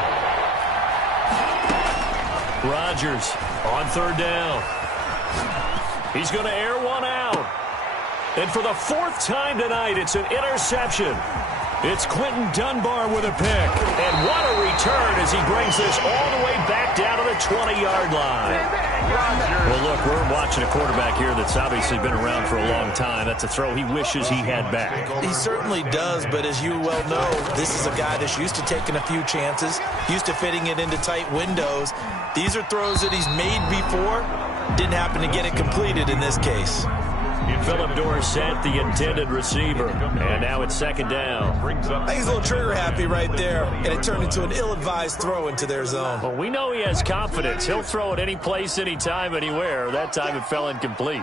Rodgers on 3rd down. He's going to air one out. And for the 4th time tonight, it's an interception. It's Quentin Dunbar with a pick. And what a return as he brings this all the way back down to the 20-yard line. Well, look, we're watching a quarterback here that's obviously been around for a long time. That's a throw he wishes he had back. He certainly does, but as you well know, this is a guy that's used to taking a few chances, used to fitting it into tight windows. These are throws that he's made before. Didn't happen to get it completed in this case. Philip Dorsett, the intended receiver. And now it's second down. I think he's a little trigger happy right there, and it turned into an ill-advised throw into their zone. Well, we know he has confidence. He'll throw it any place, anytime, anywhere. That time it fell incomplete.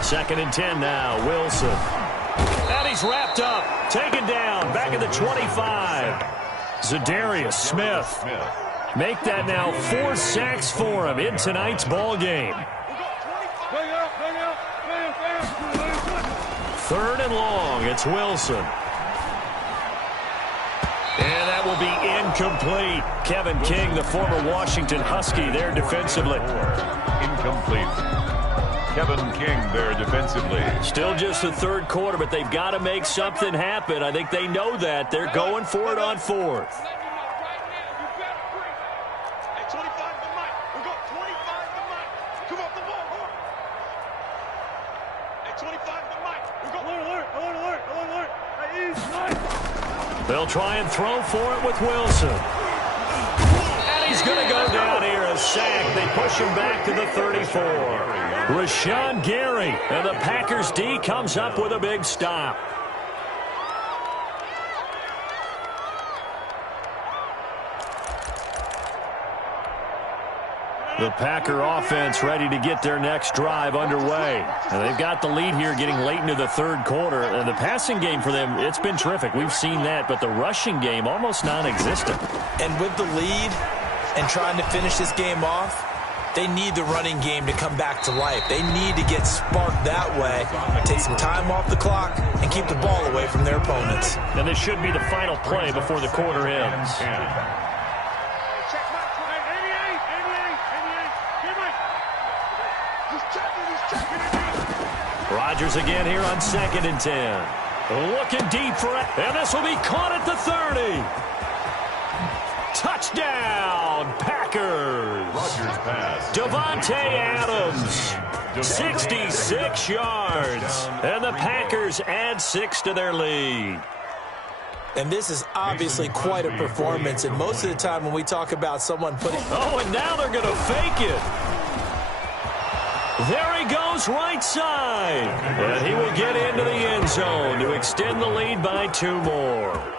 2nd and 10 now. Wilson. And he's wrapped up. Taken down. Back at the 25. Zadarius Smith. Make that now 4 sacks for him in tonight's ball game. 3rd and long. It's Wilson. And that will be incomplete. Kevin King, the former Washington Husky, there defensively. Incomplete. Kevin King there defensively. Still just the 3rd quarter, but they've got to make something happen. I think they know that. They're going for it on 4th. They'll try and throw for it with Wilson. And he's going to go down here, a sack. They push him back to the 34. Rashawn Gary, and the Packers D comes up with a big stop. The Packer offense ready to get their next drive underway. And they've got the lead here getting late into the 3rd quarter. And the passing game for them, it's been terrific. We've seen that. But the rushing game, almost non-existent. And with the lead and trying to finish this game off, they need the running game to come back to life. They need to get sparked that way, take some time off the clock, and keep the ball away from their opponents. And this should be the final play before the quarter ends. Rodgers again here on 2nd and 10. Looking deep for it, and this will be caught at the 30. Touchdown, Packers. Rodgers pass. Devontae Adams, 66 yards. And the Packers add 6 to their lead. And this is obviously quite a performance. And most of the time when we talk about someone putting... Oh, and now they're going to fake it. There he goes right side. And he will get into the end zone to extend the lead by 2 more.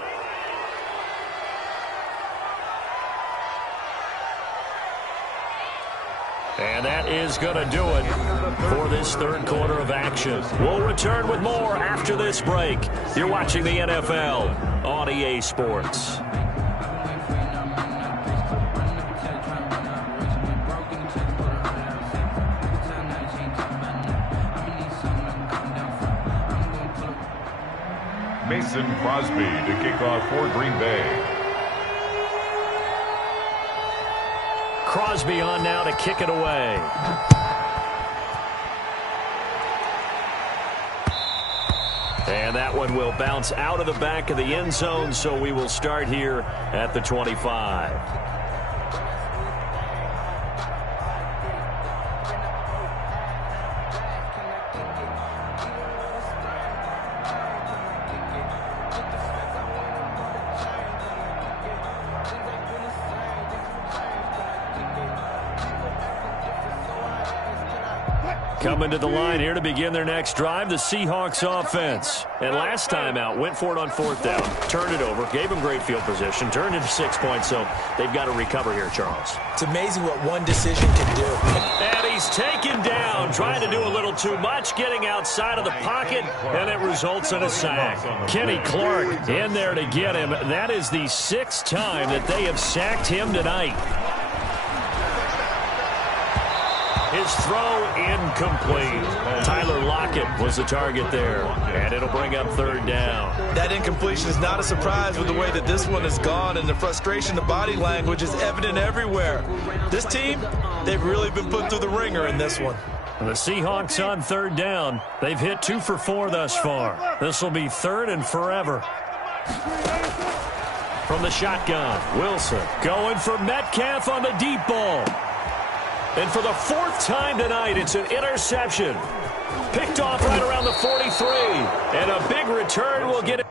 And that is going to do it for this 3rd quarter of action. We'll return with more after this break. You're watching the NFL on EA Sports. Mason Crosby to kick off for Green Bay. Crosby on now to kick it away. And that one will bounce out of the back of the end zone, so we will start here at the 25. Coming to the line here to begin their next drive, the Seahawks offense. And last time out, went for it on 4th down, turned it over, gave them great field position, turned into 6 points, so they've got to recover here, Charles. It's amazing what one decision can do. And he's taken down, trying to do a little too much, getting outside of the pocket, and it results in a sack. Kenny Clark in there to get him. That is the 6th time that they have sacked him tonight. His throw incomplete. Tyler Lockett was the target there, and it'll bring up 3rd down. That incompletion is not a surprise with the way that this one has gone, and the frustration, the body language is evident everywhere. This team, they've really been put through the ringer in this one. The Seahawks on 3rd down. They've hit 2 for 4 thus far. This will be 3rd and forever. From the shotgun, Wilson going for Metcalf on the deep ball. And for the 4th time tonight, it's an interception. Picked off right around the 43. And a big return will get it.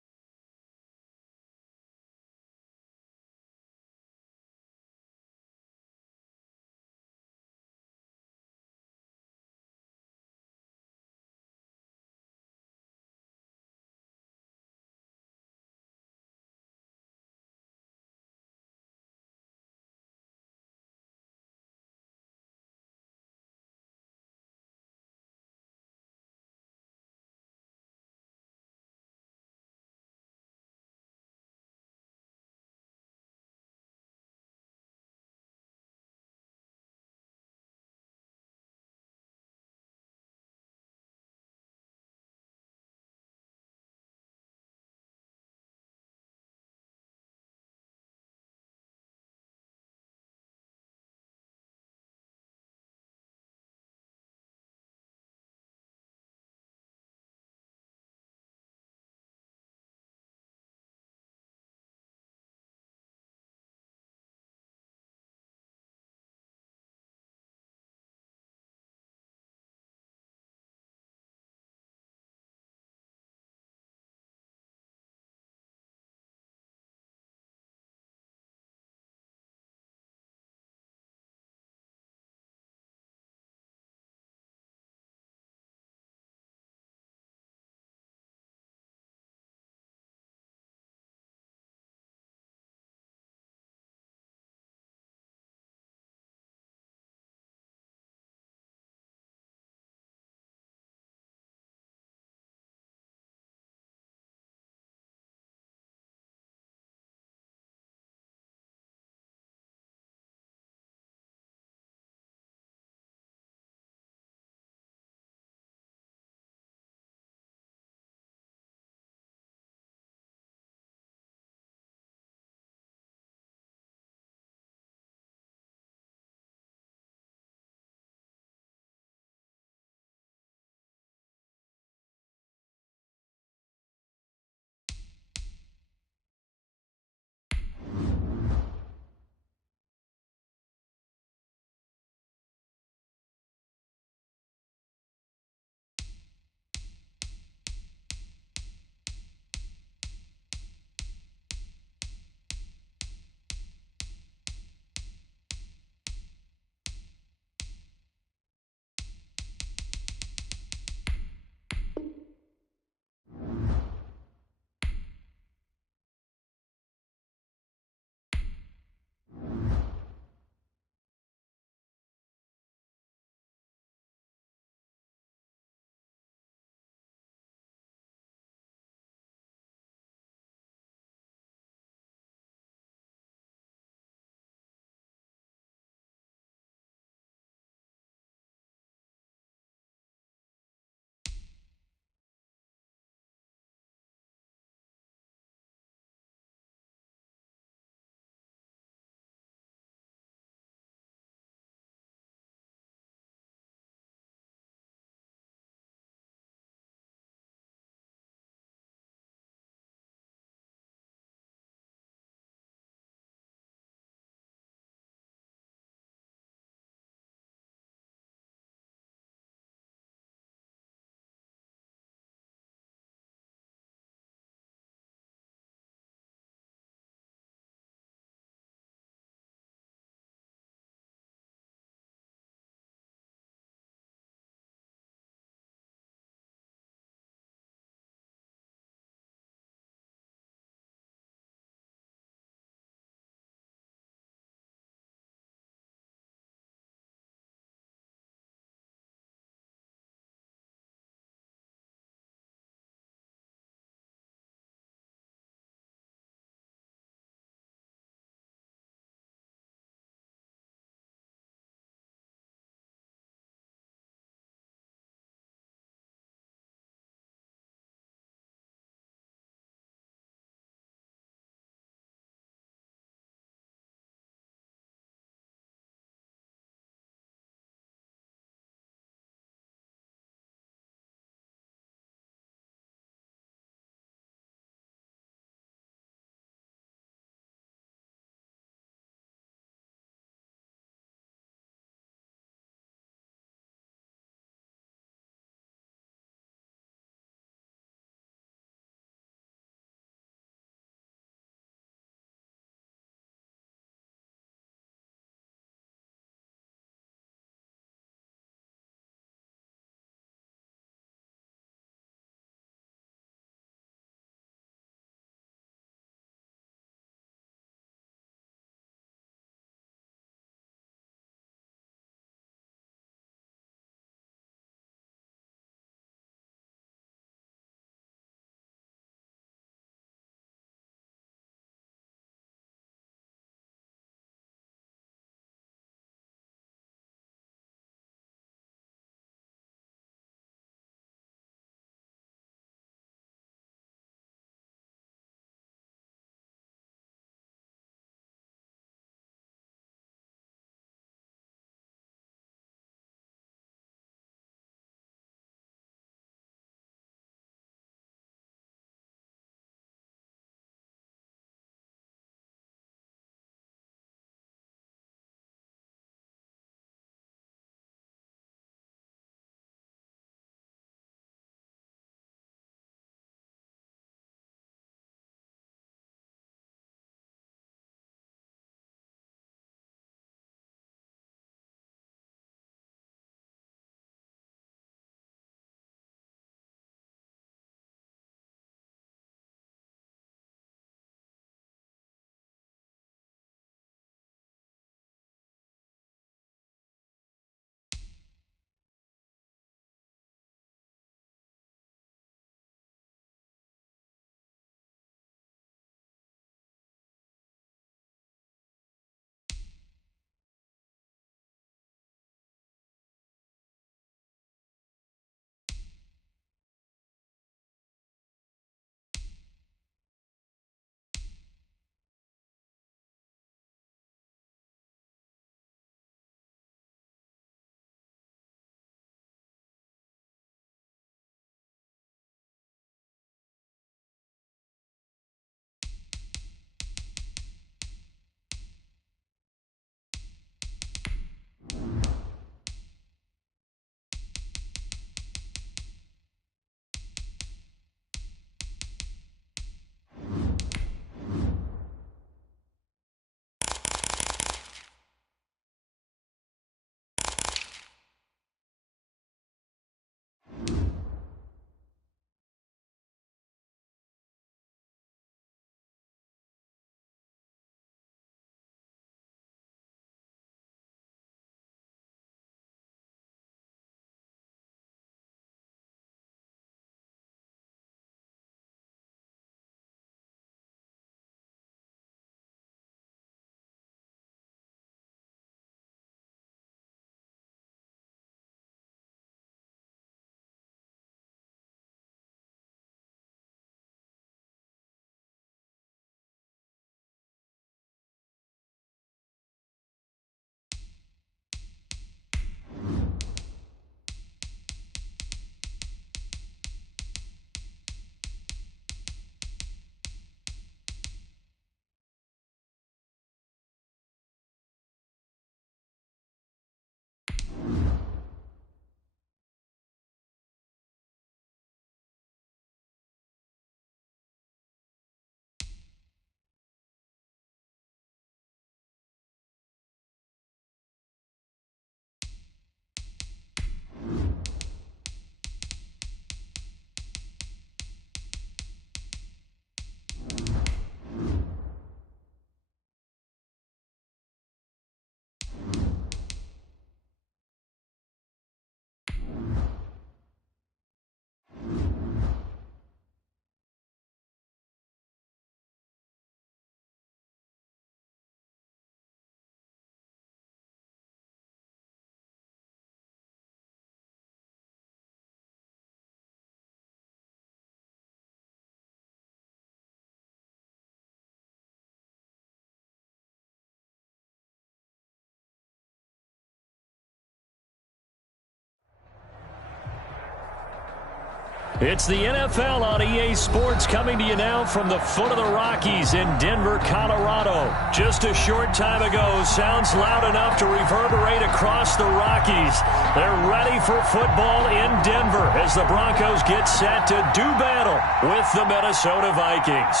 It's the NFL on EA Sports coming to you now from the foot of the Rockies in Denver, Colorado. Just a short time ago, sounds loud enough to reverberate across the Rockies. They're ready for football in Denver as the Broncos get set to do battle with the Minnesota Vikings.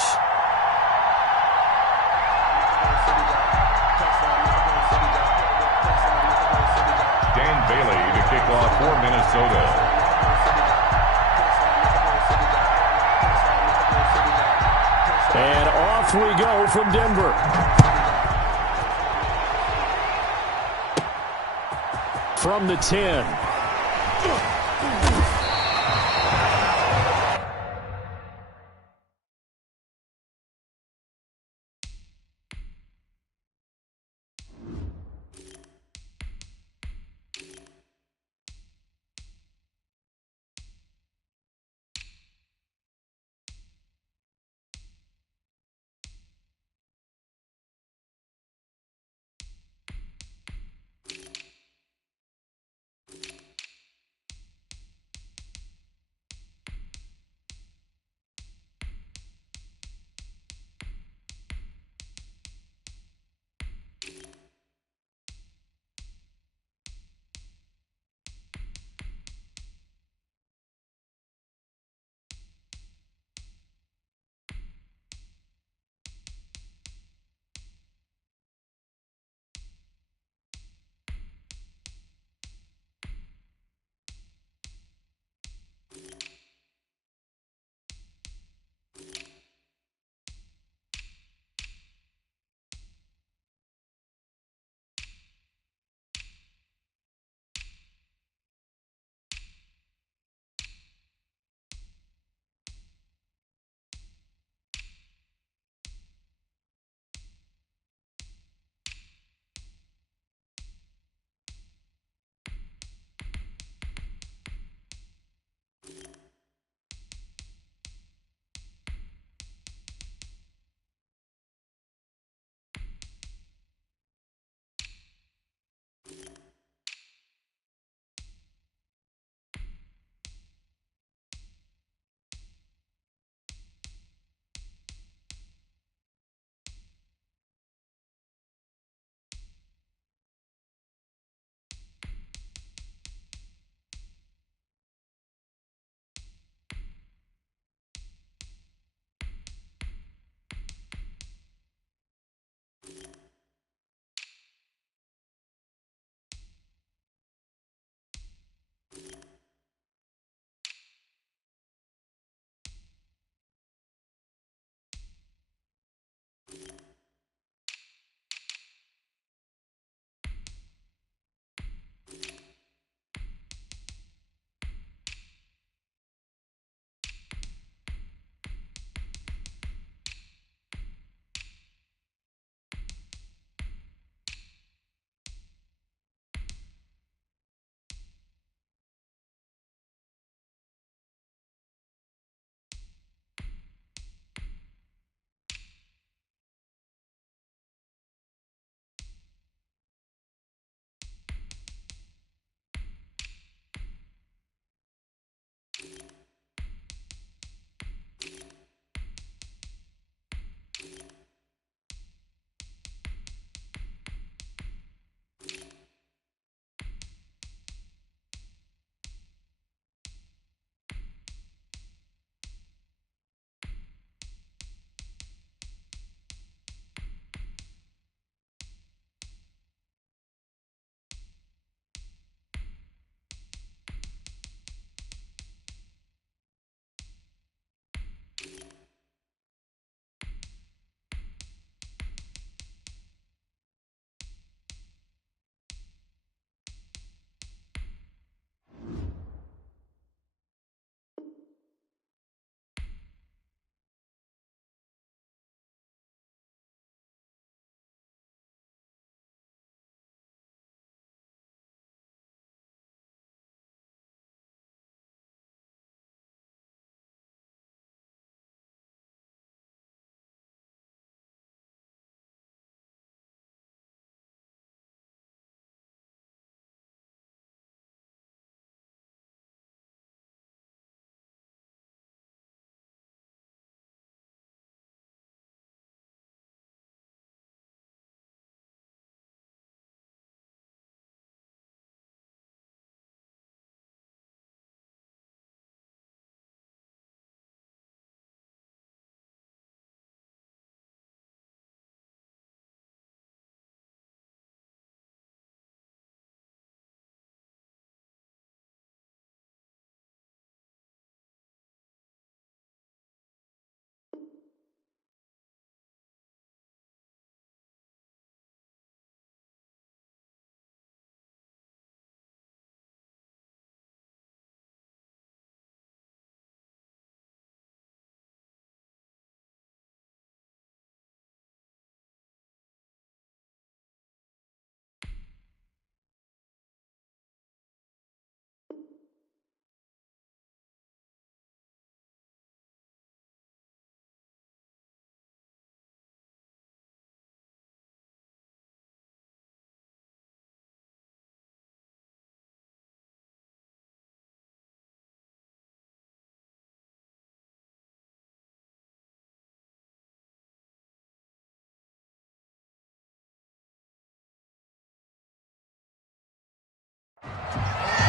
Dan Bailey to kick off for Minnesota. And off we go from Denver. From the 10.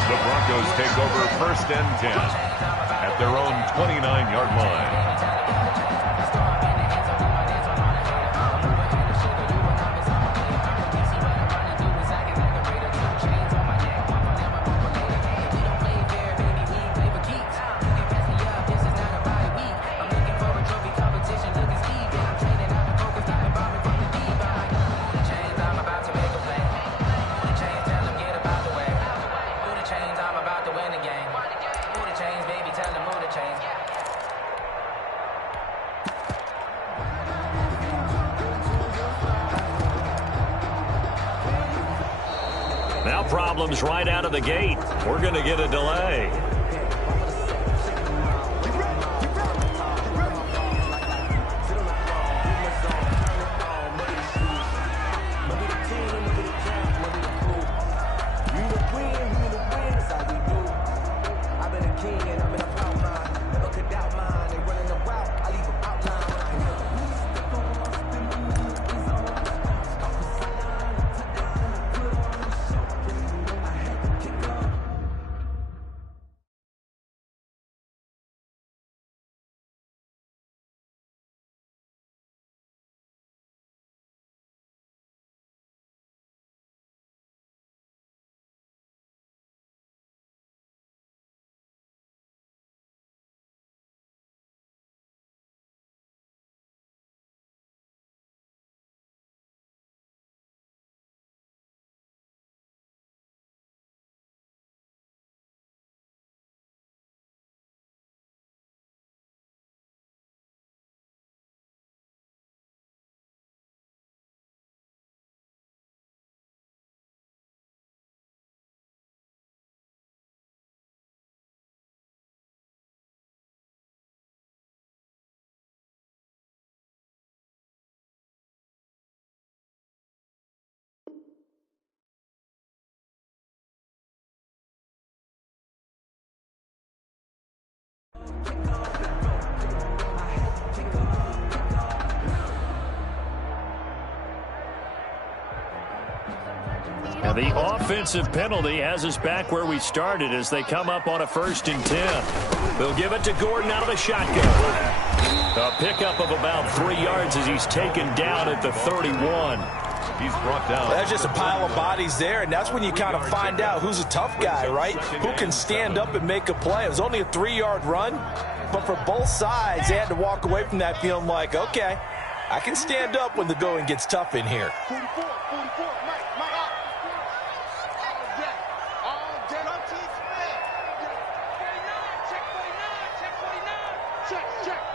The Broncos take over 1st and 10 at their own 29-yard line. Now problems right out of the gate. We're going to get a delay. And the offensive penalty has us back where we started as they come up on a 1st and 10. They'll give it to Gordon out of the shotgun. A pickup of about 3 yards as he's taken down at the 31. He's brought down. That's just a pile of bodies there, and that's when you kind of find out who's a tough guy, right? Who can stand up and make a play. It was only a 3-yard run, but for both sides, they had to walk away from that feeling like, okay, I can stand up when the going gets tough in here. 44, Mike up. All day.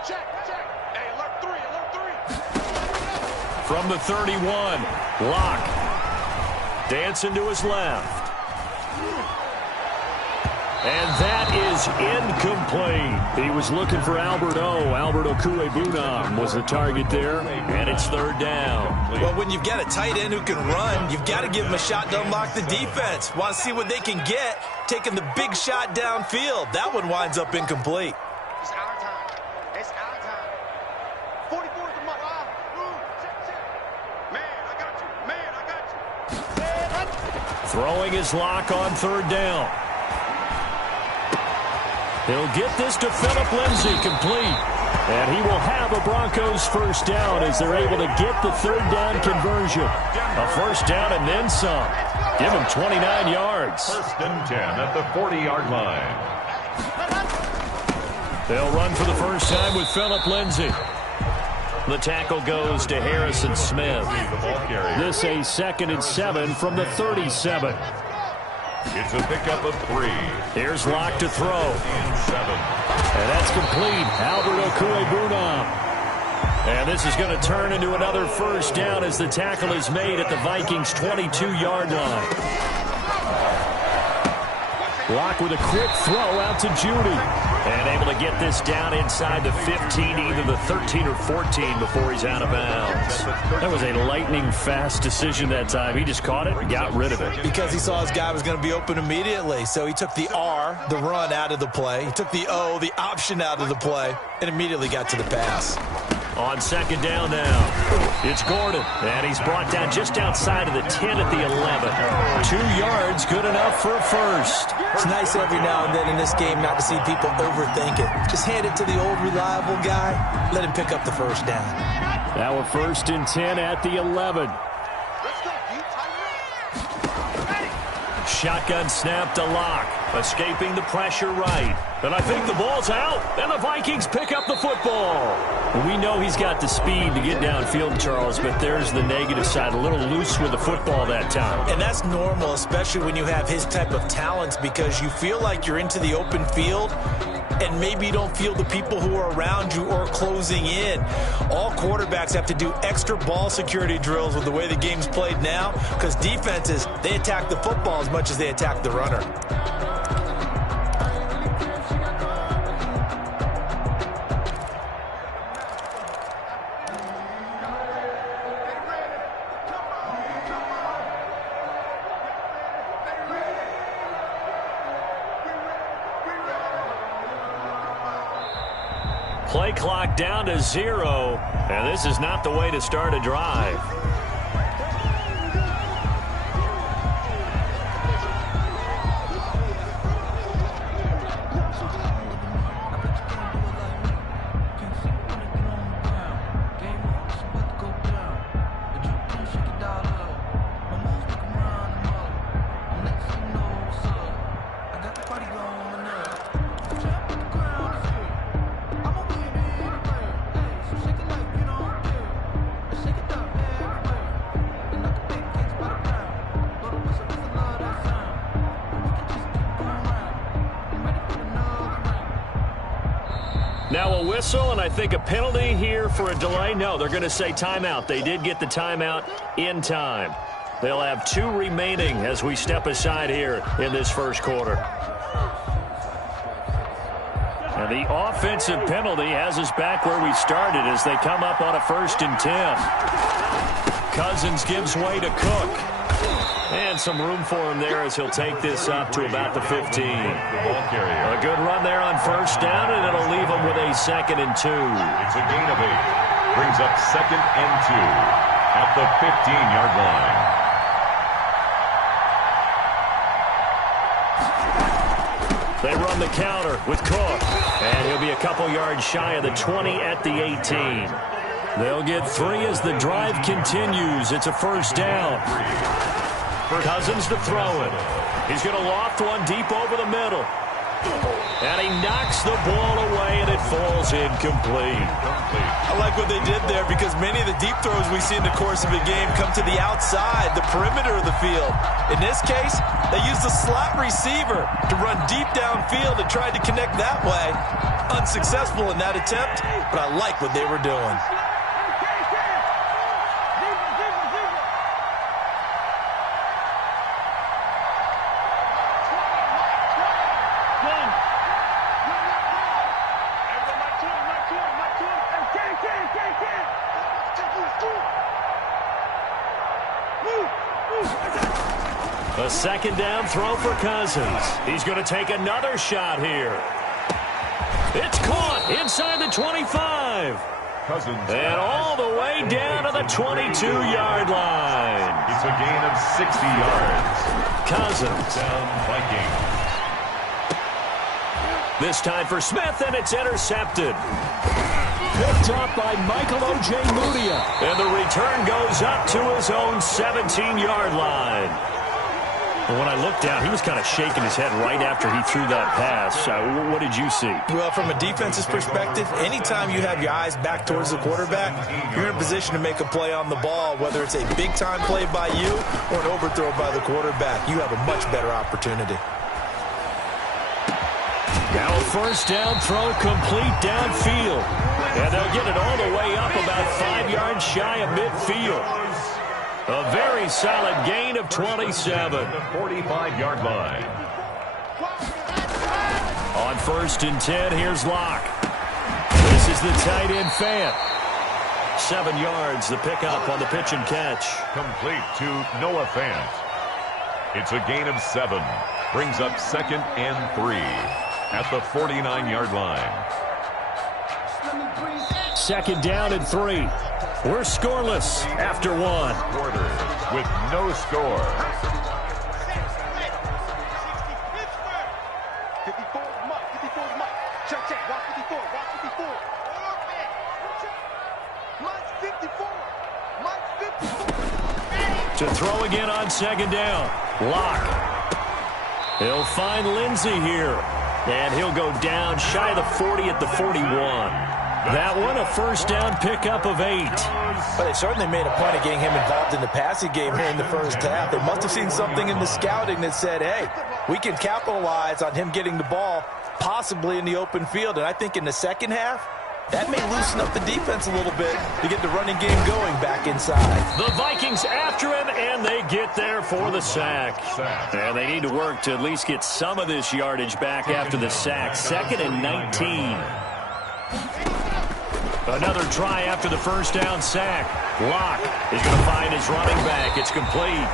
Check. Hey, alert 3. From the 31, Locke dancing to his left. And that is incomplete. He was looking for Albert Okuebunam was the target there, and it's 3rd down. Well, when you've got a tight end who can run, you've got to give him a shot to unlock the defense. Want to see what they can get, taking the big shot downfield. That one winds up incomplete. It's our time. 44 is the mark. Man, I got you. Throwing his Locke on 3rd down. He'll get this to Phillip Lindsay, complete. And he will have a Broncos 1st down as they're able to get the 3rd down conversion. A 1st down and then some. Give him 29 yards. 1st and 10 at the 40-yard line. They'll run for the first time with Phillip Lindsay. The tackle goes to Harrison Smith. This a 2nd and 7 from the 37. It's a pickup of 3. Here's Locke to throw. And that's complete. Albert Okuebunam. And this is going to turn into another 1st down as the tackle is made at the Vikings' 22-yard line. Locke with a quick throw out to Judy. And able to get this down inside the 15, either the 13 or 14 before he's out of bounds. That was a lightning-fast decision that time. He just caught it and got rid of it. Because he saw his guy was going to be open immediately. So he took the R, the run, out of the play. He took the O, the option, out of the play, and immediately got to the pass. On 2nd down now, it's Gordon, and he's brought down just outside of the 10 at the 11. 2 yards, good enough for a 1st. It's nice every now and then in this game not to see people overthink it. Just hand it to the old reliable guy. Let him pick up the first down. Now a 1st and 10 at the 11. Shotgun snap to Lock, escaping the pressure right. And I think the ball's out, and the Vikings pick up the football. We know he's got the speed to get downfield, Charles, but there's the negative side, a little loose with the football that time. And that's normal, especially when you have his type of talents, because you feel like you're into the open field, and maybe you don't feel the people who are around you or closing in. All quarterbacks have to do extra ball security drills with the way the game's played now, because defenses, they attack the football as much as they attack the runner. Play clock down to 0, and this is not the way to start a drive. Now a whistle, and I think a penalty here for a delay. No, they're going to say timeout. They did get the timeout in time. They'll have 2 remaining as we step aside here in this first quarter. And the offensive penalty has us back where we started as they come up on a 1st and 10. Cousins gives way to Cook. And some room for him there as he'll take this up to about the 15. A good run there on 1st down, and it'll leave him with a 2nd and 2. It's a gain of 8. Brings up 2nd and 2 at the 15-yard line. They run the counter with Cook, and he'll be a couple yards shy of the 20 at the 18. They'll get 3 as the drive continues. It's a 1st down. Cousins to throw it. He's going to loft one deep over the middle. And he knocks the ball away, and it falls incomplete. I like what they did there because many of the deep throws we see in the course of a game come to the outside, the perimeter of the field. In this case, they used the slot receiver to run deep downfield and tried to connect that way. Unsuccessful in that attempt, but I like what they were doing. A 2nd down throw for Cousins. He's going to take another shot here. It's caught inside the 25. Cousins. And all the way down to the 22-yard line. It's a gain of 60 yards. Cousins. Down Vikings. This time for Smith, and it's intercepted. Picked up by Michael O.J. Mudia. And the return goes up to his own 17-yard line. And when I looked down, he was kind of shaking his head right after he threw that pass. What did you see? Well, from a defense's perspective, anytime you have your eyes back towards the quarterback, you're in a position to make a play on the ball, whether it's a big-time play by you or an overthrow by the quarterback. You have a much better opportunity. Now a 1st down throw complete downfield. And they'll get it all the way up about 5 yards shy of midfield. A very solid gain of 27. The 45-yard line. On 1st and 10, here's Locke. This is the tight end Fant. 7 yards, the pickup on the pitch and catch. Complete to Noah Fant. It's a gain of 7. Brings up 2nd and 3 at the 49-yard line. 2nd down and 3. We're scoreless after 1. Quarter with no score. To throw again on second down. Locke. He'll find Lindsey here. And he'll go down shy of the 40 at the 41. That one a first down pickup of 8. But they certainly made a point of getting him involved in the passing game here in the first half. They must have seen something in the scouting that said, hey, we can capitalize on him getting the ball possibly in the open field. And I think in the second half, that may loosen up the defense a little bit to get the running game going back inside. The Vikings after him, and they get there for the sack. And they need to work to at least get some of this yardage back after the sack. 2nd and 19. Another try after the first down sack. Locke is going to find his running back. It's complete.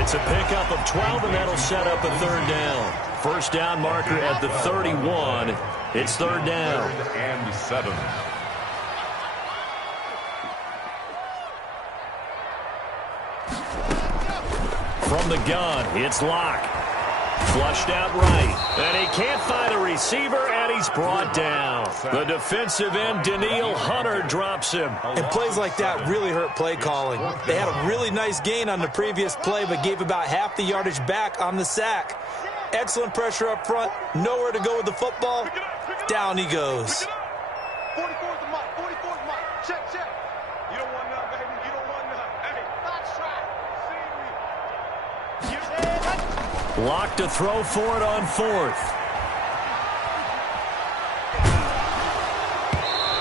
It's a pickup of 12, and that'll set up a third down. First down marker at the 31. It's third down. 3rd and 7. From the gun, it's Locke. Flushed out right. And he can't find a receiver, and he's brought down. The defensive end, Danielle Hunter, drops him. And plays like that really hurt play calling. They had a really nice gain on the previous play, but gave about half the yardage back on the sack. Excellent pressure up front. Nowhere to go with the football. Down he goes. 44's the mark. 44's the mark. Check. You don't want none, baby. You don't want none. Hey, that's right. Locke to throw for it on 4th.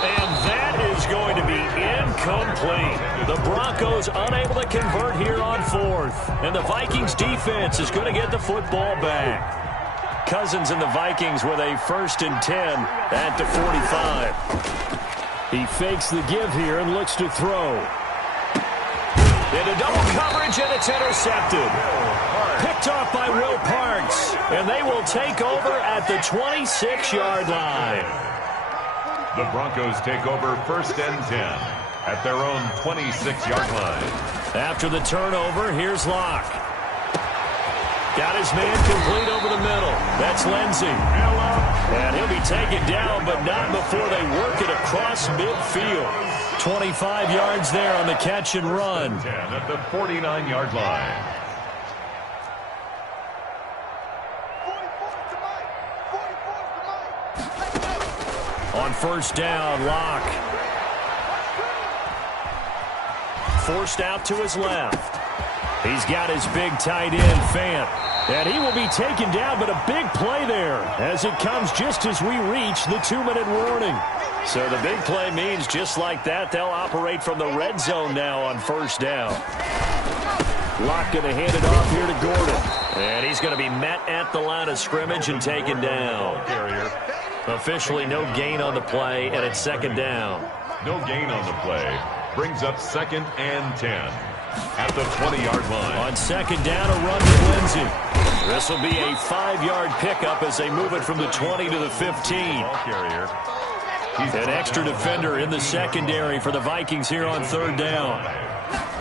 And that is going to be incomplete. The Broncos unable to convert here on 4th. And the Vikings defense is going to get the football back. Cousins and the Vikings with a 1st and 10 at the 45. He fakes the give here and looks to throw. Into double coverage, and it's intercepted. Picked off by Will Parks. And they will take over at the 26-yard line. The Broncos take over 1st and 10 at their own 26-yard line. After the turnover, here's Locke. Got his man complete over the middle. That's Lindsey. And he'll be taken down, but not before they work it across midfield. 25 yards there on the catch and run. 10 at the 49-yard line. 44's the mark. On first down, Locke. Forced out to his left. He's got his big tight end, Fant. And he will be taken down, but a big play there as it comes just as we reach the 2-minute warning. So the big play means just like that, they'll operate from the red zone now on first down. Locke going to hand it off here to Gordon. And he's going to be met at the line of scrimmage and taken down. Officially no gain on the play, and it's 2nd down. No gain on the play. Brings up 2nd and 10 at the 20-yard line. On 2nd down, a run to Lindsey. This will be a 5-yard pickup as they move it from the 20 to the 15. An extra defender in the secondary for the Vikings here on 3rd down.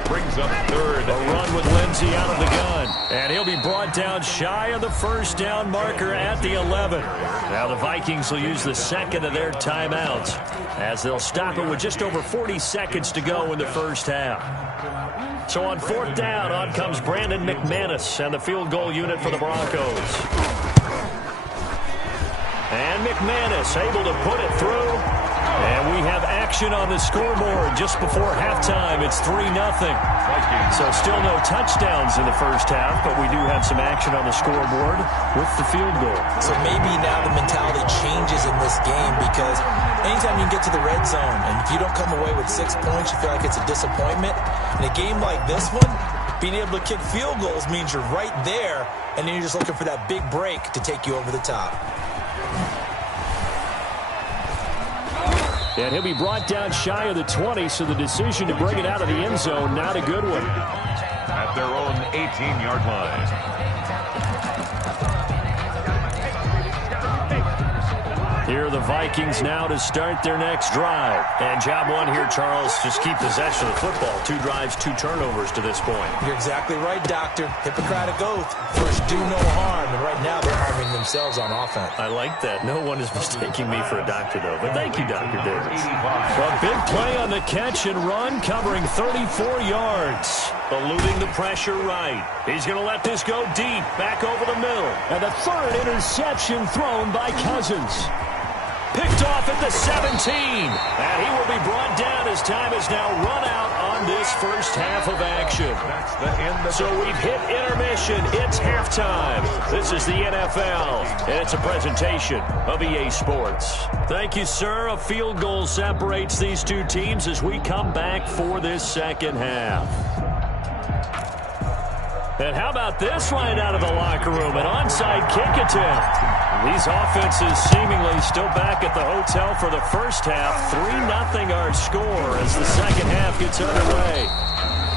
Brings up 3rd. A run with Lindsey out of the gun. And he'll be brought down shy of the first down marker at the 11. Now the Vikings will use the 2nd of their timeouts as they'll stop it with just over 40 seconds to go in the first half. So on 4th down, on comes Brandon McManus and the field goal unit for the Broncos. And McManus able to put it through. And we have action on the scoreboard just before halftime. It's 3-0. So still no touchdowns in the first half, but we do have some action on the scoreboard with the field goal. So maybe now the mentality changes in this game because anytime you get to the red zone and if you don't come away with 6 points, you feel like it's a disappointment. In a game like this one, being able to kick field goals means you're right there, and then you're just looking for that big break to take you over the top. And he'll be brought down shy of the 20, so the decision to bring it out of the end zone, not a good one. At their own 18-yard line. Here are the Vikings now to start their next drive. And job one here, Charles, just keep possession of the football. 2 drives, 2 turnovers to this point. You're exactly right, Doctor. Hippocratic oath. First, do no harm. And right now, they're harming themselves on offense. I like that. No one is mistaking me for a doctor, though. But thank you, Dr. Davis. A big play on the catch and run, covering 34 yards. Eluding the pressure right. He's going to let this go deep, back over the middle. And the 3rd interception thrown by Cousins. Picked off at the 17. And he will be brought down as time is now run out on this first half of action. That's the end of So we've hit intermission. It's halftime. This is the NFL, and it's a presentation of EA Sports. Thank you, sir. A field goal separates these 2 teams as we come back for this second half. And how about this right out of the locker room? An onside kick attempt. These offenses seemingly still back at the hotel for the first half. 3-0 our score as the second half gets underway.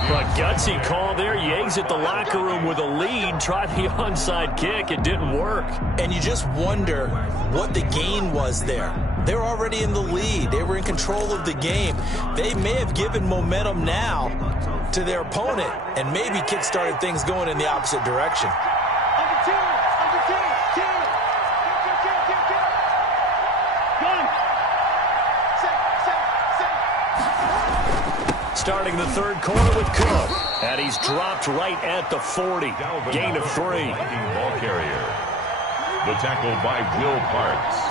But gutsy call there. You exit the locker room with a lead. Tried the onside kick. It didn't work. And you just wonder what the gain was there. They were already in the lead. They were in control of the game. They may have given momentum now to their opponent and maybe kick-started things going in the opposite direction. Starting the 3rd quarter with Cook. And he's dropped right at the 40. Gain of 3. ball carrier. The tackle by Will Parks.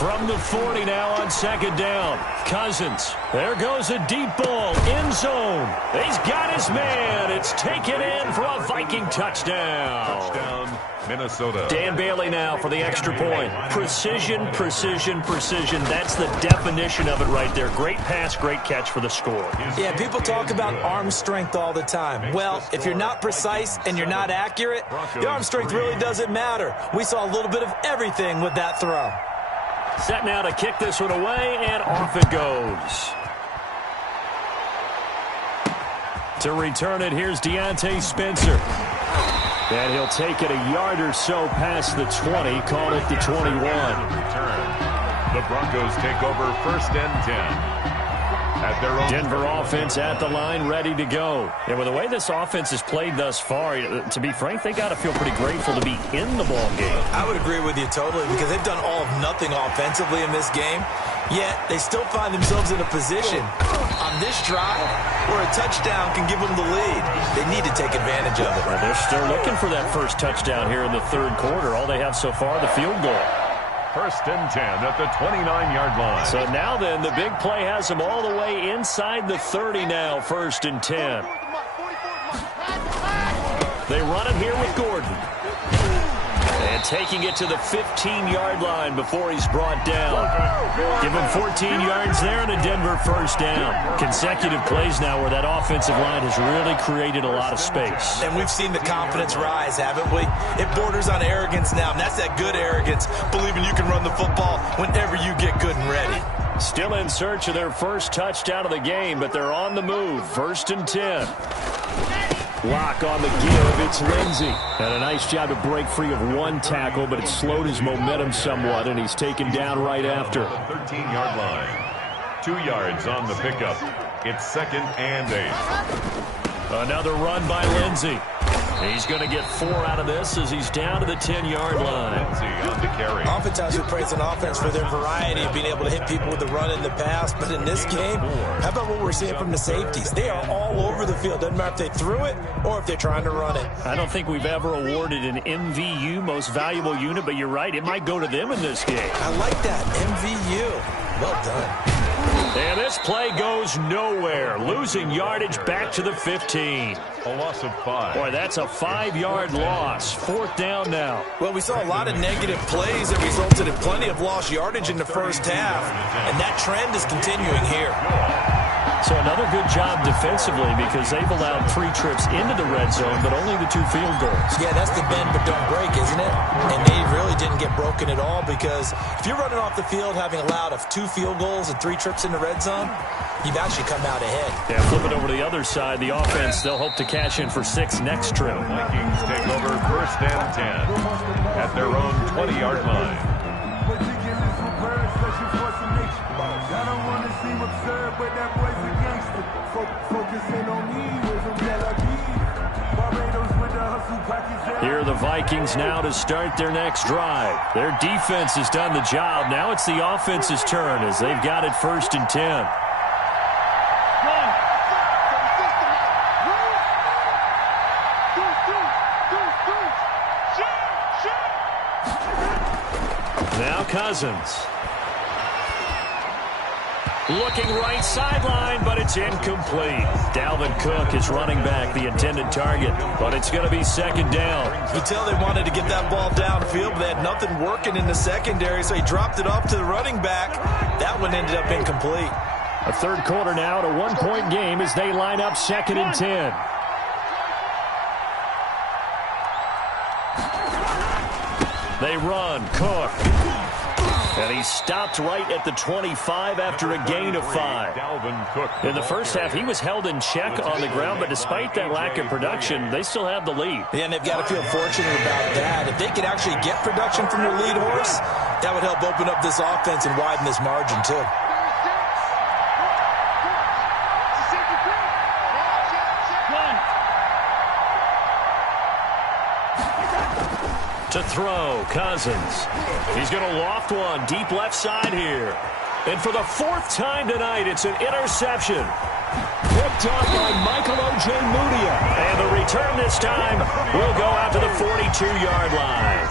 From the 40 now on 2nd down. Cousins. There goes a deep ball. End zone. He's got his man. It's taken in for a Viking touchdown. Touchdown, Minnesota. Dan Bailey now for the extra point. Precision, precision, precision. That's the definition of it right there. Great pass, great catch for the score. Yeah, people talk about arm strength all the time. Well, if you're not precise and you're not accurate, the arm strength really doesn't matter. We saw a little bit of everything with that throw. Set now to kick this one away, and off it goes. To return it, here's Deontay Spencer. And he'll take it a yard or so past the 20, call it the 21. Return. The Broncos take over 1st and 10. At their own Denver offense at the line, ready to go. And with the way this offense has played thus far, to be frank, they got to feel pretty grateful to be in the ball game. I would agree with you totally because they've done all of nothing offensively in this game, yet they still find themselves in a position on this drive where a touchdown can give them the lead. They need to take advantage of it. Well, they're still looking for that first touchdown here in the 3rd quarter. All they have so far, the field goal. 1st and 10 at the 29-yard line. So now then, the big play has them all the way inside the 30 now, 1st and 10. They run it here with Gordon. And taking it to the 15-yard line before he's brought down. Give him 14 yards there and a Denver 1st down. Consecutive plays now where that offensive line has really created a lot of space. And we've seen the confidence rise, haven't we? It borders on arrogance now, and that's that good arrogance, believing you can run the football whenever you get good and ready. Still in search of their first touchdown of the game, but they're on the move. 1st and 10. Lock on the give, it's Lindsey. And a nice job to break free of one tackle, but it slowed his momentum somewhat, and he's taken down right after. The 13-yard line. 2 yards on the pickup. It's 2nd and 8. Another run by Lindsey. He's going to get 4 out of this as he's down to the 10-yard line. Lindsey on the carry. Oftentimes we praise an offense for their variety of being able to hit people with the run and the pass, but in this game, how about what we're seeing from the safeties? They are all over the field. Doesn't matter if they threw it or if they're trying to run it. I don't think we've ever awarded an MVU, most valuable unit, but you're right, it might go to them in this game. I like that, MVU. Well done. And this play goes nowhere. Losing yardage back to the 15. A loss of 5. Boy, that's a 5-yard loss. 4th down now. Well, we saw a lot of negative plays that resulted in plenty of lost yardage in the first half, and that trend is continuing here. So another good job defensively because they've allowed 3 trips into the red zone, but only the 2 field goals. Yeah, that's the bend but don't break, isn't it? And they really didn't get broken at all because if you're running off the field having allowed 2 field goals and 3 trips in the red zone, you've actually come out ahead. Yeah, flip it over to the other side. The offense, they'll hope to cash in for 6 next trip. Vikings take over 1st and 10 at their own 20-yard line. that boy's a gangster. Focusing on me with some yellow bees. Barbados with the hustle pockets. Here are the Vikings now to start their next drive. Their defense has done the job. Now it's the offense's turn as they've got it 1st and 10. Now Cousins. Looking right sideline, but it's incomplete. Dalvin Cook is running back, the intended target, but it's going to be 2nd down. You could tell they wanted to get that ball downfield, but they had nothing working in the secondary, so he dropped it off to the running back. That one ended up incomplete. A 3rd quarter now at a 1-point game as they line up 2nd and 10. They run. Cook. And he stopped right at the 25 after a gain of 5. In the first half, he was held in check on the ground, but despite that lack of production, they still have the lead. Yeah, and they've got to feel fortunate about that. If they could actually get production from their lead horse, that would help open up this offense and widen this margin, too. To throw, Cousins. He's going to loft one deep left side here. And for the 4th time tonight, it's an interception. Picked up by Michael Ojemudia. And the return this time will go out to the 42-yard line.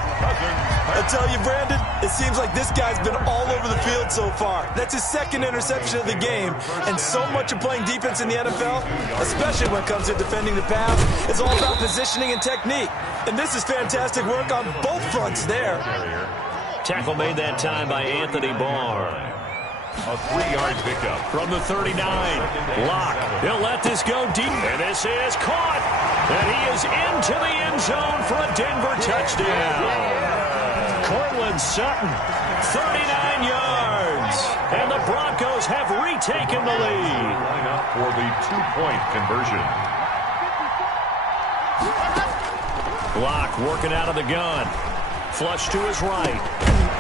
I tell you, Brandon, it seems like this guy's been all over the field so far. That's his 2nd interception of the game. And so much of playing defense in the NFL, especially when it comes to defending the pass, is all about positioning and technique. And this is fantastic work on both fronts there. Tackle made that time by Anthony Barr. A 3-yard pickup. From the 39, Locke. He'll let this go deep. And this is caught. And he is into the end zone for a Denver touchdown. Cortland Sutton, 39 yards. And the Broncos have retaken the lead. Line up for the 2-point conversion. Locke working out of the gun. Flush to his right.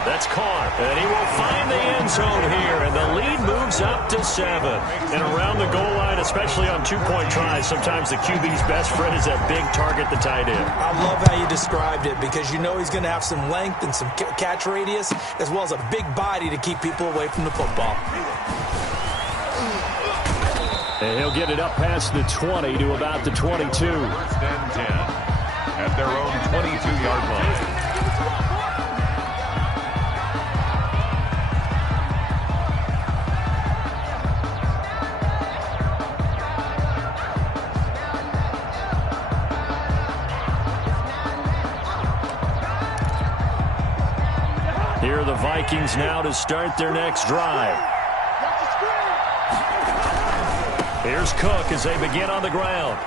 That's caught. And he will find the end zone here. And the lead moves up to 7. And around the goal line, especially on 2-point tries, sometimes the QB's best friend is that big target, the tight end. I love how you described it because you know he's going to have some length and some catch radius as well as a big body to keep people away from the football. And he'll get it up past the 20 to about the 22. 1st and 10 at their own 22-yard line. Here are the Vikings now to start their next drive. Here's Cook as they begin on the ground.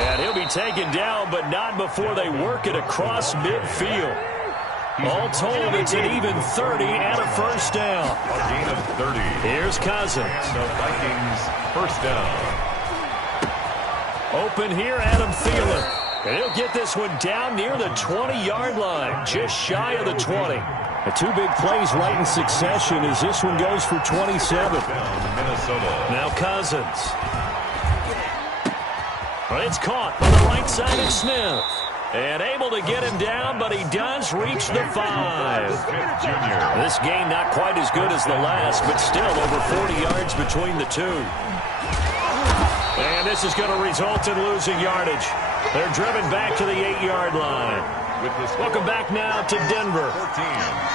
And he'll be taken down, but not before they work it across midfield. All told, it's an even 30 and a 1st down. A gain of 30. Here's Cousins. And the Vikings 1st down. Open here, Adam Thielen. And he'll get this one down near the 20-yard line, just shy of the 20. The 2 big plays right in succession as this one goes for 27. Minnesota. Now Cousins. Well, it's caught on the right side of Smith. And able to get him down, but he does reach the 5. This game not quite as good as the last, but still over 40 yards between the 2. And this is going to result in losing yardage. They're driven back to the 8-yard line. Welcome back now to Denver.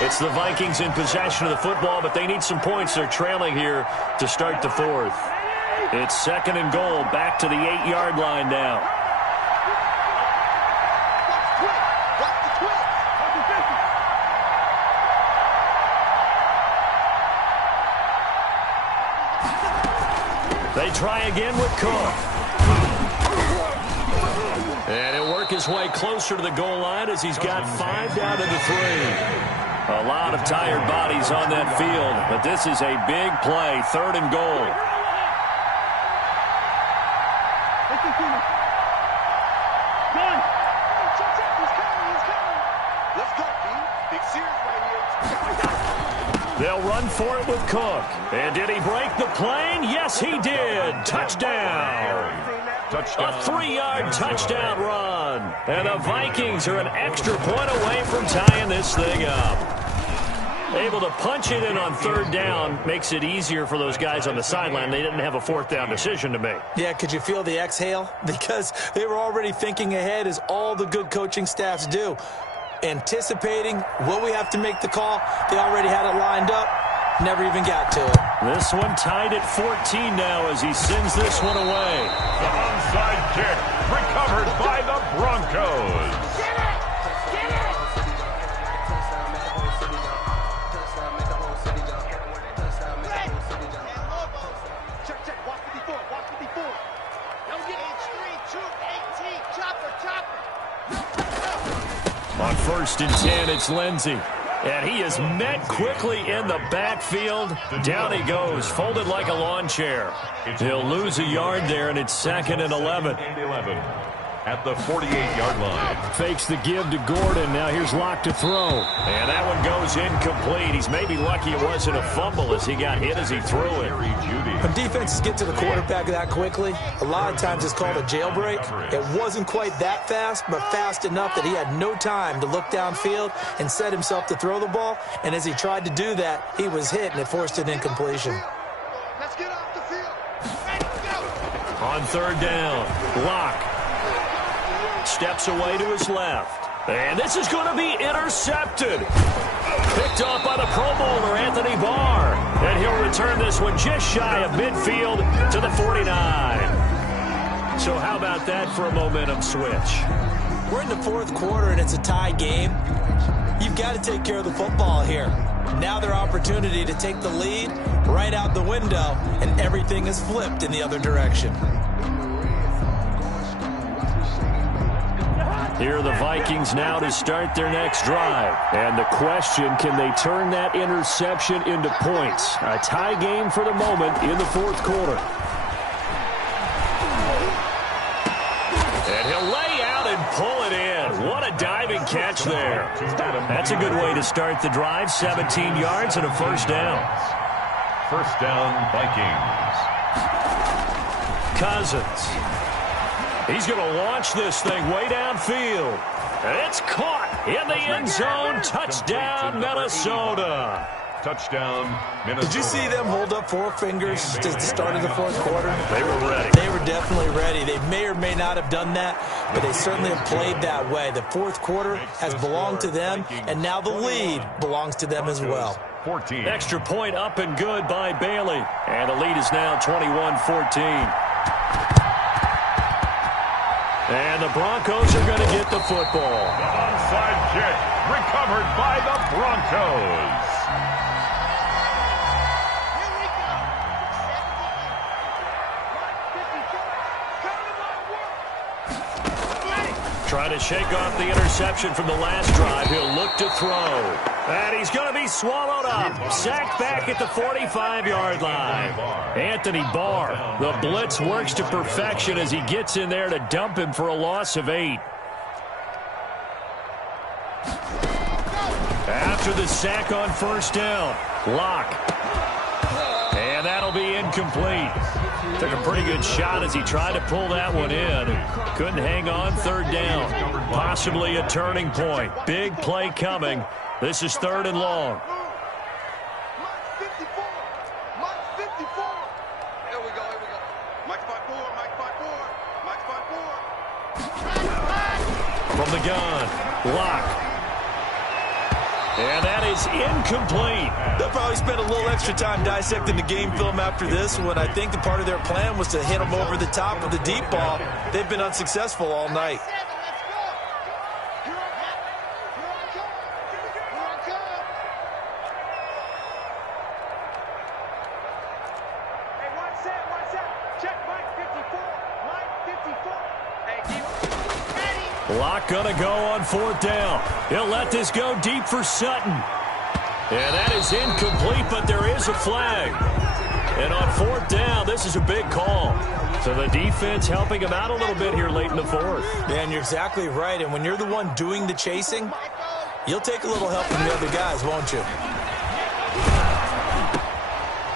It's the Vikings in possession of the football, but they need some points. They're trailing here to start the 4th. It's 2nd and goal, back to the 8-yard line now. They try again with Cook. And he'll work his way closer to the goal line as he's got 5 down to the 3. A lot of tired bodies on that field, but this is a big play, 3rd and goal. Let's go, Dean. Big series right here. They'll run for it with Cook. And did he break the plane? Yes, he did. Touchdown. A 3-yard touchdown run. And the Vikings are an extra point away from tying this thing up. Able to punch it in on 3rd down makes it easier for those guys on the sideline. They didn't have a 4th down decision to make. Yeah, could you feel the exhale? Because they were already thinking ahead, as all the good coaching staffs do. Anticipating, will we have to make the call? They already had it lined up. Never even got to it. This one tied at 14 now as he sends this one away. The onside kick recovered by the Broncos. On 1st and 10, it's Lindsey. And he is met quickly in the backfield. Down he goes, folded like a lawn chair. He'll lose a yard there, and it's 2nd and 11. At the 48-yard line. Fakes the give to Gordon. Now here's Locke to throw. And that one goes incomplete. He's maybe lucky it wasn't a fumble as he got hit as he threw it. When defenses get to the quarterback that quickly, a lot of times it's called a jailbreak. It wasn't quite that fast, but fast enough that he had no time to look downfield and set himself to throw the ball. And as he tried to do that, he was hit, and it forced an incompletion. Let's get off the field. On 3rd down, Locke steps away to his left. And this is going to be intercepted. Picked off by the Pro Bowler, Anthony Barr. And he'll return this one just shy of midfield to the 49. So how about that for a momentum switch? We're in the 4th quarter, and it's a tie game. You've got to take care of the football here. Now their opportunity to take the lead right out the window, and everything is flipped in the other direction. Here are the Vikings now to start their next drive. And the question, can they turn that interception into points? A tie game for the moment in the 4th quarter. And he'll lay out and pull it in. What a diving catch there. That's a good way to start the drive. 17 yards and a 1st down. 1st down, Vikings. Cousins. He's going to launch this thing way downfield. And it's caught in the end zone. Touchdown, Minnesota. Touchdown, Minnesota. Did you see them hold up 4 fingers to the start of the 4th quarter? They were ready. They were definitely ready. They may or may not have done that, but they certainly have played that way. The 4th quarter has belonged to them, and now the lead belongs to them as well. 14. Extra point up and good by Bailey. And the lead is now 21-14. And the Broncos are going to get the football. The onside kick recovered by the Broncos. Here we go. Trying to shake off the interception from the last drive. He'll look to throw. And he's going to be swallowed up. Sacked back at the 45-yard line. Anthony Barr. The blitz works to perfection as he gets in there to dump him for a loss of 8. After the sack on 1st down, Locke. And that'll be incomplete. Took a pretty good shot as he tried to pull that one in. Couldn't hang on. 3rd down. Possibly a turning point. Big play coming. This is 3rd and long. Mike 54. Mike 54. Here we go. Here we go. Mike 54. Mike 54. Mike 54. From the gun, Locke. And that is incomplete. They'll probably spend a little extra time dissecting the game film after this one. I think the part of their plan was to hit them over the top with the deep ball. They've been unsuccessful all night. Locke gonna go on 4th down. He'll let this go deep for Sutton. And that is incomplete, but there is a flag. And on 4th down, this is a big call. So the defense helping him out a little bit here late in the 4th. Man, you're exactly right. And when you're the one doing the chasing, you'll take a little help from the other guys, won't you?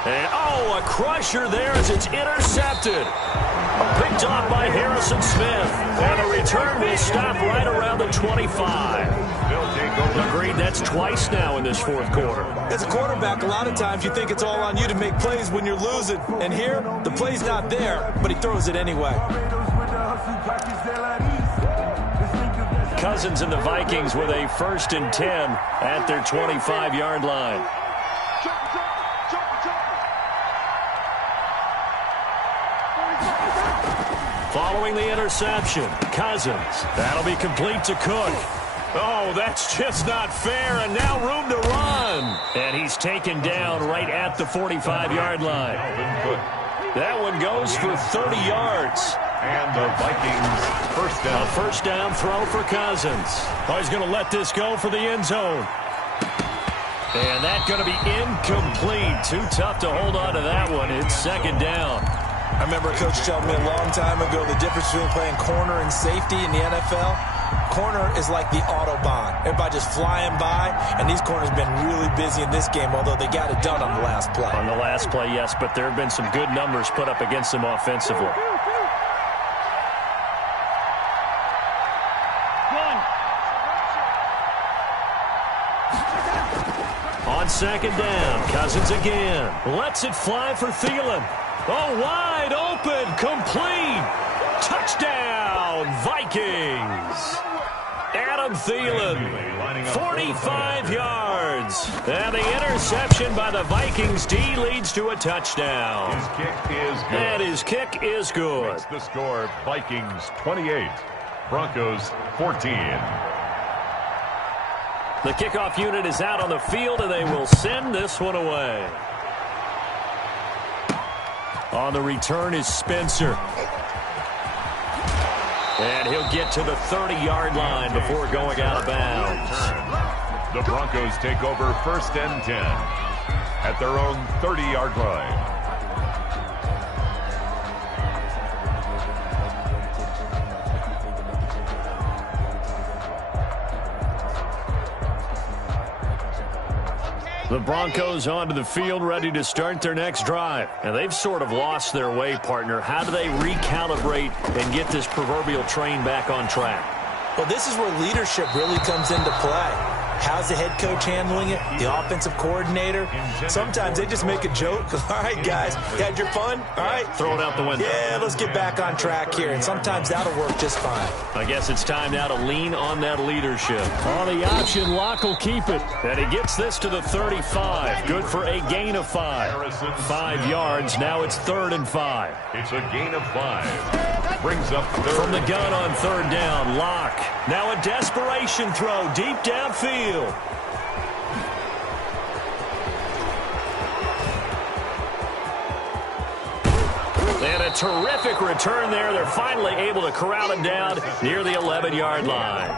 And, oh, a crusher there as it's intercepted. Picked off by Harrison Smith. And the return will stop right around the 25. Agreed, that's twice now in this fourth quarter. As a quarterback, a lot of times you think it's all on you to make plays when you're losing. And here, the play's not there, but he throws it anyway. Cousins and the Vikings with a 1st and 10 at their 25-yard line. Following the interception, Cousins. That'll be complete to Cook. Oh, that's just not fair, and now room to run. And he's taken down right at the 45-yard line. That one goes for 30 yards. And the Vikings first down. A first down throw for Cousins. Oh, he's going to let this go for the end zone. And that's going to be incomplete. Too tough to hold on to that one. It's 2nd down. I remember a coach telling me a long time ago the difference between playing corner and safety in the NFL. Corner is like the Autobahn. Everybody just flying by, and these corners have been really busy in this game, although they got it done on the last play. On the last play, yes, but there have been some good numbers put up against them offensively. On 2nd down, Cousins again. Lets it fly for Thielen. Oh, wide open, complete. Touchdown, Vikings. Adam Thielen, 45 yards. And the interception by the Vikings D leads to a touchdown. His kick is good. And his kick is good. Makes the score, Vikings 28, Broncos 14. The kickoff unit is out on the field, and they will send this one away. On the return is Spencer. And he'll get to the 30-yard line before going out of bounds. The Broncos take over 1st and 10 at their own 30-yard line. The Broncos onto the field, ready to start their next drive. And they've sort of lost their way, partner. How do they recalibrate and get this proverbial train back on track? Well, this is where leadership really comes into play. How's the head coach handling it? The offensive coordinator? Sometimes they just make a joke. All right, guys, you had your fun? All right. Throw it out the window. Yeah, let's get back on track here. And sometimes that'll work just fine. I guess it's time now to lean on that leadership. On the option, Locke will keep it. And he gets this to the 35. Good for a gain of 5. 5 yards. Now it's 3rd and 5. It's a gain of 5. Brings up 3rd. From the gun on 3rd down, Locke. Now a desperation throw deep downfield. And a terrific return there. They're finally able to corral him down near the 11-yard line.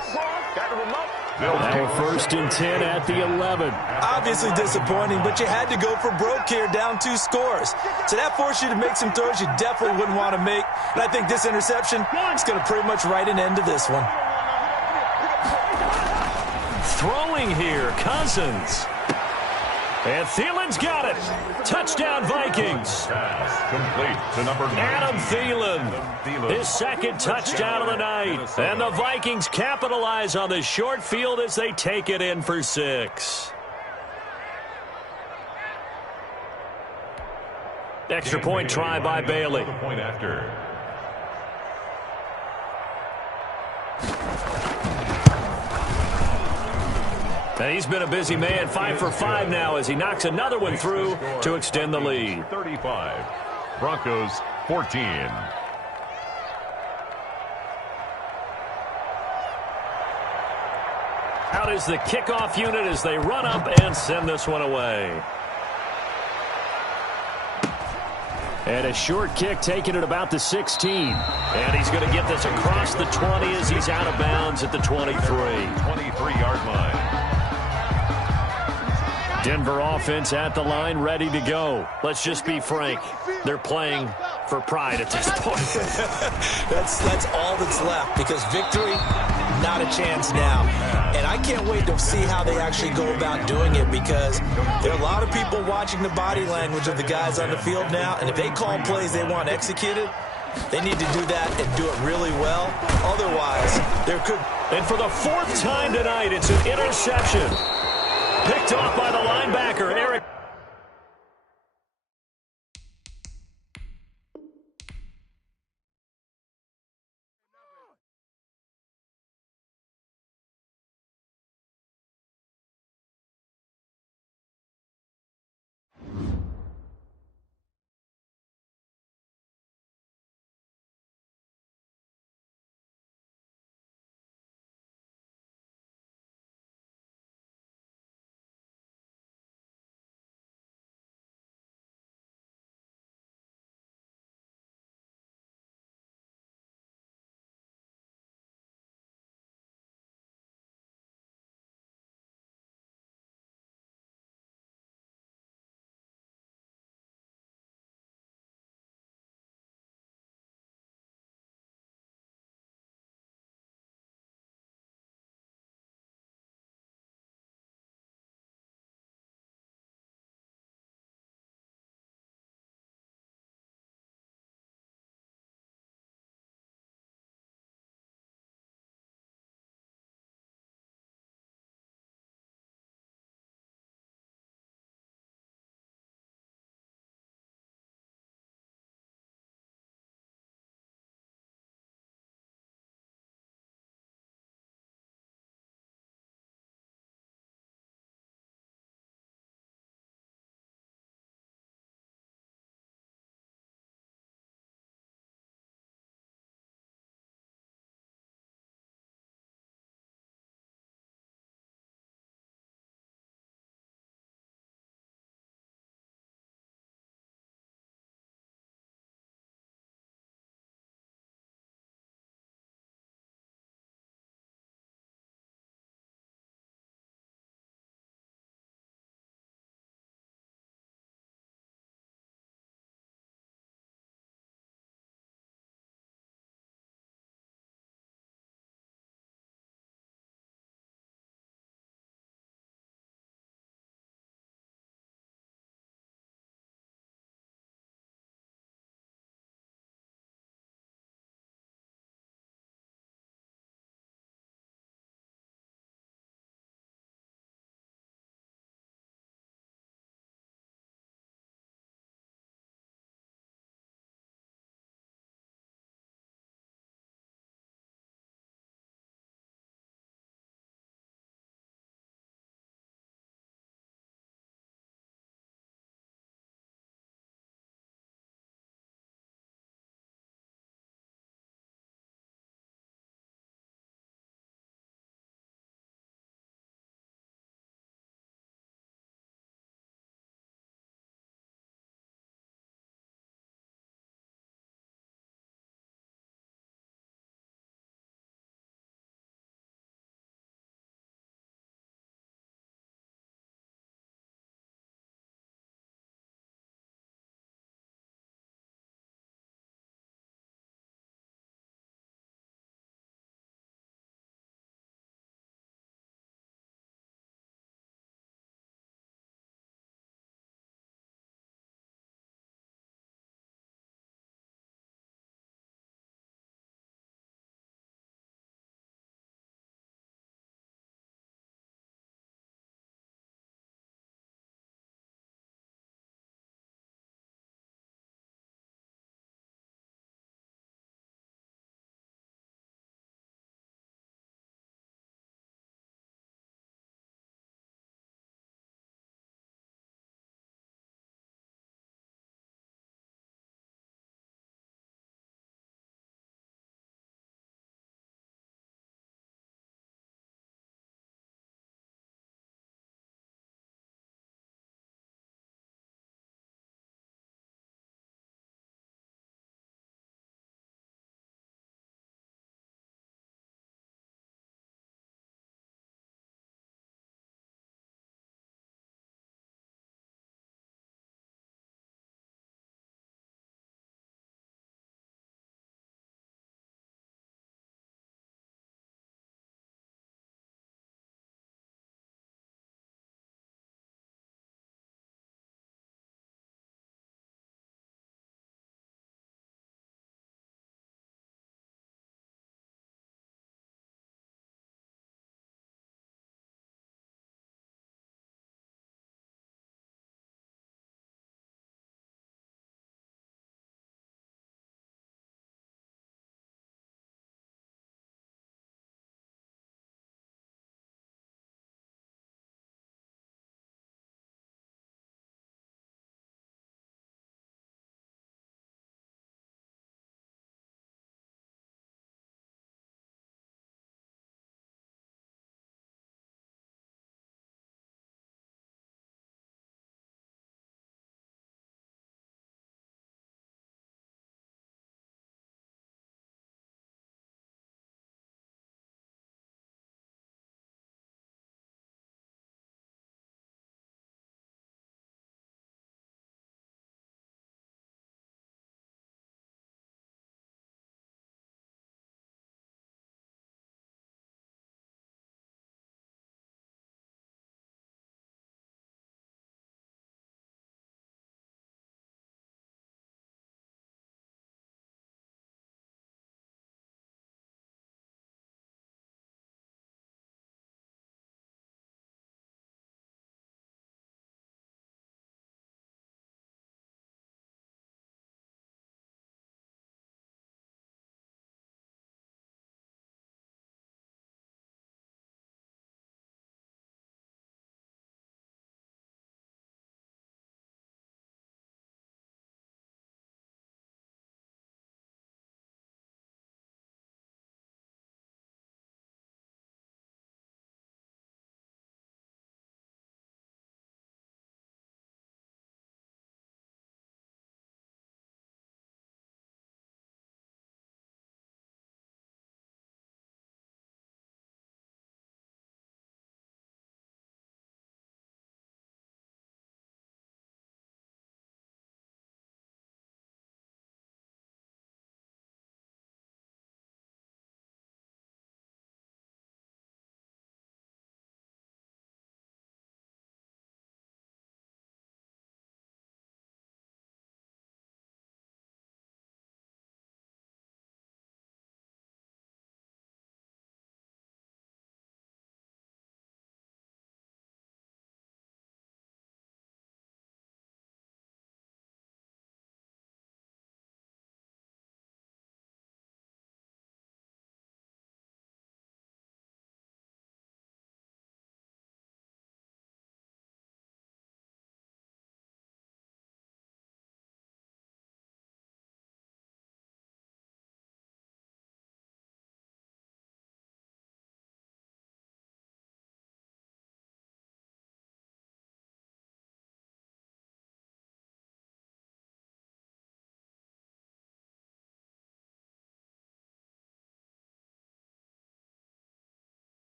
Now 1st and 10 at the 11. Obviously disappointing, but you had to go for broke here, down 2 scores. So that forced you to make some throws you definitely wouldn't want to make. And I think this interception is going to pretty much write an end to this one. Throwing here, Cousins. And Thielen's got it. Touchdown, Vikings. Complete to number 9. Adam Thielen, his 2nd touchdown of the night. And the Vikings capitalize on the short field as they take it in for 6. Extra point try by Bailey. Point after. And he's been a busy man, 5 for 5 now as he knocks another one through to extend the lead. 35, Broncos 14. Out is the kickoff unit as they run up and send this one away. And a short kick taken at about the 16. And he's going to get this across the 20 as he's out of bounds at the 23. 23-yard line. Denver offense at the line, ready to go. Let's just be frank. They're playing for pride at this point. That's all that's left, because victory, not a chance now. And I can't wait to see how they actually go about doing it, because there are a lot of people watching the body language of the guys on the field now, and if they call plays they want executed, they need to do that and do it really well. Otherwise, there could... And for the fourth time tonight, it's an interception. Picked off by the linebacker, Eric.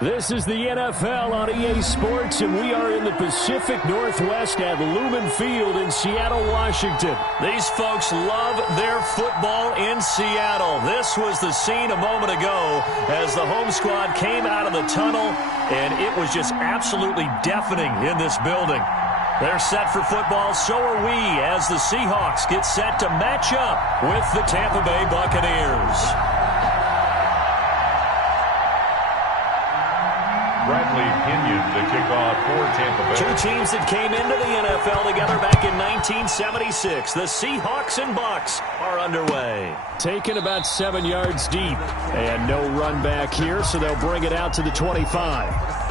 This is the NFL on EA Sports, and we are in the Pacific Northwest at Lumen Field in Seattle, Washington. These folks love their football in Seattle. This was the scene a moment ago as the home squad came out of the tunnel, and it was just absolutely deafening in this building. They're set for football, so are we, as the Seahawks get set to match up with the Tampa Bay Buccaneers. Bradley Pinion to kick off for Tampa Bay. Two teams that came into the NFL together back in 1976. The Seahawks and Bucs are underway. Taken about 7 yards deep. And no run back here, so they'll bring it out to the 25.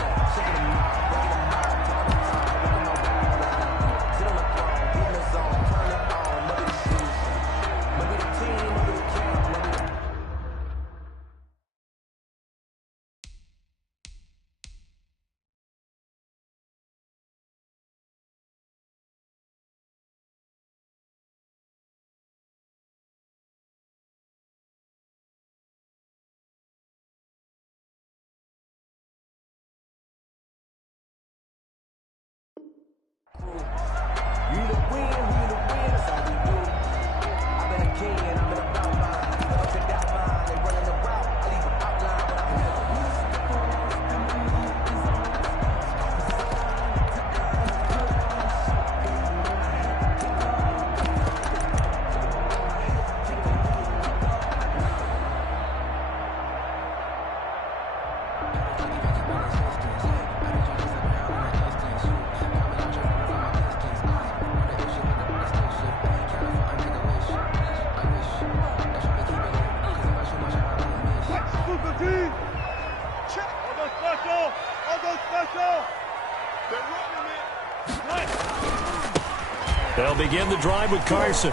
They'll begin the drive with Carson.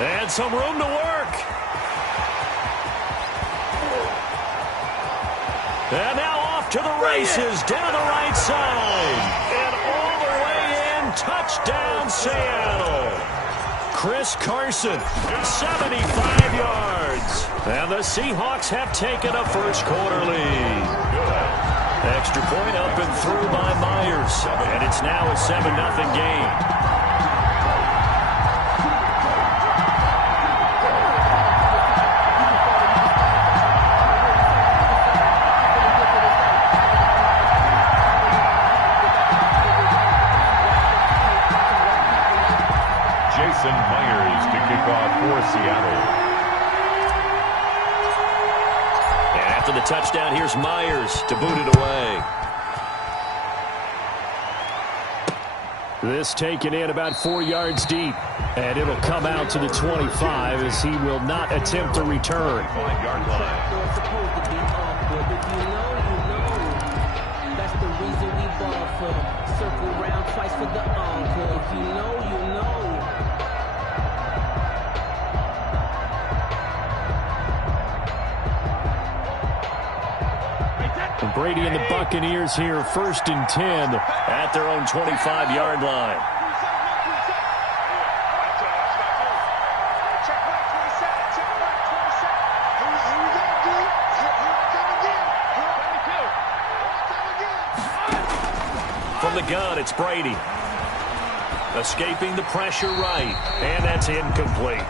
And some room to work. And now off to the races down the right side. And all the way in, touchdown Seattle. Chris Carson, 75 yards. And the Seahawks have taken a first quarter lead. Extra point up and through by Myers. And it's now a 7-0 game. Myers to kick off for Seattle. And after the touchdown, here's Myers to boot it away. This taken in about 4 yards deep. And it'll come out to the 25 as he will not attempt to return. 5-yard line. That's the reason we ball for. Circle round twice for the encore. If you know, you know. And Brady and the Buccaneers here, 1st and 10 at their own 25-yard line. From the gun, it's Brady. Escaping the pressure right, and that's incomplete.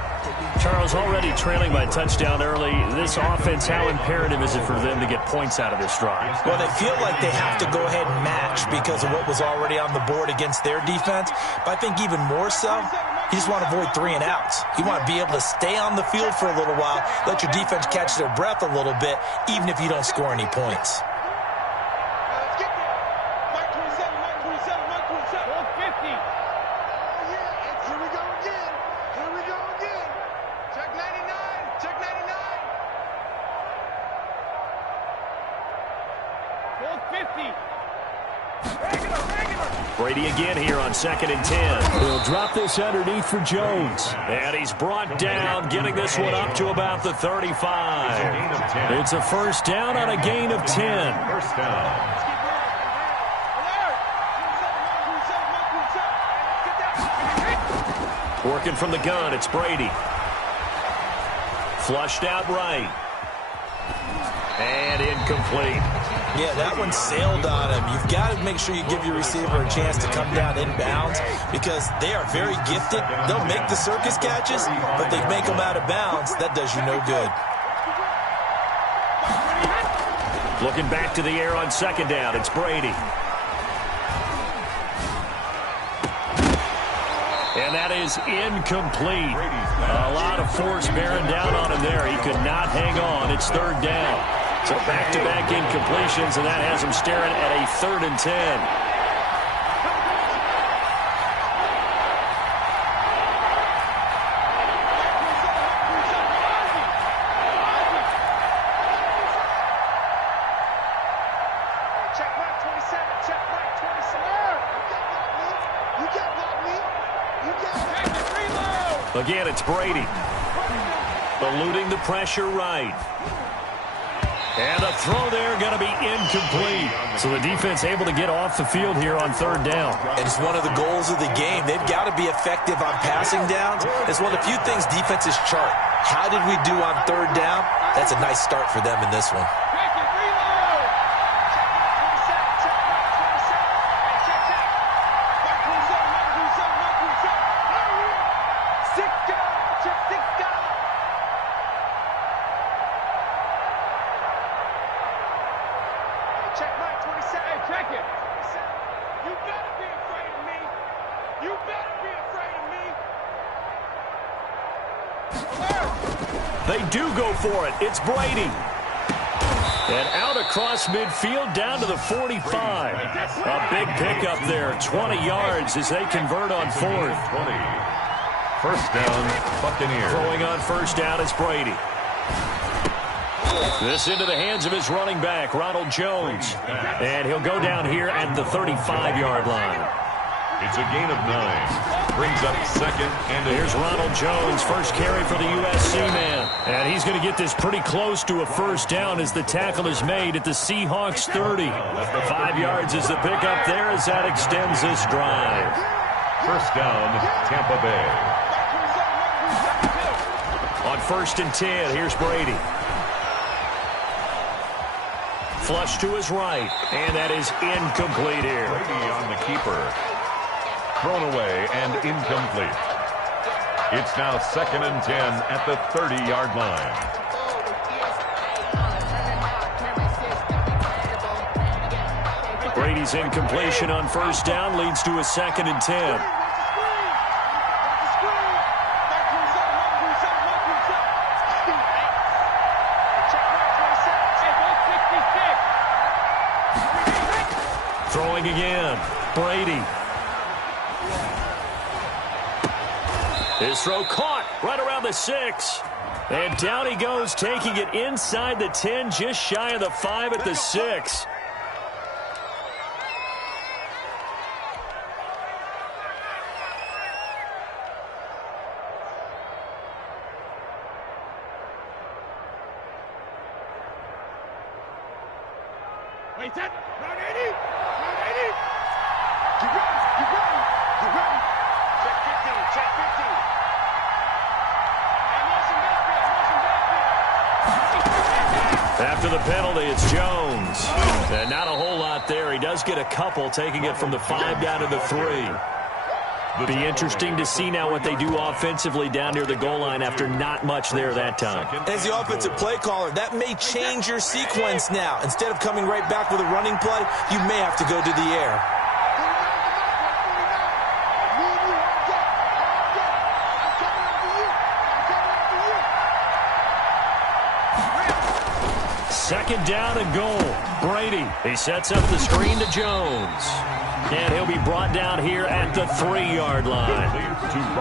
Charles, already trailing by a touchdown early. This offense, how imperative is it for them to get points out of this drive? Well, they feel like they have to go ahead and match because of what was already on the board against their defense. But I think even more so, you just want to avoid 3 and outs. You want to be able to stay on the field for a little while, let your defense catch their breath a little bit, even if you don't score any points. Brady again here on 2nd and 10. He'll drop this underneath for Jones. And he's brought down, getting this one up to about the 35. It's a first down on a gain of 10. First down. Working from the gun, it's Brady. Flushed out right. And incomplete. Yeah, that one sailed on him. You've got to make sure you give your receiver a chance to come down inbounds because they are very gifted. They'll make the circus catches, but they make them out of bounds. That does you no good. Looking back to the air on second down, it's Brady. And that is incomplete. A lot of force bearing down on him there. He could not hang on. It's third down. So back-to-back incompletions, and that has him staring at a 3rd and 10. Again, it's Brady. Eluding the pressure right. And the throw there going to be incomplete. So the defense able to get off the field here on third down. And it's one of the goals of the game. They've got to be effective on passing downs. It's one of the few things defenses chart. How did we do on third down? That's a nice start for them in this one. They do go for it. It's Brady. And out across midfield down to the 45. A big pickup there. 20 yards as they convert on 4th. 20. First down, Buccaneers. Throwing on first down is Brady. This into the hands of his running back, Ronald Jones. And he'll go down here at the 35-yard line. It's a gain of 9. Brings up second. And here's Ronald Jones, first carry for the USC man. And he's going to get this pretty close to a first down as the tackle is made at the Seahawks 30. 5 yards is the pickup there as that extends this drive. First down, Tampa Bay. On 1st and 10, here's Brady. Flush to his right, and that is incomplete here. Brady on the keeper. Thrown away and incomplete. It's now 2nd and 10 at the 30-yard line. Brady's incompletion on first down leads to a 2nd and 10. Throwing again, Brady. His throw caught right around the 6. And down he goes, taking it inside the 10, just shy of the 5 at the 6. Wait, that. Round 80. Round 80. Keep running. Keep running. Keep running. Check 15. Check 15. After the penalty, it's Jones. And not a whole lot there. He does get a couple, taking it from the 5 down to the 3. Be interesting to see now what they do offensively down near the goal line after not much there that time. As the offensive play caller, that may change your sequence now. Instead of coming right back with a running play, you may have to go to the air. Second down and goal. Brady, he sets up the screen to Jones. And he'll be brought down here at the 3-yard line.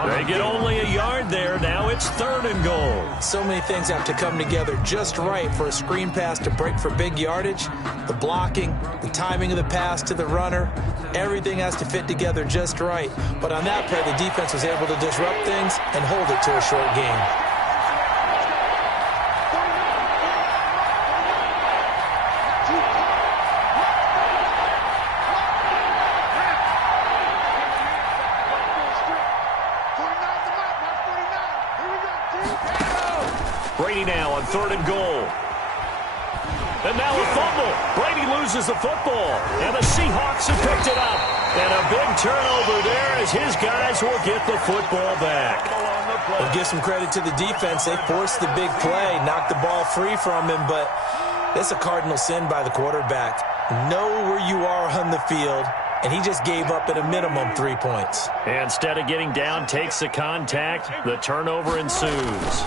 They get only a yard there. Now it's 3rd and goal. So many things have to come together just right for a screen pass to break for big yardage. The blocking, the timing of the pass to the runner, everything has to fit together just right. But on that play, the defense was able to disrupt things and hold it to a short game. Brady now on 3rd and goal. And now a fumble. Brady loses the football. And the Seahawks have picked it up. And a big turnover there as his guys will get the football back. We'll give some credit to the defense. They forced the big play, knocked the ball free from him, but it's a cardinal sin by the quarterback. Know where you are on the field, and he just gave up at a minimum 3 points. Instead of getting down, takes the contact. The turnover ensues.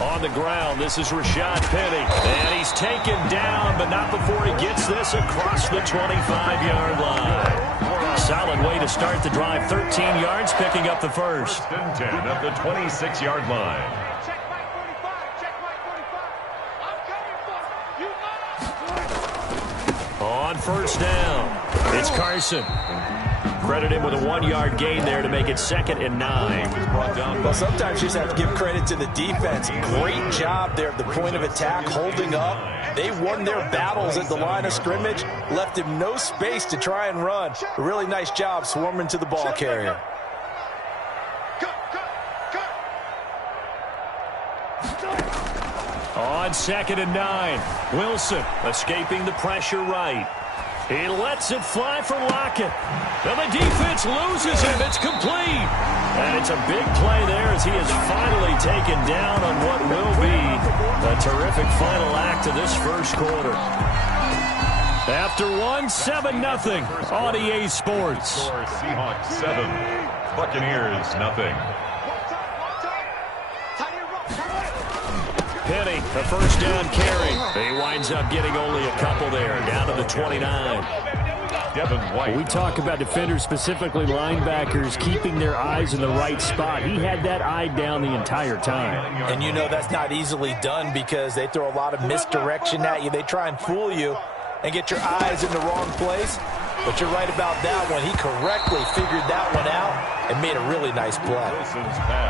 On the ground, this is Rashad Penny. And he's taken down, but not before he gets this across the 25-yard line. Solid way to start the drive. 13 yards, picking up the first. First and 10 at the 26-yard line. Check Mike 45. Check Mike 45. I'm coming for you. You know. On first down, it's Carson. Credit him with a 1-yard gain there to make it 2nd and 9. Well, sometimes you just have to give credit to the defense. Great job there at the point of attack, holding up. They won their battles at the line of scrimmage, left him no space to try and run. A really nice job swarming to the ball carrier. On 2nd and 9, Wilson escaping the pressure right. He lets it fly for Lockett. And the defense loses him. It's complete. And it's a big play there as he is finally taken down on what will be a terrific final act of this first quarter. After 7-0 on EA Sports. Seahawks 7, Buccaneers 0. Penny, a first down carry. He winds up getting only a couple there, down to the 29. Devin White. We talk about defenders, specifically linebackers, keeping their eyes in the right spot. He had that eye down the entire time. And you know that's not easily done because they throw a lot of misdirection at you. They try and fool you and get your eyes in the wrong place. But you're right about that one. He correctly figured that one out and made a really nice play.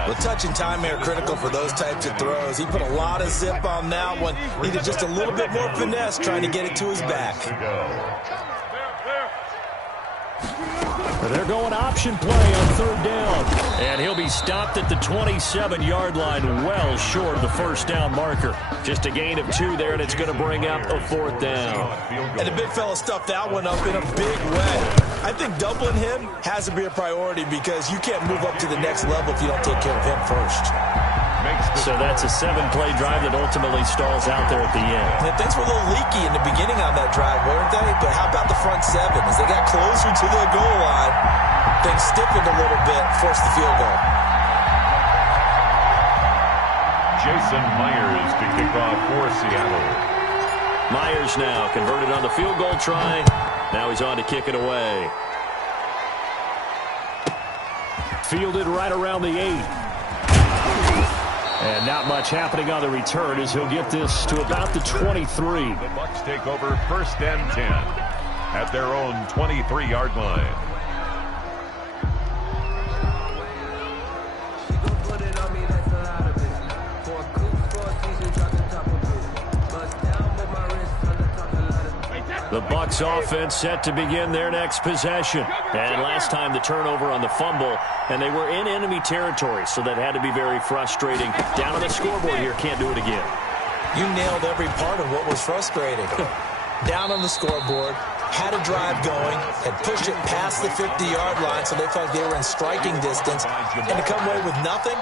The touch and timing are critical for those types of throws. He put a lot of zip on that one. Needed just a little bit more finesse trying to get it to his back. They're going option play on 3rd down. And he'll be stopped at the 27-yard line, well short of the first down marker. Just a gain of 2 there, and it's going to bring up a 4th down. And the big fella stuffed that one up in a big way. I think doubling him has to be a priority because you can't move up to the next level if you don't take care of him first. So that's a 7-play drive that ultimately stalls out there at the end. And things were a little leaky in the beginning on that drive, weren't they? But how about the front 7? As they got closer to the goal line, things stiffened a little bit, forced the field goal. Jason Myers to kick off for Seattle. Myers now converted on the field goal try. Now he's on to kick it away. Fielded right around the 8. And not much happening on the return as he'll get this to about the 23. The Bucs take over 1st and 10 at their own 23-yard line. The Bucs offense set to begin their next possession. And last time the turnover on the fumble, and they were in enemy territory, so that had to be very frustrating. Down on the scoreboard here, can't do it again. You nailed every part of what was frustrating. Down on the scoreboard, had a drive going, had pushed it past the 50-yard line, so they felt like they were in striking distance, and to come away with nothing,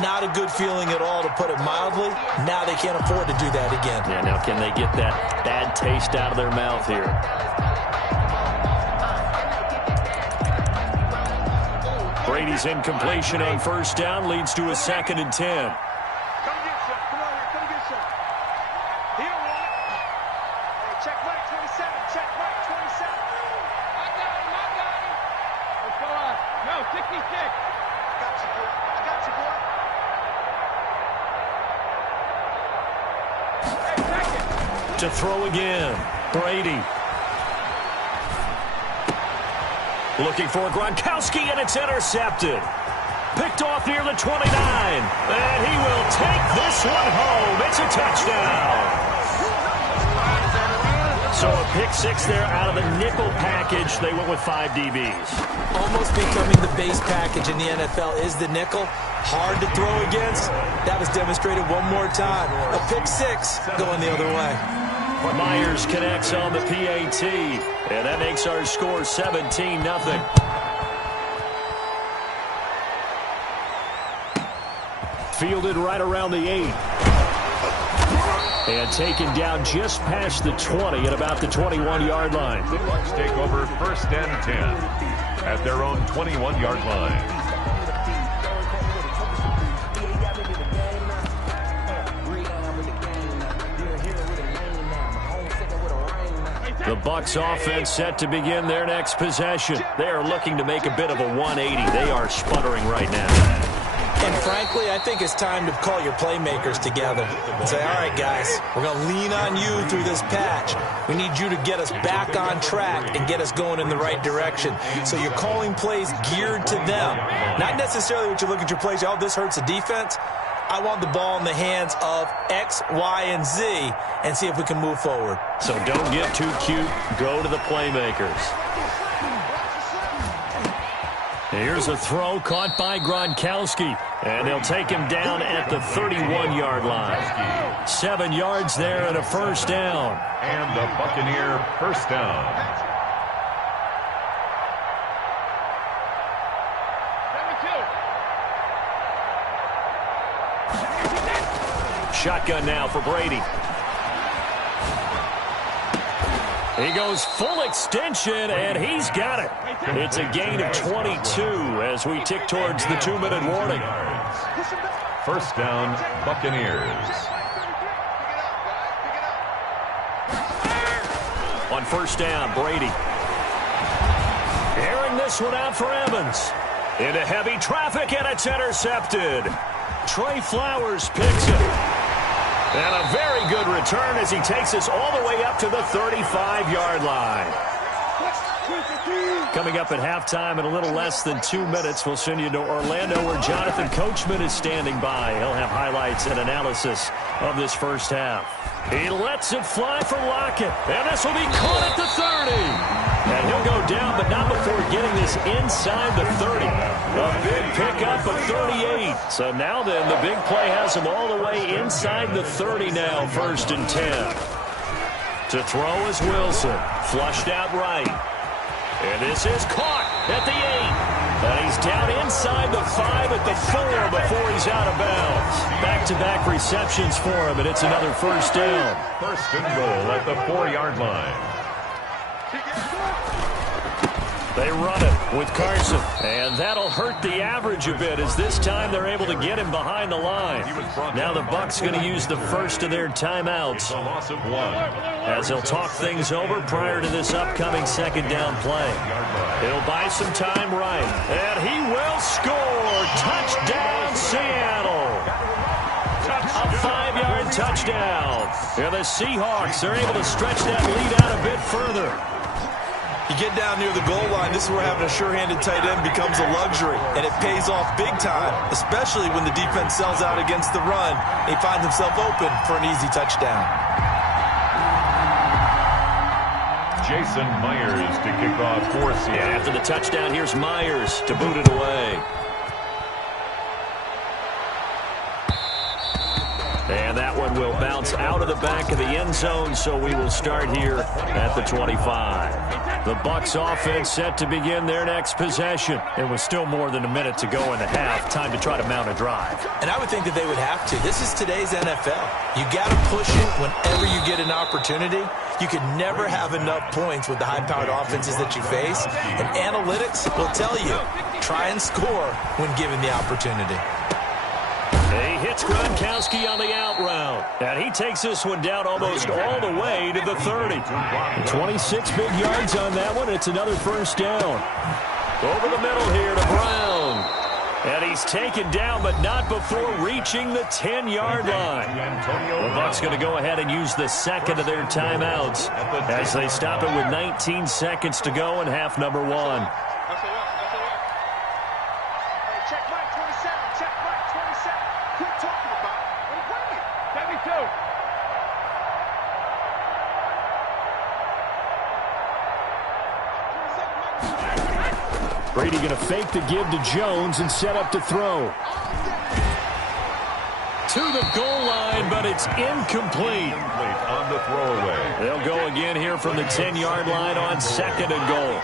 not a good feeling at all, to put it mildly. Now they can't afford to do that again. Yeah, now can they get that bad taste out of their mouth here? Brady's incompletion on first down leads to a 2nd and 10. Come get some. Come on here. Come get some. Here, one. Hey, check Mike 27. Check Mike 27. I got him. Let's go on. No, 66. I got you, boy. I got you, boy. Hey, second. To throw again, Brady. Looking for Gronkowski, and it's intercepted. Picked off near the 29. And he will take this one home. It's a touchdown. So a pick 6 there out of the nickel package. They went with 5 DBs. Almost becoming the base package in the NFL is the nickel. hard to throw against. That was demonstrated one more time. A pick six going the other way. Myers connects on the PAT, and that makes our score 17-0. Fielded right around the 8. And taken down just past the 20 at about the 21-yard line. The Bucs take over 1st and 10 at their own 21-yard line. The Bucs offense set to begin their next possession. They are looking to make a bit of a 180. They are sputtering right now. And frankly, I think it's time to call your playmakers together and say, all right, guys, we're going to lean on you through this patch. We need you to get us back on track and get us going in the right direction. So you're calling plays geared to them. Not necessarily what you look at your plays, oh, this hurts the defense. I want the ball in the hands of X, Y, and Z and see if we can move forward. So don't get too cute. Go to the playmakers. Here's a throw caught by Gronkowski, and they'll take him down at the 31-yard line. 7 yards there and a first down. And the Buccaneer first down. Shotgun now for Brady. He goes full extension, and he's got it. It's a gain of 22 as we tick towards the 2-minute warning. First down, Buccaneers. On first down, Brady. Airing this one out for Evans. Into heavy traffic, and it's intercepted. Trey Flowers picks it. And a very good return as he takes us all the way up to the 35-yard line. Coming up at halftime in a little less than 2 minutes, we'll send you to Orlando where Jonathan Coachman is standing by. He'll have highlights and analysis of this first half. He lets it fly for Lockett, and this will be caught at the 30. And he'll go down, but not before getting this inside the 30. A big pickup of 38. So now then, the big play has him all the way inside the 30 now, 1st and 10. To throw is Wilson. Flushed out right. And this is caught at the 8. And he's down inside the 5 at the 4 before he's out of bounds. Back-to-back receptions for him, and it's another first down. 1st and goal at the 4-yard line. They run it with Carson, and that'll hurt the average a bit as this time they're able to get him behind the line. Now the Bucs going to use the first of their timeouts as they'll talk things over prior to this upcoming 2nd down play. He'll buy some time right, and he will score. Touchdown, Seattle. A 5-yard touchdown. And the Seahawks are able to stretch that lead out a bit further. You get down near the goal line, this is where having a sure-handed tight end becomes a luxury, and it pays off big time, especially when the defense sells out against the run. He finds himself open for an easy touchdown. Jason Myers to kick off for Seattle. And after the touchdown, here's Myers to boot it away. And that one will bounce out of the back of the end zone, so we will start here at the 25. The Bucs offense set to begin their next possession. It was still more than a minute to go in the half. Time to try to mount a drive. And I would think that they would have to. This is today's NFL. You got to push it whenever you get an opportunity. You can never have enough points with the high-powered offenses that you face. And analytics will tell you, try and score when given the opportunity. He hits Gronkowski on the out route. And he takes this one down almost all the way to the 30. 26 big yards on that one. It's another first down. Over the middle here to Brown. And he's taken down, but not before reaching the 10-yard line. The Bucs going to go ahead and use the second of their timeouts as they stop it with 19 seconds to go in half number 1. Brady going to fake the give to Jones and set up to throw. to the goal line, but it's incomplete. On the throwaway. They'll go again here from the 10-yard line on 2nd and goal.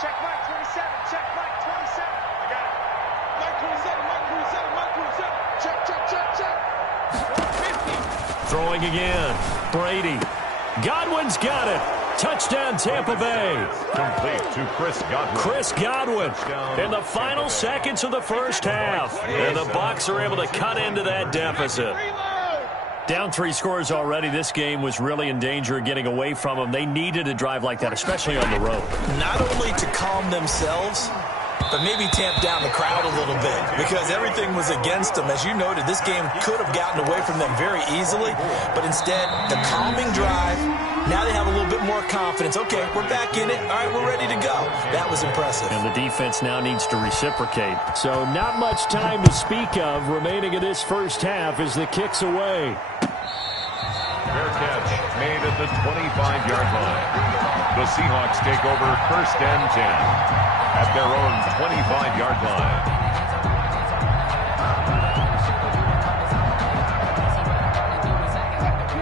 Check Mike 27. Check Mike 27. I got it. Mike 27. Mike 27. Mike 27. Check, check, check, check. 50. Throwing again. Brady. Godwin's got it. Touchdown, Tampa Bay. Complete to Chris Godwin. Chris Godwin in the final seconds of the first half. And the Bucs are able to cut into that deficit. Down 3 scores already. This game was really in danger of getting away from them. They needed a drive like that, especially on the road. Not only to calm themselves, but maybe tamp down the crowd a little bit because everything was against them. As you noted, this game could have gotten away from them very easily, but instead, the calming drive, now they have a little bit more confidence. Okay, we're back in it. All right, we're ready to go. That was impressive. And the defense now needs to reciprocate. So not much time to speak of remaining in this first half as the kick's away. Fair catch made at the 25-yard line. The Seahawks take over 1st and 10 at their own 25-yard line.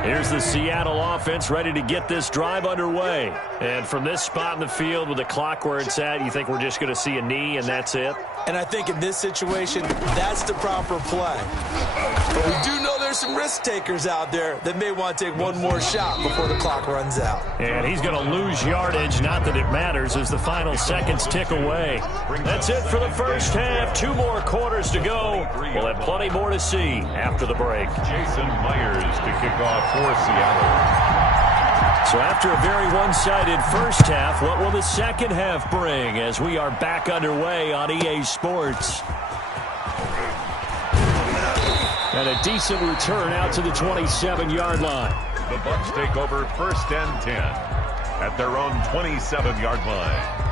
Here's the Seattle offense ready to get this drive underway. And from this spot in the field with the clock where it's at, you think we're just going to see a knee and that's it? And I think in this situation, that's the proper play. But we do know there's some risk takers out there that may want to take one more shot before the clock runs out. And he's going to lose yardage, not that it matters, as the final seconds tick away. That's it for the first half. 2 more quarters to go. We'll have plenty more to see after the break. Jason Myers to kick off for Seattle. So after a very one-sided first half, what will the second half bring as we are back underway on EA Sports? And a decent return out to the 27-yard line. The Bucs take over 1st and 10 at their own 27-yard line.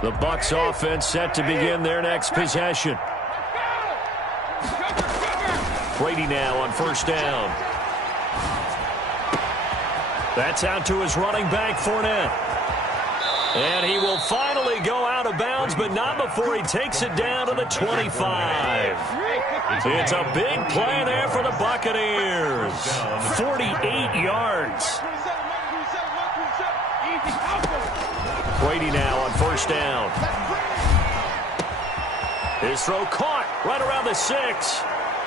The Bucs offense set to begin their next possession. Brady now on 1st down. That's out to his running back, Fournette. And he will finally go out of bounds, but not before he takes it down to the 25. It's a big play there for the Buccaneers. 48 yards. Brady now on 1st down. His throw caught right around the 6.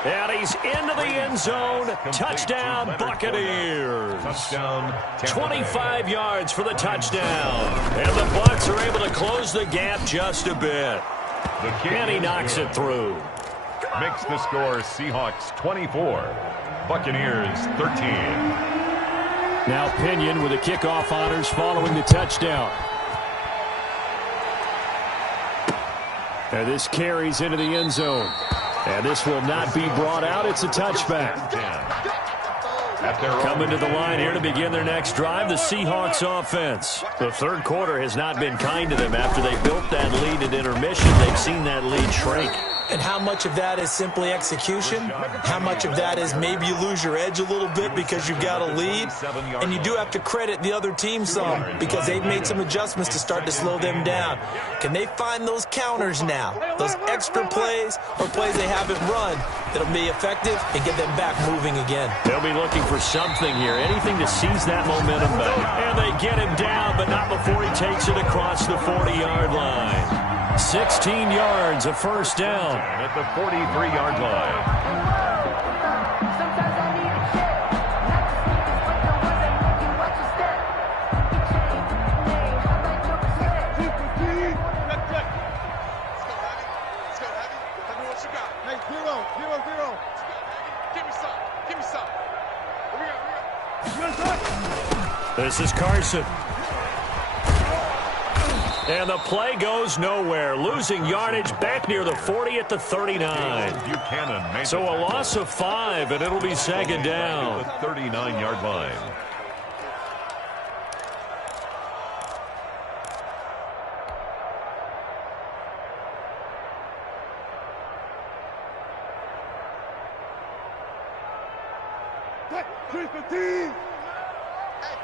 And he's into the end zone. Touchdown, Buccaneers. Touchdown, 25 yards for the touchdown. And the Bucs are able to close the gap just a bit. And he knocks it through. Makes the score Seahawks 24, Buccaneers 13. Now Pinion with the kickoff honors following the touchdown. And this carries into the end zone. And this will not be brought out. It's a touchback. Coming to the line here to begin their next drive, the Seahawks offense. The third quarter has not been kind to them. After they built that lead at intermission, they've seen that lead shrink. And how much of that is simply execution? How much of that is maybe you lose your edge a little bit because you've got a lead? And you do have to credit the other team some because they've made some adjustments to start to slow them down. Can they find those counters now? Those extra plays or plays they haven't run that'll be effective and get them back moving again? They'll be looking for something here, anything to seize that momentum back. And they get him down, but not before he takes it across the 40-yard line. 16 yards, a 1st down. At the 43-yard line. Sometimes I need a check. Not to sneak is what the ones that make you watch your step. He changed. Hey, how about your respect? Let's go, Heavy. Tell me what you got. Hey, 0, 0, 0. Give me some. Give me some. Here we go. This is Carson. And the play goes nowhere. Losing yardage back near the 40 at the 39. So a loss of 5, and it'll be 2nd down. The 39-yard line. Hey,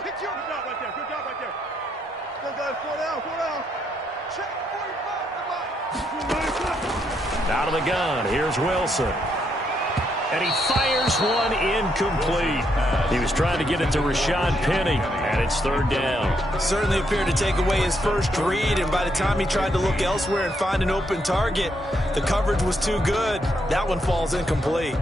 pitch your good job right there. Good job right there. Still got it. Slow down. Check 45. Out of the gun, here's Wilson. And he fires one incomplete. He was trying to get it to Rashad Penny, and it's third down. Certainly appeared to take away his first read, and by the time he tried to look elsewhere and find an open target, the coverage was too good. That one falls incomplete.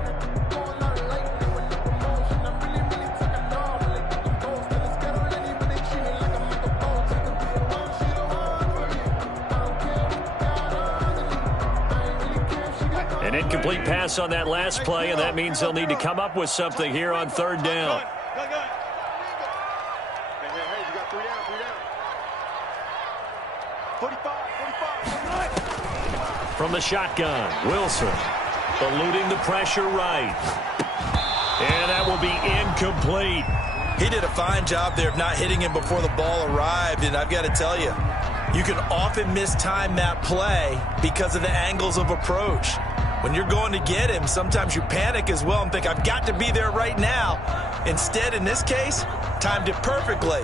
An incomplete pass on that last play, and that means they'll need to come up with something here on third down. Hey, you got 3 down. 45. From the shotgun, Wilson eluding the pressure right. And that will be incomplete. He did a fine job there of not hitting him before the ball arrived, and I've got to tell you, you can often mistime that play because of the angles of approach. When you're going to get him, sometimes you panic as well and think, I've got to be there right now. Instead, in this case, timed it perfectly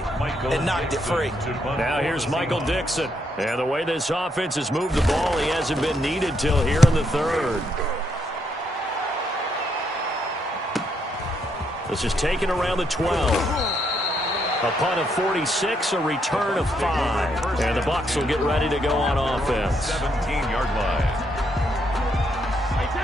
and knocked it free. Now here's Michael Dixon. And the way this offense has moved the ball, he hasn't been needed till here in the third. This is taken around the 12. A punt of 46, a return of 5. And the Bucs will get ready to go on offense. 17-yard line.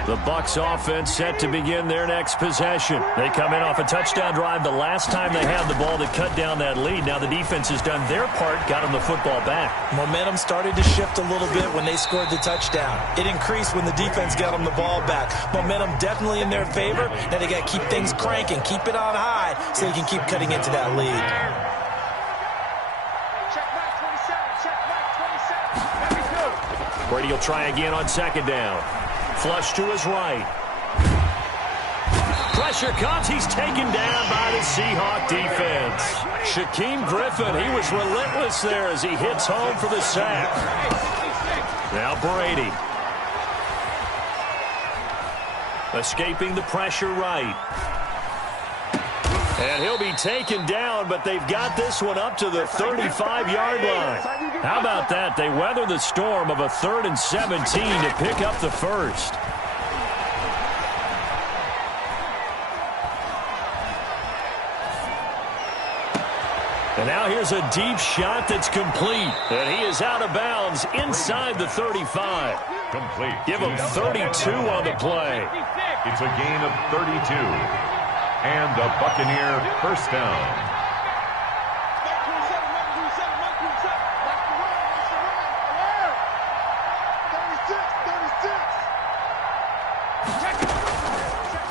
The Bucs offense set to begin their next possession. They come in off a touchdown drive the last time they had the ball that cut down that lead. Now the defense has done their part, got them the football back. Momentum started to shift a little bit when they scored the touchdown. It increased when the defense got them the ball back. Momentum definitely in their favor. Now they got to keep things cranking, keep it on high so they can keep cutting into that lead. Check back 27. Check back 27. Brady will try again on second down. Flush to his right. Pressure comes. He's taken down by the Seahawk defense. Shaquem Griffin, he was relentless there as he hits home for the sack. Now Brady. Escaping the pressure right. And he'll be taken down, but they've got this one up to the 35-yard line. How about that? They weather the storm of a 3rd and 17 to pick up the first. And now here's a deep shot that's complete. And he is out of bounds inside the 35. Complete. Give him 32 on the play. It's a gain of 32. And the Buccaneer first down.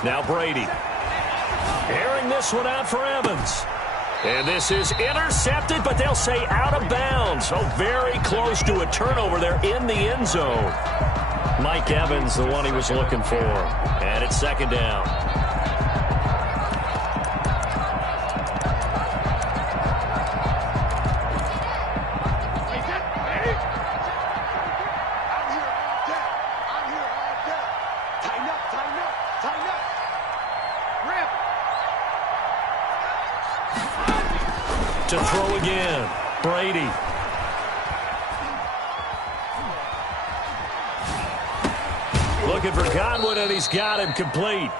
Now Brady. Airing this one out for Evans. And this is intercepted, but they'll say out of bounds. Oh, very close to a turnover there in the end zone. Mike Evans, the one he was looking for. And it's second down. To throw again, Brady. Looking for Godwin, and he's got him complete.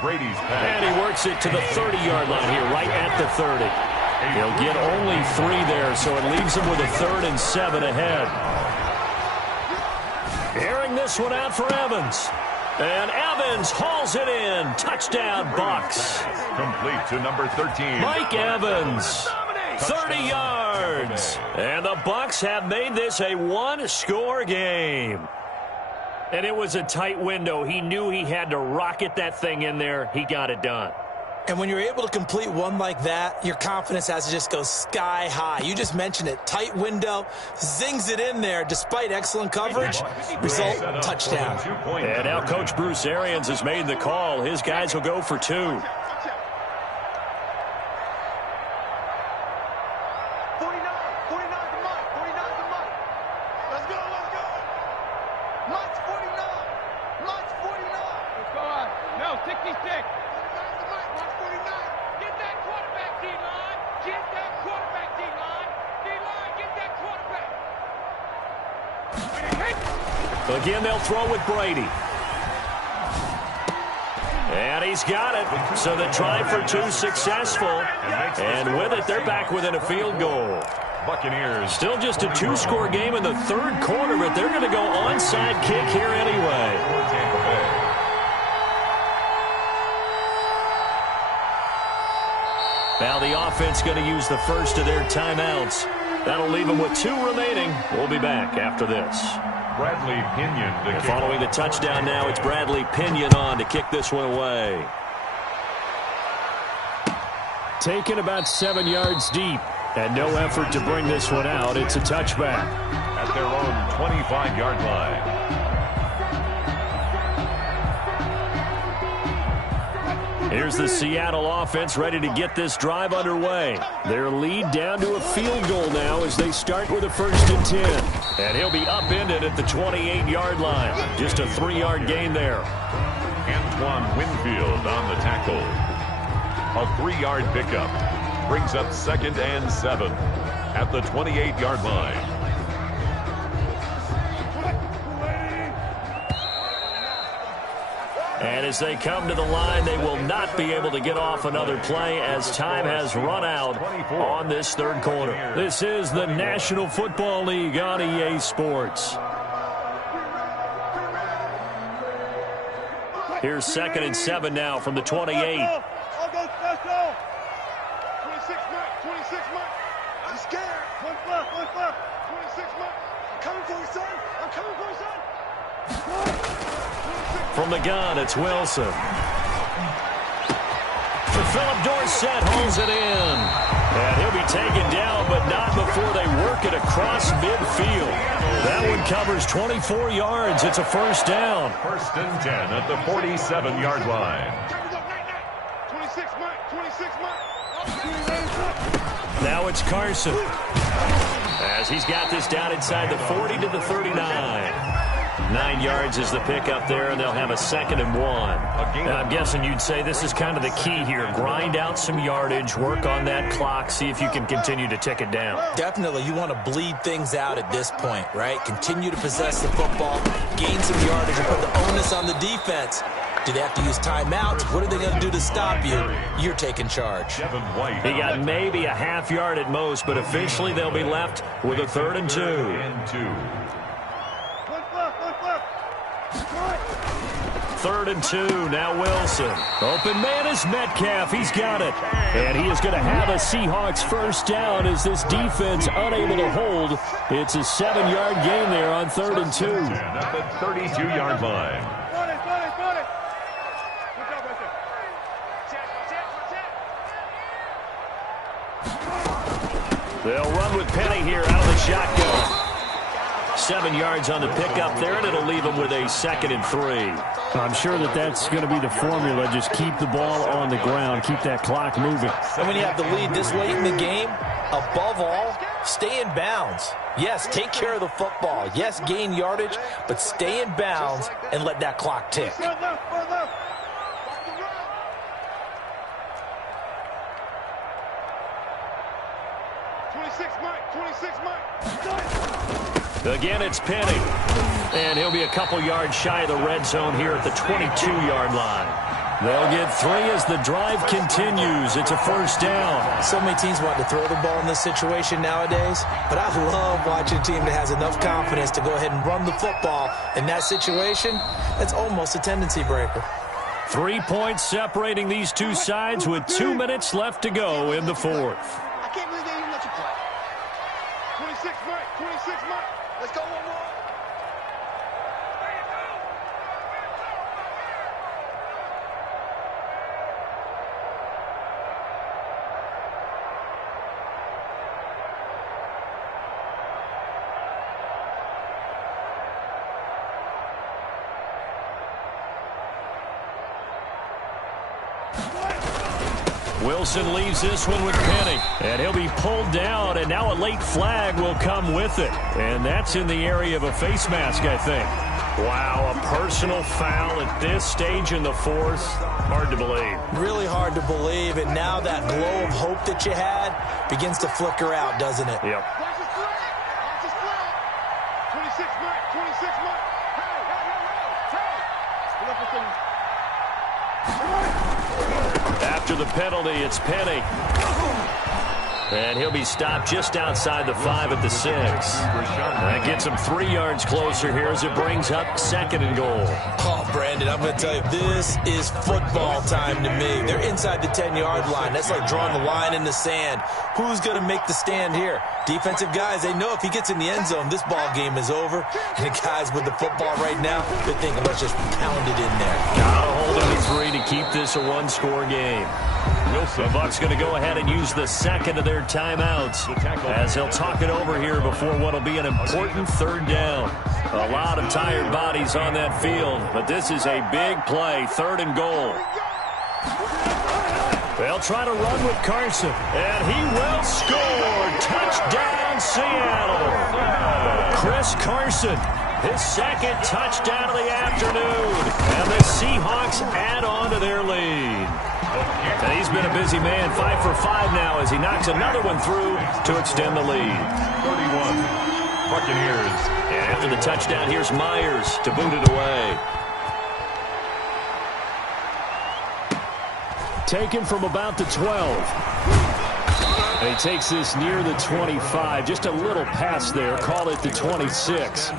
Brady's pass. And he works it to the 30-yard line here, right at the 30. He'll get only 3 there, so it leaves him with a 3rd and 7 ahead. Airing this one out for Evans. And Evans hauls it in. Touchdown, Bucs. Complete to number 13. Mike Evans. 30 yards. And the Bucs have made this a one-score game. And it was a tight window. He knew he had to rocket that thing in there. He got it done. And when you're able to complete one like that, your confidence has to just go sky high. You just mentioned it. Tight window, zings it in there despite excellent coverage. Result, touchdown. And now Coach Bruce Arians has made the call. His guys will go for 2. 66. Again, they'll throw with Brady. And he's got it. So the try for two successful. And with it, they're back within a field goal. Buccaneers. Still just a two-score game in the third quarter, but they're going to go onside kick here anyway. Now the offense going to use the first of their timeouts. That'll leave them with two remaining. We'll be back after this. Bradley Pinion. Following the touchdown now, it's Bradley Pinion on to kick this one away. Taken about 7 yards deep. And no effort to bring this one out. It's a touchback. At their own 25-yard line. Here's the Seattle offense ready to get this drive underway. Their lead down to a field goal now as they start with a 1st and 10. And he'll be upended at the 28-yard line. Just a 3-yard gain there. Antoine Winfield on the tackle. A 3-yard pickup. Brings up 2nd and 7 at the 28-yard line. And as they come to the line, they will not be able to get off another play as time has run out on this third quarter. This is the National Football League on EA Sports. Here's 2nd and 7 now from the 28. Let's go. 26 Mike. I'm scared. One left. 26 Mike. I'm coming for you, son. From the gun, it's Wilson. Philip Dorsett holds it in. And he'll be taken down, but not before they work it across midfield. That one covers 24 yards. It's a 1st down. 1st and 10 at the 47-yard line. 26 Mike. Now it's Carson. As he's got this down inside the 40 to the 39. 9 yards is the pickup there, and they'll have a 2nd and 1. And I'm guessing you'd say this is kind of the key here. Grind out some yardage, work on that clock, see if you can continue to tick it down. Definitely, you want to bleed things out at this point, right? Continue to possess the football, gain some yardage, and put the onus on the defense. Do they have to use timeouts? What are they going to do to stop you? You're taking charge. He got maybe a half yard at most, but officially they'll be left with a 3rd and 2. 3rd and 2, now Wilson. Open man is Metcalf, he's got it. And he is going to have a Seahawks 1st down as this defense unable to hold. It's a 7-yard gain there on 3rd and 2. At the 32-yard line. They'll run with Penny here out of the shotgun. 7 yards on the pickup there, and it'll leave them with a 2nd and 3. I'm sure that's going to be the formula. Just keep the ball on the ground. Keep that clock moving. And when you have the lead this late in the game, above all, stay in bounds. Yes, take care of the football. Yes, gain yardage, but stay in bounds and let that clock tick. Again, it's Penny. And he'll be a couple yards shy of the red zone here at the 22-yard line. They'll get 3 as the drive continues. It's a 1st down. So many teams want to throw the ball in this situation nowadays, but I love watching a team that has enough confidence to go ahead and run the football. In that situation, that's almost a tendency breaker. 3 points separating these two sides with 2 minutes left to go in the 4th. I can't believe they even let you play. 26 Mike. Let's go one more. Wilson leaves this one with Penny. And he'll be pulled down, and now a late flag will come with it. And that's in the area of a face mask, I think. Wow, a personal foul at this stage in the 4th. Hard to believe. Really hard to believe, and now that glow of hope that you had begins to flicker out, doesn't it? Yep. 26 Mike. After the penalty, it's Penny. And he'll be stopped just outside the 5 at the 6. That gets him 3 yards closer here as it brings up 2nd and goal. Oh, Brandon, I'm going to tell you, this is football time to me. They're inside the 10-yard line. That's like drawing the line in the sand. Who's going to make the stand here? Defensive guys, they know if he gets in the end zone, this ball game is over. And the guys with the football right now, they're thinking, let's just pound it in there. Gotta hold him to 3 to keep this a one-score game. The Bucs going to go ahead and use the 2nd of their timeouts as he'll talk it over here before what will be an important 3rd down. A lot of tired bodies on that field, but this is a big play, 3rd and goal. They'll try to run with Carson, and he will score. Touchdown, Seattle. Chris Carson, his 2nd touchdown of the afternoon, and the Seahawks add on to their lead. And he's been a busy man, 5 for 5 now as he knocks another one through to extend the lead. 31, Buccaneers. And after the touchdown, here's Myers to boot it away. Taken from about the 12. And he takes this near the 25. Just a little pass there. Call it the 26.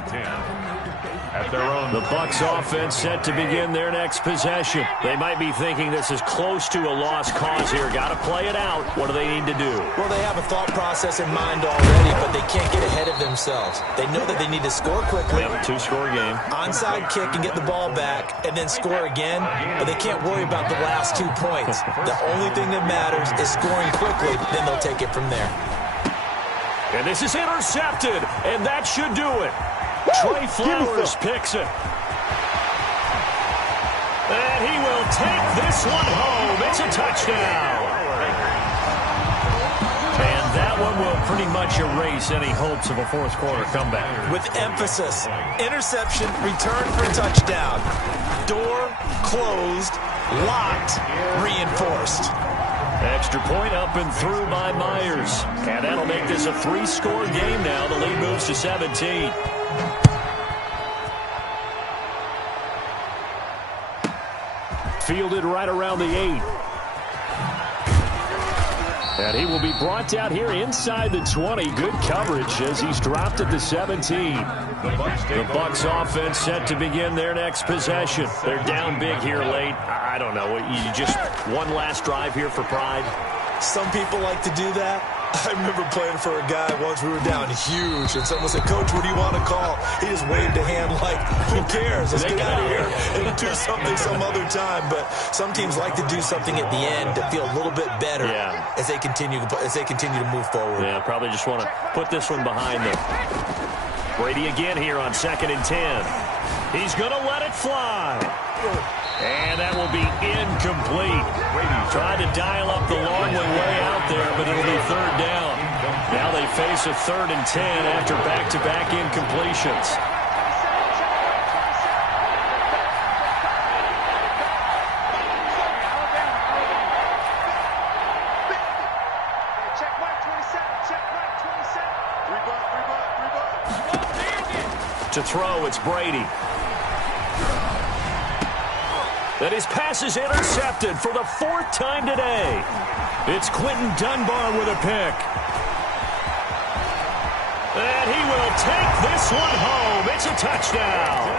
At their own. The Bucs offense set to begin their next possession. They might be thinking this is close to a lost cause here. Got to play it out. What do they need to do? Well, they have a thought process in mind already, but they can't get ahead of themselves. They know that they need to score quickly. They have a 2-score game. Onside kick and get the ball back and then score again, but they can't worry about the last 2 points. The only thing that matters is scoring quickly, then they'll take it from there. And this is intercepted, and that should do it. Trey Flowers picks it. And he will take this one home. It's a touchdown. And that one will pretty much erase any hopes of a 4th quarter comeback. With emphasis, interception, return for touchdown. Door closed, locked, reinforced. Extra point up and through by Myers. And that'll make this a 3-score game now. The lead moves to 17. Fielded right around the 8. And he will be brought down here inside the 20. Good coverage as he's dropped at the 17. The Bucs offense set to begin their next possession. They're down big here late. I don't know. You just one last drive here for pride? Some people like to do that. I remember playing for a guy once. We were down huge, and someone said, "Coach, what do you want to call?" He just waved a hand like, "Who cares? Let's get out of here and do something some other time." But some teams like to do something at the end to feel a little bit better as they continue to move forward. Yeah, probably just want to put this one behind them. Brady again here on 2nd and 10. He's going to let it fly. And that will be incomplete. Tried to dial up the long way out there, but it'll be 3rd down. Now they face a 3rd and 10 after back-to-back incompletions. To throw, it's Brady. And his pass is intercepted for the 4th time today. It's Quentin Dunbar with a pick. And he will take this one home. It's a touchdown.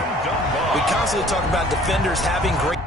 We constantly talk about defenders having great